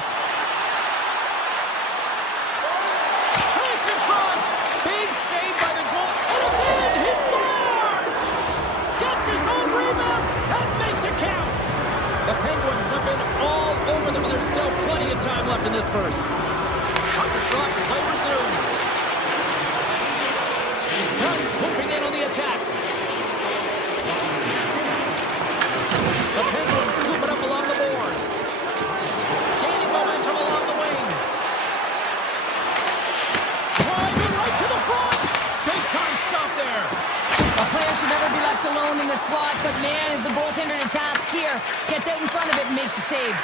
Chase in front. Big save by the goal. And it's in. He scores. Gets his own rebound. That makes it count. The Penguins have been all over them, and there's still plenty of time left in this first. Puck shot. Play resumes. Guns swooping in on the attack. The Penguins scoop it up along the boards. Gaining momentum along the wing. Driving right to the front. Big time stop there. A player should never be left alone in the slot, but man, is the goaltender to task here. Gets out in front of it and makes the save.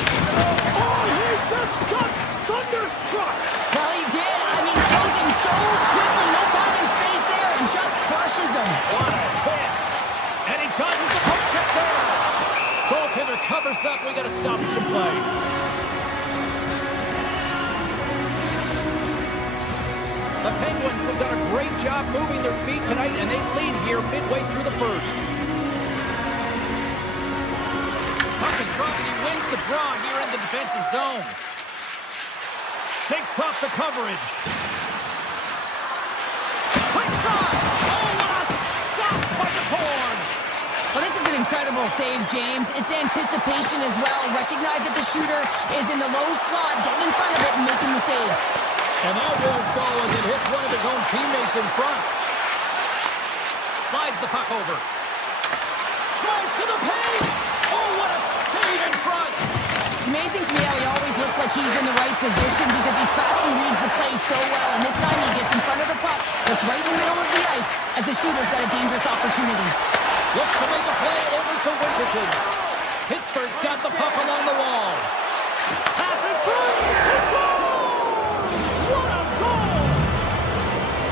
Oh, he just got thunderstruck. Well, he did. I mean, closing so quickly. No time and space there, and just crushes him. What a hit. And he dodges the poke check there. Goaltender covers up. We got a stoppage in play. The Penguins have done a great job moving their feet tonight, and they lead here midway through the first. truck, and he wins the draw here in the defensive zone. Shakes off the coverage. Quick shot! Oh, what a stop by the corn! Well, this is an incredible save, James. It's anticipation as well. Recognize that the shooter is in the low slot, getting in front of it and making the save. And that won't go as it hits one of his own teammates in front. Slides the puck over. Drives to the paint! Oh, what a save in front! It's amazing to me how he always looks like he's in the right position because he tracks and reads the play so well. And this time he gets in front of the puck, gets right in the middle of the ice as the shooter's got a dangerous opportunity. Looks to make a play over to Winterton. Pittsburgh's got the puck along the wall. Pass in front! He scores! What a goal!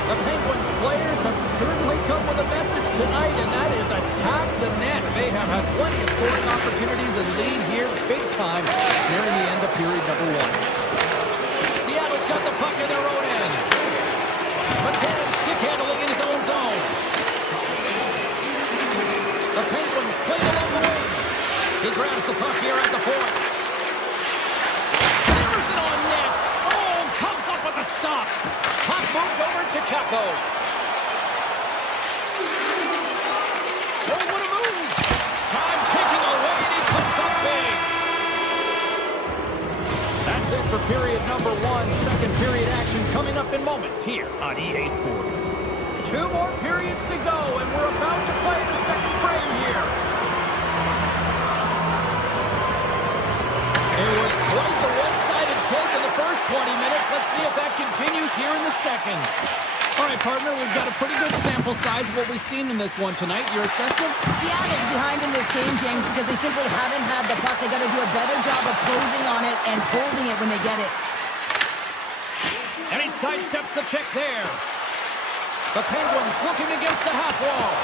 The Penguins players have certainly come with a message tonight, and that is attack the net. They have had plenty of scoring opportunities and lead here big time nearing the end of period number 1. Seattle's got the puck in their own end. McCann stick handling in his own zone. The Penguins play it along the wing. He grabs the puck here at the point. Hammers it on net. Oh, comes up with a stop. Puck moved over to Capo. Oh, what a move. Time ticking away, and he comes up big. That's it for period number 1. Second period action coming up in moments here on EA Sports. 2 more periods to go, and we're about to play the second frame here. It was quite the one-sided take in the first 20 minutes. Let's see if that continues here in the second. All right, partner, we've got a pretty good sample size of what we've seen in this one tonight. Your assessment? Seattle's behind in this game, James, because they simply haven't had the puck. They got to do a better job of closing on it and holding it when they get it. And he sidesteps the check there. The Penguins looking against the half wall.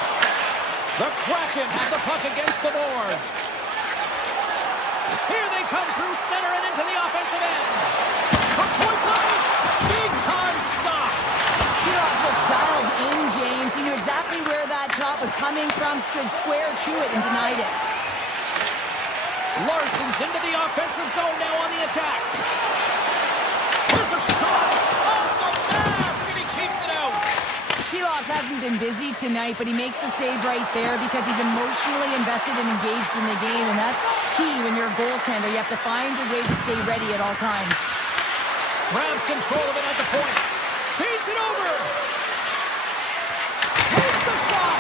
The Kraken have the puck against the boards. Here they come through center and into the offensive end. From point blank, big time stop. Seahawks looks dialed in, James. He knew exactly where that shot was coming from, stood square to it, and denied it. Larson's into the offensive zone now on the attack. There's a shot off the mask, and he keeps it out. Seahawks hasn't been busy tonight, but he makes the save right there because he's emotionally invested and engaged in the game, and that's key when you're a goaltender. You have to find a way to stay ready at all times. Grabs control of it at the point. Feeds it over. Takes the shot.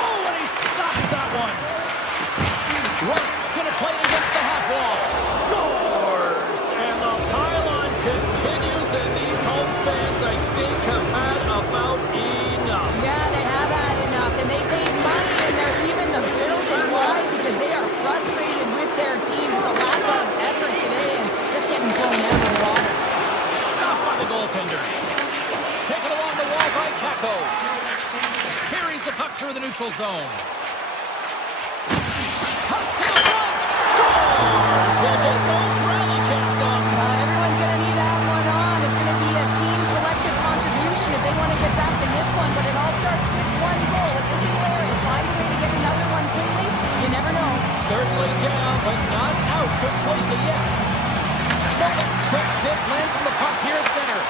Oh, and he stops that one. Rust's going to play it against the half wall. Scores! And the pylon continues, and these home fans, I think, have had about enough. Yeah, they have had enough, and they paid money, and they're leaving the building. Why? Because they are frustrated with their team. Just a lack of effort today and just getting blown out of the water. Stopped by the goaltender. Taken along the wall by Kako. Carries the puck through the neutral zone. Cuts to the front. Scores! They'll get those rally caps on. Everyone's going to need to have one on. It's going to be a team collective contribution if they want to get back in this one, but it all starts with one goal. If they can wear it, find a way to get another one quickly, you never know. Certainly down, but not out completely yet. Quick stick lands on the puck here at center.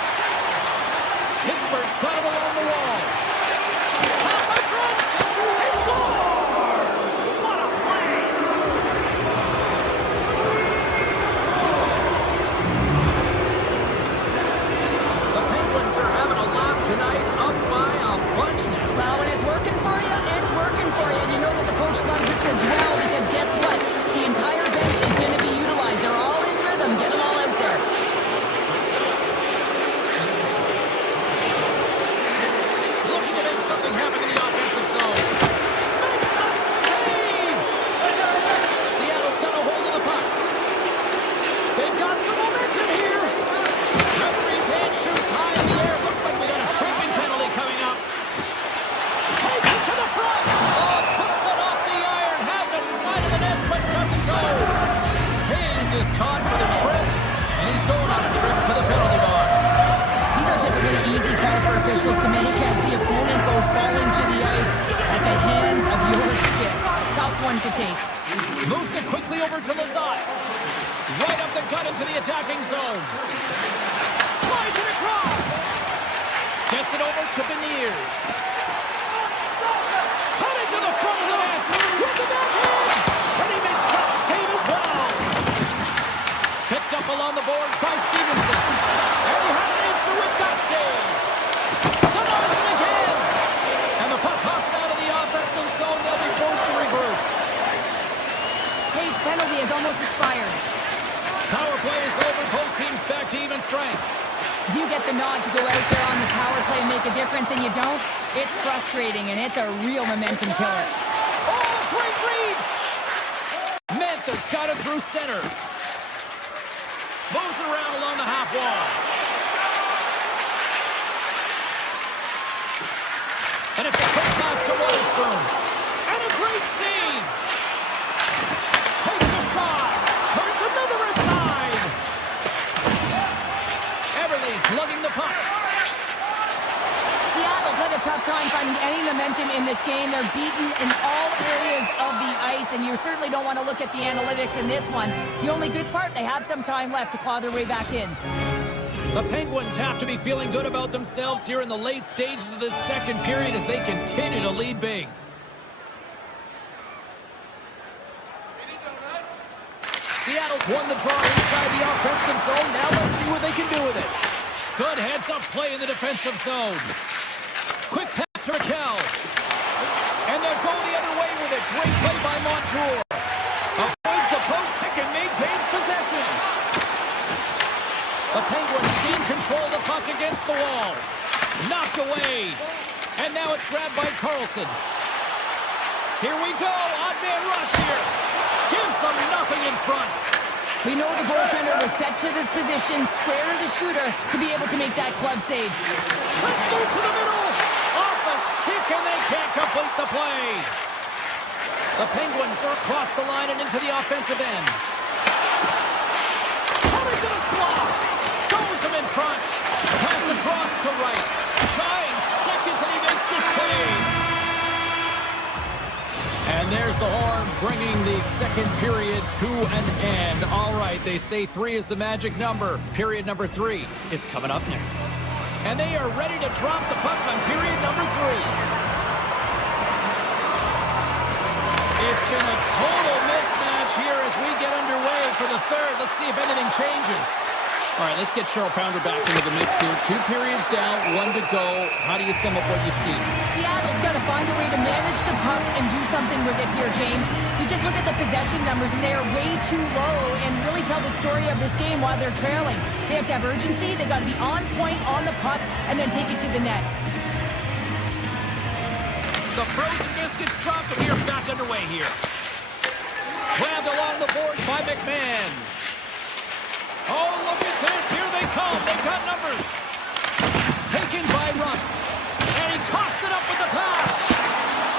Pittsburgh's got it along the wall. Pass in front. He scores! What a play! The Penguins are having a laugh tonight, up by a bunch now. Well, when it's working for you, it's working for you. And you know that the coach loves this as well because guess what? The entire bench is going to be utilized. They're all in rhythm. Get them all out there. Looking to make something happen in the offensive zone. Makes the save! Seattle's got a hold of the puck. They've got some momentum here. Referee's hand shoots high in the air. Looks like we got a tripping penalty coming up. Takes it to the front. Oh, puts it off the iron. Had the side of the net, but doesn't go. Hayes is caught for the trip, and he's going on a trip to the penalty box. These are typically easy calls for officials to make as the opponent goes falling to the ice at the hands of your stick. Tough one one to take. Moves it quickly over to Lazat. Right up the gut into the attacking zone. Slides it across. Gets it over to Beniers. Cutting to the front of the net. With the backhand. And he makes that save as well. Picked up along the boards by Stevenson. And he had an answer with that save. Denies him again. And the puck hops out of the offensive zone. They'll be forced to regroup. Hayes' penalty has almost expired. Power play is over. Both teams back to even strength. You get the nod to go out there on the power play and make a difference, and you don't. It's frustrating, and it's a real momentum killer. Oh, great read! Memphis got it through center. Moves it around along the half wall. And it's a quick pass to Witherspoon. And a great save! Takes a shot. Turns another aside. Everly's lugging the puck. Seattle's had a tough time finding any momentum in this game. They're beaten in all areas of the ice, and you certainly don't want to look at the analytics in this one. The only good part, they have some time left to claw their way back in. The Penguins have to be feeling good about themselves here in the late stages of this second period as they continue to lead big. Seattle's won the draw inside the offensive zone. Now let's see what they can do with it. Good heads-up play in the defensive zone. Quick pass to Raquel. And they'll go the other way with it. Great play by Montour. Avoids the post kick and maintains possession. The Penguins gain control of the puck against the wall. Knocked away. And now it's grabbed by Carlson. Here we go. Odd man rush here. Gives them nothing in front. We know the goaltender was set to this position, square to the shooter, to be able to make that glove save. Let's move to the middle. Off a stick, and they can't complete the play. The Penguins are across the line and into the offensive end. Coming to the slot. Stones him in front. Pass across to right. 9 seconds, and he makes the save. And there's the horn, bringing the second period to an end. All right, they say 3 is the magic number. Period number 3 is coming up next. And they are ready to drop the puck on period number 3. It's been a total mismatch here as we get underway for the third. Let's see if anything changes. All right, let's get Cheryl Pounder back into the mix here. 2 periods down, 1 to go. How do you sum up what you've seen? Seattle's got to find a way to manage the puck and do something with it here, James. You just look at the possession numbers, and they are way too low and really tell the story of this game while they're trailing. They have to have urgency. They've got to be on point on the puck and then take it to the net. The frozen biscuits dropped, and we are back underway here. Grabbed along the board by McMahon. Oh, look at this. Here they come. They've got numbers. Taken by Rust. And he coughs it up with the pass.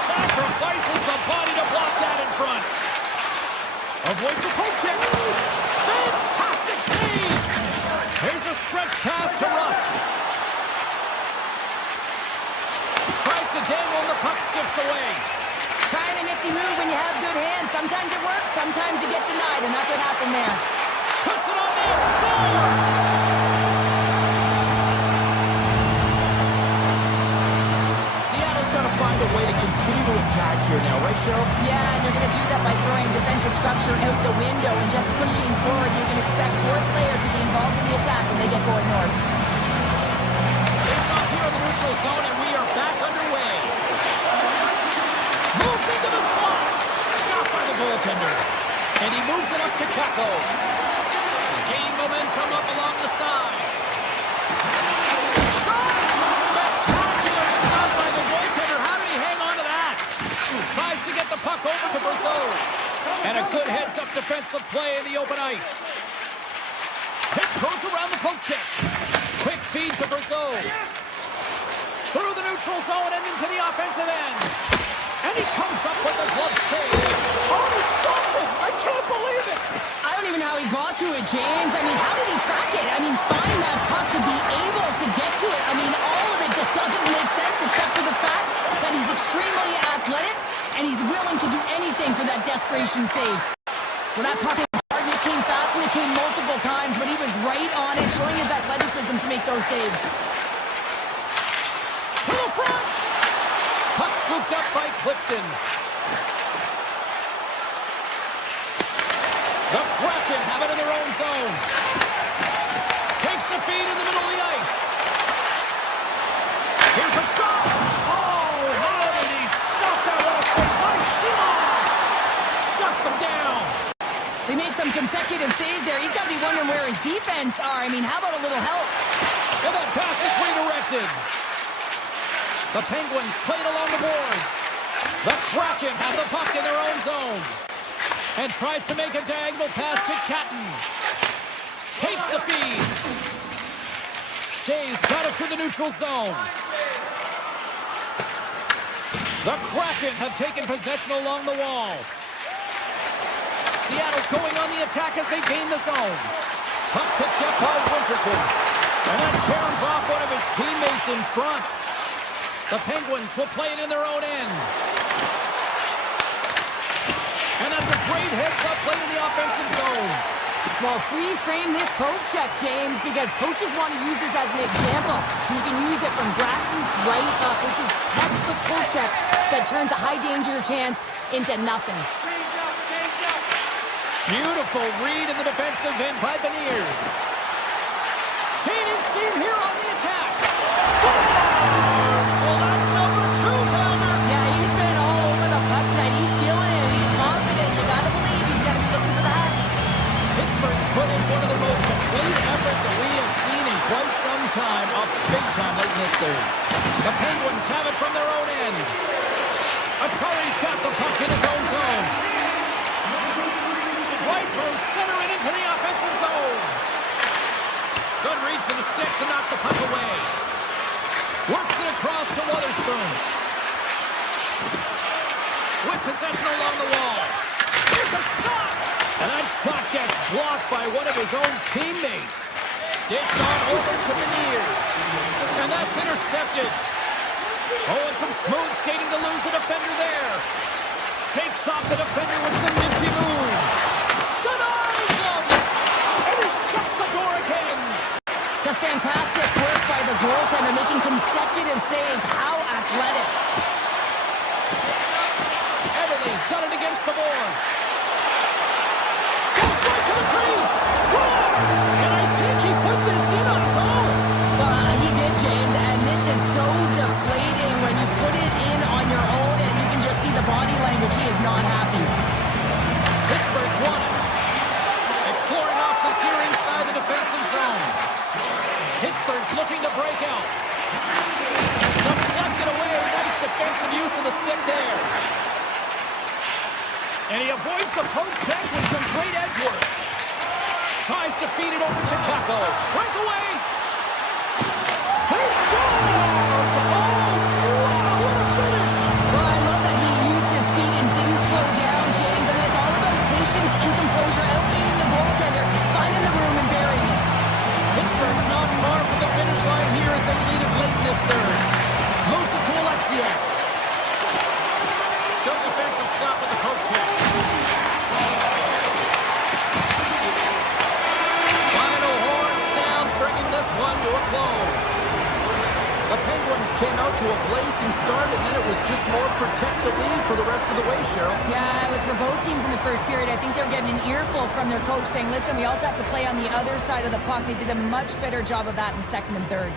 Sacrifices the body to block that in front. Avoids the poke check. Fantastic save. Here's a stretch pass to Rust. Tries to dangle and the puck skips away. Trying a nifty move when you have good hands. Sometimes it works, sometimes you get denied, and that's what happened there. Puts it on there. Scores! Seattle's got to find a way to continue to attack here now, right, Cheryl? Yeah, and they're going to do that by throwing defensive structure out the window and just pushing forward. You can expect 4 players to be involved in the attack when they get going north. Face off here in the neutral zone, and we are back underway. Moves into the slot. Stopped by the goaltender. And he moves it up to Kako. Gaining momentum up along the side. Shot! Spectacular stop by the goaltender. How did he hang on to that? Tries to get the puck over to Brazeau. And a good heads-up defensive play in the open ice. Tiptoes around the poke check. Quick feed to Brazeau. Through the neutral zone and into the offensive end. And he comes up with a glove save. Oh, he stopped it! I can't believe it! I don't even know how he got to it, James. I mean, how did he track it? I mean, find that puck to be able to get to it. I mean, all of it just doesn't make sense except for the fact that he's extremely athletic and he's willing to do anything for that desperation save. Well, that puck was hard and it came fast and it came multiple times, but he was right on it, showing his athleticism to make those saves. To the front! Puck scooped up by Clifton. The Kraken have it in their own zone. Takes the feed in the middle of the ice. Here's a shot! Oh, how did he stop that? What a save by Shimas! Shuts him down. They made some consecutive saves there. He's got to be wondering where his defense are. I mean, how about a little help? And that pass is redirected. The Penguins played along the boards. The Kraken have the puck in their own zone. And tries to make a diagonal pass to Catton. Takes the feed. Shays got it through the neutral zone. The Kraken have taken possession along the wall. Seattle's going on the attack as they gain the zone. Puck picked up by Winterton. And that caroms off one of his teammates in front. The Penguins will play it in their own end. And that's a great heads-up play in the offensive zone. Well, freeze frame this poke check, James, because coaches want to use this as an example. You can use it from grassroots right up. This is textbook poke check that turns a high-danger chance into nothing. Beautiful read in the defensive end by Beniers. Gaining steam here on the attack. Scores! Well, that's number 2, Pounder. Yeah, he's been all over the puck tonight. He's feeling it. He's confident. You got to believe he's got to be looking for that. Pittsburgh's put in one of the most complete efforts that we have seen in quite some time, up big time late in this third. The Penguins have it from their own end. Atari's got the puck in his own zone. Right through center and into the offensive zone. Good reach for the stick to knock the puck away. Works it across to Wotherspoon. With possession along the wall. Here's a shot! And that shot gets blocked by one of his own teammates. Dished on over to Beniers. And that's intercepted. Oh, and some smooth skating to lose the defender there. Shakes off the defender with some nifty moves. Denies him! And he shuts the door again. Just fantastic work by the goaltender, making consecutive saves. How athletic. Everly's done it against the boards. Goes right to the crease. Scores! And I think he put this in on his own. He did, James, and this is so deflating when you put it in on your own and you can just see the body language. He is not happy. Pittsburgh's won it. Exploring options here inside the defensive zone. Pittsburgh's looking to break out. Deflected away. Nice defensive use of the stick there. And he avoids the poke check with some great edge work. Tries to feed it over to Kakko. Breakaway. He scores! Oh, wow, what a finish! Well, I love that he used his feet and didn't slow down, James, and it's all about patience and composure, outleading the goaltender, finding the room and burying it. Pittsburgh's not far from the finish line here as they lead it late in this third. Moves it to Alexiak. Good defensive stop with the poke check. Final horn sounds, bringing this one to a close. The Penguins came out to a blazing start, and then it was just more protect the lead for the rest of the way, Cheryl. Yeah, it was for both teams in the first period. I think they were getting an earful from their coach saying, listen, we also have to play on the other side of the puck. They did a much better job of that in the second and third.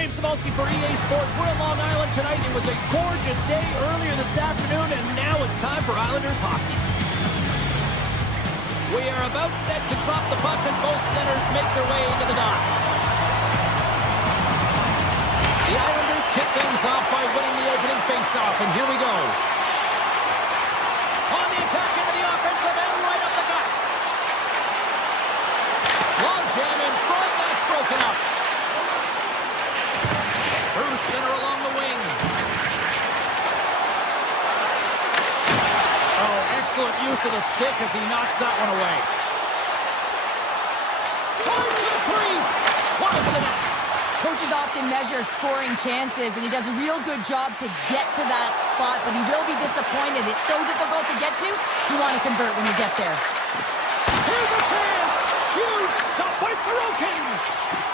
James Cebulski for EA Sports. We're in Long Island tonight. It was a gorgeous day earlier this afternoon, and now it's time for Islanders hockey. We are about set to drop the puck as both centers make their way into the dot. The Islanders kick things off by winning the opening faceoff, and here we go. On the attack into the offensive end, right up the gut. Long jam in front, that's broken up. Through center along the wing. Oh, excellent use of the stick as he knocks that one away. Tries to the crease. Wide to the net. Coaches often measure scoring chances, and he does a real good job to get to that spot, but he will be disappointed. It's so difficult to get to. You want to convert when you get there. Here's a chance. Huge stop by Sorokin.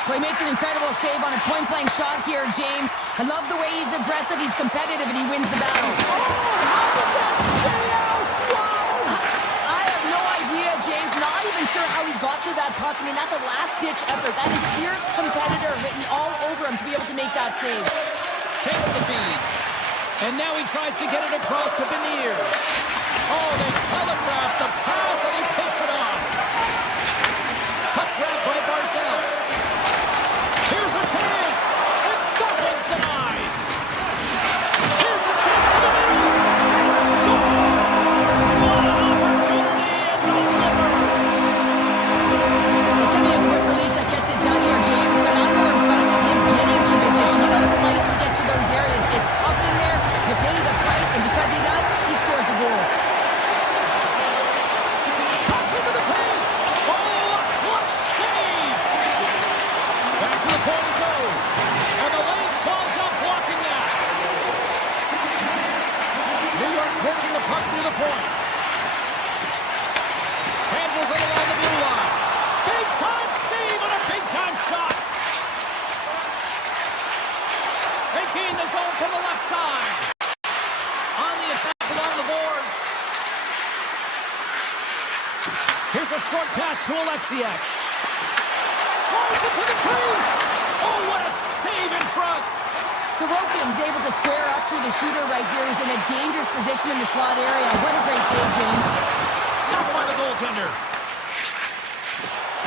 Well, he makes an incredible save on a point-blank shot here, James. I love the way he's aggressive, he's competitive, and he wins the battle. Oh, how did that stay out? Wow! I have no idea, James. Not even sure how he got to that puck. I mean, that's a last-ditch effort. That is fierce competitor written all over him to be able to make that save. Takes the feed. And now he tries to get it across to Beniers. Oh, they telegraph the pass, and he picks it off. Puck grab by Barzell. Here's a chance. And that one's denied. Here's a chance to the middle. He scores. What an opportunity and delivers. It's going to be a quick release that gets it done here, James, but I'm more impressed with him getting to position. You got to fight to get to those areas. It's tough in there. You pay the price, and because he does, he scores a goal. Pass into the paint. Oh, a clutch save. Back to the point it goes. And the lane's clogged up blocking that. New York's working the puck near the point. Handles it along the blue line. Big time save and a big time shot. They gain the zone from the left side. On the attack along the boards. Here's a short pass to Alexiak. Tries it to the crease. Oh, what a save in front. Sorokin's able to square up to the shooter right here. He's in a dangerous position in the slot area. What a great save, James. Stopped by the goaltender.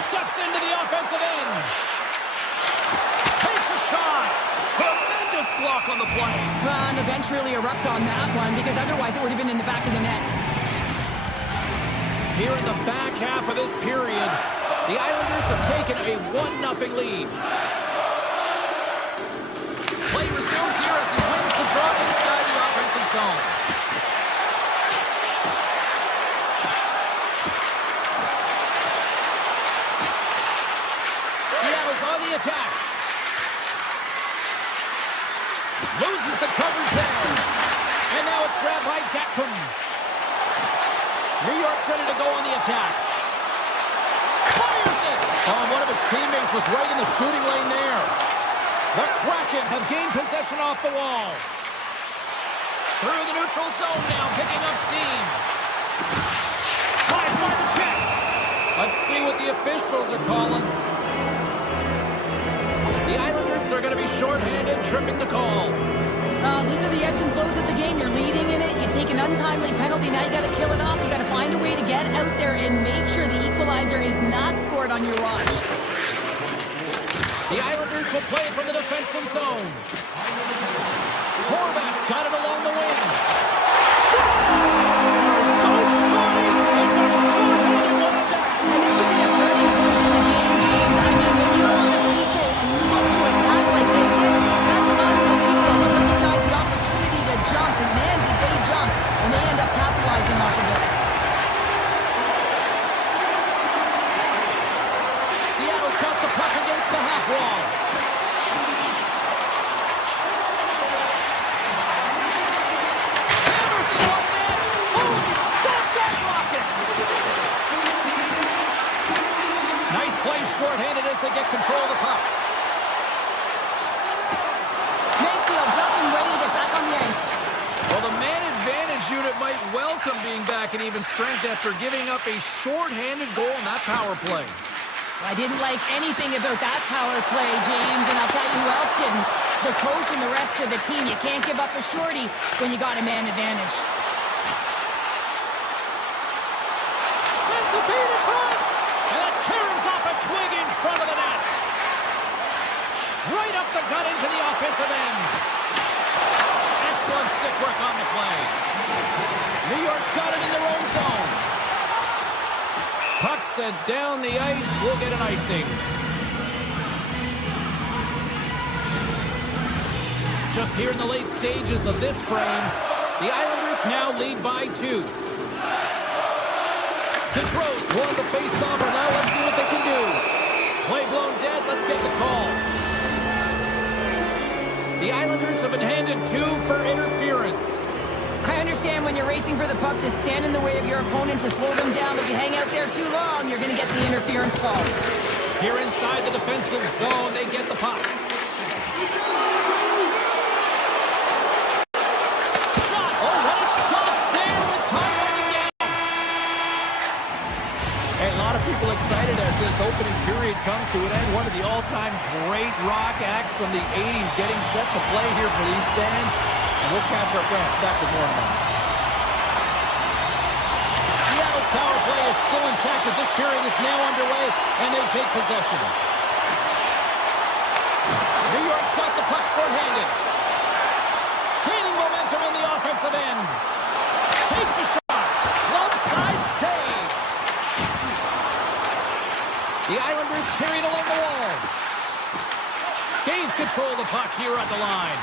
Steps into the offensive end. Takes a shot. Tremendous block on the play. Well, and the bench really erupts on that one because otherwise it would have been in the back of the net. Here in the back half of this period, the Islanders have taken a 1-0 lead. Play resumes here as he wins the draw inside the offensive zone. Seattle's on the attack. Loses the coverage there. And now it's grabbed by Gatcomb. New York's ready to go on the attack. Fires it! Oh, one of his teammates was right in the shooting lane there. The Kraken have gained possession off the wall. Through the neutral zone now, picking up steam. Slides by the check. Let's see what the officials are calling. The Islanders are going to be shorthanded, tripping the call. These are the ebbs and flows of the game. You're leading in it. You take an untimely penalty. Now you got to kill it off. You got to find a way to get out there and make sure the equalizer is not scored on your watch. The Islanders will play from the defensive zone. Horvat's got it along the wing. Scores! Goes shorty! It's a short-handed one at that. And this could be a turning point in the game, James. I mean, when you're on the PK and you look to attack like they did, that's unbelievable to recognize the opportunity to jump. And man, did they jump. And they end up capitalizing off of it. Seattle's got the puck against the half wall. Anderson on net. Oh, he stopped that rocket. Nice play shorthanded as they get control of the puck. Mayfield's up and ready to get back on the ice. Well, the man advantage unit might welcome being back in even strength after giving up a shorthanded goal in that power play. I didn't like anything about that power play, James, and I'll tell tell you who else didn't. The coach and the rest of the team. You can't give up a shorty when you got a man advantage. Sends the feed in front. And it caroms off a twig in front of the net. Right up the gut into the offensive end. Excellent stick work on the play. New York's got it in their own zone. Puck sent down the ice. We'll get an icing. Just here in the late stages of this frame, the Islanders now lead by 2. Controls won the face-off, and now let's see what they can do. Play blown dead. Let's get the call. The Islanders have been handed 2 for interference. I understand when you're racing for the puck to stand in the way of your opponent to slow them down, but if you hang out there too long, you're going to get the interference call. Here inside the defensive zone, they get the puck. Shot! Oh, what a stop there with time running down. Hey, a lot of people excited as this opening period comes to an end. One of the all-time great rock acts from the 80s getting set to play here for these fans. And we'll catch our breath back with more in a moment. Seattle's power play is still intact as this period is now underway, and they take possession. New York's got the puck shorthanded. Gaining momentum in the offensive end. Takes a shot. Left side save. The Islanders carried along the wall. Gains control of the puck here at the line.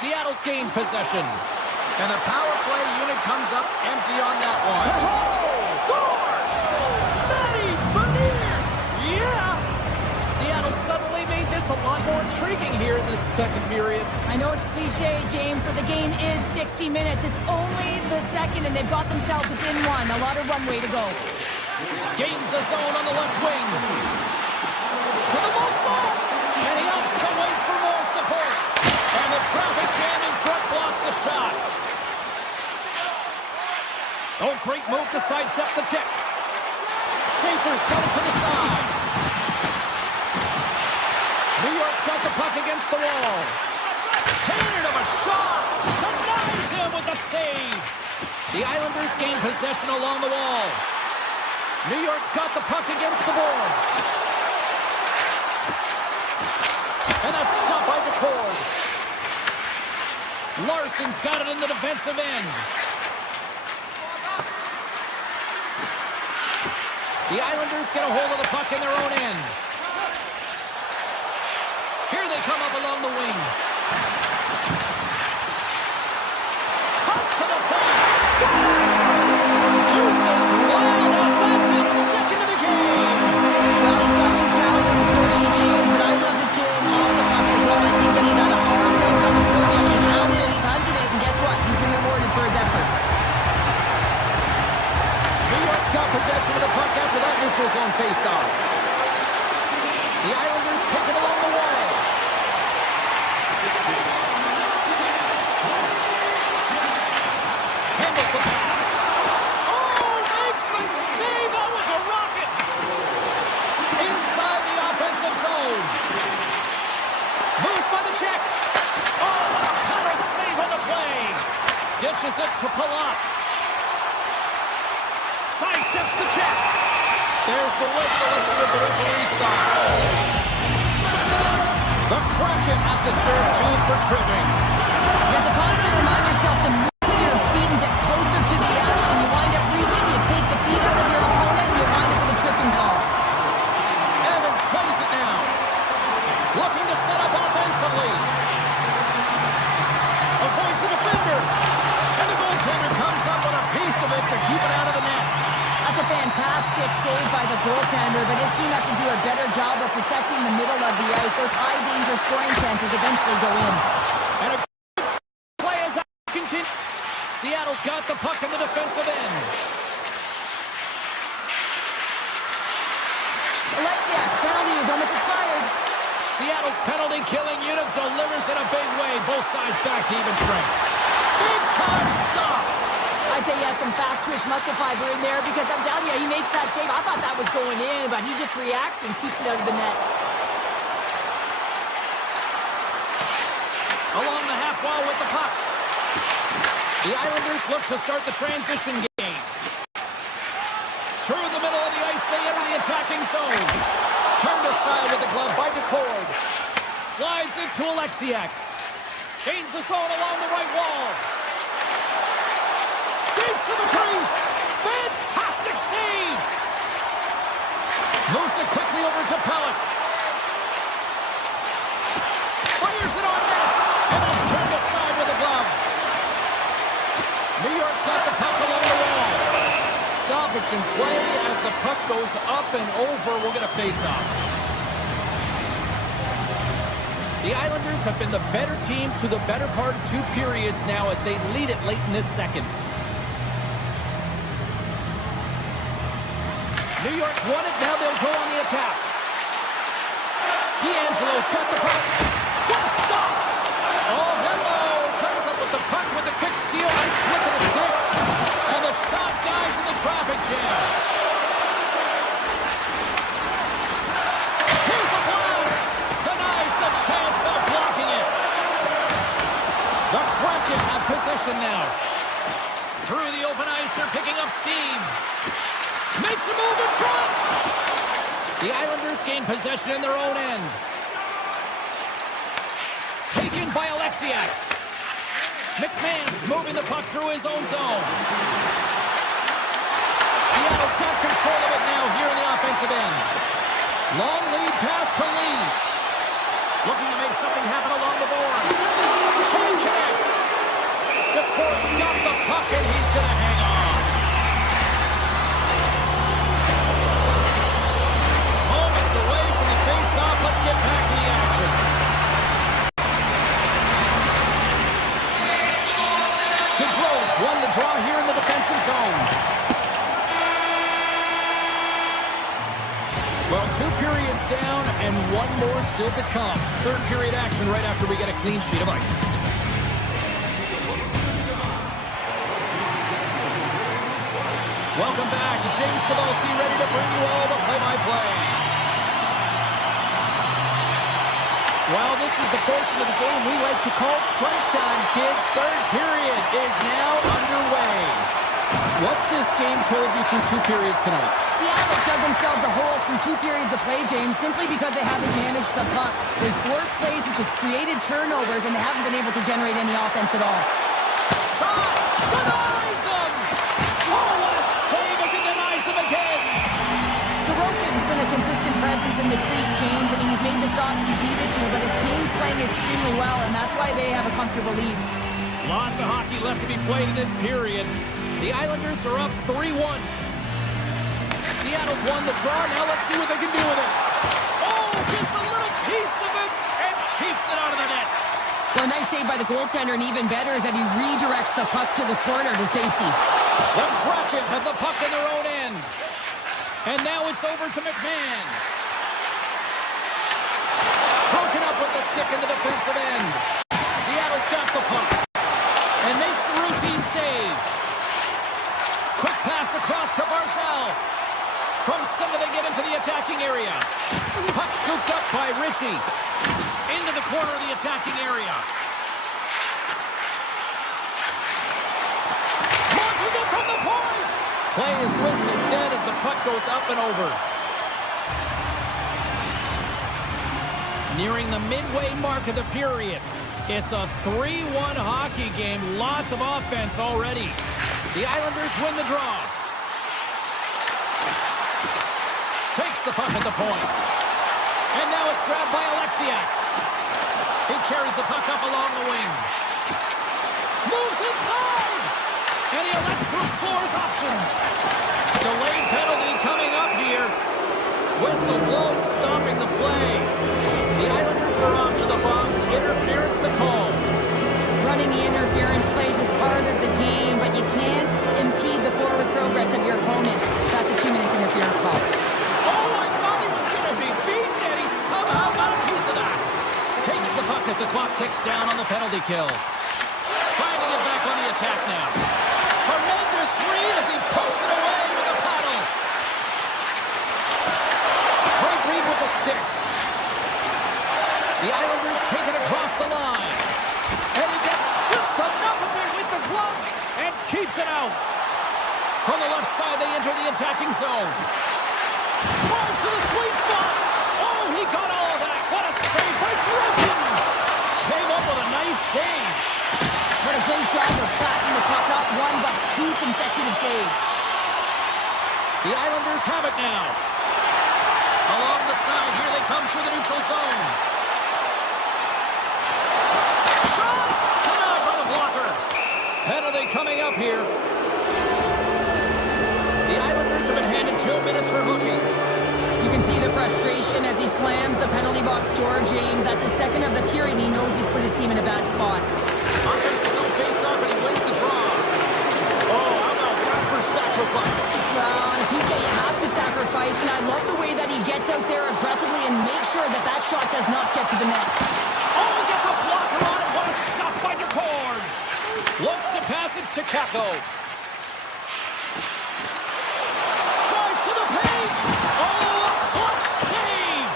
Seattle's gained possession. And the power play unit comes up empty on that one. Scores! Matty Beniers! Yeah! Seattle suddenly made this a lot more intriguing here in this second period. I know it's cliche, James, but the game is 60 minutes. It's only the second, and they've got themselves within 1. A lot of runway to go. Gains the zone on the left wing. To the low slot. And he opts to wait for more support. And the traffic jam in front blocks the shot. Oh, great move to sidestep the check. Schaefer's got it to the side. New York's got the puck against the wall. Cannon of a shot. Denies him with the save. The Islanders gain possession along the wall. New York's got the puck against the boards. And that's stopped by DeCord. Larson's got it in the defensive end. The Islanders get a hold of the puck in their own end. Here they come up along the wing. Cuts to the point. Scores! Juices Wild. That's his second of the game. Well, he's got 2 towels on the score sheet, James, but I love this game off the puck as well. I think that he's had a hard nose on the forecheck. He's hounded it, he's hunted it, and guess what? He's been rewarded for his efforts. New York's got possession of the puck after that neutral zone face-off. The Islanders take it along the wall. Handles the pass. Oh, makes the save. That was a rocket. Inside the offensive zone. Moves by the check. Oh, what a power save on the play. Dishes it to Palat. Sidesteps the check. There's the whistle. Let's see what the referee saw. The Kraken have to serve 2 for tripping. You have to constantly remind yourself to move your feet and get closer to the action. You wind up reaching, you take the feet out of your opponent, and you wind up with a tripping call. Evans plays it now. Looking to set up offensively. Avoids the defender. And the goaltender comes up with a piece of it to keep it out of the net. That's a fantastic save by the goaltender, but his team has to do a better job of protecting the middle of the ice. Those high-danger scoring chances eventually go in. And a good play as that continues. Seattle's got the puck in the defensive end. Alexiak's penalty is almost expired. Seattle's penalty-killing unit delivers in a big way. Both sides back to even strength. Big-time stop. I'd say he has some fast-twitch muscle fiber in there because I'm telling you, he makes that save. I thought that was going in, but he just reacts and keeps it out of the net. Along the half wall with the puck. The Islanders look to start the transition game. Through the middle of the ice, they enter the attacking zone. Turned aside with the glove by DeCord. Slides it to Alexiak. Gains the zone along the right wall. Skates to the crease. Fantastic save. Moves it quickly over to Pellick. Fires it on net. And it's turned aside with the glove. New York's got the puck along the wall. Stoppage in play as the puck goes up and over. We'll get a face-off. The Islanders have been the better team through the better part of 2 periods now as they lead it late in this second. New York's won it. Now they'll go on the attack. D'Angelo's got the puck. What a stop! Oh, hello! Comes up with the puck with the quick steal. Nice flick of the stick. And the shot dies in the traffic jam. Here's a blast. Denies the chance by blocking it. The Kraken have possession now. Through the open ice, they're picking up steam. Makes a move in front. The Islanders gain possession in their own end. Taken by Alexiak. McMahon's moving the puck through his own zone. Seattle's got control of it now here in the offensive end. Long lead pass to Lee. Looking to make something happen along the boards. Can't connect. The Court's got the puck and he's going to hang on. Moments away from the face-off. Let's get back to the action. Gaudreau's won the draw here in the defensive zone. Well, 2 periods down and 1 more still to come. 3rd period action right after we get a clean sheet of ice. Welcome back. James Cybulski ready to bring you all the play-by-play. Well, this is the portion of the game we like to call crunch time, kids. 3rd period is now underway. What's this game told you through 2 periods tonight? Seattle dug themselves a hole through 2 periods of play, James, simply because they haven't managed the puck. They've forced plays, which has created turnovers, and they haven't been able to generate any offense at all. Shot! Denies him! Oh, what a save as he denies them again! Sorokin's been a consistent presence in the crease, James. I mean, he's made the stops he's needed to, but his team's playing extremely well, and that's why they have a comfortable lead. Lots of hockey left to be played in this period. The Islanders are up 3-1. Seattle's won the draw. Now let's see what they can do with it. Oh, gets a little piece of it and keeps it out of the net. Well, nice save by the goaltender, and even better is that he redirects the puck to the corner to safety. The Kraken have the puck in their own end. And now it's over to McMahon. Broken up with the stick in the defensive end. Seattle's got the puck and makes the routine save. Quick pass across to Barzal. From center they get into the attacking area. Puck scooped up by Ritchie. Into the corner of the attacking area. Launches it from the point. Play is whistled dead as the puck goes up and over. Nearing the midway mark of the period. It's a 3-1 hockey game. Lots of offense already. The Islanders win the draw. Takes the puck at the point. And now it's grabbed by Alexiak. He carries the puck up along the wing. Moves inside. And he elects to explore his options. Delayed penalty coming up here. Whistle blown, stopping the play. The Islanders are off to the box. Interference the call. Running the interference plays is part of the game, but you can't impede the forward progress of your opponent. That's a 2-minute interference call. Oh, I thought he was going to be beaten, and he somehow got a piece of that. Takes the puck as the clock ticks down on the penalty kill. Trying to get back on the attack now. Tremendous read as he pokes it away with the paddle. Great read with the stick. The Islanders take it across the line. glove and keeps it out. From the left side, they enter the attacking zone. Drives to the sweet spot. Oh, he got all of that. What a save by Sorokin. Came up with a nice save. What a great job of tracking the puck. Not one, but two consecutive saves. The Islanders have it now. Along the side, here they come through the neutral zone. Shot! Denied by the blocker. Penalty coming up here. The Islanders have been handed 2 minutes for hooking. You can see the frustration as he slams the penalty box door, James. That's his second of the period. He knows he's put his team in a bad spot. Offenses don't face off and he wins the draw. Oh, how about that for sacrifice? Well, on a PK, you have to sacrifice, and I love the way that he gets out there aggressively and makes sure that that shot does not get to the net. Oh, he gets a blocker on it. What a stop by Niccord. Looks to pass it to Kako. Drives to the paint. Oh, a clutch save.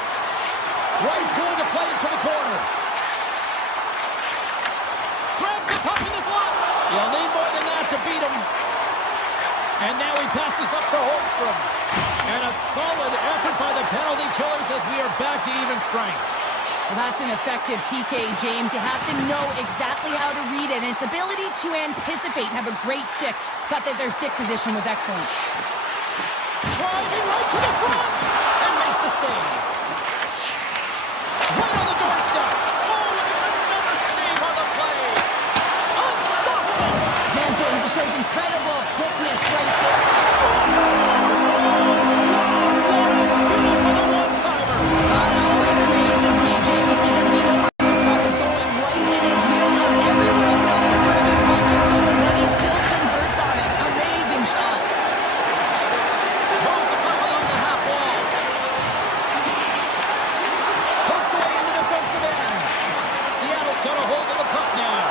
Wright's going to play it to the corner. Grabs the puck in the slot. You'll need more than that to beat him. And now he passes up to Holmstrom. And a solid effort by the penalty killers as we are back to even strength. Well, that's an effective PK, James. You have to know exactly how to read it, and its ability to anticipate and have a great stick. Thought that their stick position was excellent. Driving right to the front and makes the save. Right on the doorstep. Oh, and it's another save on the play. Unstoppable. Man, James, it shows incredible quickness right there. Finish with a one-timer. It always amazes me, James, because we know where this puck is going right in his wheelhouse. Everyone knows where this puck is going, but he still converts on it. Amazing shot. Moves the puck along the half wall. Hooked away in the defensive end. Seattle's got a hold of the puck now.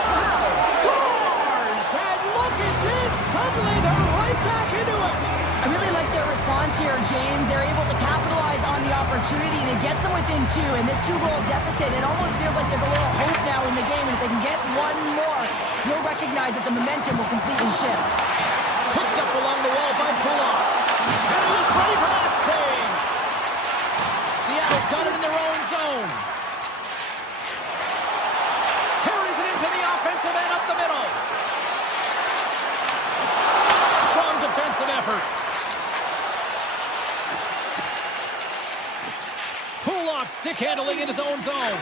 Scores! And look at this. Suddenly they're right back into it. I really like their response here, James. They're able to capitalize on the opportunity, and it gets them within two. In this two-goal deficit, it almost feels like there's a little hope now in the game. And if they can get one more, you'll recognize that the momentum will completely shift. Hooked up along the wall by Kulak. And he was ready for that save. Seattle's got it in their own zone. Carries it into the offensive end up the middle. Strong defensive effort. Kulak stick handling in his own zone.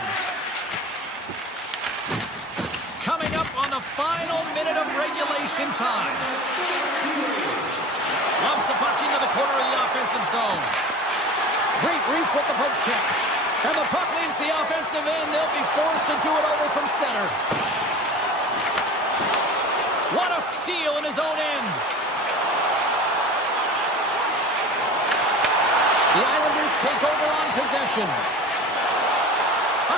Coming up on the final minute of regulation time. Lobs the puck into the corner of the offensive zone. Great reach with the poke check. And the puck leaves the offensive end. They'll be forced to do it over from center. What a steal in his own end. The Islanders take over on possession.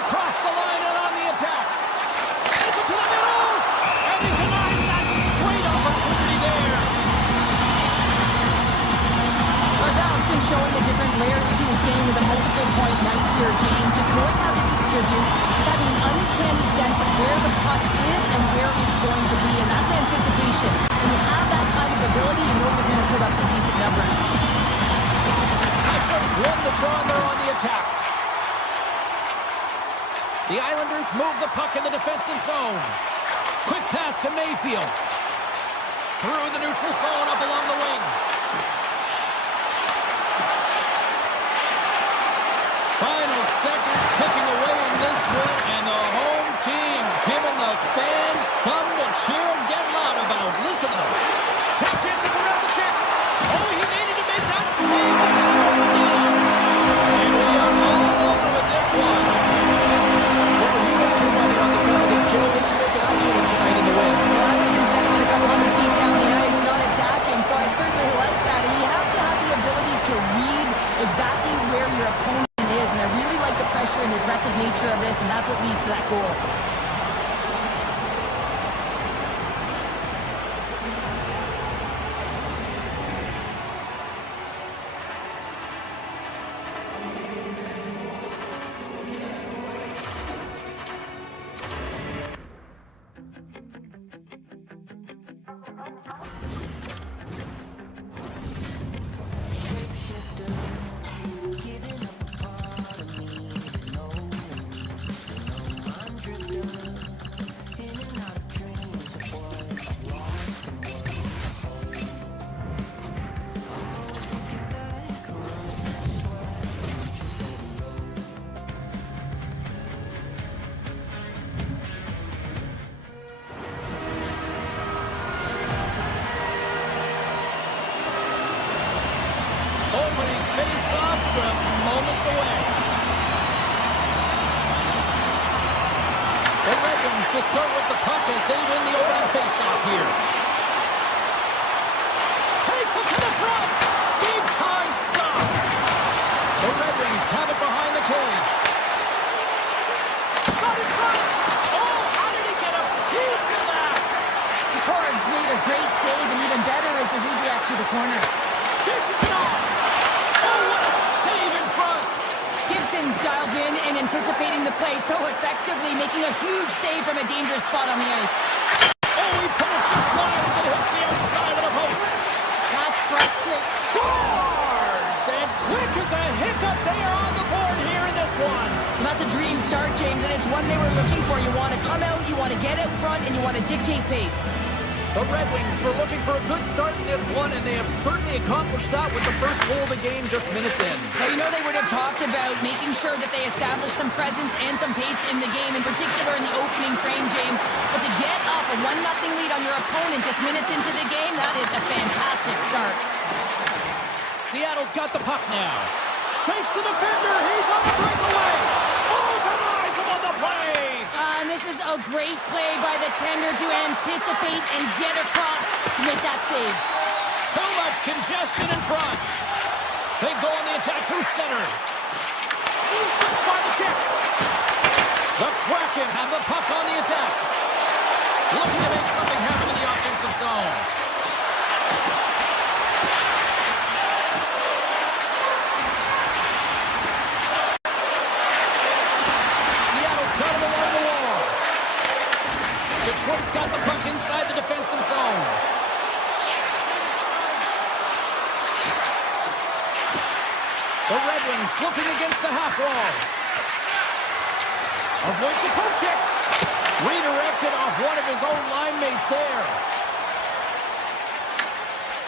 Across the line and on the attack. Gets it to the middle. And he denies that great opportunity there. Barzal's been showing the different layers to his game with a multiple-point night here, James. Just knowing how to distribute, just having an uncanny sense of where the puck is and where it's going to be, and that's anticipation. When you have that kind of ability, you know you're going to put up some decent numbers. Ashram's won the draw and they're on the attack. The Islanders move the puck in the defensive zone. Quick pass to Mayfield. Through the neutral zone up along the wing. Final seconds ticking away in this one, and the home team giving the fans something to cheer and get loud about. Listen to them. Tap dances around the chick. Oh, he needed to make that save to take over the game. And we are all over with this one. Sure, you got your money on the penalty kill. What you make it out unit tonight in the win? Well, I would have been sending it a couple hundred feet down the ice, not attacking, so I certainly like that. And you have to have the ability to read exactly where your opponent is, and I really like the pressure and the aggressive nature of this, and that's what leads to that goal. just moments away. The Red Wings will start with the puck as they win the opening faceoff here. Takes it to the front. Big time stop. The Red Wings have it behind the cage. Shot in front. Oh, how did he get a piece of that? The Cards made a great save, and even better is the redirect to the corner. Dishes it off. Oh, what a save in front. Gibson's dialed in and anticipating the play so effectively, making a huge save from a dangerous spot on the ice. Oh, he put it just wide as it hits the outside of the post. That's frustrating. Scores! And quick as a hiccup, they are on the board here in this one. Well, that's a dream start, James, and it's one they were looking for. You want to come out, you want to get out front, and you want to dictate pace. The Red Wings were looking for a good start in this one, and they have certainly accomplished that with the first goal of the game just minutes in. Well, you know they would have talked about making sure that they established some presence and some pace in the game, in particular in the opening frame, James. But to get up a 1-0 lead on your opponent just minutes into the game, that is a fantastic start. Seattle's got the puck now. Shakes the defender. He's on the breakaway. Oh, denies him on the play. And this is a great play by the tender to anticipate and get across to make that save. Too much congestion in front. They go on the attack through center. Slips by the check. The Kraken have the puck on the attack. Looking to make something happen in the offensive zone. Seattle's got him along the wall. Detroit's got the puck inside the defensive zone. The Red Wings looking against the half wall. Avoids the poke check. Redirected off one of his own line mates there.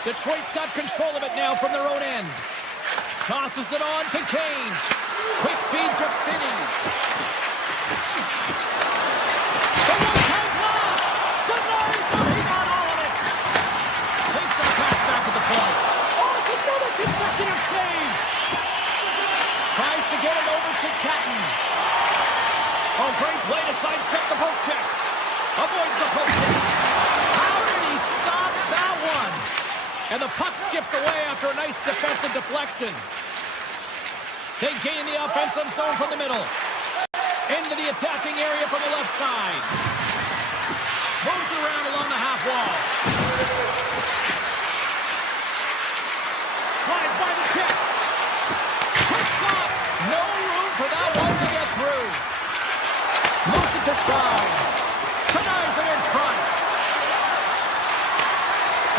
Detroit's got control of it now from their own end. Tosses it on to Kane. Quick feed to Finney. The one-time blast. Denies him. He got all of it. Takes the pass back at the point. Oh, it's another consecutive save. Tries to get it over to Catton. Oh, great play to sidestep the poke check. Avoids the poke check. How did he stop that one? And the puck skips away after a nice defensive deflection. They gain the offensive zone from the middle. Into the attacking area from the left side. Moves around along the half wall. Slides by the check. Quick shot. No room for that one to get through. Moves it to Shine. Denies him in front.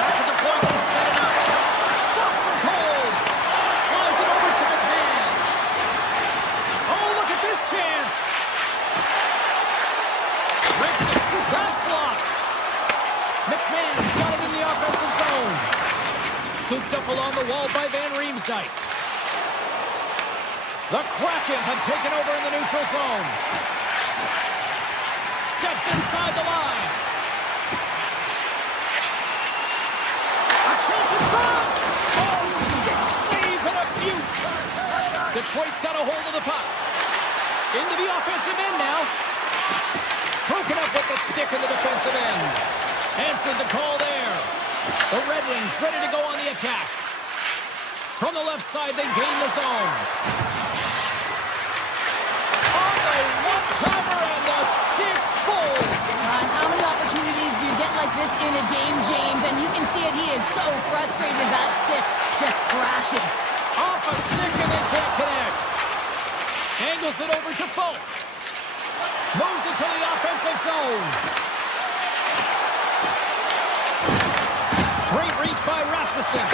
Back to the point, they set it up. Stops him cold. Slides it over to McMahon. Oh, look at this chance. Rips it. That's blocked. McMahon's got it in the offensive zone. Scooped up along the wall by Van Riemsdyk. The Kraken have taken over in the neutral zone. Steps inside the line. A chance in front. Oh, stick save and a beaut. Detroit's got a hold of the puck. Into the offensive end now. Broken up with the stick in the defensive end. Answered the call there. The Red Wings ready to go on the attack. From the left side, they gain the zone. On the one-timer, and the stick folds. How many opportunities do you get like this in a game, James? And you can see it, he is so frustrated as that stick just crashes. Off a stick and they can't connect. Angles it over to Folk. Moves it to the offensive zone. Great reach by Rasmussen.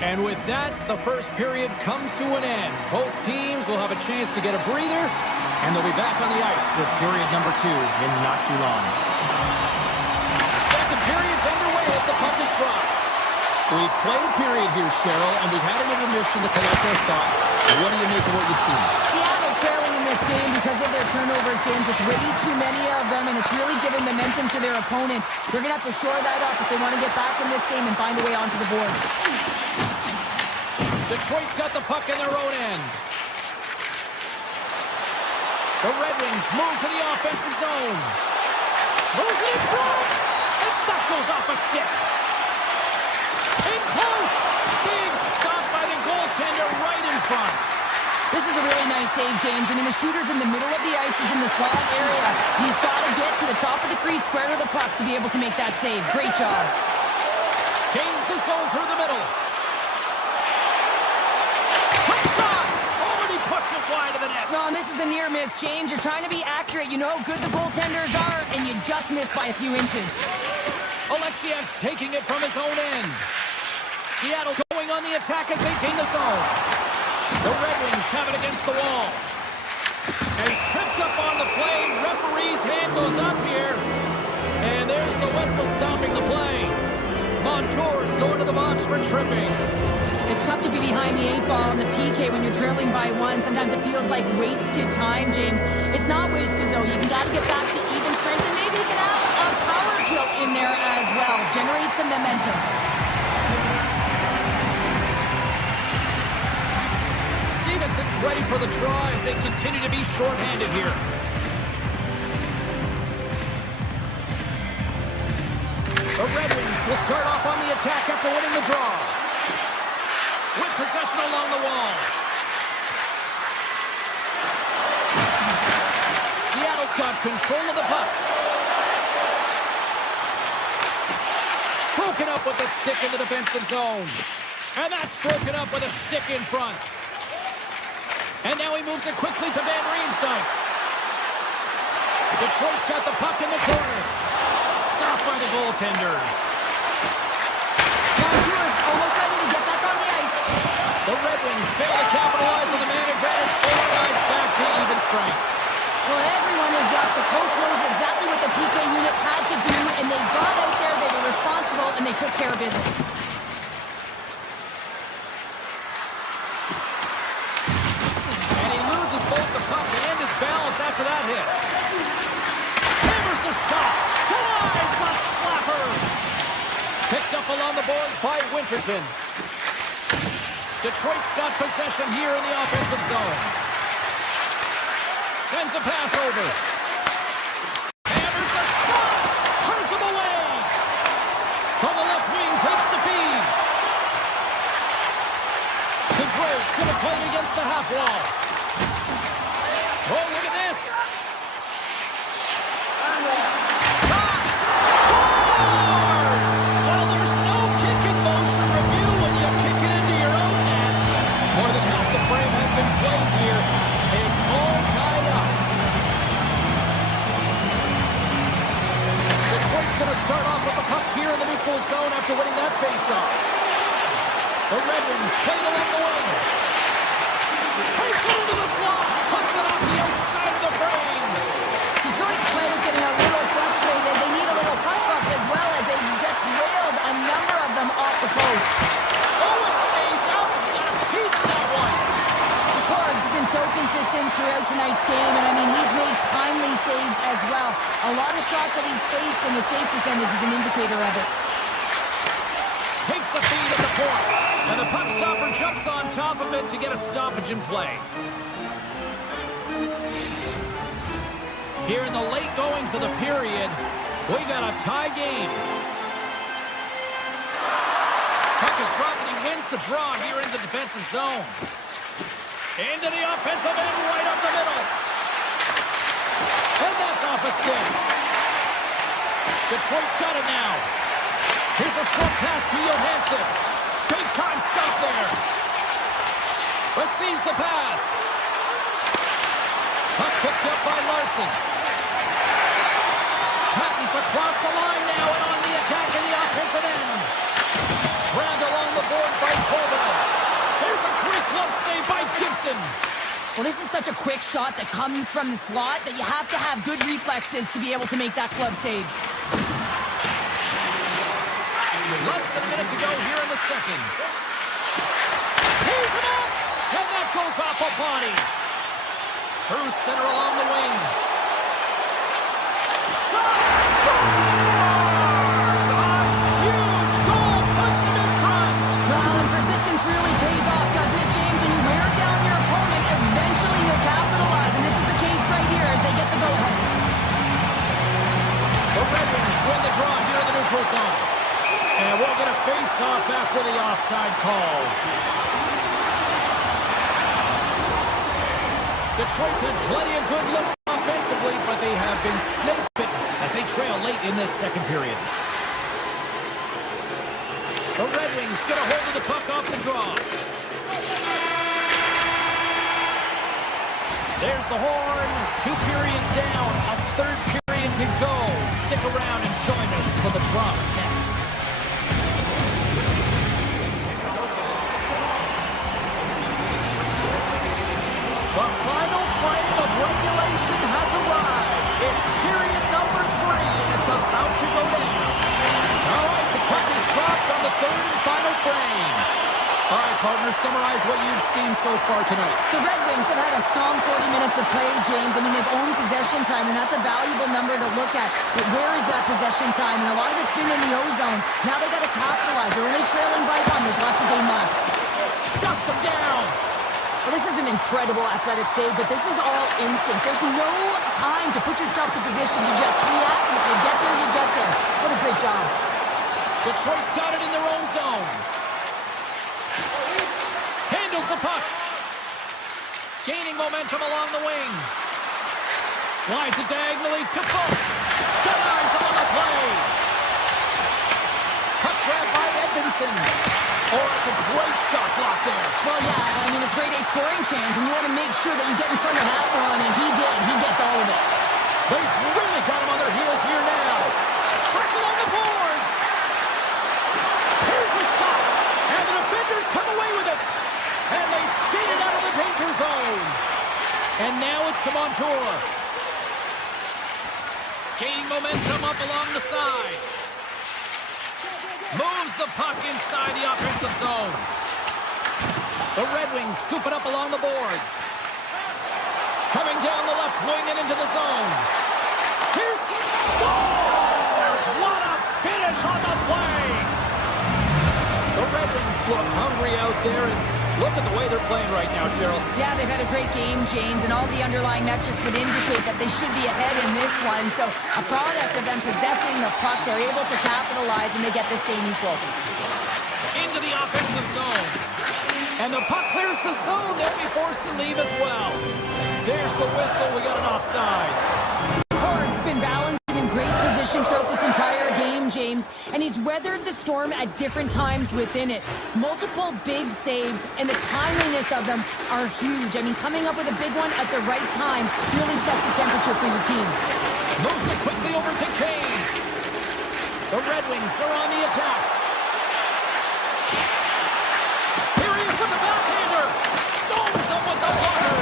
And with that, the first period comes to an end. Both teams will have a chance to get a breather, and they'll be back on the ice with period number 2 in not too long. The second period's underway as the puck is dropped. We've played a period here, Cheryl, and we've had an intermission to collect our thoughts. What do you make of what you see? Seattle's trailing in this game because of their turnovers, James. Just way too many of them, and it's really given momentum to their opponent. They're going to have to shore that up if they want to get back in this game and find a way onto the board. Detroit's got the puck in their own end. The Red Wings move to the offensive zone. Moves it in front. And that goes off a stick. In close. Big stop by the goaltender right in front. This is a really nice save, James. I mean, the shooter's in the middle of the ice. He's in the slot area. He's got to get to the top of the crease, square to the puck to be able to make that save. Great job. Gains the zone through the middle. Quick shot. Oh, and he puts it wide of the net. No, and this is a near miss, James. You're trying to be accurate. You know how good the goaltenders are, and you just missed by a few inches. Alexiev's taking it from his own end. Seattle going on the attack as they gain the zone. The Red Wings have it against the wall. And he's tripped up on the play. Referee's hand goes up here. And there's the whistle stopping the play. Montour's going to the box for tripping. It's tough to be behind the 8 ball on the PK when you're trailing by 1. Sometimes it feels like wasted time, James. It's not wasted, though. You've got to get back to even strength, and maybe you can have a power kill in there as well. Generate some momentum. It's ready for the draw as they continue to be shorthanded here. The Red Wings will start off on the attack after winning the draw. With possession along the wall. Seattle's got control of the puck. Broken up with the stick in the defensive zone. And that's broken up with a stick in front. And now he moves it quickly to Van Riemsdyk. Detroit's got the puck in the corner. Stopped by the goaltender. Montour's almost ready to get back on the ice. The Red Wings fail to capitalize on the man advantage. Both sides back to even strength. Well, everyone is up. The coach knows exactly what the PK unit had to do, and they got out there, they were responsible, and they took care of business. Both the puck and his balance after that hit. Hammers the shot. Denies the slapper. Picked up along the boards by Winterton. Detroit's got possession here in the offensive zone. Sends a pass over. Hammers the shot. Turns him away. From the left wing, takes the feed. Control's going to play it against the half wall. Oh, look at this. Shot! Scores! Well, there's no kick in motion review when you kick it into your own net. More than half the frame has been played here. It's all tied up. Detroit's going to start off with the puck here in the neutral zone after winning that faceoff. The Red Wings played along the wing. Takes it into the slot. Puts it off the outside of the frame. Detroit's players getting a little frustrated. They need a little puck luck as well as they just railed a number of them off the post. Oh, it stays out. He got a piece of that one. Picard's been so consistent throughout tonight's game, and I mean, he's made timely saves as well. A lot of shots that he's faced, and the save percentage is an indicator of it. Takes the feed at the point. And the puck stopper jumps on top of it to get a stoppage in play. Here in the late goings of the period, we got a tie game. Puck is dropped and he wins the draw here in the defensive zone. Into the offensive end, right up the middle. And that's off a stick. Detroit's got it now. Here's a short pass to Johansson. Big time stop there. Receives the pass. Puck picked up by Larson. Patton's across the line now and on the attack in the offensive end. Grabbed along the board by Torben. There's a great glove save by Gibson. Well, this is such a quick shot that comes from the slot that you have to have good reflexes to be able to make that glove save. Less than a minute to go here in the second. He's him up! And that goes off a body. Through center along the wing. Shot! Scores! A huge goal puts him in front. Well, and persistence really pays off, doesn't it, James? When you wear down your opponent, eventually you'll capitalize. And this is the case right here as they get the go-ahead. The Red Wings win the draw here in the neutral zone. And we'll get a face-off after the offside call. Detroit's had plenty of good looks offensively, but they have been snake-bitten as they trail late in this second period. The Red Wings get a hold of the puck off the draw. There's the horn. 2 periods down. A third period to go. Stick around and join us for the drama next. The final frame of regulation has arrived. It's period number 3, and it's about to go down. All right, the puck is dropped on the third and final frame. All right, partners, summarize what you've seen so far tonight. The Red Wings have had a strong 40 minutes of play, James. I mean, they've owned possession time, and that's a valuable number to look at. But where is that possession time? And a lot of it's been in the O-zone. Now they got to capitalize. They're only trailing by 1. There's lots of game left. Shuts them down. Well, this is an incredible athletic save, but this is all instinct. There's no time to put yourself to position to just react. And if you get there, you get there. What a great job. Detroit's got it in their own zone. Handles the puck. Gaining momentum along the wing. Slides it diagonally to Folk. Denies him on the play. Puck grab by Edvinsson. Oh, it's a great shot block there. Well, yeah, I mean, it's grade A scoring chance, and you want to make sure that you get in front of that one, and he did. He gets all of it. They've really got him on their heels here now. Break along the boards. Here's the shot, and the defenders come away with it. And they skate it out of the danger zone. And now it's to Montour. Gaining momentum up along the side. Moves the puck inside the offensive zone. The Red Wings scoop it up along the boards. Coming down the left wing and into the zone. Here's scores! What a finish on the play! The Red Wings look hungry out there, and look at the way they're playing right now, Cheryl. Yeah, they've had a great game, James, and all the underlying metrics would indicate that they should be ahead in this one. So a product of them possessing the puck, they're able to capitalize, and they get this game equal. Into the offensive zone. And the puck clears the zone. They'll be forced to leave as well. There's the whistle. We got an offside. Horn's been balanced in great position throughout this entire game, James, and he's weathered the storm at different times within it. Multiple big saves, and the timeliness of them are huge. I mean, coming up with a big one at the right time really sets the temperature for your team. Moves it quickly over to Kane. The Red Wings are on the attack. Here he is with the backhander. Stones him with the water.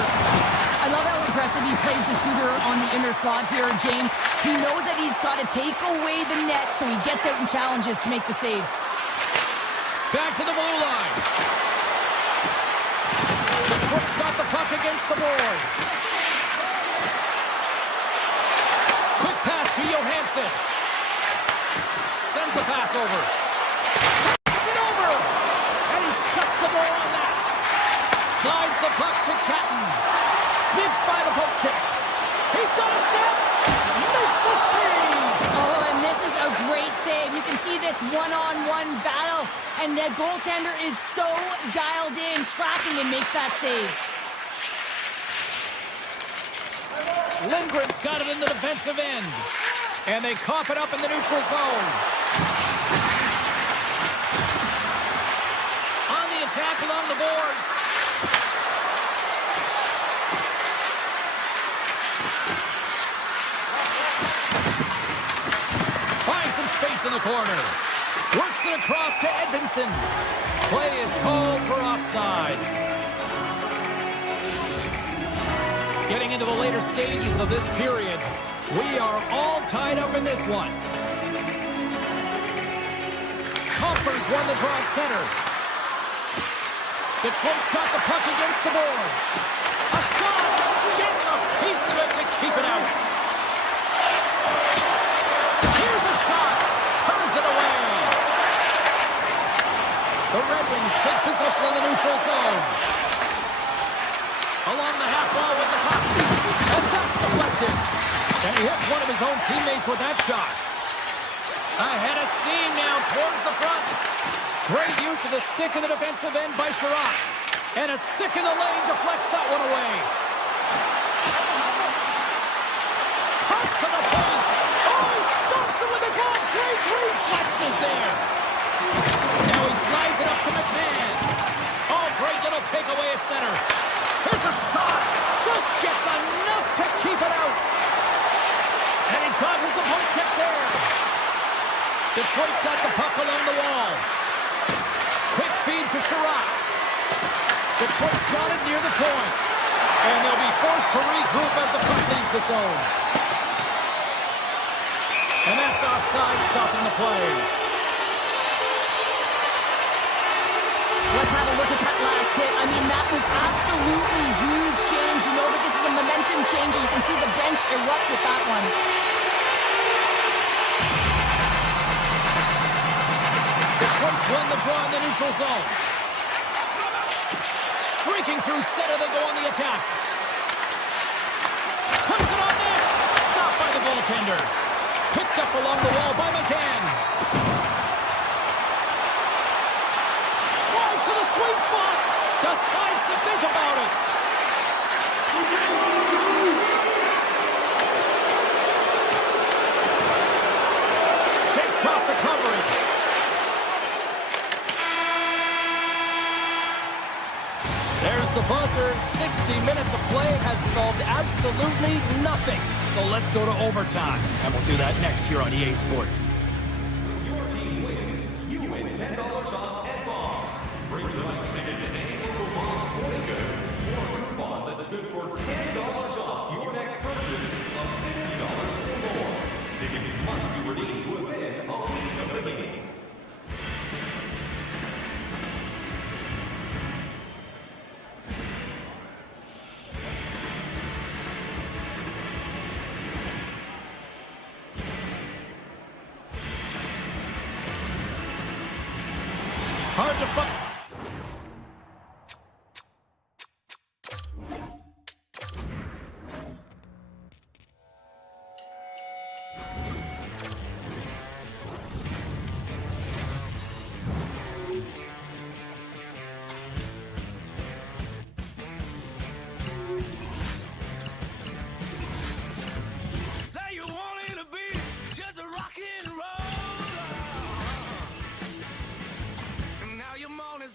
I love how impressive he plays the shooter on the inner slot here, James. He knows that he's got to take away the net, so he gets out and challenges to make the save. Back to the blue line. Detroit's got the puck against the boards. Quick pass to Johansson. Sends the pass over. Passes it over. And he shuts the door on that. Slides the puck to Catton. Sneaks by the poke check. He's got a step. Makes the save. Oh, and this is a great save. You can see this one-on-one battle, and the goaltender is so dialed in, tracking, and makes that save. Lindgren's got it in the defensive end. And they cough it up in the neutral zone. On the attack along the boards. Finds some space in the corner. Works it across to Edvinsson. Play is called for offside. Getting into the later stages of this period, we are all tied up in this one. Compher's won the draw at center. Detroit's got the puck against the boards. A shot! Gets a keep it out. Here's a shot. Turns it away. The Red Wings take possession in the neutral zone. Along the half wall with the puck. And that's deflected. And he hits one of his own teammates with that shot. Ahead of steam now towards the front. Great use of the stick in the defensive end by Sherratt. And a stick in the lane deflects that one away. Toss to the paint. Oh, he stops it with the glove. Great reflexes there. Now he slides it up to McMahon. Oh, great little takeaway at center. Here's a shot. Just gets enough to keep it out. And he dodges the point check there. Detroit's got the puck along the wall. Quick feed to Sherratt. Detroit's got it near the point. And they'll be forced to regroup as the puck leaves the zone. And that's offside, stopping the play. Let's have a look at that last hit. I mean, that was absolutely huge change. You know that this is a momentum changer. You can see the bench erupt with that one. Detroit's won the draw in the neutral zone. Streaking through center, they go on the attack. Puts it on net. Stopped by the goaltender. Picked up along the wall by McCann. Drives to the sweet spot. Decides to think about it. Shakes off the coverage. There's the buzzer. 60 minutes of play has solved absolutely nothing. So let's go to overtime. And we'll do that next here on EA Sports. Your team wins. You win $10 off at Bob's. Bring tonight's ticket to any local Bob's Sporting Goods for a coupon that's good for $10 off your next purchase of $50 or more. Tickets must be redeemed within a week of the game. Hard to find. Say you want it to be just a rock and roll. And now your morning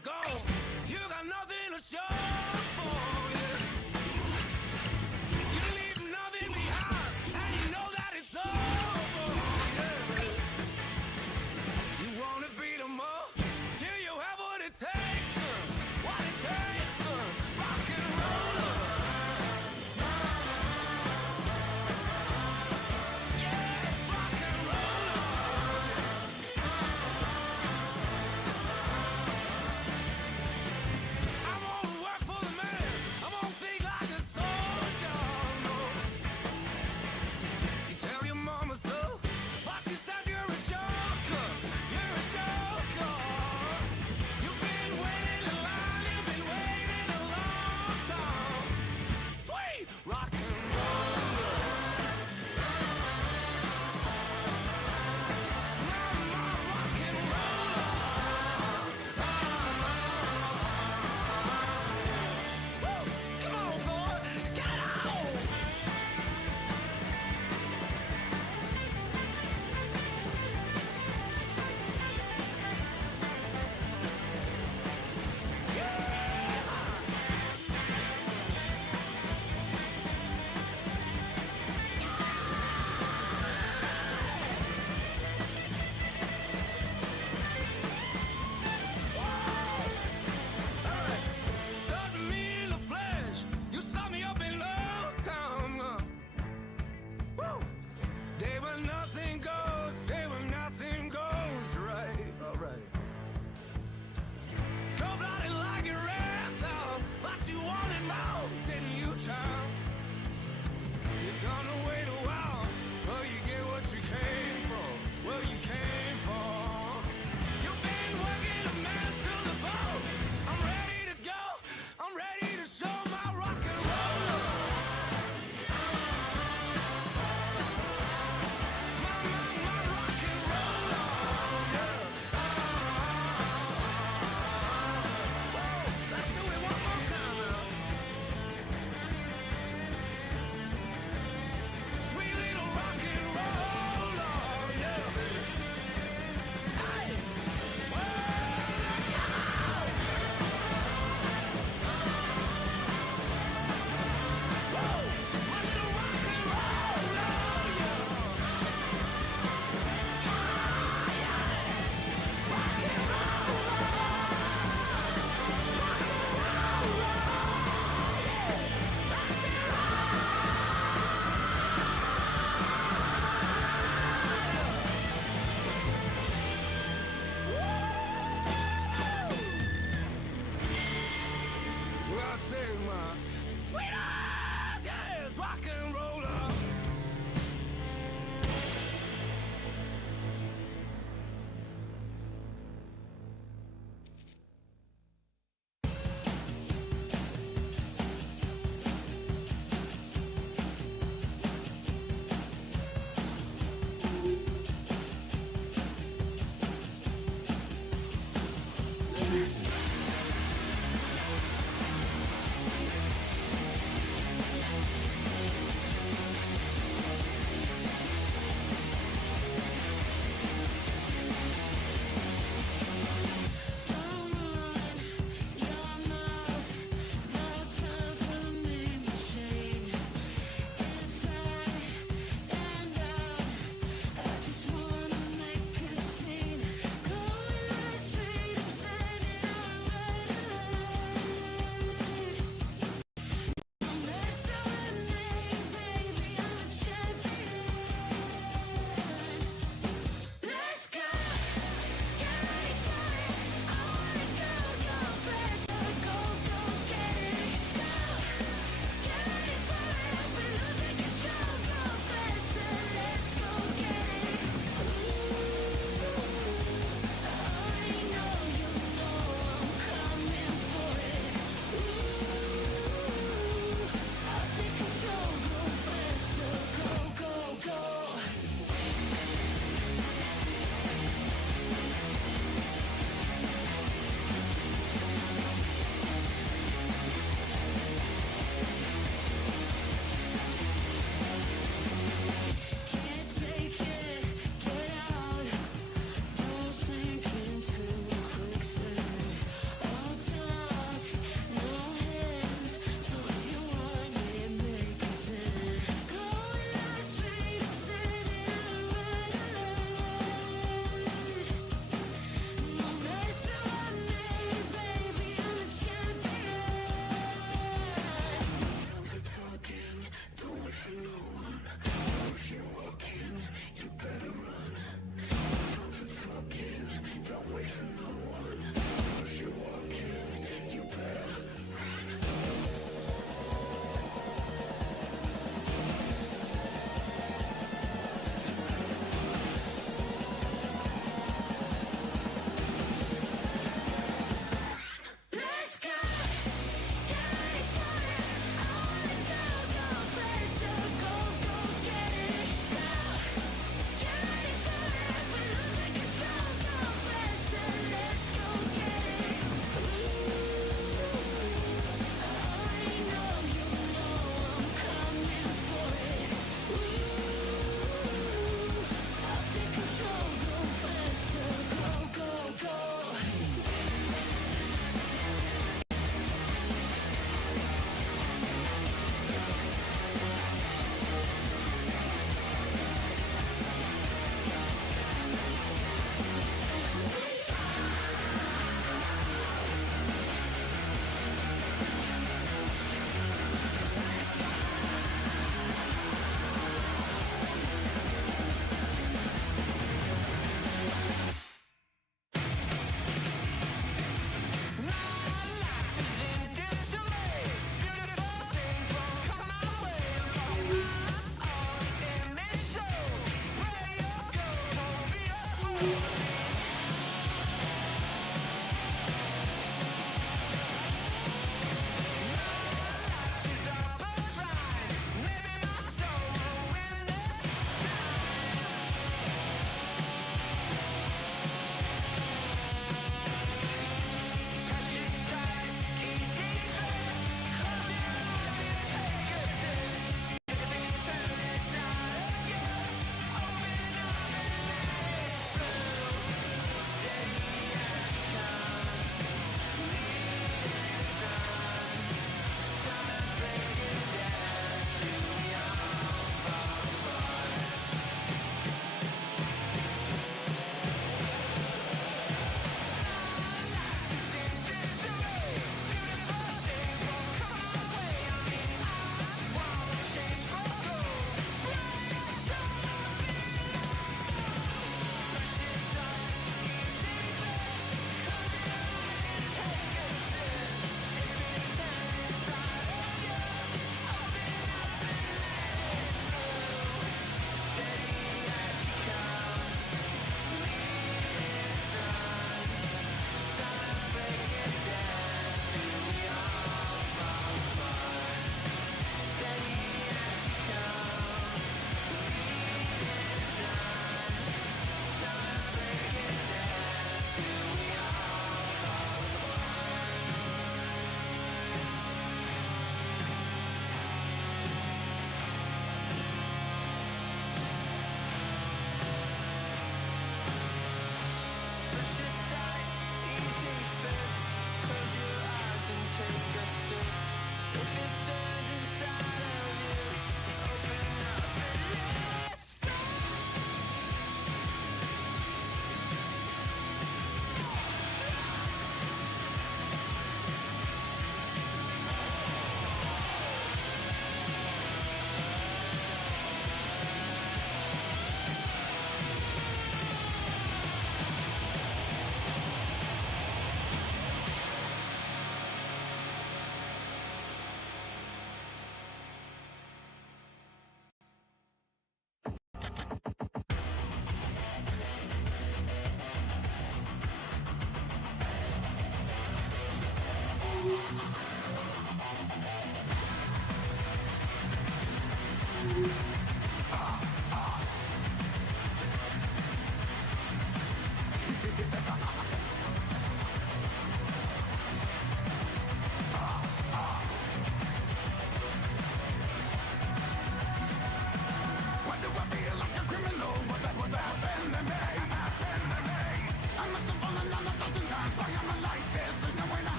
is my sweet as rock and roller.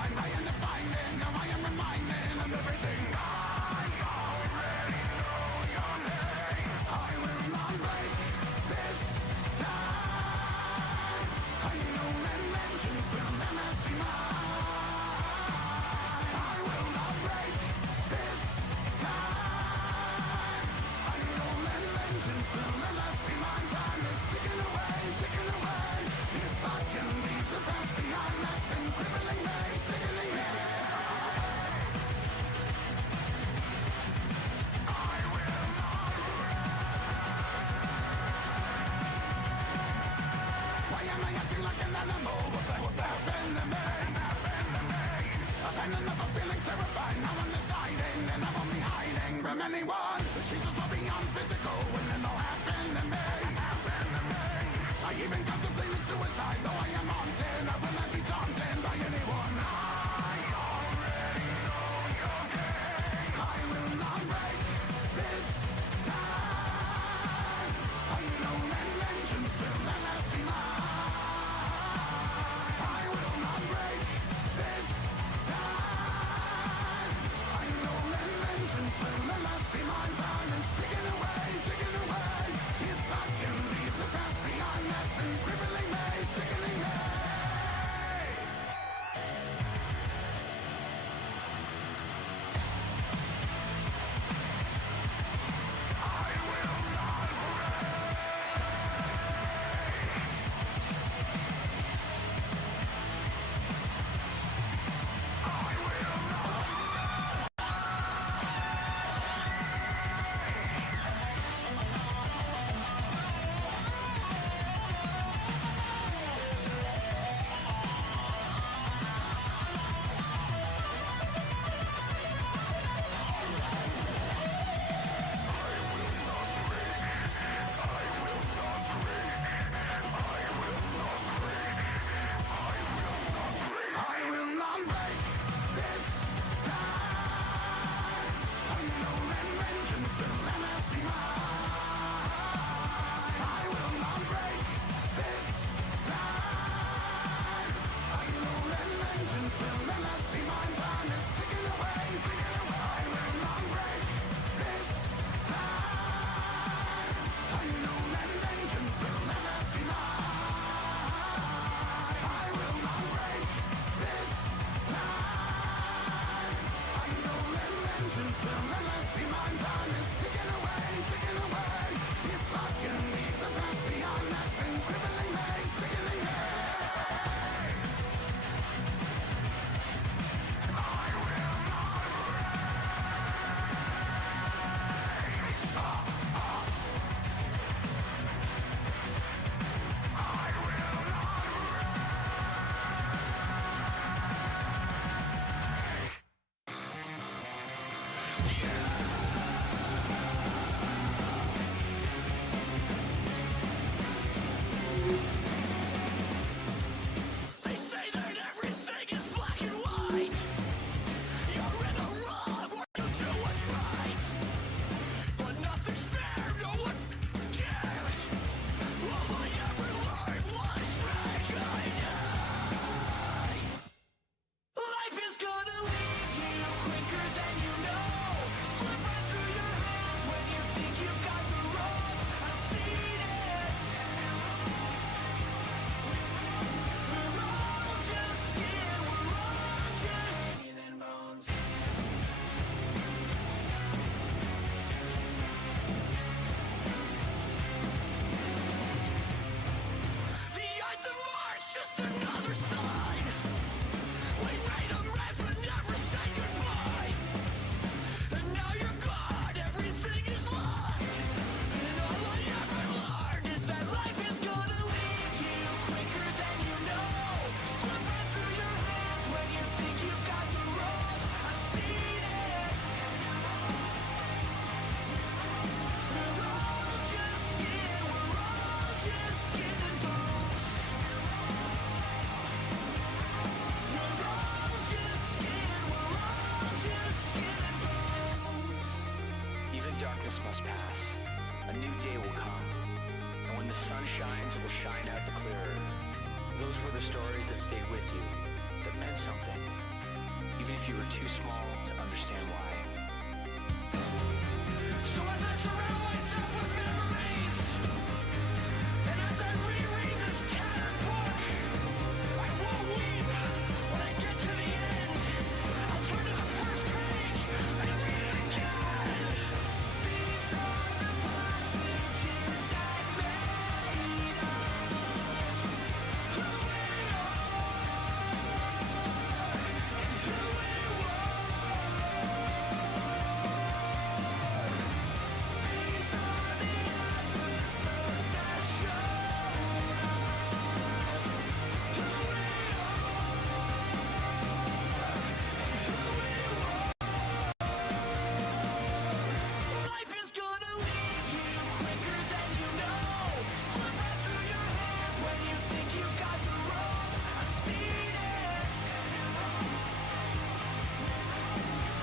find, I am defining. Now I am reminding of everything I already know your name. I will not break this time. I know that vengeance will never be mine. I will not break this time. I know that vengeance will never be mine. Time is ticking away, ticking away. If I can leave the past behind, that's been crippling me, sickening me. I will not break. Why am I acting like an animal? What happened to me? I've had enough of feeling terrified. Now I'm deciding, and I'm only hiding from anyone. The chances are beyond physical when it all happened to me. I even contemplated suicide, though I am haunted. I will not be daunted by anyone. I already know your game. I will not break this time. I know that vengeance will never be mine. I will not break this time. I know that vengeance will never be mine. Time is ticking away, ticking away. If I can leave the past behind, that's been crippling me, sickening me. I will not I will not break this time. I know that vengeance will never be mine. I will not break this time. I know that vengeance will never be mine. Time is ticking away, ticking away. I will not break this time. I know that vengeance will never be mine. I will not break this time. I know that vengeance will never be mine. Time is ticking away, ticking away. If I can leave the past behind, that's been crippling me, sickening me. I will not They say that everything is black and white. You're in the wrong when you do what's right. But nothing's fair, no one cares. All I ever learned was tragedy. Life is gonna leave you quicker than you know. Slip right through your hands when you think you've got the rope. I've seen it. We're all just skin, we're all just skin and bones. The Ides of March, just another sign. We made them red but never said goodbye. And now you're gone, everything is lost. And all I ever learned is that life is gonna leave you quicker than you know. Slip right through your hands when you think you've got the rope. I've seen it. We're all just skin, we're all just skin and bones. We're all just skin, we're all just skin and bones. Even darkness must pass. A new day will come. And when the sun shines, it will shine out the clearer. Those were the stories that stayed with you, that meant something. even if you were too small to understand why. So as I surround myself with memories, and as I reread this tattered book, I won't weep when I get to the end. I'll turn to the first page and read it again. These are the passages that made us who we are and who we were. These are the episodes that showed us who we are. Life is gonna leave you quicker than you know. Slip right through your hands when you think you've got the rope. I've seen it.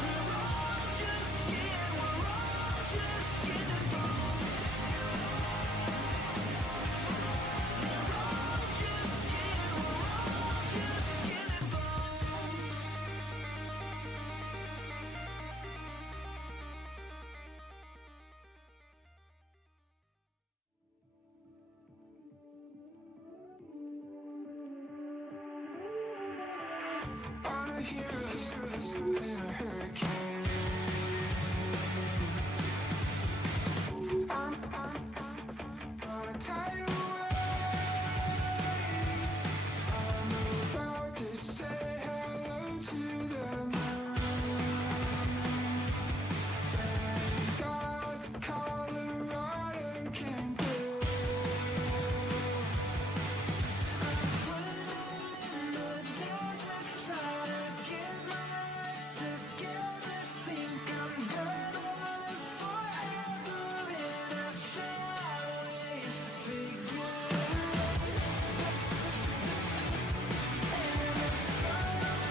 We're all just skin. We're all just skin and bones. We're all just skin. We're all just skin and bones. On a hero's in a hurricane. I'm on a tidal wave. I'm about to say hello to the moon. Thank God Colorado can go. I'm swimming in the desert, trying to get my life together. Think I'm gonna live forever in a sideways figure eight. And the sun on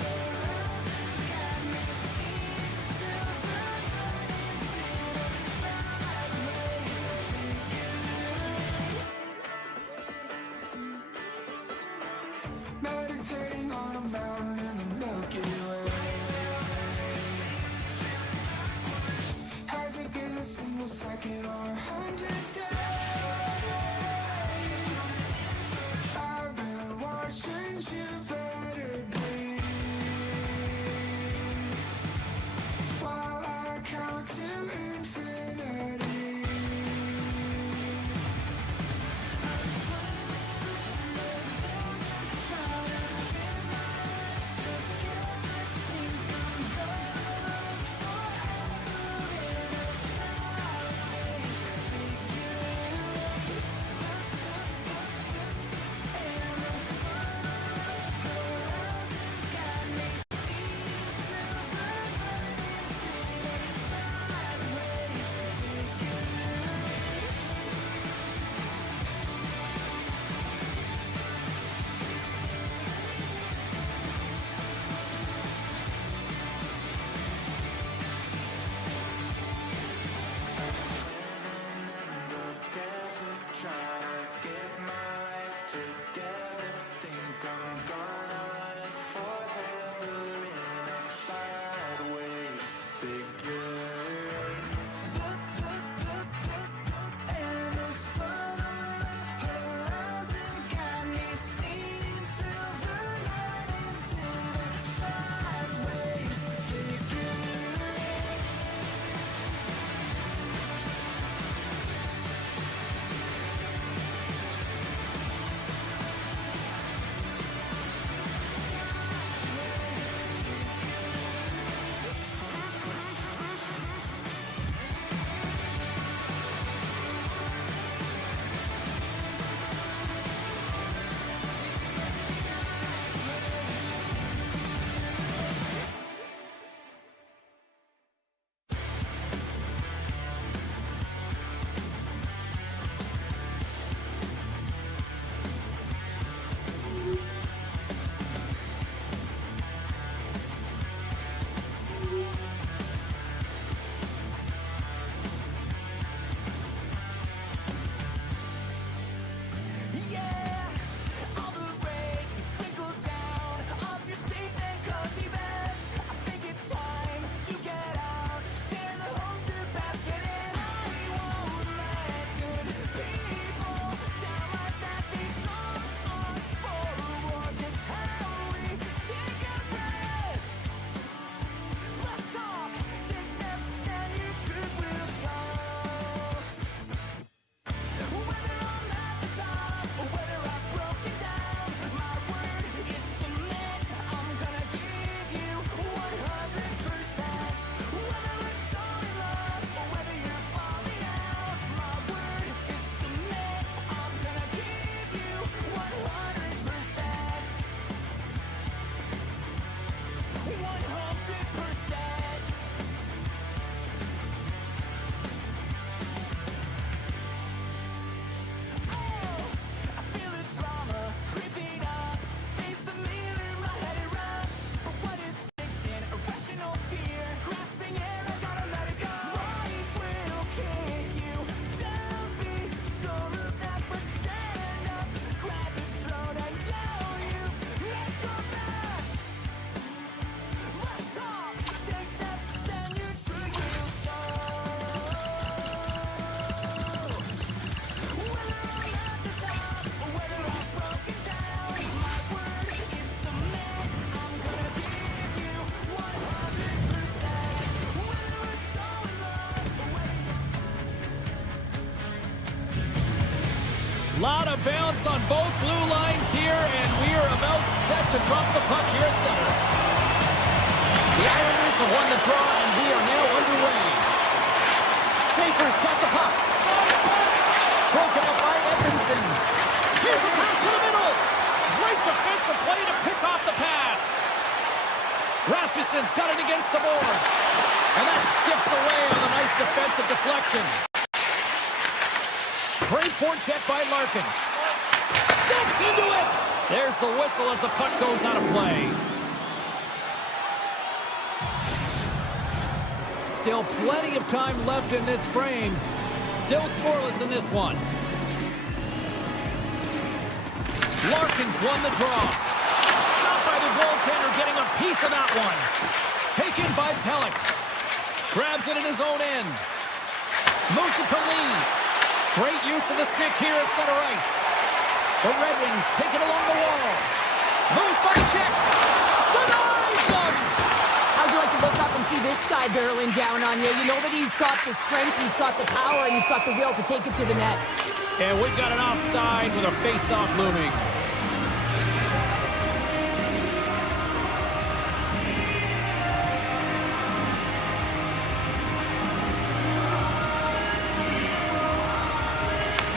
the horizon got me seeing silver linings in a sideways figure eight. Meditating on a mountain in the Milky Way. Has it been a single second or 100 days? I've been watching you better breathe while I count to infinity. I'm swimming in the desert, trying to get my life together. Think I'm gonna live forever in a sideways figure eight. And the sun on the horizon got me seeing silver linings in a sideways figure eight. Desert, trying to get my life together. Think I'm gonna live forever in a sideways figure eight. And the sun on the horizon got me seeing silver linings in a sideways figure eight. Yeah, all the rage we sprinkle down off your safe and cozy bed. bounce on both blue lines here, and we are about set to drop the puck here at center. The Islanders have won the draw, and we are now underway. Schaefer's got the puck. Broken up by Edmondson. Here's a pass to the middle. Great defensive play to pick off the pass. Rasmussen's got it against the boards. And that skips away on a nice defensive deflection. Great forecheck by Larkin. Steps into it. There's the whistle as the puck goes out of play. Still plenty of time left in this frame. Still scoreless in this one. Larkin's won the draw. Stopped by the goaltender, getting a piece of that one. Taken by Pellick. Grabs it in his own end. Moves it to Lee. Great use of the stick here at center ice. The Red Wings take it along the wall. Moves by check. Denies them. How'd you like to look up and see this guy barreling down on you? You know that he's got the strength, he's got the power, and he's got the will to take it to the net. And we've got an offside with a face-off looming.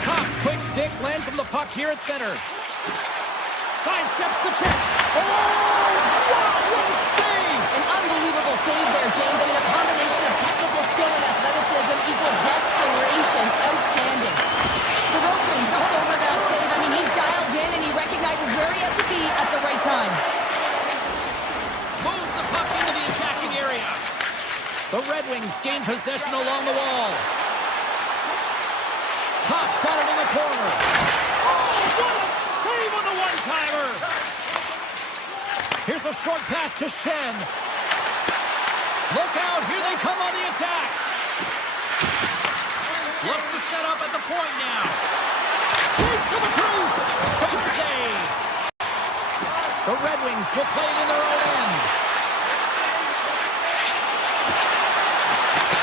Cops quick stick lands from the puck here at center. Sidesteps the check. Oh, wow, what a save! An unbelievable save there, James. I mean, a combination of technical skill and athleticism equals desperation. Outstanding. Sorokin's all over that save. I mean, he's dialed in and he recognizes where he has to be at the right time. Moves the puck into the attacking area. The Red Wings gain possession along the wall. Cops got it in the corner. Oh, what a save on the one-timer! Here's a short pass to Shen. Look out, here they come on the attack. Looks to set up at the point now. Skates to the crease. Great save. The Red Wings will play it in their own end.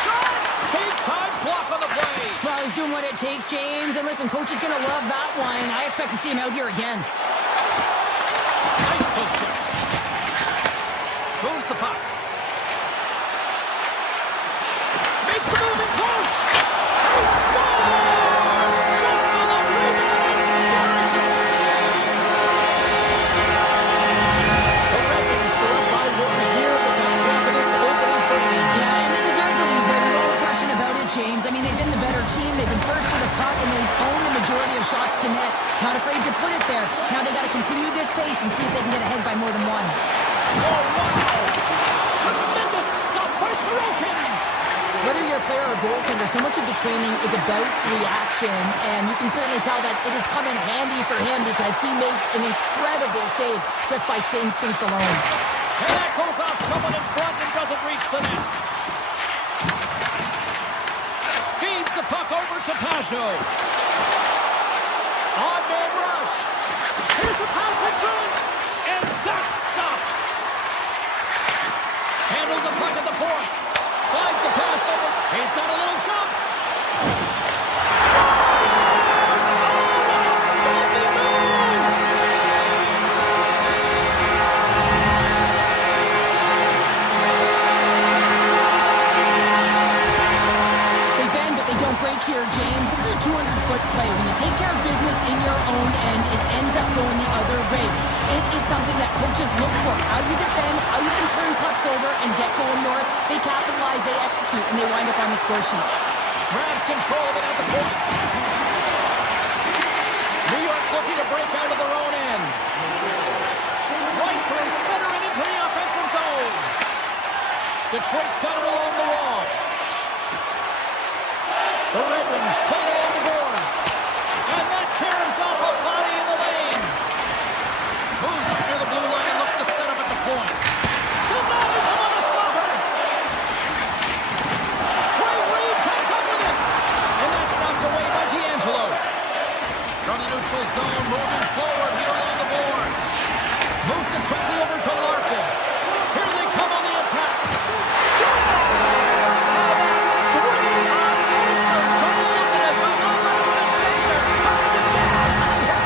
Shot! Big time block on the play. Well, he's doing what it takes, James. And listen, coach is going to love that one. I expect to see him out here again. Nice poke check. Moves the puck. Makes the move in close. He scores! Jumps on the rebound and buries it. The Red Wings are up by one here with the half of this opening frame. Yeah, and they deserve to lead there. There's no question about it, James. I mean, they've been the better team. They've been first to the puck, and they've owned the majority of shots to net. Not afraid to put it there. Now they got to continue this pace and see if they can get ahead by more than one. Oh, wow! Tremendous stop by Sorokin! Whether you're a player or goaltender, so much of the training is about reaction, and you can certainly tell that it has come in handy for him because he makes an incredible save just by instincts alone. And that goes off someone in front and doesn't reach the net. Feeds the puck over to Pajot. Odd man rush. Here's a pass in front, and that's stopped. Handles the puck at the point. Slides the pass over. He's got a little jump. Scores! Oh, what a move! They bend, but they don't break here, James. This is a 200-foot play. When you take care of business in your own end, it ends up going the other way. It is something that coaches look for. How you defend, how you can turn pucks over and get going north. They capitalize, they execute, and they wind up on the score sheet. Grabs control of it at the point. New York's looking to break out of their own end. Right through center and into the offensive zone. Detroit's got it along the wall. The Red Wings play it along the boards. And that caroms off a body in the lane. Moves up near the blue line, looks to set up at the point. Denies him on the slobber. Great read, comes up with it. And that's knocked away by D'Angelo. From the neutral zone, moving forward here along the boards. Moves it quickly over to Larkin. Here they come on the attack. Scores! And that's 3 unanswered goals. And as my mom likes to say, they're cutting the gas.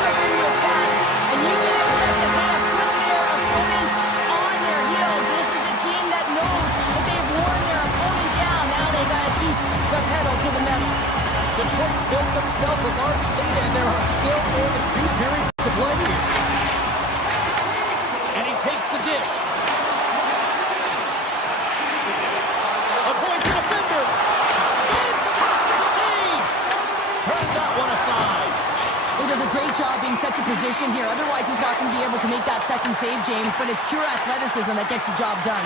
the position here. Otherwise, he's not going to be able to make that second save, James. But it's pure athleticism that gets the job done.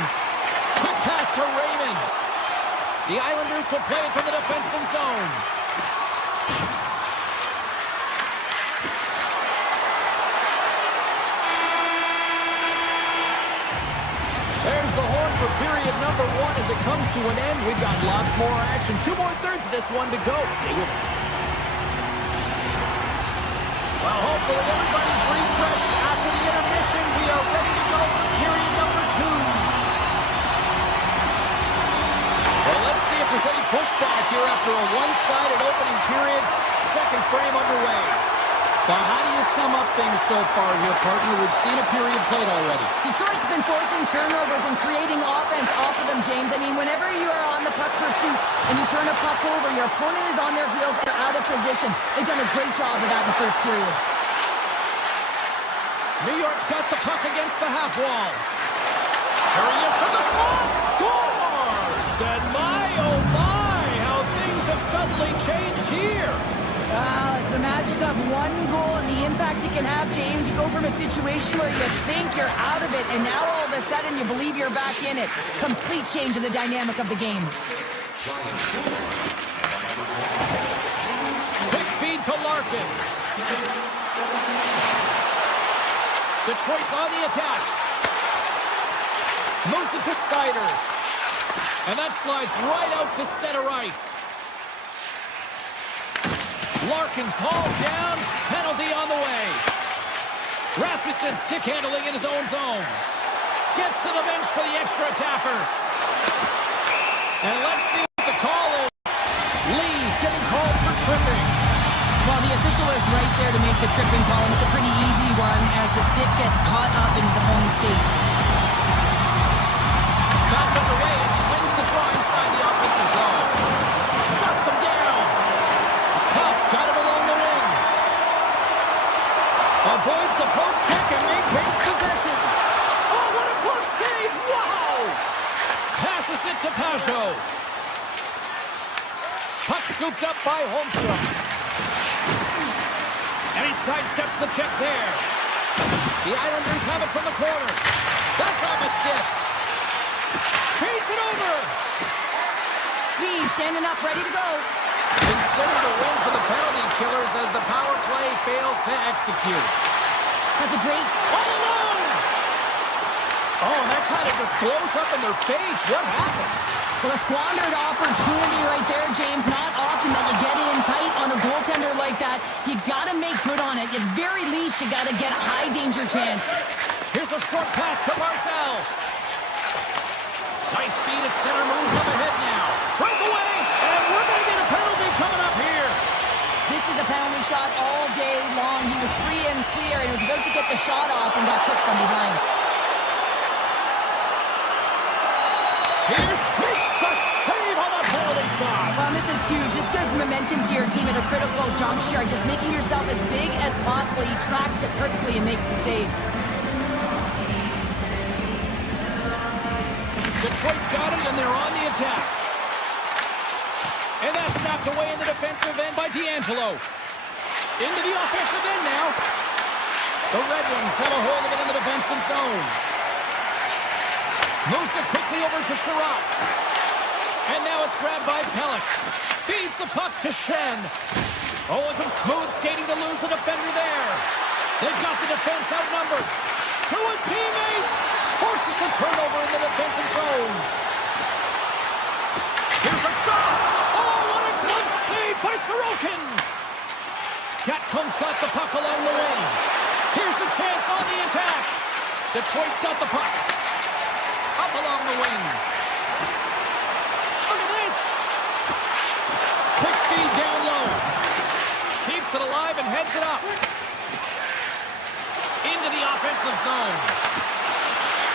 Quick pass to Raymond. The Islanders will play it from the defensive zone. There's the horn for period number 1 as it comes to an end. We've got lots more action. 2 more thirds of this one to go. Stay with us. Well, hopefully everybody's refreshed after the intermission. We are ready to go for period number 2. Well, let's see if there's any pushback here after a one-sided opening period. Second frame underway. Well, how do you sum up things so far here, partner? We've seen a period played already. Detroit's been forcing turnovers and creating offense off of them, James. I mean, whenever you are on the puck pursuit and you turn a puck over, your opponent is on their heels and they're out of position. They've done a great job of that in the first period. New York's got the puck against the half wall. Here he is from the slot. Scores! And my, oh my, how things have suddenly changed here. Well, it's the magic of one goal and the impact it can have, James. You go from a situation where you think you're out of it, and now all of a sudden you believe you're back in it. Complete change of the dynamic of the game. Quick feed to Larkin. Detroit's on the attack. Moves it to Sider. And that slides right out to center ice. Larkin's hauled down. Penalty on the way. Rasmussen stick handling in his own zone. Gets to the bench for the extra attacker. And let's see what the call is. Lee's getting called for tripping. Well, the official is right there to make the tripping call, and it's a pretty easy one as the stick gets caught up in his opponent's skates. Back underway as he wins the draw inside the offensive zone. Shuts him down. Cops got it along the wing. Avoids the poke check and maintains possession. Oh, what a close save! Wow! Passes it to Pajot. Puck scooped up by Holmstrom. And he sidesteps the check there. The Islanders have it from the corner. That's off a stick. Feeds it over. Lee standing up, ready to go. Considered a win for the penalty killers as the power play fails to execute. That's a great... All alone! Oh, and that kind of just blows up in their face. What happened? Well, a squandered opportunity right there, James. Not often that you get in tight on a goaltender like that. You got to make good on it. At very least, you got to get a high-danger chance. Here's a short pass to Marcel. Nice feed at center, moves up ahead now. Breakaway, and we're going to get a penalty coming up here. This is a penalty shot all day long. He was free and clear, and was about to get the shot off and got tripped from behind. Here's makes a save on the penalty shot. Well, this is huge. This gives momentum to your team at a critical juncture. Just making yourself as big as possible. He tracks it perfectly and makes the save. Detroit's got it, and they're on the attack. And that's snapped away in the defensive end by D'Angelo. Into the offensive end now. The Red Wings have a hold of it in the defensive zone. Moves it quickly over to Sherratt. And now it's grabbed by Pelech. Feeds the puck to Shen. Oh, and some smooth skating to lose the defender there. They've got the defense outnumbered. To his teammate. Forces the turnover in the defensive zone. Here's a shot. Oh, what a close save by Sorokin. Gatcombe's got the puck along the wing. Here's a chance on the attack. Detroit's got the puck. Up along the wing. Look at this. Quick feed down low. Keeps it alive and heads it up. Into the offensive zone.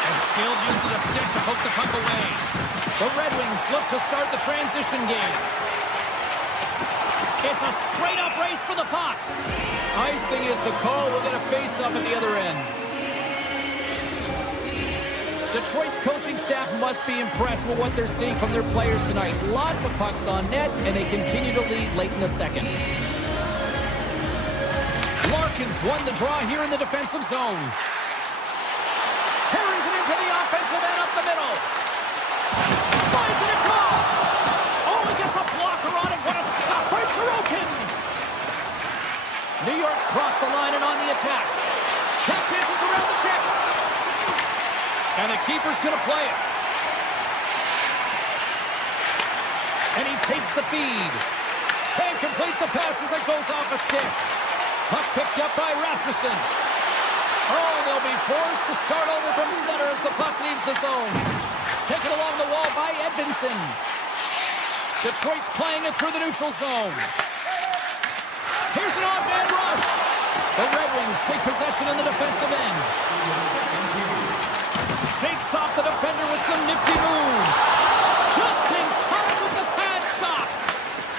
And skilled use of the stick to poke the puck away. The Red Wings look to start the transition game. It's a straight-up race for the puck. Icing is the call. We'll get a face-up at the other end. Detroit's coaching staff must be impressed with what they're seeing from their players tonight. Lots of pucks on net, and they continue to lead late in the second. Larkin Kraken's won the draw here in the defensive zone. Carries it into the offensive end up the middle. Slides it across. Oh, he gets a blocker on it. What a stop by Sorokin. New York's crossed the line and on the attack. Tap dances around the check. And the keeper's going to play it. And he takes the feed. Can't complete the pass as it goes off a stick. Puck picked up by Rasmussen. Oh, they'll be forced to start over from center as the puck leaves the zone. Taken along the wall by Edvinsson. Detroit's playing it through the neutral zone. Here's an on-man rush. The Red Wings take possession in the defensive end. Shakes off the defender with some nifty moves. Just in time with the pad stop.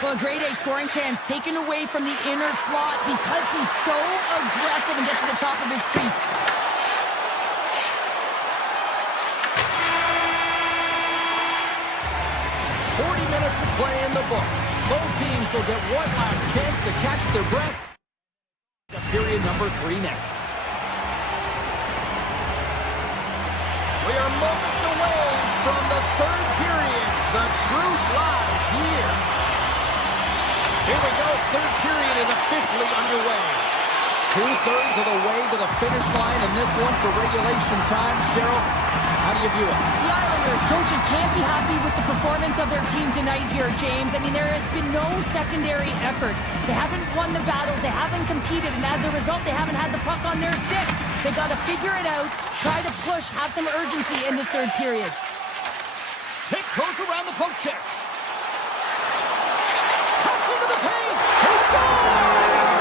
Well, a grade A scoring chance taken away from the inner slot because he's so aggressive and gets to the top of his crease. Minutes of play in the books. Both teams will get one last chance to catch their breath. Period number 3 next. We are moments away from the third period. The truth lies here. Here we go. Third period is officially underway. 2/3 of the way to the finish line in this one for regulation time. Cheryl, how do you view it? The Islanders coaches can't be happy with the performance of their team tonight here, James. I mean, there has been no secondary effort. They haven't won the battles. They haven't competed. And as a result, they haven't had the puck on their stick. They got to figure it out, try to push, have some urgency in this third period. Tick goes around the poke check. Cuts into the paint. He scores!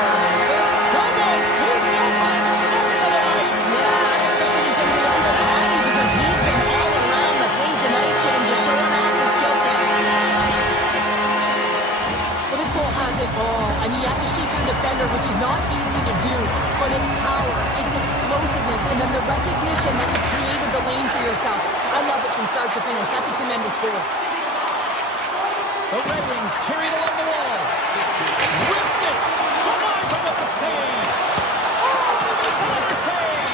It's Someone's beaten out by second of the night. Yeah, I expect that he's going to be looking for the hockey because he's been all around the paint tonight, James, just showing off his skill set. Well, this goal has it all. I mean, you have to shake your defender, which is not easy to do, but it's power, it's explosiveness, and then the recognition that you created the lane for yourself. I love it from start to finish. That's a tremendous goal. The Red Wings carry it along the wall. Rips it. Denies him with the save. Oh, he makes another save.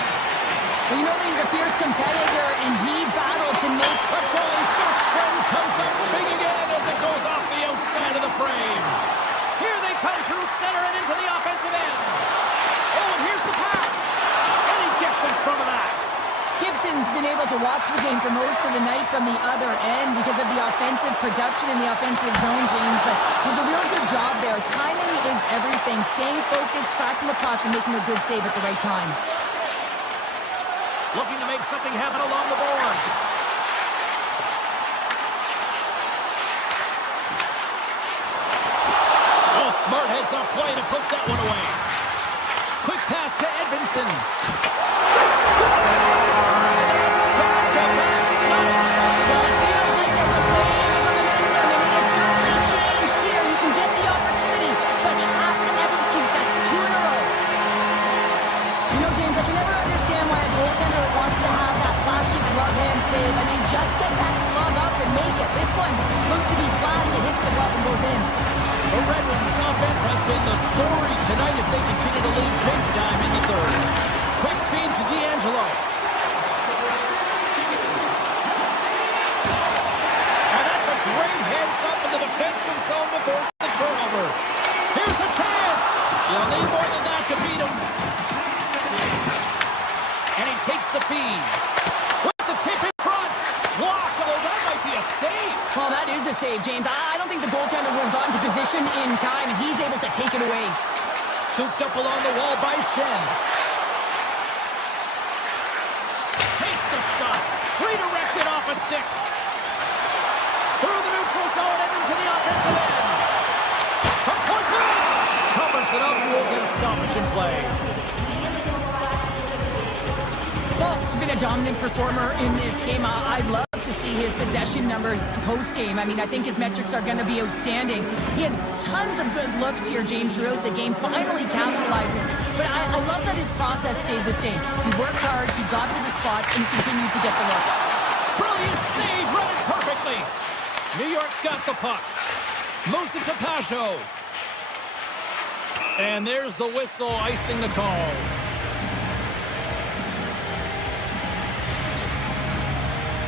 Well, you know that he's a fierce competitor, and he battled to make... The goalie's best friend comes up big again as it goes off the outside of the frame. Here they come through center and into the offensive end. Oh, and here's the pass. And he gets in front of that. Gibson's been able to watch the game for most of the night from the other end because of the offensive production in the offensive zone, James, but he's a real good job there. Timing is everything. Staying focused, tracking the puck, and making a good save at the right time. Looking to make something happen along the boards. Oh, smart heads up play to poke that one away. Quick pass to Edvinsson. They score! It's back-to-back snipes. Well, it feels like there's a wave of momentum, and it has certainly changed here. You can get the opportunity, but you have to execute. That's 2 in a row. You know, James, I can never understand why a goaltender wants to have that flashy glove hand save. I mean, just get that glove up and make it. This one looks to be flash. It hits the glove and goes in. The Red Wings offense has been the story tonight as they continue to lead big time in the third. Quick feed to D'Angelo. And that's a great heads-up in the defensive zone to force the turnover. Here's a chance. You'll need more than that to beat him. And he takes the feed. With the tip in front. Blocked. Oh, that might be a save. Well, that is a save, James. I don't think the goaltender would have gotten to position in time, and he's able to take it away. Scooped up along the wall by Shen. Takes the shot. Redirected off a stick. Through the neutral zone and into the offensive end. From point blank. Covers it up. We'll get a stoppage in play. Falk's been a dominant performer in this game. I'd love to see his possession numbers post-game. I mean, I think his metrics are going to be outstanding. He had tons of good looks here, James, throughout the game. Finally capitalizes. But I love that his process stayed the same. He worked hard, he got to the spots, and he continued to get the looks. Brilliant save. Read it perfectly. New York's got the puck. Moves it to Pajot. And there's the whistle, icing the call.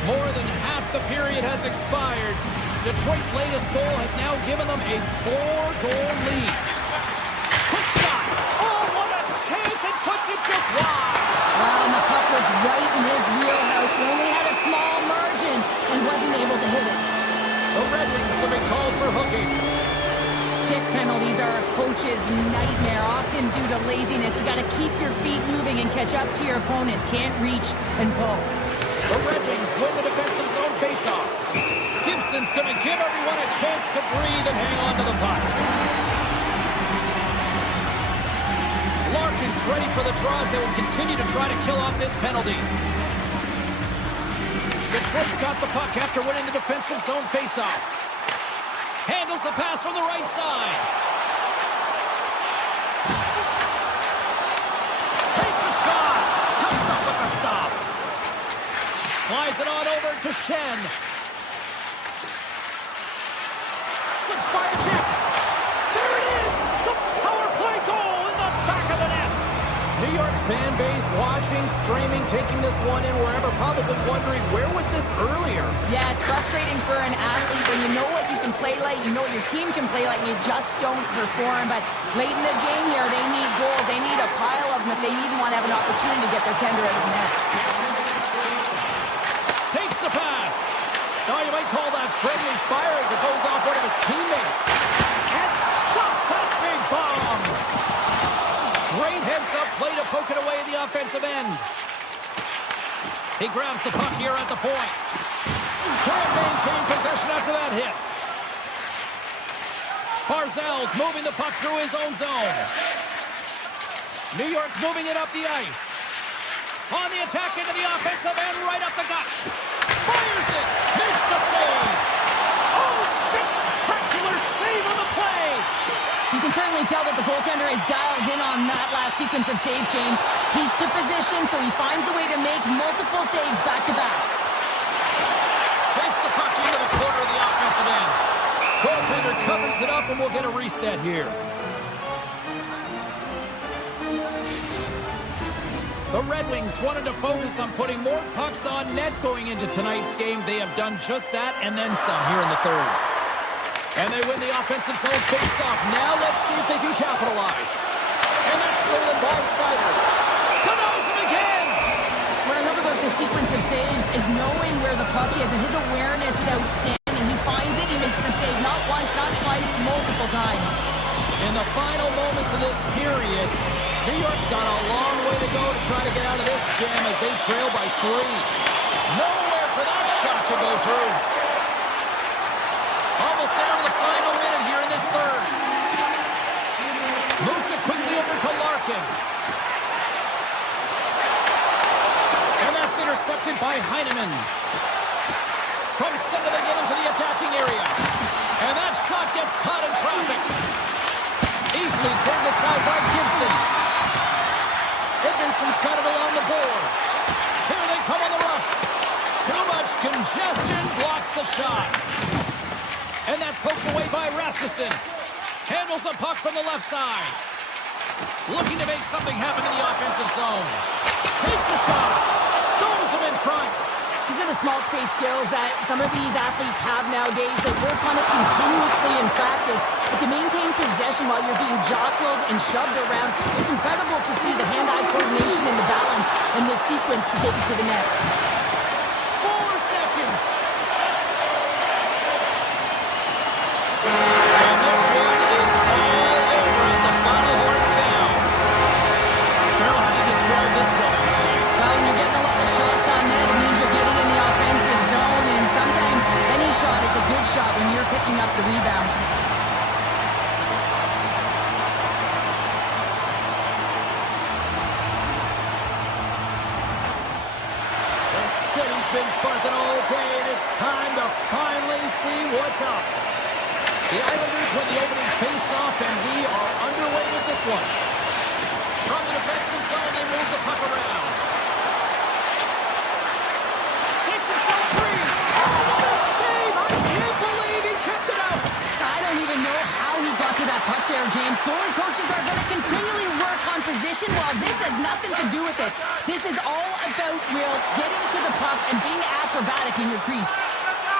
More than half the period has expired. Detroit's latest goal has now given them a 4-goal lead. Quick shot. Oh, what a chance. It puts it just wide. Well, and the puck was right in his wheelhouse. He only had a small margin and wasn't able to hit it. The Red Wings have been called for hooking. Stick penalties are a coach's nightmare, often due to laziness. You got to keep your feet moving and catch up to your opponent. Can't reach and pull. The Red Wings win the defensive zone faceoff. Gibson's going to give everyone a chance to breathe and hang on to the puck. Larkin's ready for the draws. They will continue to try to kill off this penalty. Detroit's got the puck after winning the defensive zone faceoff. Handles the pass from the right side. Takes a shot. Comes up with a stop. Slides it on over to Shen. Slips by a check. There it is! The power play goal in the back of the net. New York's fan base watching, streaming, taking this one in wherever, probably wondering, where was this earlier? Yeah, it's frustrating for an athlete when you know what you can play like, you know what your team can play like, and you just don't perform. But late in the game here, they need goals. They need a pile of them if they even want to have an opportunity to get their tender out of the net. Takes the pass. Now you might call that friendly fire as it goes off one of his teammates. And stops that big bomb. Great heads-up play to poke it away at the offensive end. He grabs the puck here at the point. Can't maintain possession after that hit. Barzal's moving the puck through his own zone. New York's moving it up the ice. On the attack into the offensive end, right up the gut. Fires it, makes the save. Oh, spectacular save on the play. You can certainly tell that the goaltender is dialed in on that last sequence of saves, James. He's to position, so he finds a way to make multiple saves back-to-back. Takes the puck into the corner of the offensive end. Goaltender covers it up, and we'll get a reset here. The Red Wings wanted to focus on putting more pucks on net going into tonight's game. They have done just that and then some here in the third. And they win the offensive zone face-off. Now let's see if they can capitalize. And that's stolen by Sider. Denies him again! What I love about this sequence of saves is knowing where the puck is, and his awareness is outstanding. He finds it, he makes the save not once, not twice, multiple times. In the final moments of this period, New York's got a long way to go to try to get out of this jam as they trail by 3. Nowhere for that shot to go through. Almost down to the final minute here in this third. Moves it quickly over to Larkin. And that's intercepted by Heineman. From center they get into the attacking area. And that shot gets caught in traffic. Easily turned aside by Gibson. Edmondson's got it along the boards. Here they come on the rush. Too much congestion blocks the shot. And that's poked away by Rasmussen. Handles the puck from the left side. Looking to make something happen in the offensive zone. Takes a shot. Stones him in front. These are the small space skills that some of these athletes have nowadays. They work on it continuously in practice. But to maintain possession while you're being jostled and shoved around, it's incredible to see the hand-eye coordination and the balance in this sequence to take it to the net. 4 seconds. And this one is all over as the final horn sounds. Cheryl, how do you describe this coming tonight? Well, when you're getting a lot of shots on net, it means you're getting in the offensive zone, and sometimes any shot is a good shot when you're picking up the rebound. The city's been buzzing all day, and it's time to finally see what's up. The Islanders win the opening face-off, and we are underway with this one. From the defensive zone, they move the puck around. Takes himself free. Oh, what a save! I can't believe he kept it out. I don't even know how he got to that puck there, James. Goalie coaches are going to do with it. This is all about, Will, getting to the puck and being acrobatic in your crease.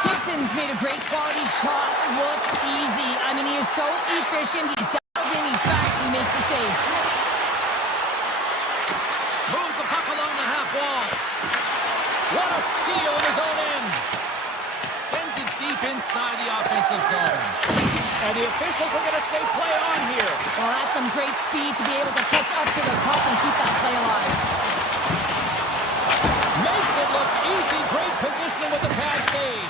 Gibson's made a great quality shot look easy. I mean, he is so efficient. He's dialed in, he tracks, he makes the save. Moves the puck along the half wall. What a steal in his own end. Sends it deep inside the offensive zone. And the officials are going to say play on here. Well, that's some great speed to be able to catch up to the puck and keep that play alive. Makes it look easy. Great positioning with the pad save.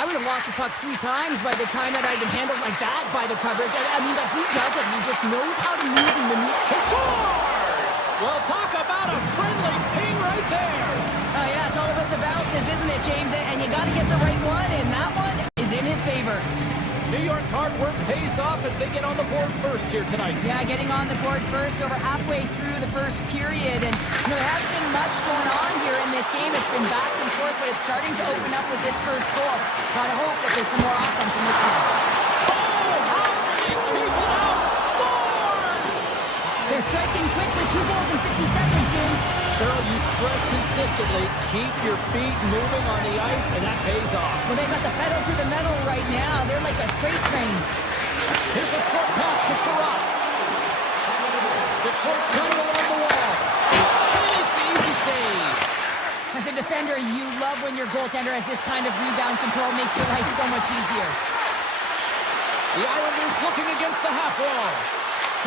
I would have lost the puck 3 times by the time that I'd been handled like that by the coverage. I mean, but he does it. He just knows how to move and maneuver. He scores! Well, talk about a friendly ping right there. Oh, yeah, it's all about the bounces, isn't it, James? And you got to get the right one, and that one is in his favor. New York's hard work pays off as they get on the board first here tonight. Yeah, getting on the board first over halfway through the first period. And, you know, there hasn't been much going on here in this game. It's been back and forth, but it's starting to open up with this first goal. Gotta hope that there's some more offense in this one. Oh, how did he keep it out? Scores! They're striking quick with 2 goals in 50 seconds, James. Cheryl, you stress consistently, keep your feet moving on the ice, and that pays off. Well, they've got the pedal to the metal right now. They're like a freight train. Here's a short pass to Sherratt. Detroit's got it along the wall. And it's the easy save. As a defender, you love when your goaltender has this kind of rebound control. Makes your life so much easier. The Islanders looking against the half wall.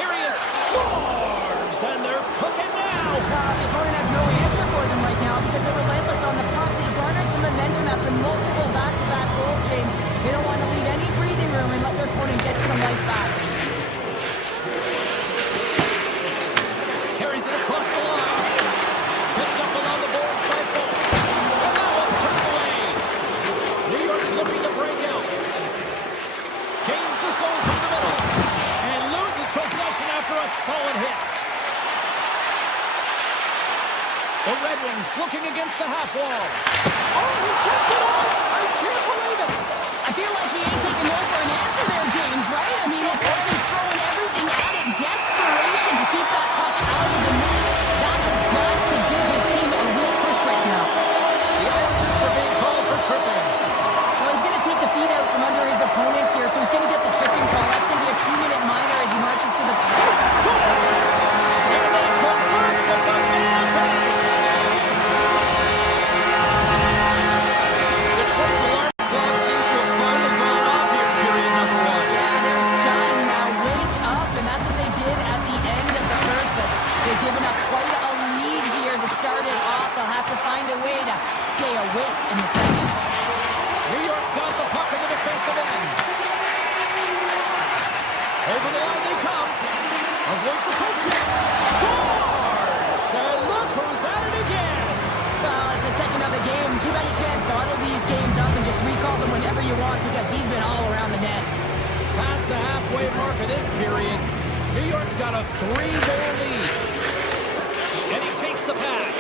Here he is. Scores! And they're cooking now. The opponent has no answer for them right now because they're relentless on the puck. They garnered some momentum after multiple back-to-back goals, James. They don't want to leave any breathing room and let their opponent get some life back. Carries it across the line. Picked up along the boards by Folk. And that one's turned away. New York's looking to break out. Gains the zone through the middle. And loses possession after a solid hit. The Red Wings looking against the half wall. Oh, he kept it on! I can't believe it! I feel like he ain't taking no for an answer there, James, right? I mean, it's like he's throwing everything at it. Desperation to keep that puck out of the net. That has got to give his team a real push right now. The Islanders are being called for tripping. Well, he's going to take the feet out from under his opponent here, so he's going to get the tripping call. That's going to be a 2-minute minor as he marches to the post. And they convert with the man advantage. Detroit's alarm clock seems to have finally gone off here in period number 1. Yeah, they're stunned. Now wake up, and that's what they did at the end of the first. But they've given up quite a lead here to start it off. They'll have to find a way to stay awake in the second. New York's got the puck in the defensive end. Over the line they come. Avoids the poke check. Scores! And look who's at it again. Well, it's the second of the game. Too bad you can't bottle these games up and just recall them whenever you want because he's been all around the net. Past the halfway mark of this period, New York's got a 3-goal lead. And he takes the pass.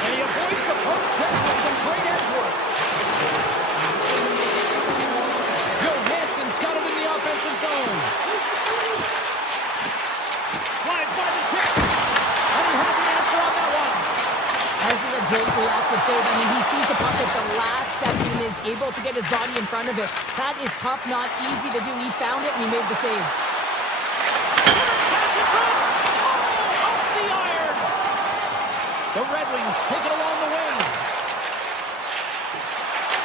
And he avoids the poke check with some great edge work. Johansson's got it in the offensive zone. Slides by the check. And he had the answer on that one. This is a great reactive save. I mean, he sees the puck at the last second and is able to get his body in front of it. That is tough, not easy to do. He found it and he made the save. Pass in front. Oh, off the iron. The Red Wings take it along the wing.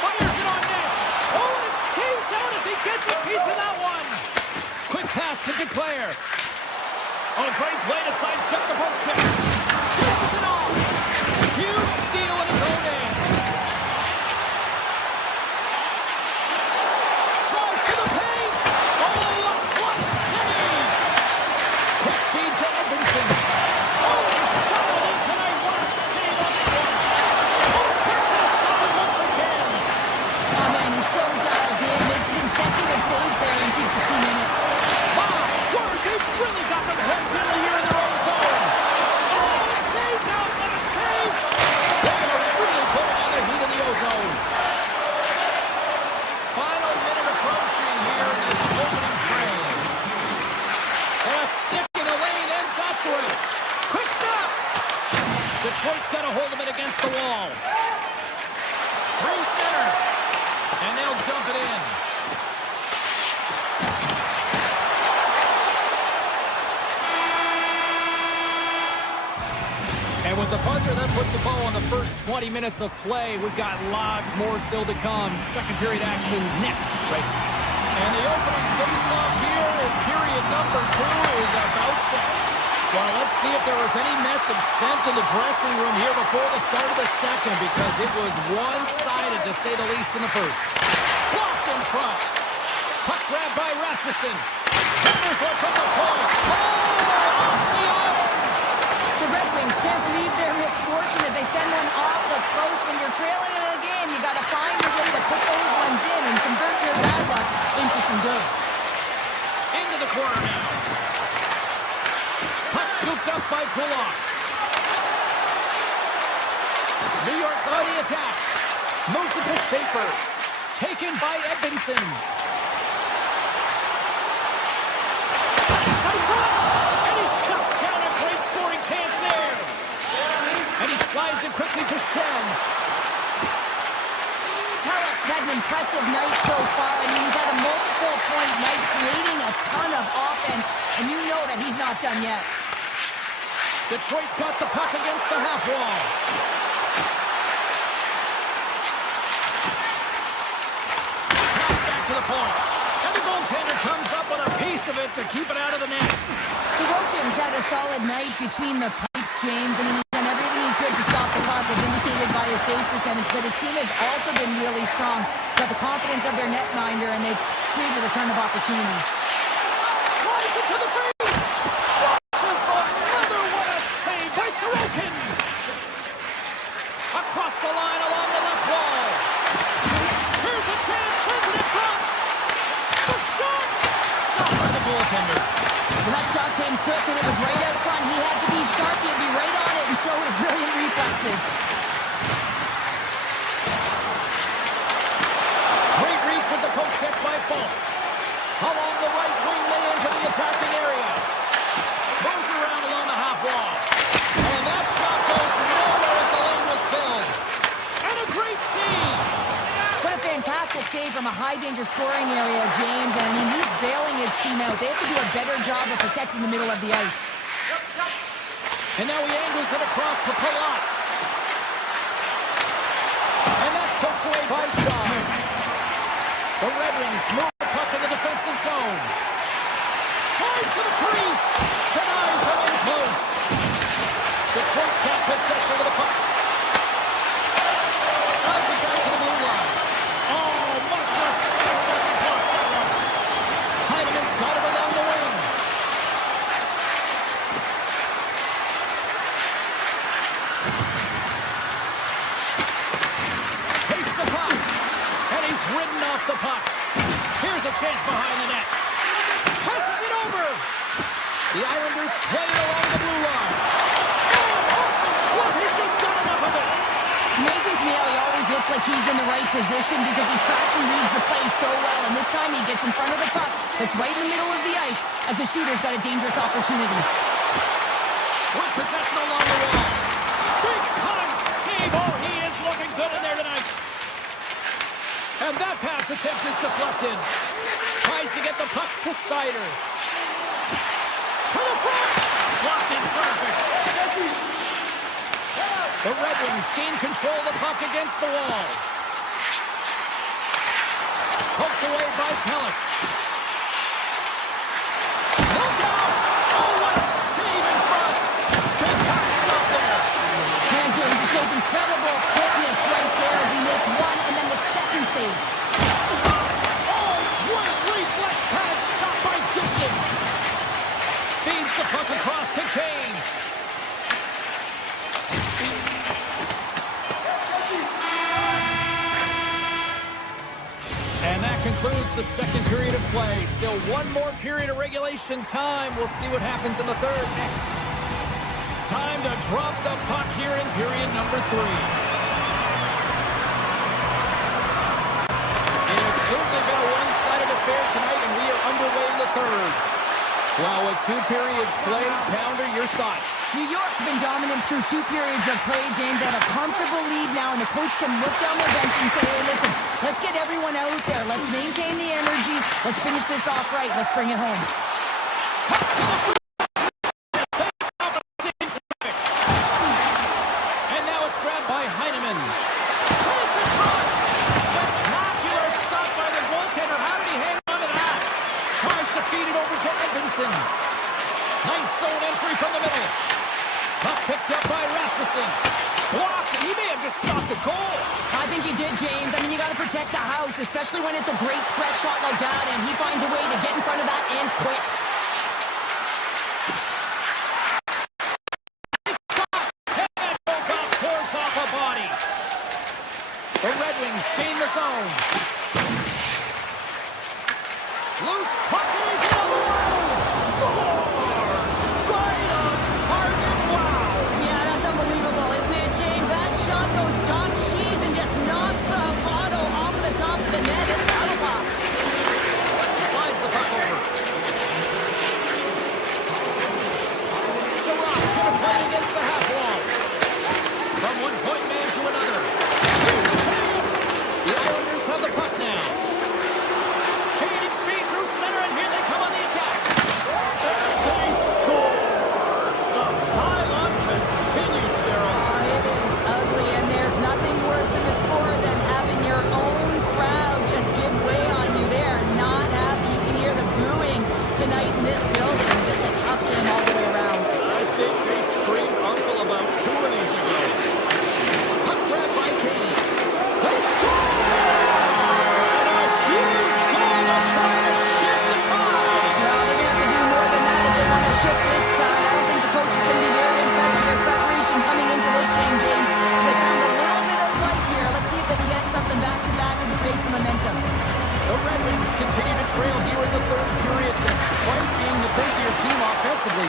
Fires it on net. Oh, and it skates out as he gets a piece of that one. Quick pass to Declare. Oh, great play to sidestep the poke check. Dishes it off. Huge steal in his own end. Drives to the paint. Oh, a clutch save. Quick feed to Edmondson. Oh, he's got it in tonight. What a save on that one. Oh, turns it aside once again. Oh, man, he's so dialed in. Makes consecutive saves there and keeps his team in it. Wow, word, they've really got them hemmed in here in their own zone. Detroit's got a hold of it against the wall. Through center. And they'll dump it in. And with the buzzer, that puts the ball on the first 20 minutes of play. We've got lots more still to come. Second period action next. Right. And the opening face-off here in period number 2 is about set. Well, let's see if there was any message sent to the dressing room here before the start of the second, because it was one-sided, to say the least, in the first. Blocked in front. Puck grabbed by Rasmussen. Hammers one from the point. Oh, off the iron. The Red Wings can't believe their misfortune as they send one off the post. When you're trailing in a game, you got to find a way to put those ones in and convert your bad luck into some good. Into the corner now. Puck scooped up by Kulak. New York's on the attack. Moves it to Schaefer. Taken by Edvinsson. Out front. And he shuts down a great scoring chance there. And he slides it quickly to Shen. Halleck's had an impressive night so far. I mean, he's had a multiple-point night, creating a ton of offense, and you know that he's not done yet. Detroit's got the puck against the half wall. Pass back to the point. And the goaltender comes up with a piece of it to keep it out of the net. Sorokin's had a solid night between the pipes, James. I mean, he's done everything he could to stop the puck, as indicated by his save percentage, but his team has also been really strong. Got the confidence of their netminder, and they've created a ton of opportunities. Tries it to the face. Flashes the leather. What a save by Sorokin. Across the line along the left wall. Here's a chance. Sends it in front. The shot. Stopped by the goaltender. Well, that shot came quick, and it was right out front. He had to be sharp. He had to be right on it and show his brilliant reflexes. Great reach with the poke check by Falk. Along the right wing, they enter the attacking area. Moves around along the half wall. And that shot goes nowhere as the lane was filled. And a great save. What a fantastic save from a high-danger scoring area, James. And, I mean, he's bailing his team out. They have to do a better job of protecting the middle of the ice. And now he angles it across to Palat. And that's tucked away by Shaw. The Red Wings move the puck in the defensive zone. Tries to the crease. Denies him in close. Detroit's got possession of the puck. Slides it back to the blue line. Oh, much respect as he blocks that one. Heineman's got it along the wing. Takes the puck. And he's ridden off the puck. Here's a chance behind the net. Passes it over. The Islanders play it along the blue line. Oh, off the glove. He just got enough of it. It's amazing to me how he always looks like he's in the right position because he tracks and reads the play so well. And this time he gets in front of the puck that's right in the middle of the ice as the shooter's got a dangerous opportunity. With possession along the wall. Big time save. Oh, he is looking good in there tonight. And that pass attempt is deflected. Tries to get the puck to Sider. To the front. Blocked in traffic. The Red Wings gain control of the puck against the wall. Poked away by Pellick. Look out! Oh, what a save in front! Big time stop there. Man, James, he shows incredible quickness right there as he makes one and then the second save. Oh, great reflex pad stopped by Gibson. Feeds the puck across to Kane. And that concludes the second period of play. Still one more period of regulation time. We'll see what happens in the third next. Time to drop the puck here in period number 3. It has certainly been a one-sided affair tonight, and we are underway in the third. Well, with 2 periods played, Pounder, your thoughts? New York's been dominant through 2 periods of play, James. They have a comfortable lead now, and the coach can look down their bench and say, hey, listen, let's get everyone out there. Let's maintain the energy. Let's finish this off right. Let's bring it home. And now it's grabbed by Heineman. Chase in front. Spectacular stop by the goaltender. How did he hang on to that? Tries to feed it over to Edmondson. Nice zone entry from the middle. Puck picked up by Rasmussen. Blocked, and he may have just stopped the goal. I think he did, James. I mean, you got to protect the house, especially when it's a great threat shot like that, and he finds a way to get in front of that and quick. Pours off a body. The Red Wings gain the zone. Loose puck is in the room. Scores! Right on target. Wow! Yeah, that's unbelievable, isn't it, James? That shot goes top cheese and just knocks the bottle off of the top of the net and paddle pops. Slides the puck over. Sherrod's going to play against the half wall. From one point man to another. Here's a chance. The Islanders have the puck now. Gaining speed through center, and here they come on the attack. And they score. The pile-on continues, Cheryl. Oh, it is ugly, and there's nothing worse in the score than having your own crowd just give way on you. They are not happy. You can hear the booing tonight in this building. Just a tough game all the way around. I think they screamed uncle about 2 innings ago. Puck grab by Katie. They score! And a huge goal to try to shift the tide. Well, they're going to have to do more than that if they want to shift this time. I don't think the coach is going to be very impressed with their preparation coming into this game, James. They found a little bit of life here. Let's see if they can get something back-to-back and create some momentum. The Red Wings continue to trail here in the third period despite being the busier team offensively.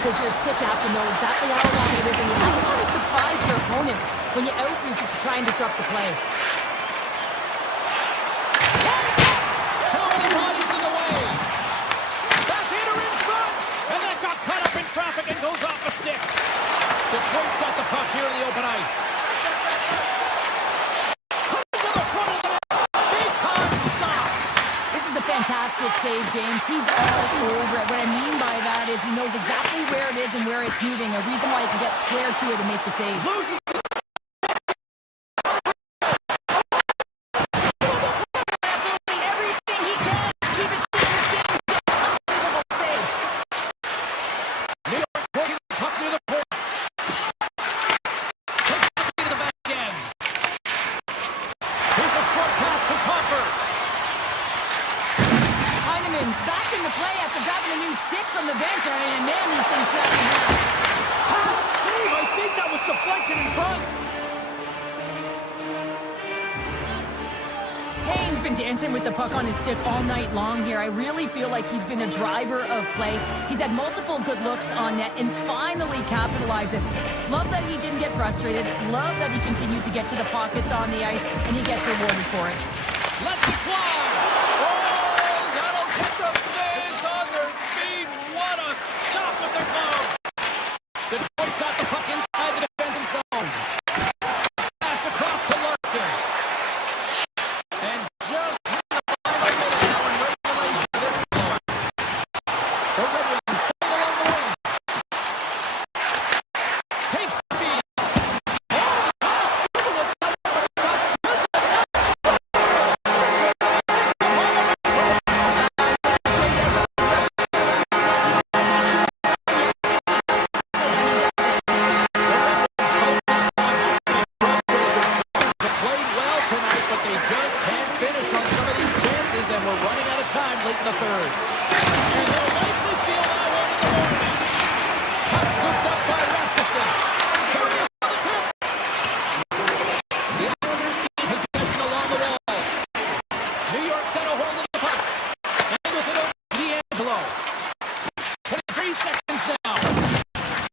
Because you're sick, you have to know exactly how long it is, and you have to kind of surprise your opponent when you outreach to try and disrupt the play. Too many bodies in the way. Backhander in front, and that got caught up in traffic and goes off the stick. Detroit's got the puck here in the open ice. Comes to the front of the net. Big time stop. This is a fantastic save, James. He's all over it. What I mean by that is he knows exactly where it is and where it's moving. A reason why he can get square to it and make the save. Loses Absolutely everything he can to keep his team in this game. Just unbelievable save. New York working the puck near the point. Takes the feet to the back end. Here's a short pass to Coffer. Heineman's back in the play after grabbing a new stick from the bench. And man, these things snap in half. Hot save! I think that was deflected in front. Kane's been dancing with the puck on his stick all night long here. I really feel like he's been a driver of play. He's had multiple good looks on net and finally capitalizes. Love that he didn't get frustrated. Love that he continued to get to the pockets on the ice, and he gets rewarded for it. Let's it fly! Oh, that'll get the fans on their feet. What a stop with the glove. Detroit's got the puck inside the defensive zone. Pass across to Larkin. And just in the final minute now in regulation of this game. The Red Wings play along the wing. Takes the feed. Oh, he kind of struggled with that, but got just enough. time late in the third. And he'll likely feel that one in the morning. Puck scooped up by Rasmussen. Here he is on the tip. The Islanders gain possession along the wall. New York's got a hold of the puck. Angles it over to D'Angelo. 23 seconds now.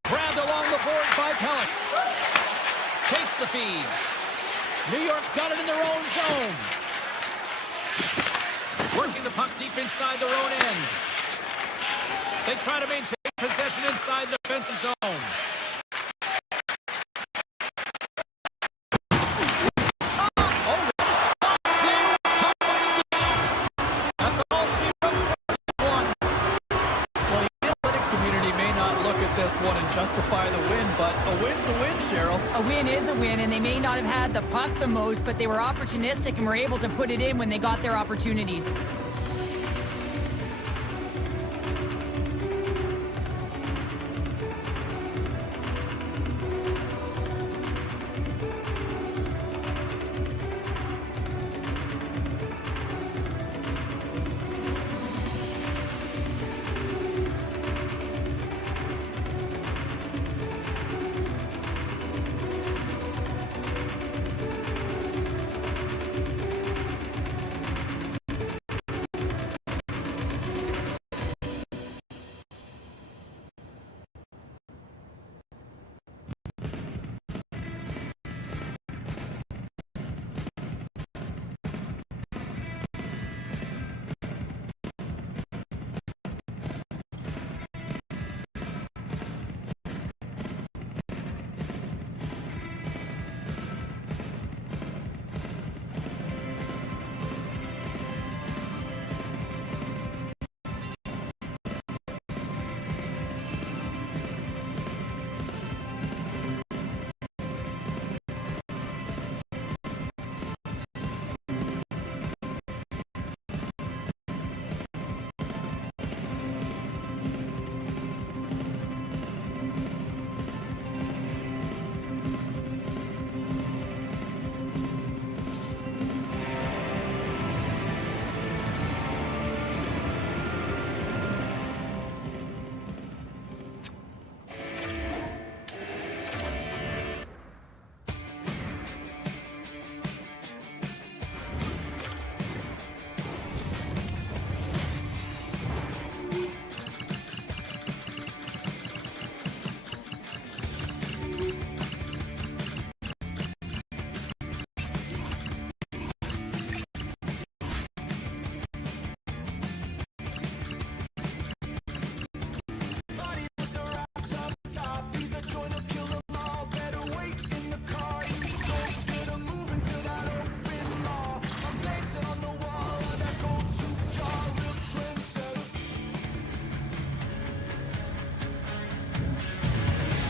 Grabbed along the board by Pellick. Takes the feed. New York's got it in their own zone. Working the puck deep inside their own end. They try to maintain possession inside the defensive zone. That's all she wrote for this one. Well, the analytics community may not look at this one and justify the win, but a win's a win, Cheryl. A win is a win, and they may not have had the puck the most, but they were opportunistic and were able to put it in when they got their opportunities.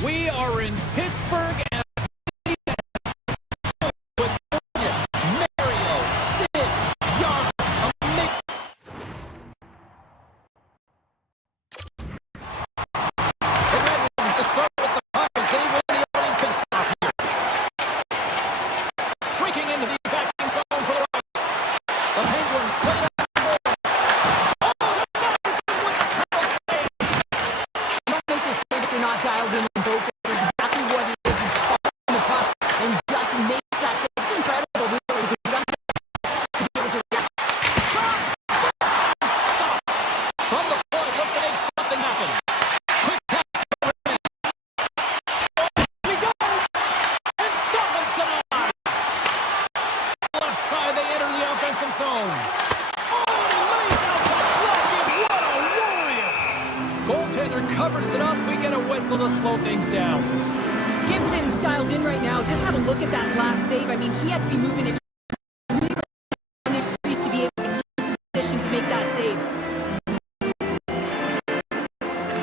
We are in Pittsburgh and with Cornelius, Mario, Sid, Young, the Red Wings to start with the puck as they win the opening faceoff here. Streaking into the attacking zone for the right. The Penguins play it out the boards. You don't make this save if you're not dialed in both. Is exactly what it is. He's following the puck and just makes that save. It's incredible, really, because you don't have to be able to react. From the point, looks to make something happen. Quick pass to the rim. Here we go! And that one's denied. Left side, they enter the offensive zone. Oh, and he lays out to block it. What a warrior! Goaltender covers it up. We get a whistle to slow things down. Gibson's dialed in right now. Just have a look at that last save. I mean, he had to be moving it on his crease to be able to get into position to make that save.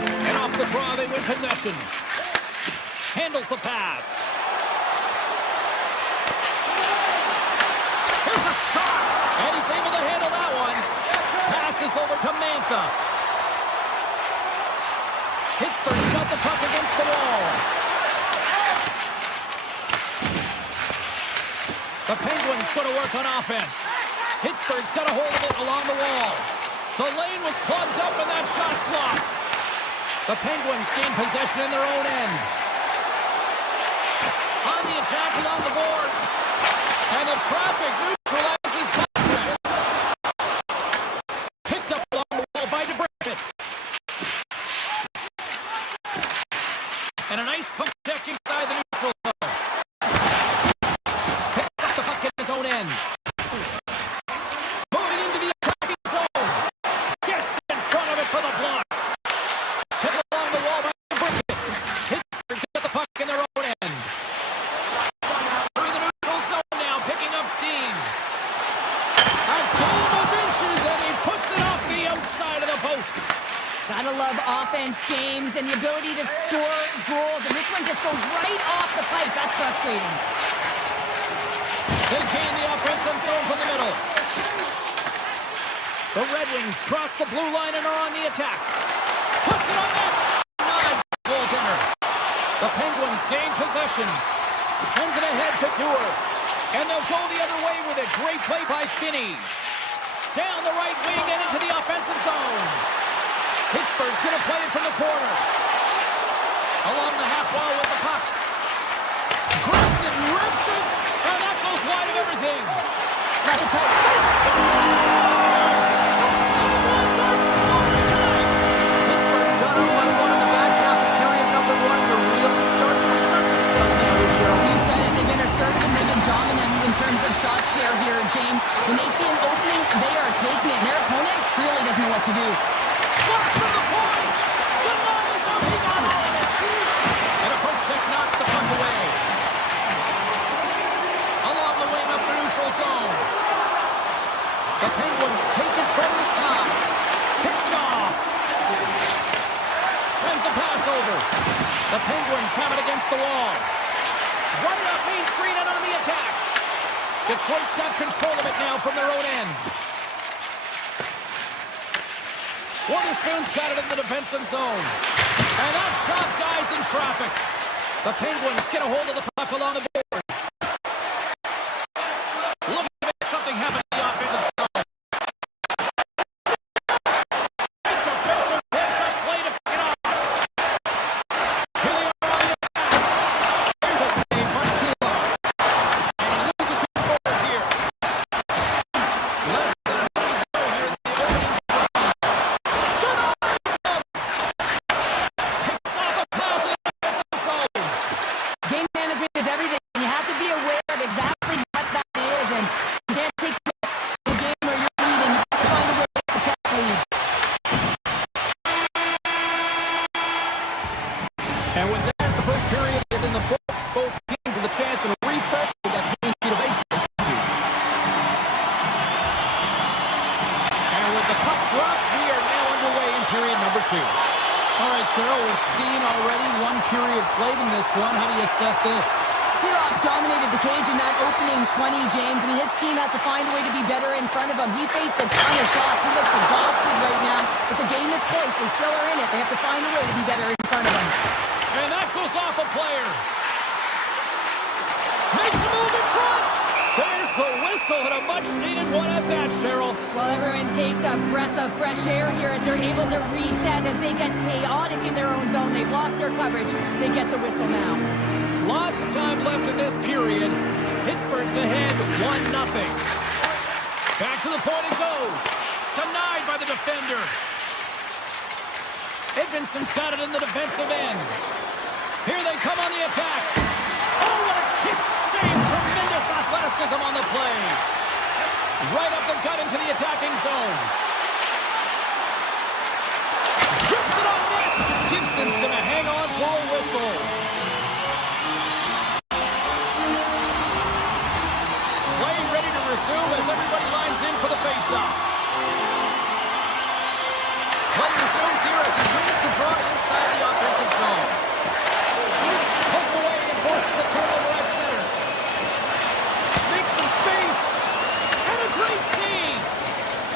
And off the draw, they win possession. Handles the pass. Here's a shot. And he's able to handle that one. Passes over to Mantha. Pittsburgh's got the puck against the wall. The Penguins going to work on offense. Pittsburgh's got a hold of it along the wall. The lane was plugged up and that shot's blocked. The Penguins gain possession in their own end. On the attack along the boards. And the traffic neutralizes that threat. Picked up along the wall by DeBrincat. And a nice puck check inside the neutral zone. Picks up the puck in his own end. Moving into the attacking zone. Gets in front of it for the block. Picked along the wall by DeBrincat. Pittsburgh get the puck in their own end. Through the neutral zone now, picking up steam. A game of inches, and he puts it off the outside of the post. Gotta love offense, James, and the ability to score goals. And this one just goes right off the pipe. That's frustrating. They gain the offensive zone from the middle. The Red Wings cross the blue line and are on the attack. Puts it on net. Nine goaltender. The Penguins gain possession. Sends it ahead to Dewar. And they'll go the other way with it. Great play by Finney. Down the right wing and into the offensive zone. Pittsburgh's going to play it from the corner. Along the half wall with the puck. Grips it, rips it, and that goes wide of everything. That's a tough. Pittsburgh's got a 1-1 in the back half of period number 1. They're really starting to assert themselves now, Cheryl. You said it. They've been assertive and they've been dominant in terms of shot share here, James. When they see an opening, they are taking it. And their opponent really doesn't know what to do. Flush from the point! Denies him, he got on it! And a poke check knocks the puck away. Along the wing up the neutral zone. The Penguins take it from the slot. Picked off. Sends a pass over. The Penguins have it against the wall. Running up Main Street and on the attack. Detroit's got control of it now from their own end. Waterspoon's got it in the defensive zone. And that shot dies in traffic. The Penguins get a hold of the puck along the boards. Looking to make something happen in the offensive zone. Defensive picks up play to pick it up. Here they are on the attack. There's a save by Shields. And he loses control here. Less than a minute to go here in the opening frame. Game management is everything, and you have to be aware of exactly what that is, and you can't take risks in a game where you're leading. You have to find a way to protect the lead. And with that, the first period is in the books. Both teams with a chance and a refresh with that clean sheet of ice. And with the puck dropped, we are now underway in period number 2. All right, Cheryl, we've seen already one period played in this one. How do you assess this? Seahawks dominated the cage in that opening 20, James. I mean, his team has to find a way to be better in front of him. He faced a ton of shots. He looks exhausted right now, but the game is close. They still are in it. They have to find a way to be better in front of him. And that goes off a player. Makes a move in front. There's the whistle and a much-needed one at that, Cheryl. Well, everyone takes a breath of fresh air here as they're able to reset as they get chaotic in their own zone. They've lost their coverage. They get the whistle now. Lots of time left in this period. Pittsburgh's ahead 1-0. Back to the point it goes. Denied by the defender. Edvinson's got it in the defensive end. Here they come on the attack. Oh, what a kick save. Tremendous athleticism on the play. Right up the gut into the attacking zone. Rips it on net. Gibson's going to hang on for a whistle. Play ready to resume as everybody lines in for the faceoff. Play resumes here as he wins the draw inside the offensive zone. Poked away and forces the turnover at center. Makes some space. And a great save.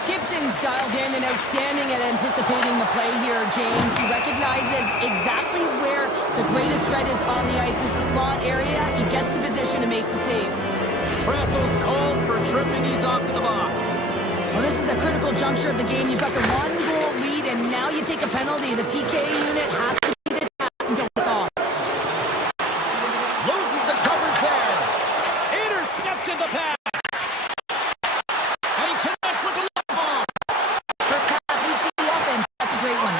Gibson's dialed in and outstanding at anticipating the play here, James. He recognizes exactly where the greatest threat is on the ice. It's a slot area. He gets to position and makes the save. Brasso's called for tripping. He's off to the box. Well, this is a critical job. juncture of the game. You've got the 1-goal lead, and now you take a penalty. The PK unit has to be the attack and go this off. Loses the coverage there. Intercepted the pass. And he connects with the long ball. First pass we see the offense. That's a great one.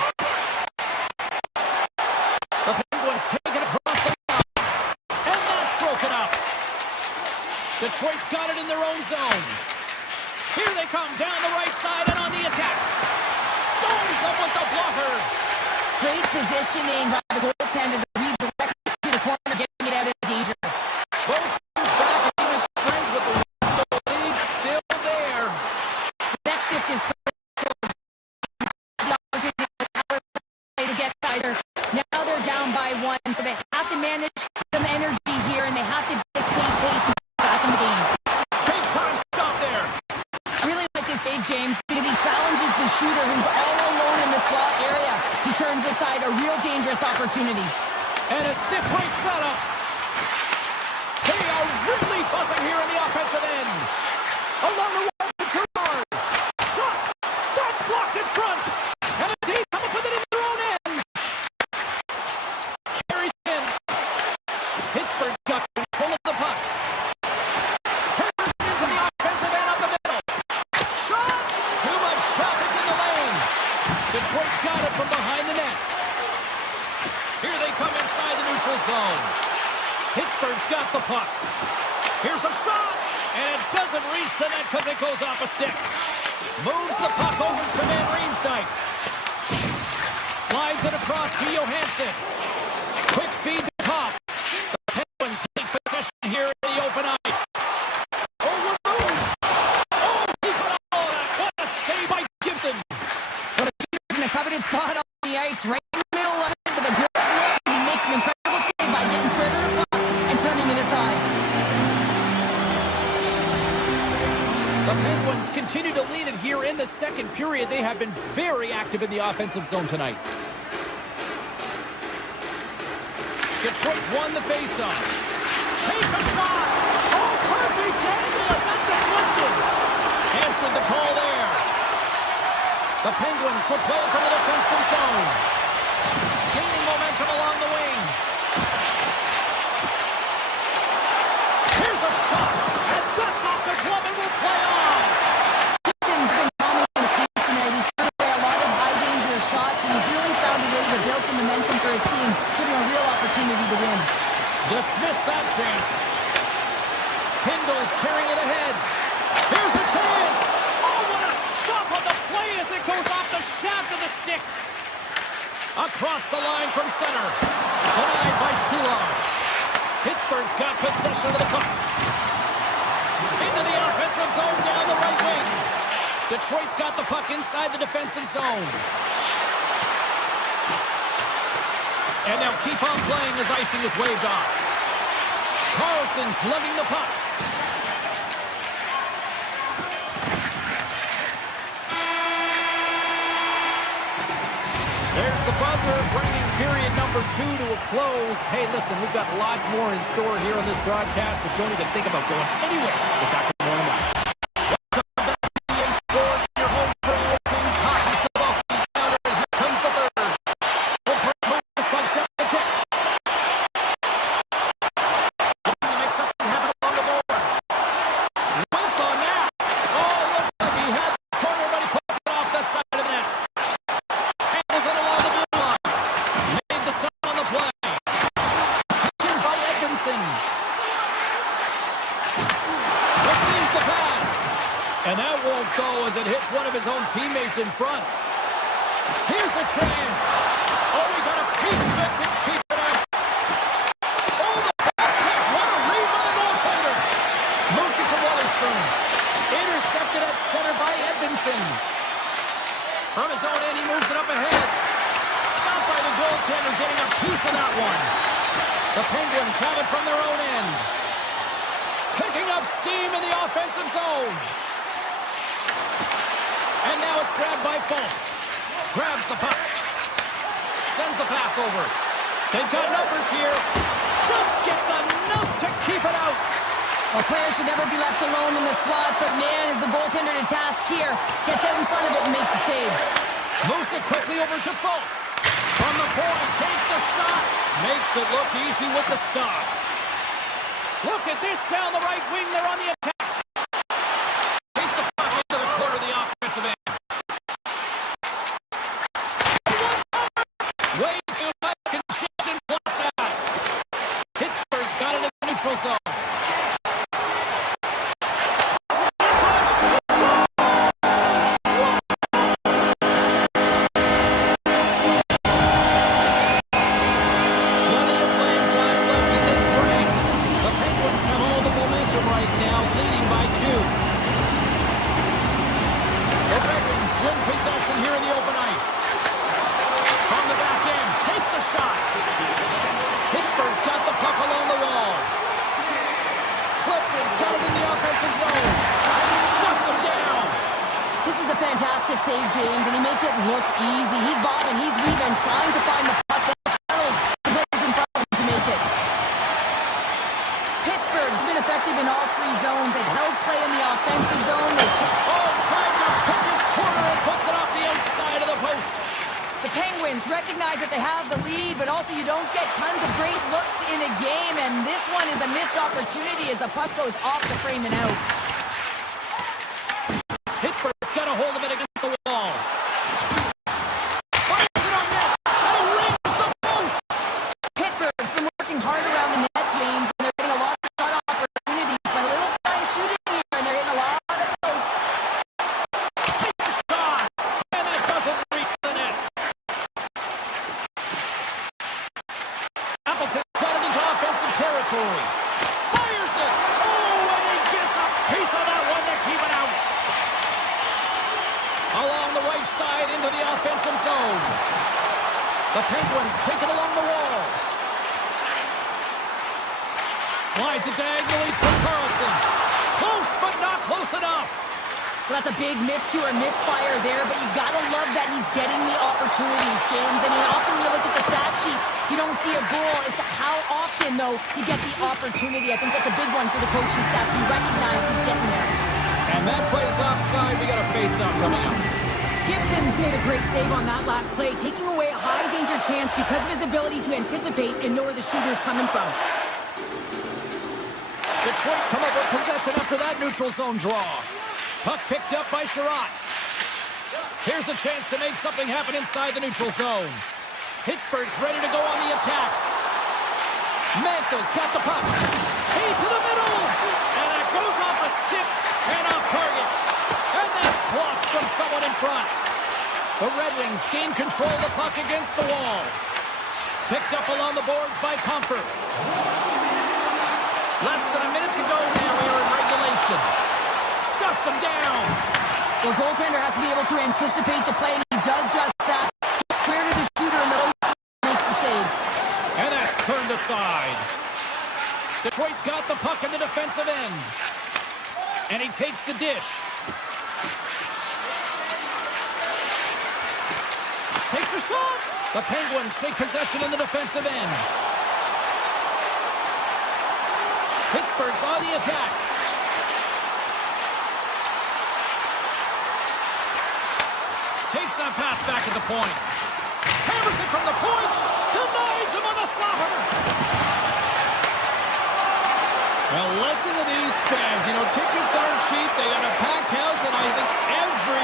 The Penguins take it across the line. And that's broken up. Detroit's got it in their own zone. Here they come down the right side and on the attack. Storms up with the blocker. Great positioning by the goaltender to redirect to the corner, getting it out of danger. Both teams back at even strength with the lead still there. That shift is critical. The opportunity to get Kaiser. Now they're down by 1, so they have to manage some energy here, and they have to dictate pace and get back in the game. Big time stop there. I really like this save, James, because he challenges the shooter who's all alone in the slot area. He turns aside a real dangerous opportunity. And a stiff break setup. They are really buzzing here in the offensive end. Along the wall to Gerard. Shot. That's blocked in front. And a deep come up with it in their own end. Carries in. Pittsburgh's got control of the puck. Carries into the offensive end up the middle. Shot. Too much traffic in the lane. Detroit's got it from behind the net. Here they come inside the neutral zone. Pittsburgh's got the puck. Here's a shot, and it doesn't reach the net because it goes off a stick. Moves the puck over to Van Riemsdyk. Slides it across to Johansson. Quick feed to Pop. The Penguins take possession here in the open ice. Oh, removed. Oh, he got all of that. What a save by Gibson. But he's in a coveted spot on the ice, right in the middle of it with a good look. He makes an incredible save by getting square to the puck and turning it aside. The Penguins continue to lead it here in the second period. They have been very active in the offensive zone tonight. Detroit's won the faceoff. Takes a shot. Oh, perfect angle. Is that deflected? Answered the call there. The Penguins will play from the defensive zone. Gaining momentum along the wing. Here's a shot. And that's off the glove and will play on. Gibson's been dominating the crease tonight. He's put away a lot of high-danger shots, and he's really found a way to build some momentum for his team, giving a real opportunity to win. Dismiss that chance. Kindle's carrying it ahead. Here's a chance. Oh, what a stop on the play as it goes off the shaft of the stick. Across the line from center. Denied by Shulovs. Pittsburgh's got possession of the puck. Into the offensive zone down the right wing. Detroit's got the puck inside the defensive zone. And now keep on playing as icing is waved off. Carlson's lugging the puck. There's the buzzer, bringing period number 2 to a close. Hey, listen, we've got lots more in store here on this broadcast, so don't even think about going anywhere. We're back with more in a while. Welcome back to EA Sports, your home for all things hockey. Subzero counter, and here comes the third. We'll the sunset the check. Looking to make something happen along the boards. Whiffs on that. Oh, looked like he had the corner, but he puts it off the side of the net. Handles it along the blue line. Made the stop on the play. Taken by Edmondson. Receives the pass. And that won't go as it hits one of his own teammates in front. Here's a chance. Oh, he got a piece of it to keep it out. Oh, the back check. What a read by the goaltender. Moves it to Witherspoon. Intercepted at center by Edmondson. From his own end, he moves it up ahead. Stopped by the goaltender, getting a piece of that one. The Penguins have it from their own end. Picking up steam in the offensive zone. And now it's grabbed by Fulk. Grabs the puck. Sends the pass over. They've got numbers here. Just gets enough to keep it out. Well, players should never be left alone in the slot, but man, is the goaltender to task here. Gets out in front of it and makes the save. Moves it quickly over to Folk. From the point, takes a shot. Makes it look easy with the stop. Look at this down the right wing. They're on the attack. Takes the puck into the corner of the offensive end. Way too much congestion plus that. Pittsburgh's got it in the neutral zone. Fantastic save, James, and he makes it look easy. He's bobbing, he's weaving, trying to find the puck that tunnels the players in front of him to make it. Pittsburgh's been effective in all three zones. They've held play in the offensive zone. Trying to pick his corner and puts it off the outside of the post. The Penguins recognize that they have the lead, but also you don't get tons of great looks in a game, and this one is a missed opportunity as the puck goes off the frame and out. Pittsburgh's got a hold of it against the wall. Fires it on net, and it rings the post. Pittsburgh's been working hard around the net, James, and they're getting a lot of shot opportunities, but a little fine shooting here, and they're hitting a lot of those. Takes a shot, and that doesn't reach the net. Appleton got it into offensive territory. Fires it. Oh, and he gets a piece of that one to keep it out. Along the right side into the offensive zone. The Penguins take it along the wall. Slides it diagonally for Carlson. Close, but not close enough. Well, that's a big miscue or misfire there, but you gotta love that he's getting the opportunities, James. I mean, often when you look at the stat sheet, you don't see a goal. It's how often, though, you get the opportunity. I think that's a big one for the coaching staff to recognize he's getting there. And that play's offside. We got a face-off coming up. Gibson's made a great save on that last play, taking away a high-danger chance because of his ability to anticipate and know where the shooter is coming from. Detroit's come up with possession after that neutral zone draw. Puck picked up by Sherratt. Here's a chance to make something happen inside the neutral zone. Pittsburgh's ready to go on the attack. Mantha's got the puck. He to the middle! And it goes off a stick and off target. And that's blocked from someone in front. The Red Wings gain control of the puck against the wall. Picked up along the boards by Comfort. Less than a minute to go now here in regulation. Shuts him down. The goaltender has to be able to anticipate the play, and he does just that. It's clear to the shooter, and the makes the save. And that's turned aside. Detroit's got the puck in the defensive end. And he takes the dish. Takes a shot. The Penguins take possession in the defensive end. Pittsburgh's on the attack. Takes that pass back at the point. Hammers it from the point. Denies him on the slapper. Well, listen to these fans. You know, tickets aren't cheap. They got a packed house, and I think every